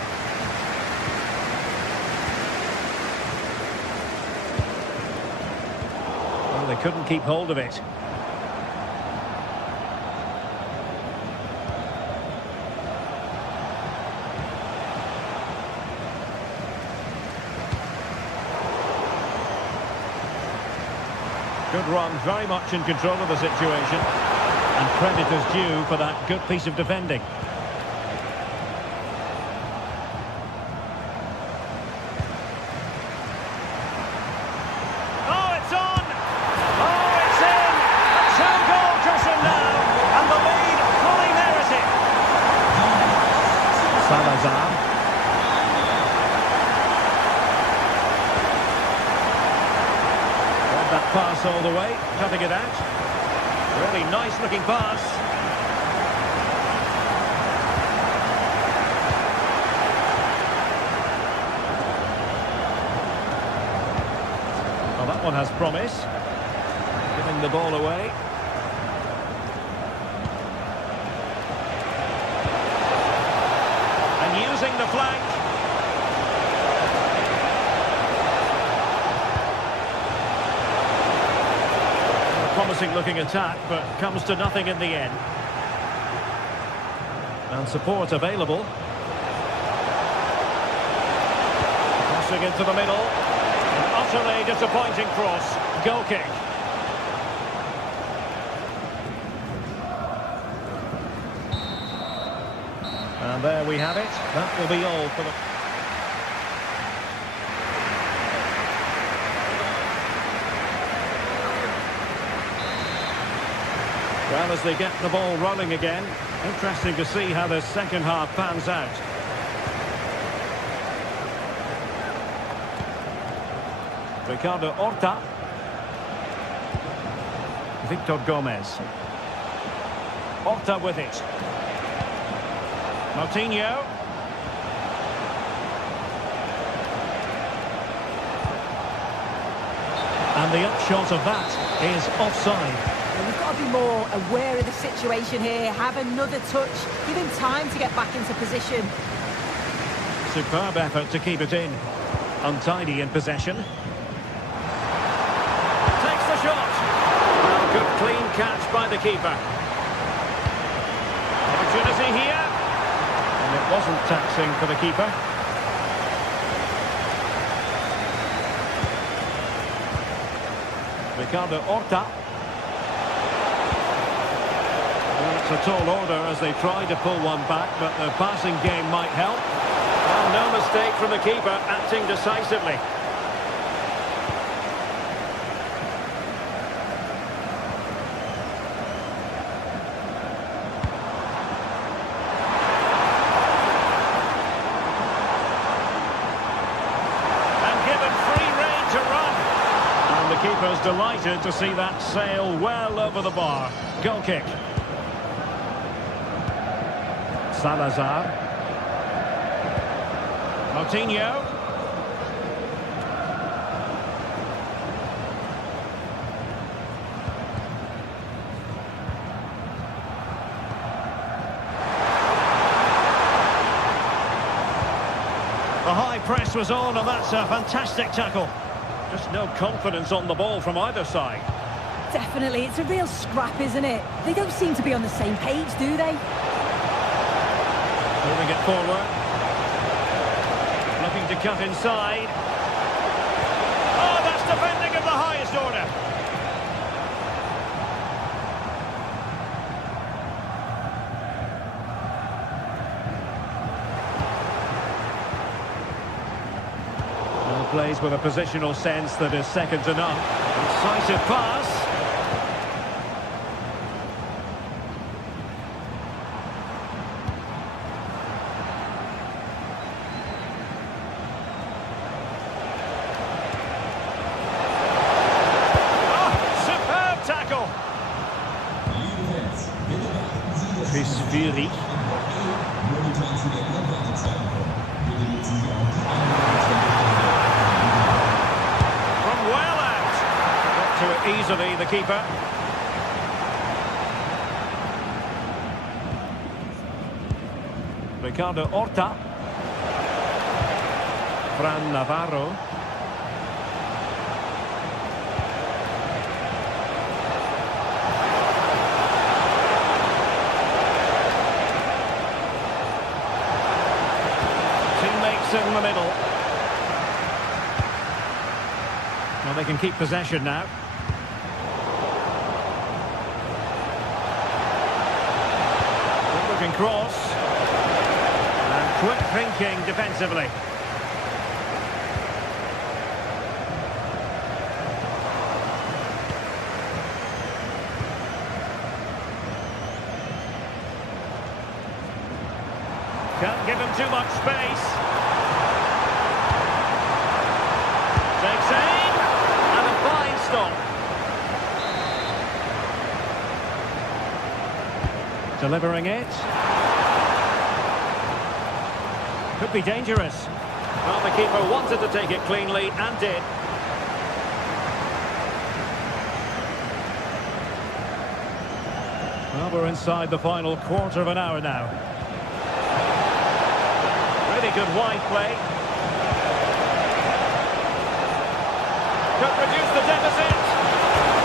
Well, they couldn't keep hold of it. Good run, very much in control of the situation. And credit is due for that good piece of defending. That pass all the way, cutting it out. Really nice looking pass. Well, that one has promise. Giving the ball away. And using the flank. A promising looking attack, but comes to nothing in the end. And support available. Crossing into the middle. An utterly disappointing cross. Goal kick. And there we have it. That will be all for the... Well, as they get the ball rolling again, interesting to see how the second half pans out. Ricardo Horta. Victor Gomez. Horta with it. Moutinho. And the upshot of that is offside. Well, you've got to be more aware of the situation here. Have another touch. Give him time to get back into position. Superb effort to keep it in. Untidy in possession. Takes the shot. Well, good clean catch by the keeper. Opportunity here. And it wasn't taxing for the keeper. Ricardo Horta. Well, it's a tall order as they try to pull one back, but the passing game might help. Well, no mistake from the keeper, acting decisively. Keeper's delighted to see that sail well over the bar. Goal kick. Salazar. Moutinho. The high press was on, and that's a fantastic tackle. Just no confidence on the ball from either side. Definitely, it's a real scrap, isn't it? They don't seem to be on the same page, do they? Moving it forward. Looking to cut inside. Oh, that's defending of the highest order. Plays with a positional sense that is second to none. Incisive pass. Oh, superb tackle. Chris Fury. To it easily, the keeper. Ricardo Horta. Fran Navarro. Teammates in the middle. Well, they can keep possession now. Cross and quick thinking defensively. Can't give him too much space. Takes aim and a fine stop. Delivering it. Could be dangerous. Well, the keeper wanted to take it cleanly and did. Well, we're inside the final quarter of an hour now. Really good wide play. Could reduce the deficit.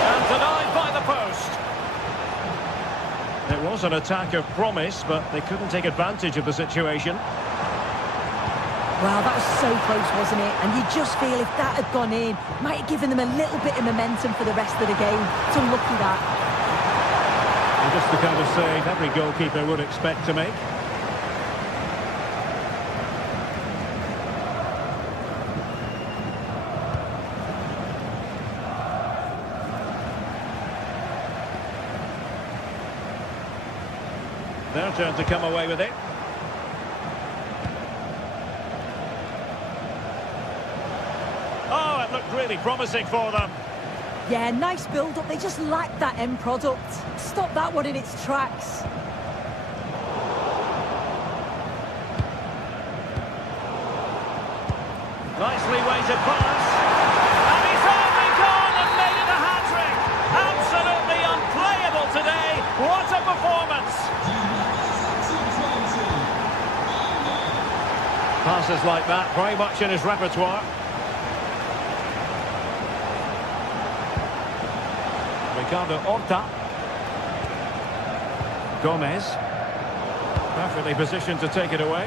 And denied by the post. It was an attack of promise, but they couldn't take advantage of the situation. Well, that was so close, wasn't it? And you just feel if that had gone in, might have given them a little bit of momentum for the rest of the game. It's unlucky that. And just the kind of save every goalkeeper would expect to make. Their turn to come away with it. Oh, it looked really promising for them. Yeah, nice build-up. They just lacked that end product. Stop that one in its tracks. Nicely weighted pass. And he's only gone and made it a hat-trick. Absolutely unplayable today. What a performance. Passes like that, very much in his repertoire. Ricardo Horta. Gomez. Perfectly positioned to take it away.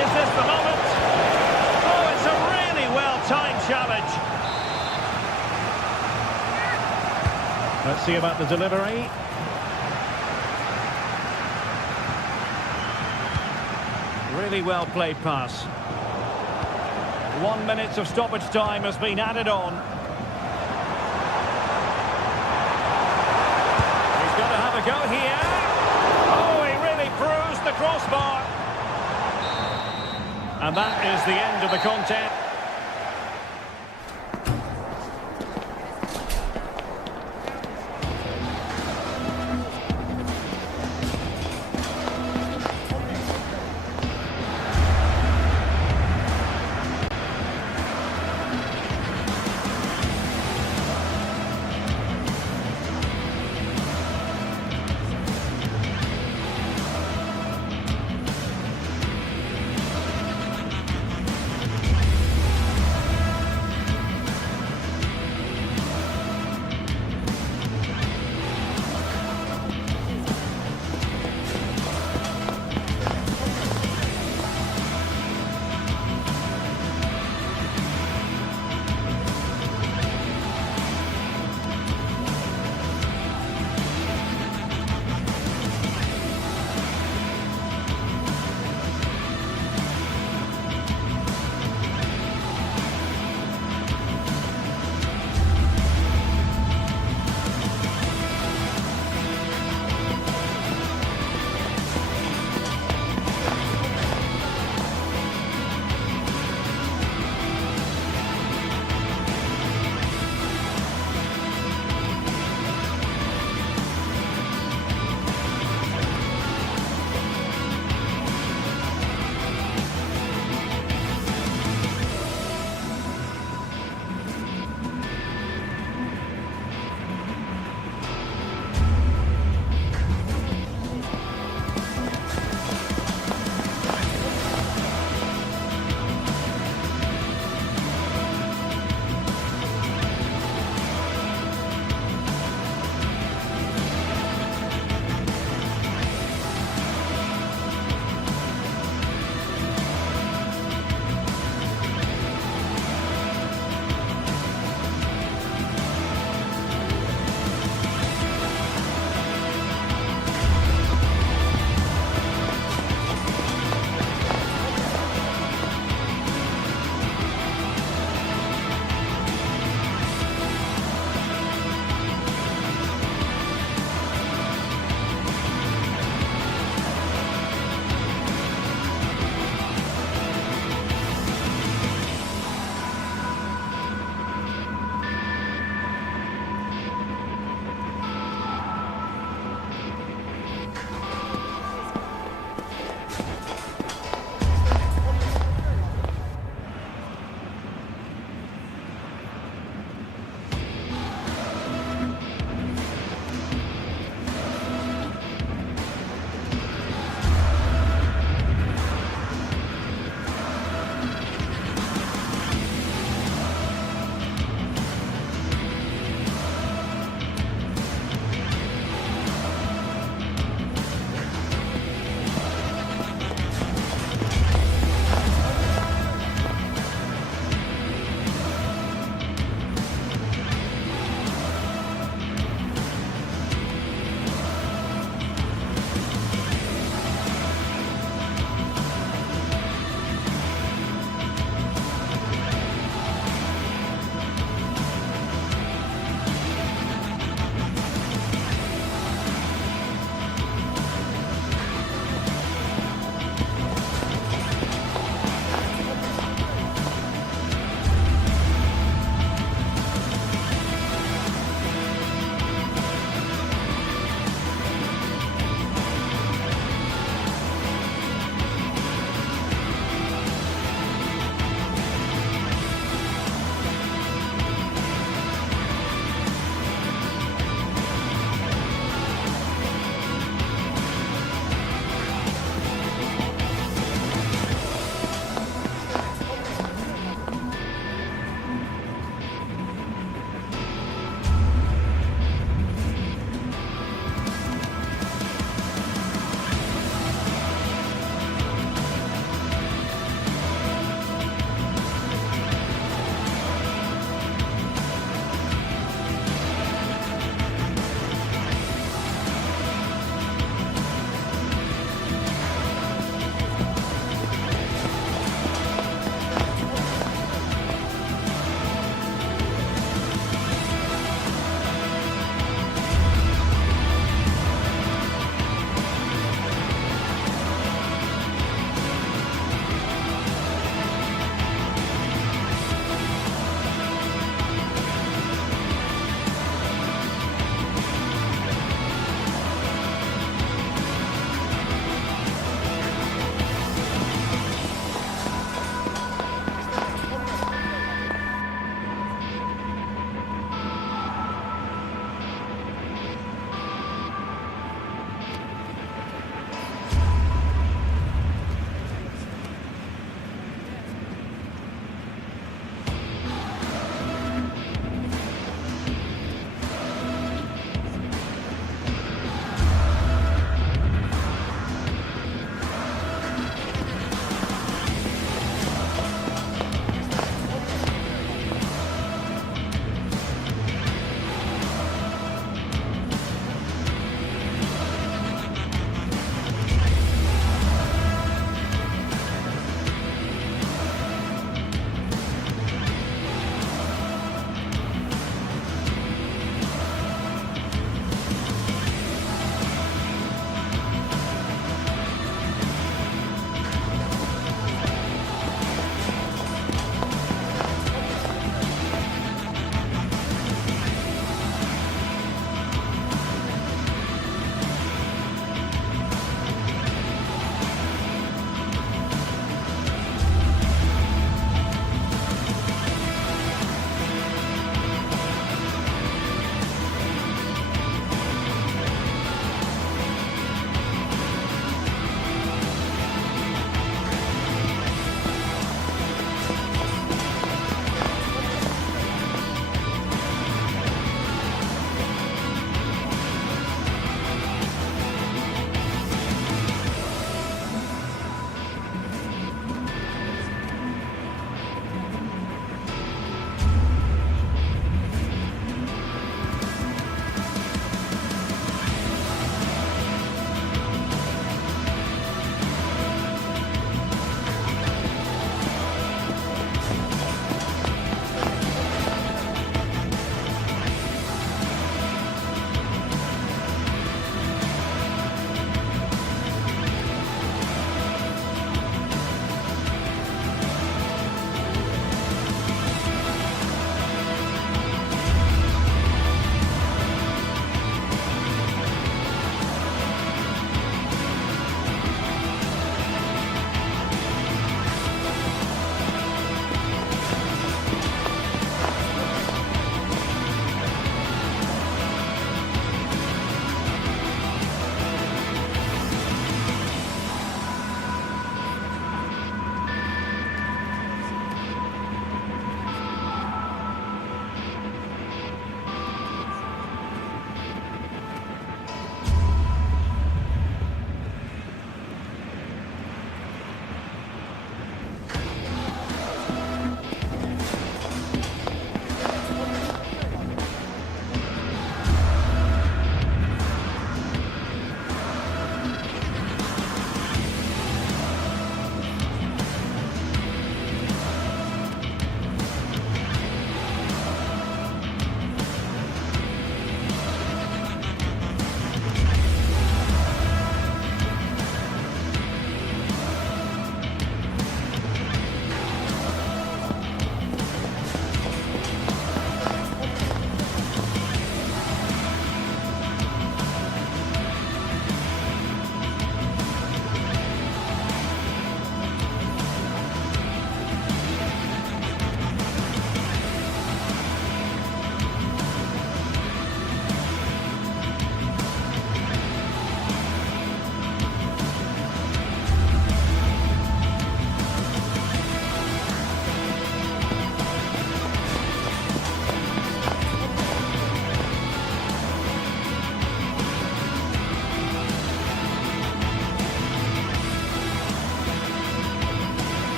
Is this the moment? Oh, it's a really well-timed challenge. Let's see about the delivery. Really well played pass. 1 minute of stoppage time has been added on. He's going to have a go here. Oh, he really bruised the crossbar. And that is the end of the contest.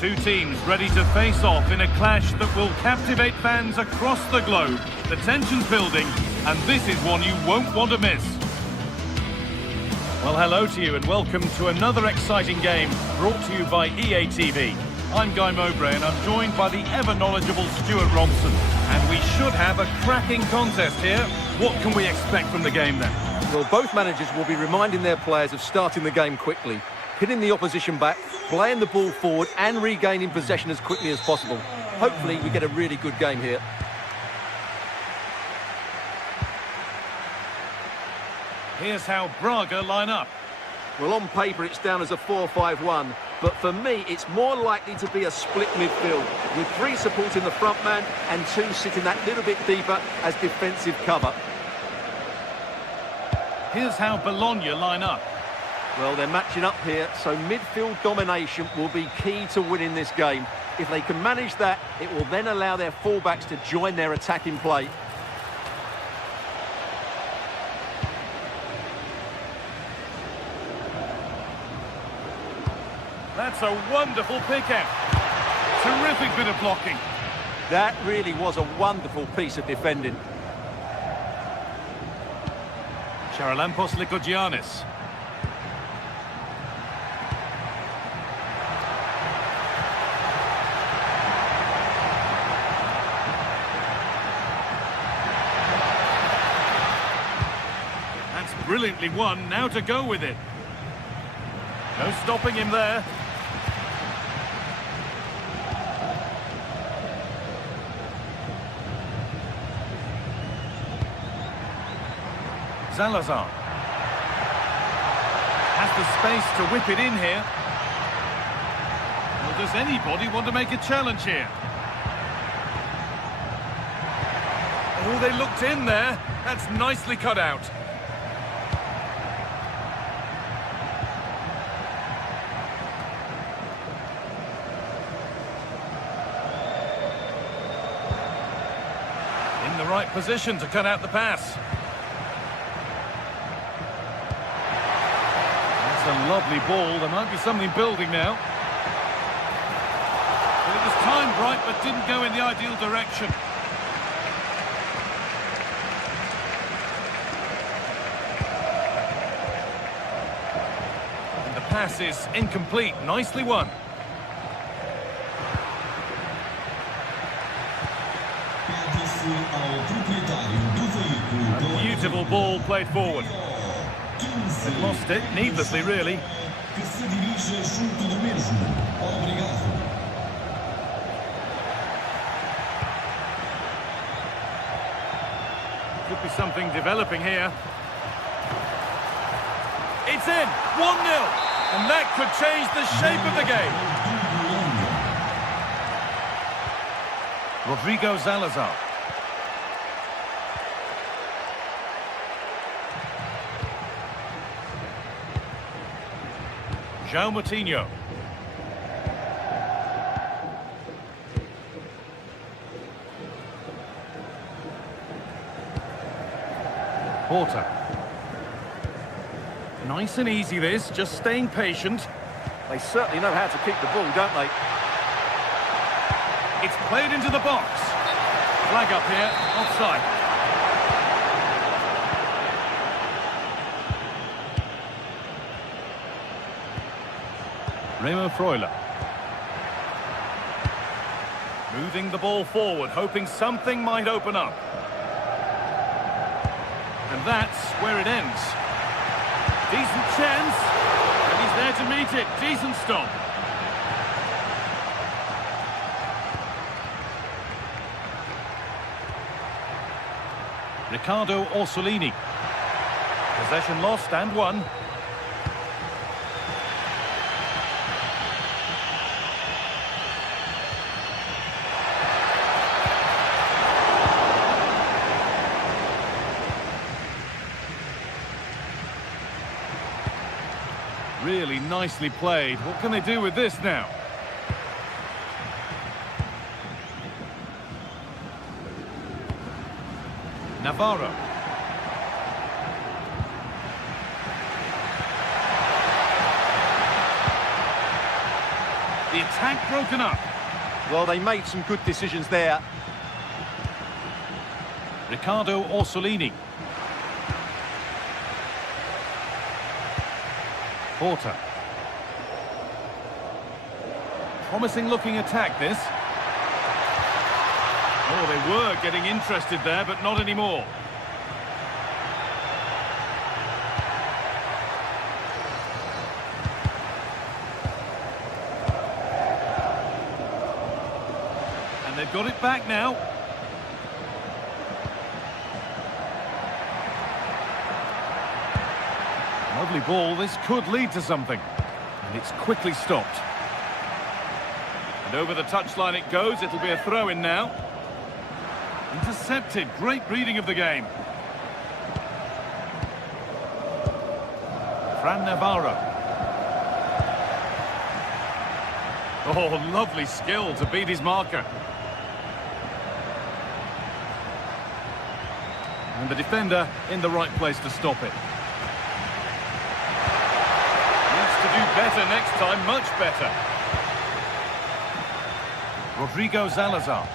Two teams ready to face off in a clash that will captivate fans across the globe. The tension's building, and this is one you won't want to miss. Well, hello to you and welcome to another exciting game brought to you by EA TV. I'm Guy Mowbray and I'm joined by the ever-knowledgeable Stuart Robson. And we should have a cracking contest here. What can we expect from the game then? Well, both managers will be reminding their players of starting the game quickly, pinning the opposition back, playing the ball forward and regaining possession as quickly as possible. Hopefully we get a really good game here. Here's how Braga line up. Well, on paper it's down as a 4-5-1, but for me it's more likely to be a split midfield, with three supporting the front man and two sitting that little bit deeper as defensive cover. Here's how Bologna line up. Well, they're matching up here, so midfield domination will be key to winning this game. If they can manage that, it will then allow their fullbacks to join their attacking play. That's a wonderful pick-out. Terrific bit of blocking. That really was a wonderful piece of defending. Charalampos Lykogiannis. That's brilliantly won, now to go with it. No stopping him there. Salazar has the space to whip it in here. Well, does anybody want to make a challenge here? Oh, they looked in there. That's nicely cut out. In the right position to cut out the pass. A lovely ball. There might be something building now. Well, it was timed right, but didn't go in the ideal direction. And the pass is incomplete. Nicely won. A beautiful ball played forward. They've lost it, needlessly, really. Could be something developing here. It's in! 1-0! And that could change the shape of the game. Rodrigo Salazar. João Moutinho. Porter. Nice and easy this, just staying patient. They certainly know how to keep the ball, don't they? It's played into the box. Flag up here, offside. Remo Freuler. Moving the ball forward, hoping something might open up. And that's where it ends. Decent chance. And he's there to meet it. Decent stop. Riccardo Orsolini. Possession lost and won. Really nicely played. What can they do with this now? Navarro. The attack broken up. Well, they made some good decisions there. Riccardo Orsolini. Porter. Promising looking attack, this. Oh, they were getting interested there, but not anymore. And they've got it back now. Lovely ball, this could lead to something. And it's quickly stopped. And over the touchline it goes, it'll be a throw-in now. Intercepted, great reading of the game. Fran Navarro. Oh, lovely skill to beat his marker. And the defender in the right place to stop it. Needs to do better next time, much better. Rodrigo Salazar.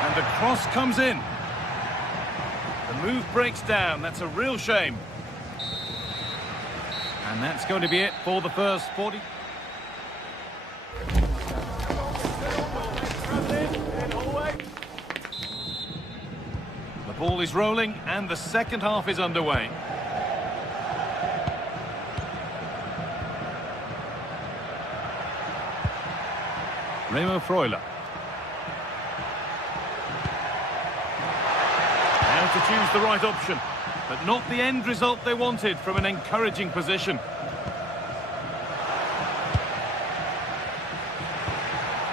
And the cross comes in. The move breaks down. That's a real shame. And that's going to be it for the first 40. The ball is rolling and the second half is underway. Remo Freuler. Now to choose the right option, but not the end result they wanted from an encouraging position.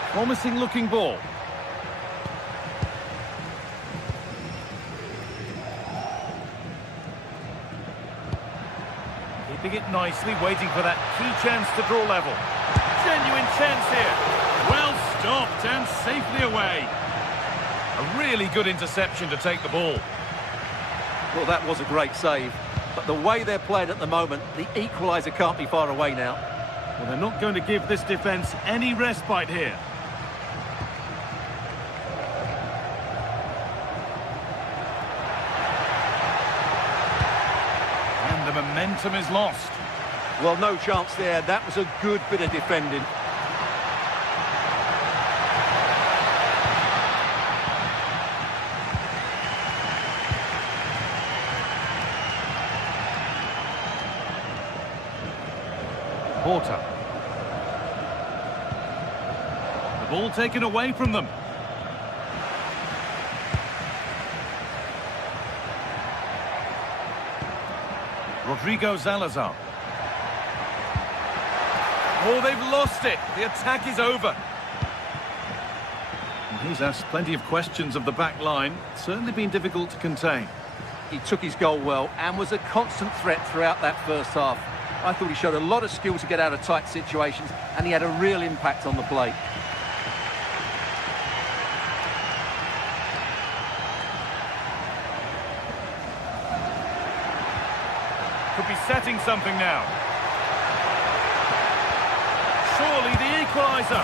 Promising looking ball. Keeping it nicely, waiting for that key chance to draw level. Genuine chance here. Well stopped and safely away. A really good interception to take the ball. Well, that was a great save. But the way they're playing at the moment, the equaliser can't be far away now. Well, they're not going to give this defence any respite here. And the momentum is lost. Well, no chance there. That was a good bit of defending. Porter. The ball taken away from them. Rodrigo Salazar. Oh, they've lost it. The attack is over. And he's asked plenty of questions of the back line. Certainly been difficult to contain. He took his goal well and was a constant threat throughout that first half. I thought he showed a lot of skill to get out of tight situations, and he had a real impact on the play. Could be setting something now. Surely the equaliser.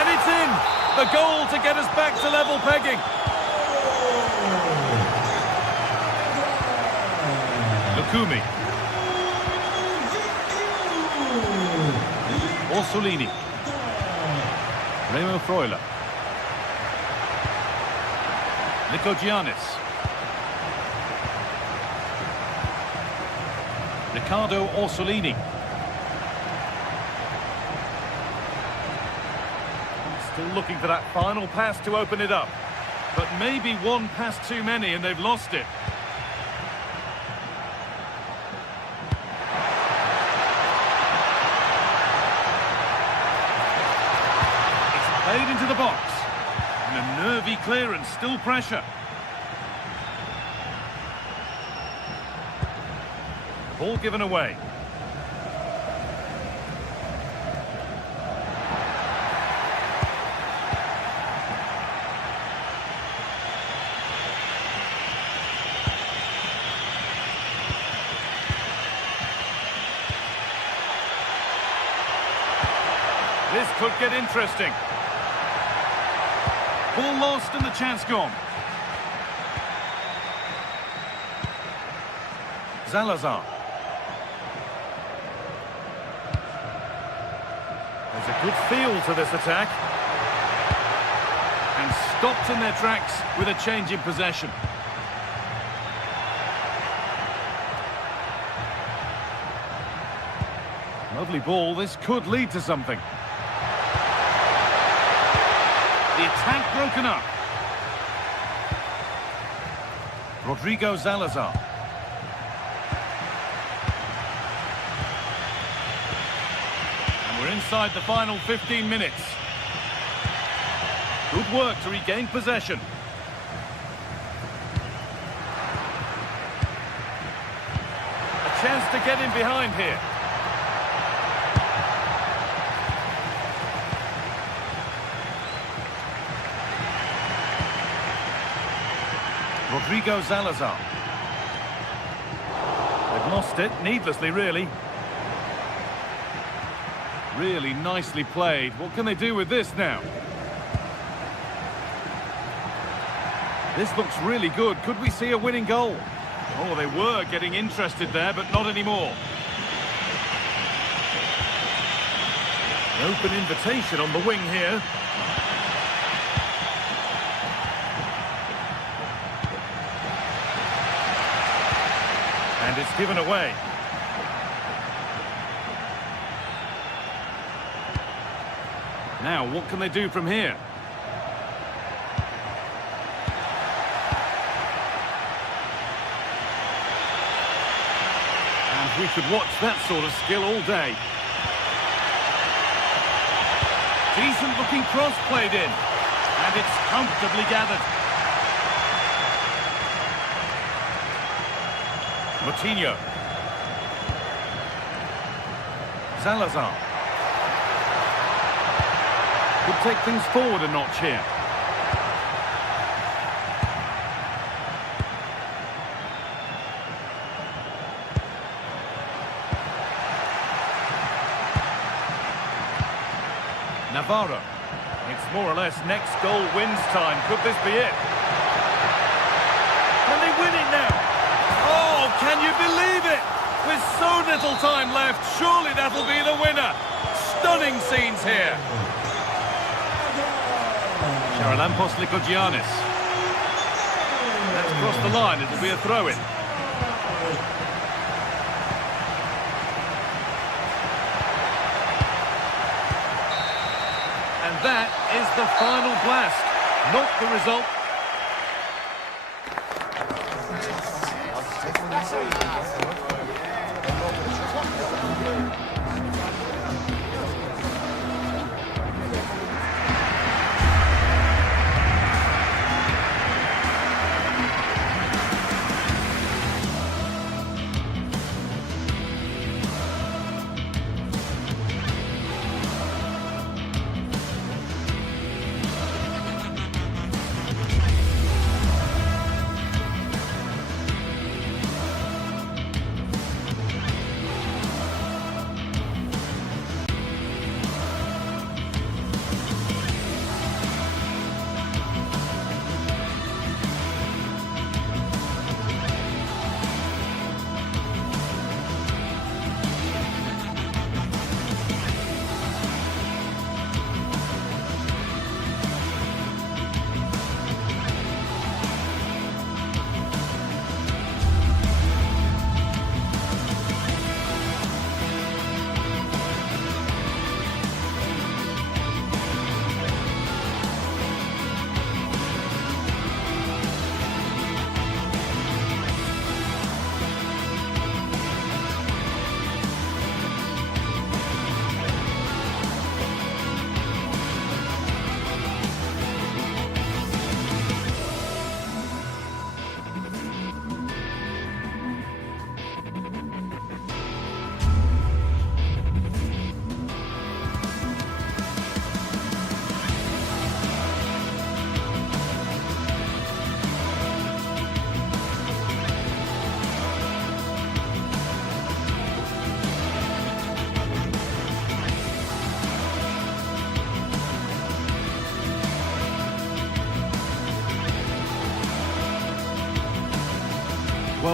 And it's in! The goal to get us back to level pegging. Lukumi. Orsolini. Remo Freuler. Giannis. Riccardo Orsolini. Still looking for that final pass to open it up. But maybe one pass too many and they've lost it. Played into the box. And a nervy clearance, still pressure. Ball given away. This could get interesting. Ball lost and the chance gone. Salazar. There's a good feel to this attack. And stopped in their tracks with a change in possession. Lovely ball, this could lead to something. The attack broken up. Rodrigo Salazar. And we're inside the final 15 minutes. Good work to regain possession. A chance to get in behind here. Rodrigo Salazar. They've lost it, needlessly really. Really nicely played. What can they do with this now? This looks really good. Could we see a winning goal? Oh, they were getting interested there, but not anymore. An open invitation on the wing here. And it's given away. Now, what can they do from here? And we could watch that sort of skill all day. Decent looking cross played in. And it's comfortably gathered. Coutinho. Salazar. Could take things forward a notch here. Navarro. It's more or less next goal wins time. Could this be it? Can they win it now? Oh, can you believe it? With so little time left, surely that'll be the winner. Stunning scenes here. Charalampos Lykogiannis. That's crossed the line, it'll be a throw-in. And that is the final blast. Not the result.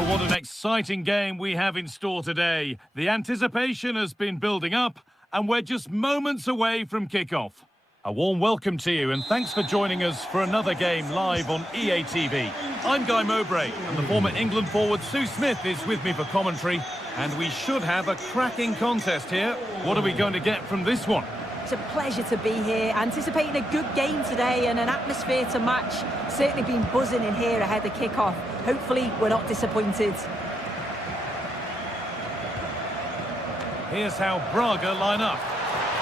Oh, what an exciting game we have in store today. The anticipation has been building up, and we're just moments away from kick-off. A warm welcome to you, and thanks for joining us for another game live on EA TV. I'm Guy Mowbray, and the former England forward Sue Smith is with me for commentary, and we should have a cracking contest here. What are we going to get from this one? It's a pleasure to be here, anticipating a good game today and an atmosphere to match. Certainly been buzzing in here ahead of kick-off. Hopefully we're not disappointed. Here's how Braga line up.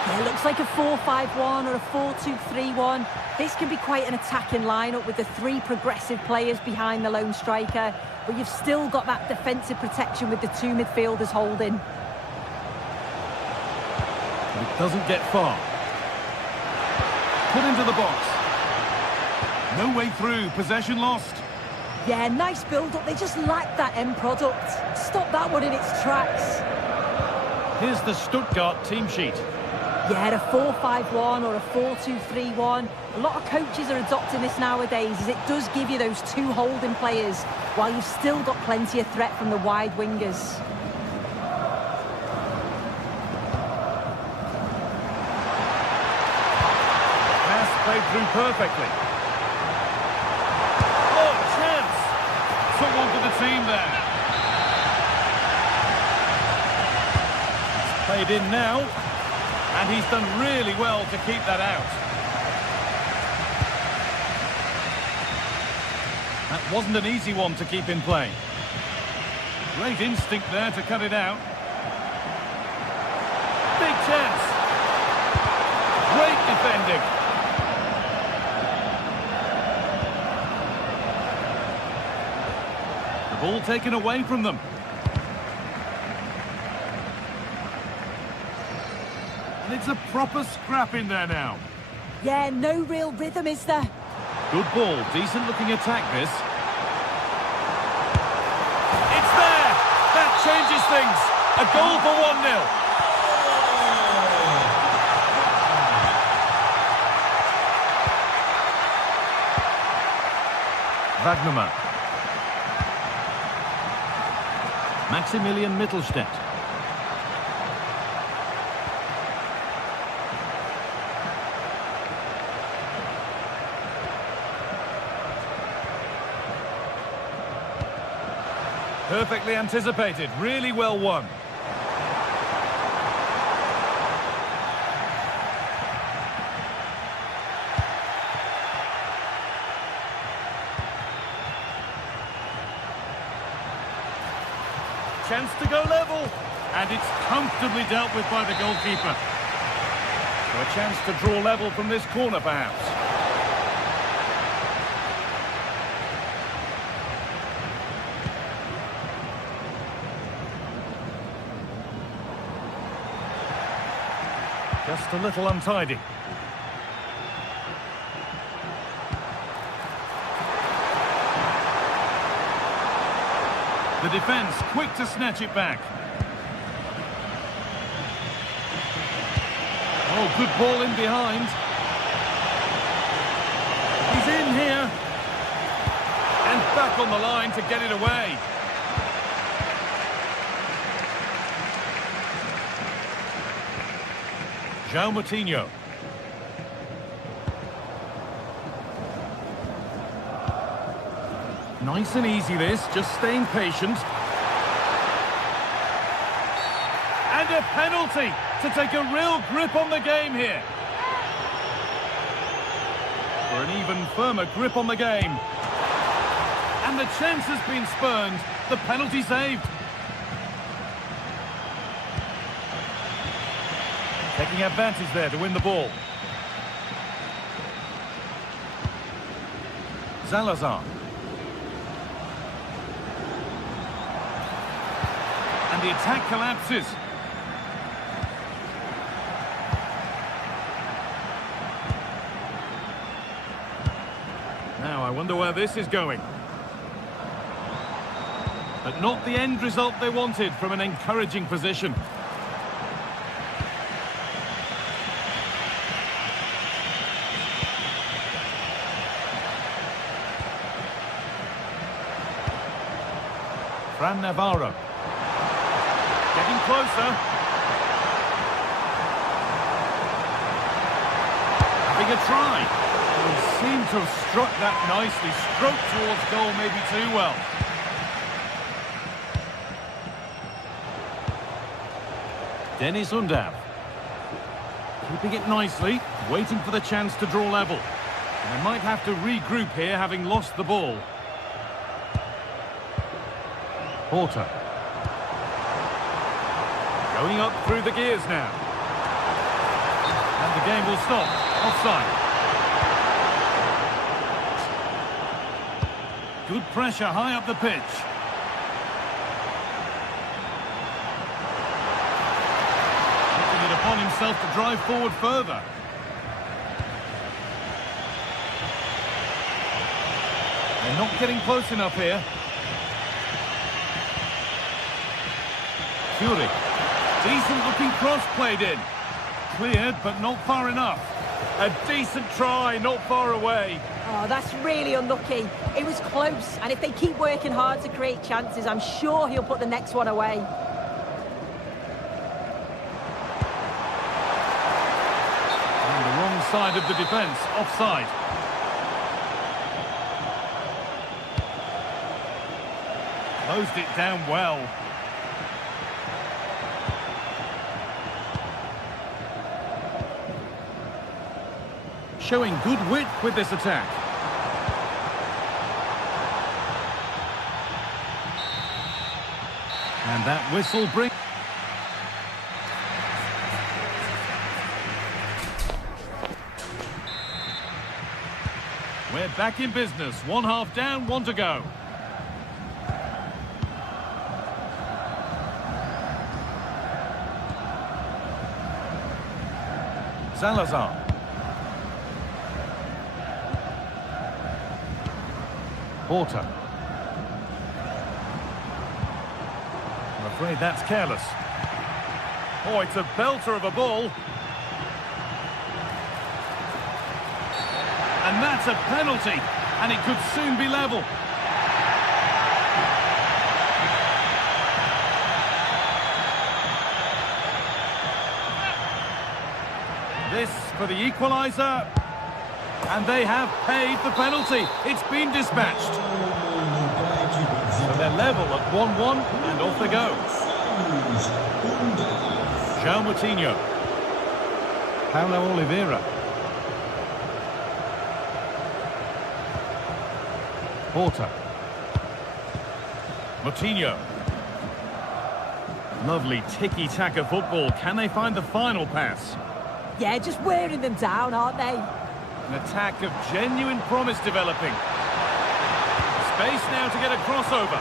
Yeah, it looks like a 4-5-1 or a 4-2-3-1. This can be quite an attacking lineup with the three progressive players behind the lone striker, but you've still got that defensive protection with the two midfielders holding. It doesn't get far. Put into the box. No way through, possession lost. Yeah, nice build-up. They just lack that end product. Stop that one in its tracks. Here's the Stuttgart team sheet. Yeah, a 4-5-1 or a 4-2-3-1. A lot of coaches are adopting this nowadays, as it does give you those two holding players, while you've still got plenty of threat from the wide wingers. Played through perfectly. Oh, chance! Took one for the team there. It's played in now, and he's done really well to keep that out. That wasn't an easy one to keep in play. Great instinct there to cut it out. Big chance. Great defending. Ball taken away from them. And it's a proper scrap in there now. Yeah, no real rhythm, is there? Good ball, decent looking attack this. It's there! That changes things. A goal for 1-0. Wagnerman. Maximilian Mittelstädt. Perfectly anticipated, really well won. Chance to go level, and it's comfortably dealt with by the goalkeeper. So a chance to draw level from this corner, perhaps. Just a little untidy. The defence quick to snatch it back. Oh, good ball in behind. He's in here. And back on the line to get it away. João Moutinho. Nice and easy this, just staying patient. And a penalty to take a real grip on the game here. For an even firmer grip on the game. And the chance has been spurned, the penalty saved. Taking advantage there to win the ball. Salazar. And the attack collapses. Now I wonder where this is going. But not the end result they wanted from an encouraging position. Fran Navarro. Getting closer. Having a try. He seemed to have struck that nicely. Stroked towards goal, maybe too well. Dennis Undav. Keeping it nicely, waiting for the chance to draw level. And they might have to regroup here, having lost the ball. Porter. Going up through the gears now. And the game will stop. Offside. Good pressure high up the pitch. Taking it upon himself to drive forward further. They're not getting close enough here. Fury. Decent looking cross played in. Cleared, but not far enough. A decent try, not far away. Oh, that's really unlucky. It was close, and if they keep working hard to create chances, I'm sure he'll put the next one away. On the wrong side of the defence, offside. Closed it down well. Showing good width with this attack. And that whistle brings... We're back in business. 1 half down, 1 to go. Salazar. Porter. I'm afraid that's careless. Oh, it's a belter of a ball. And that's a penalty. And it could soon be level. This for the equaliser. And they have paid the penalty. It's been dispatched. So they're level at 1-1 and off they go. João Moutinho. Paulo Oliveira. Porter. Moutinho. Lovely tiki-taka football. Can they find the final pass? Yeah, just wearing them down, aren't they? An attack of genuine promise developing. Space now to get a crossover.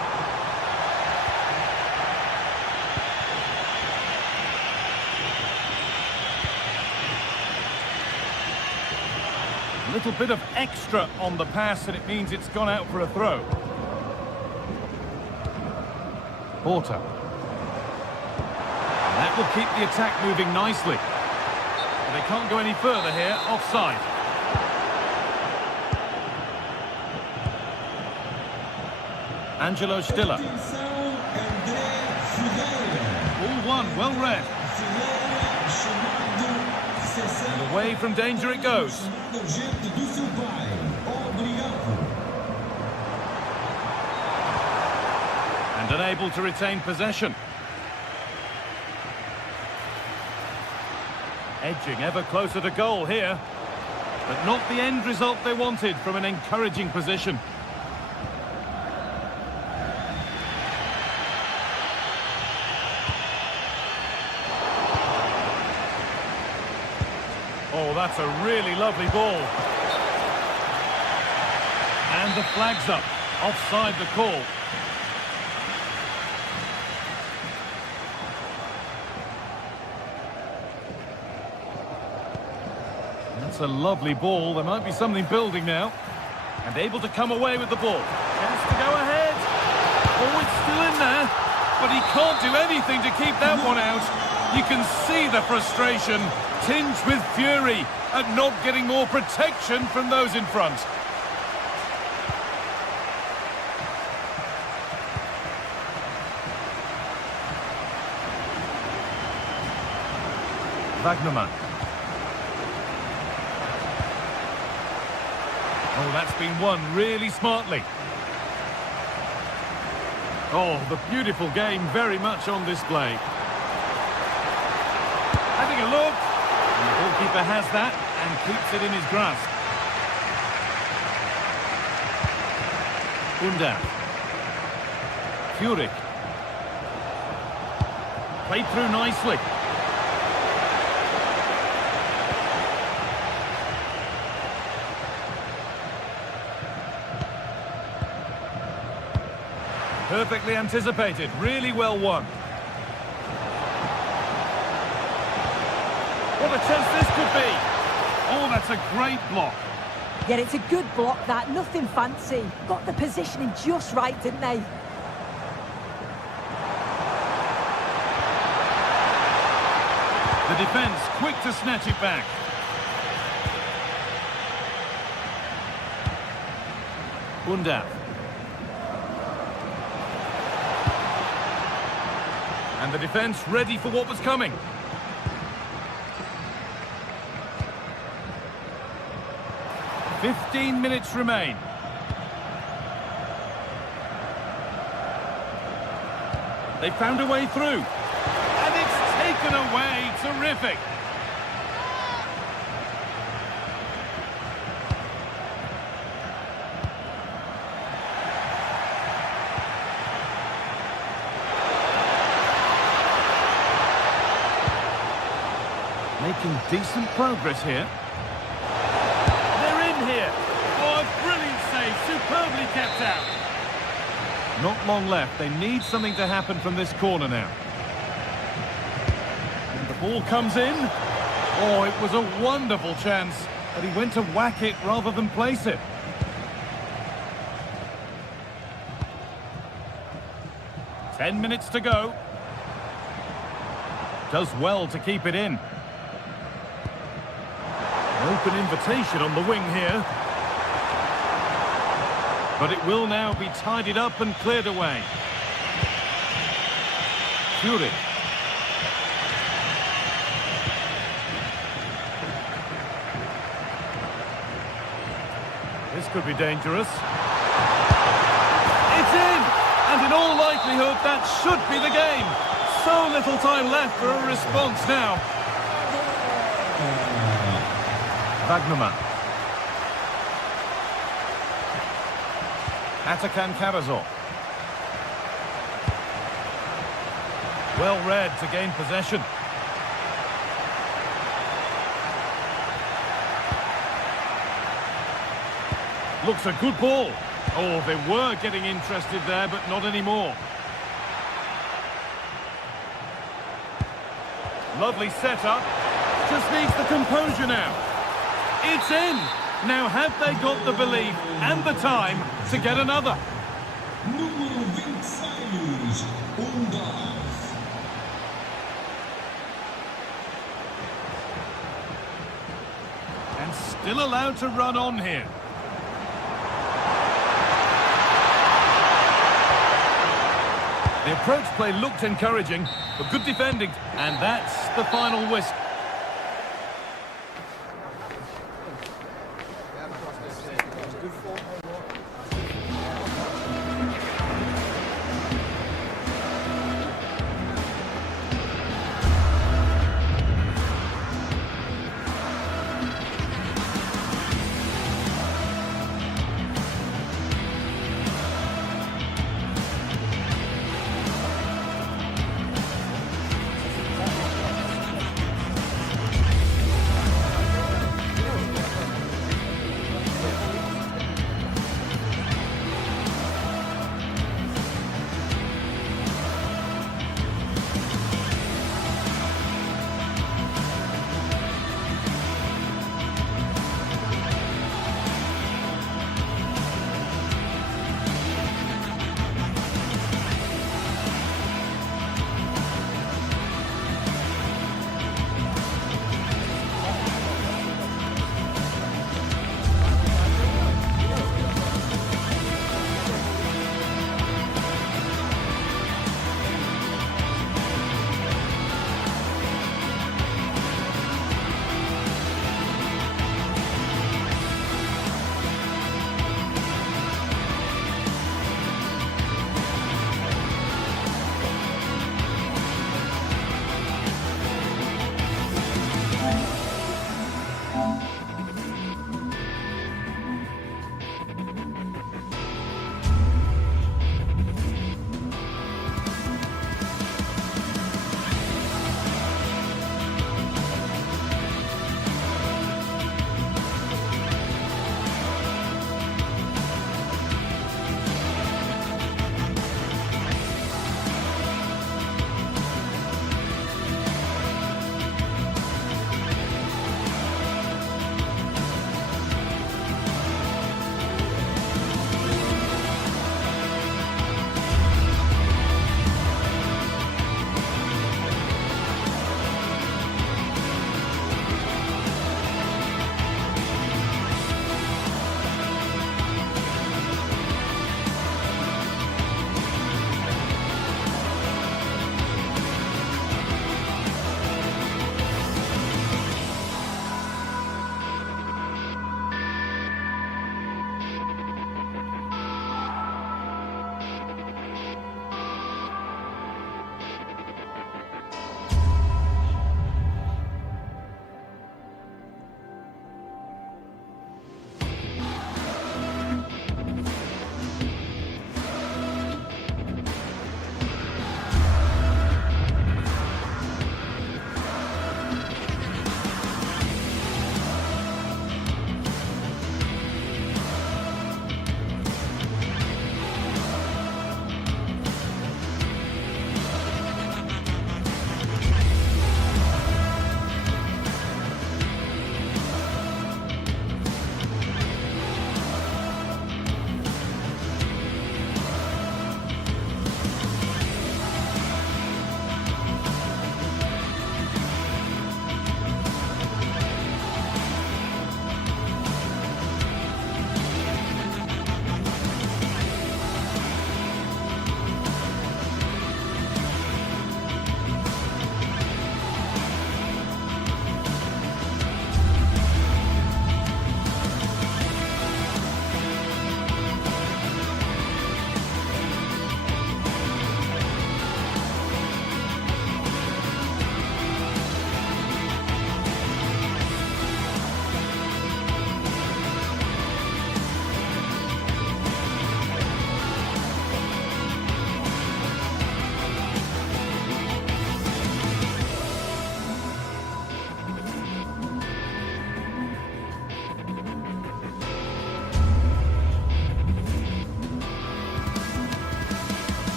A little bit of extra on the pass and it means it's gone out for a throw. Porter. And that will keep the attack moving nicely. But they can't go any further here, offside. Angelo Stiller. All one, well read. And away from danger it goes. And unable to retain possession. Edging ever closer to goal here. But not the end result they wanted from an encouraging position. Oh, that's a really lovely ball. And the flag's up. Offside the call. That's a lovely ball. There might be something building now. And able to come away with the ball. Chance to go ahead. Oh, it's still in there. But he can't do anything to keep that one out. You can see the frustration, tinged with fury at not getting more protection from those in front. Wagnerman. Oh, that's been won really smartly. Oh, the beautiful game very much on display. Having a look. And the goalkeeper has that and keeps it in his grasp. Unda. Furyk. Played through nicely. Perfectly anticipated, really well won. What a chance this could be. Oh, that's a great block. Yeah, it's a good block, that. Nothing fancy. Got the positioning just right, didn't they? The defence quick to snatch it back. Unda. And the defence ready for what was coming. "15 minutes remain. They found a way through. And it's taken away. Terrific. Making decent progress here. They're in here. Oh, a brilliant save. Superbly kept out. Not long left. They need something to happen from this corner now. And the ball comes in. Oh, it was a wonderful chance, but he went to whack it rather than place it. Ten minutes to go. Does well to keep it in. Open invitation on the wing here. But it will now be tidied up and cleared away. Furyk. This could be dangerous. It's in! And in all likelihood, that should be the game. So little time left for a response now. Wagnerman. Atakan Karazor. Well read to gain possession. Looks a good ball. Oh, they were getting interested there, but not anymore. Lovely setup. Just needs the composure now. It's in! Now have they got the belief and the time to get another? Número 26, Unda. And still allowed to run on here. The approach play looked encouraging, but good defending, and that's the final whistle.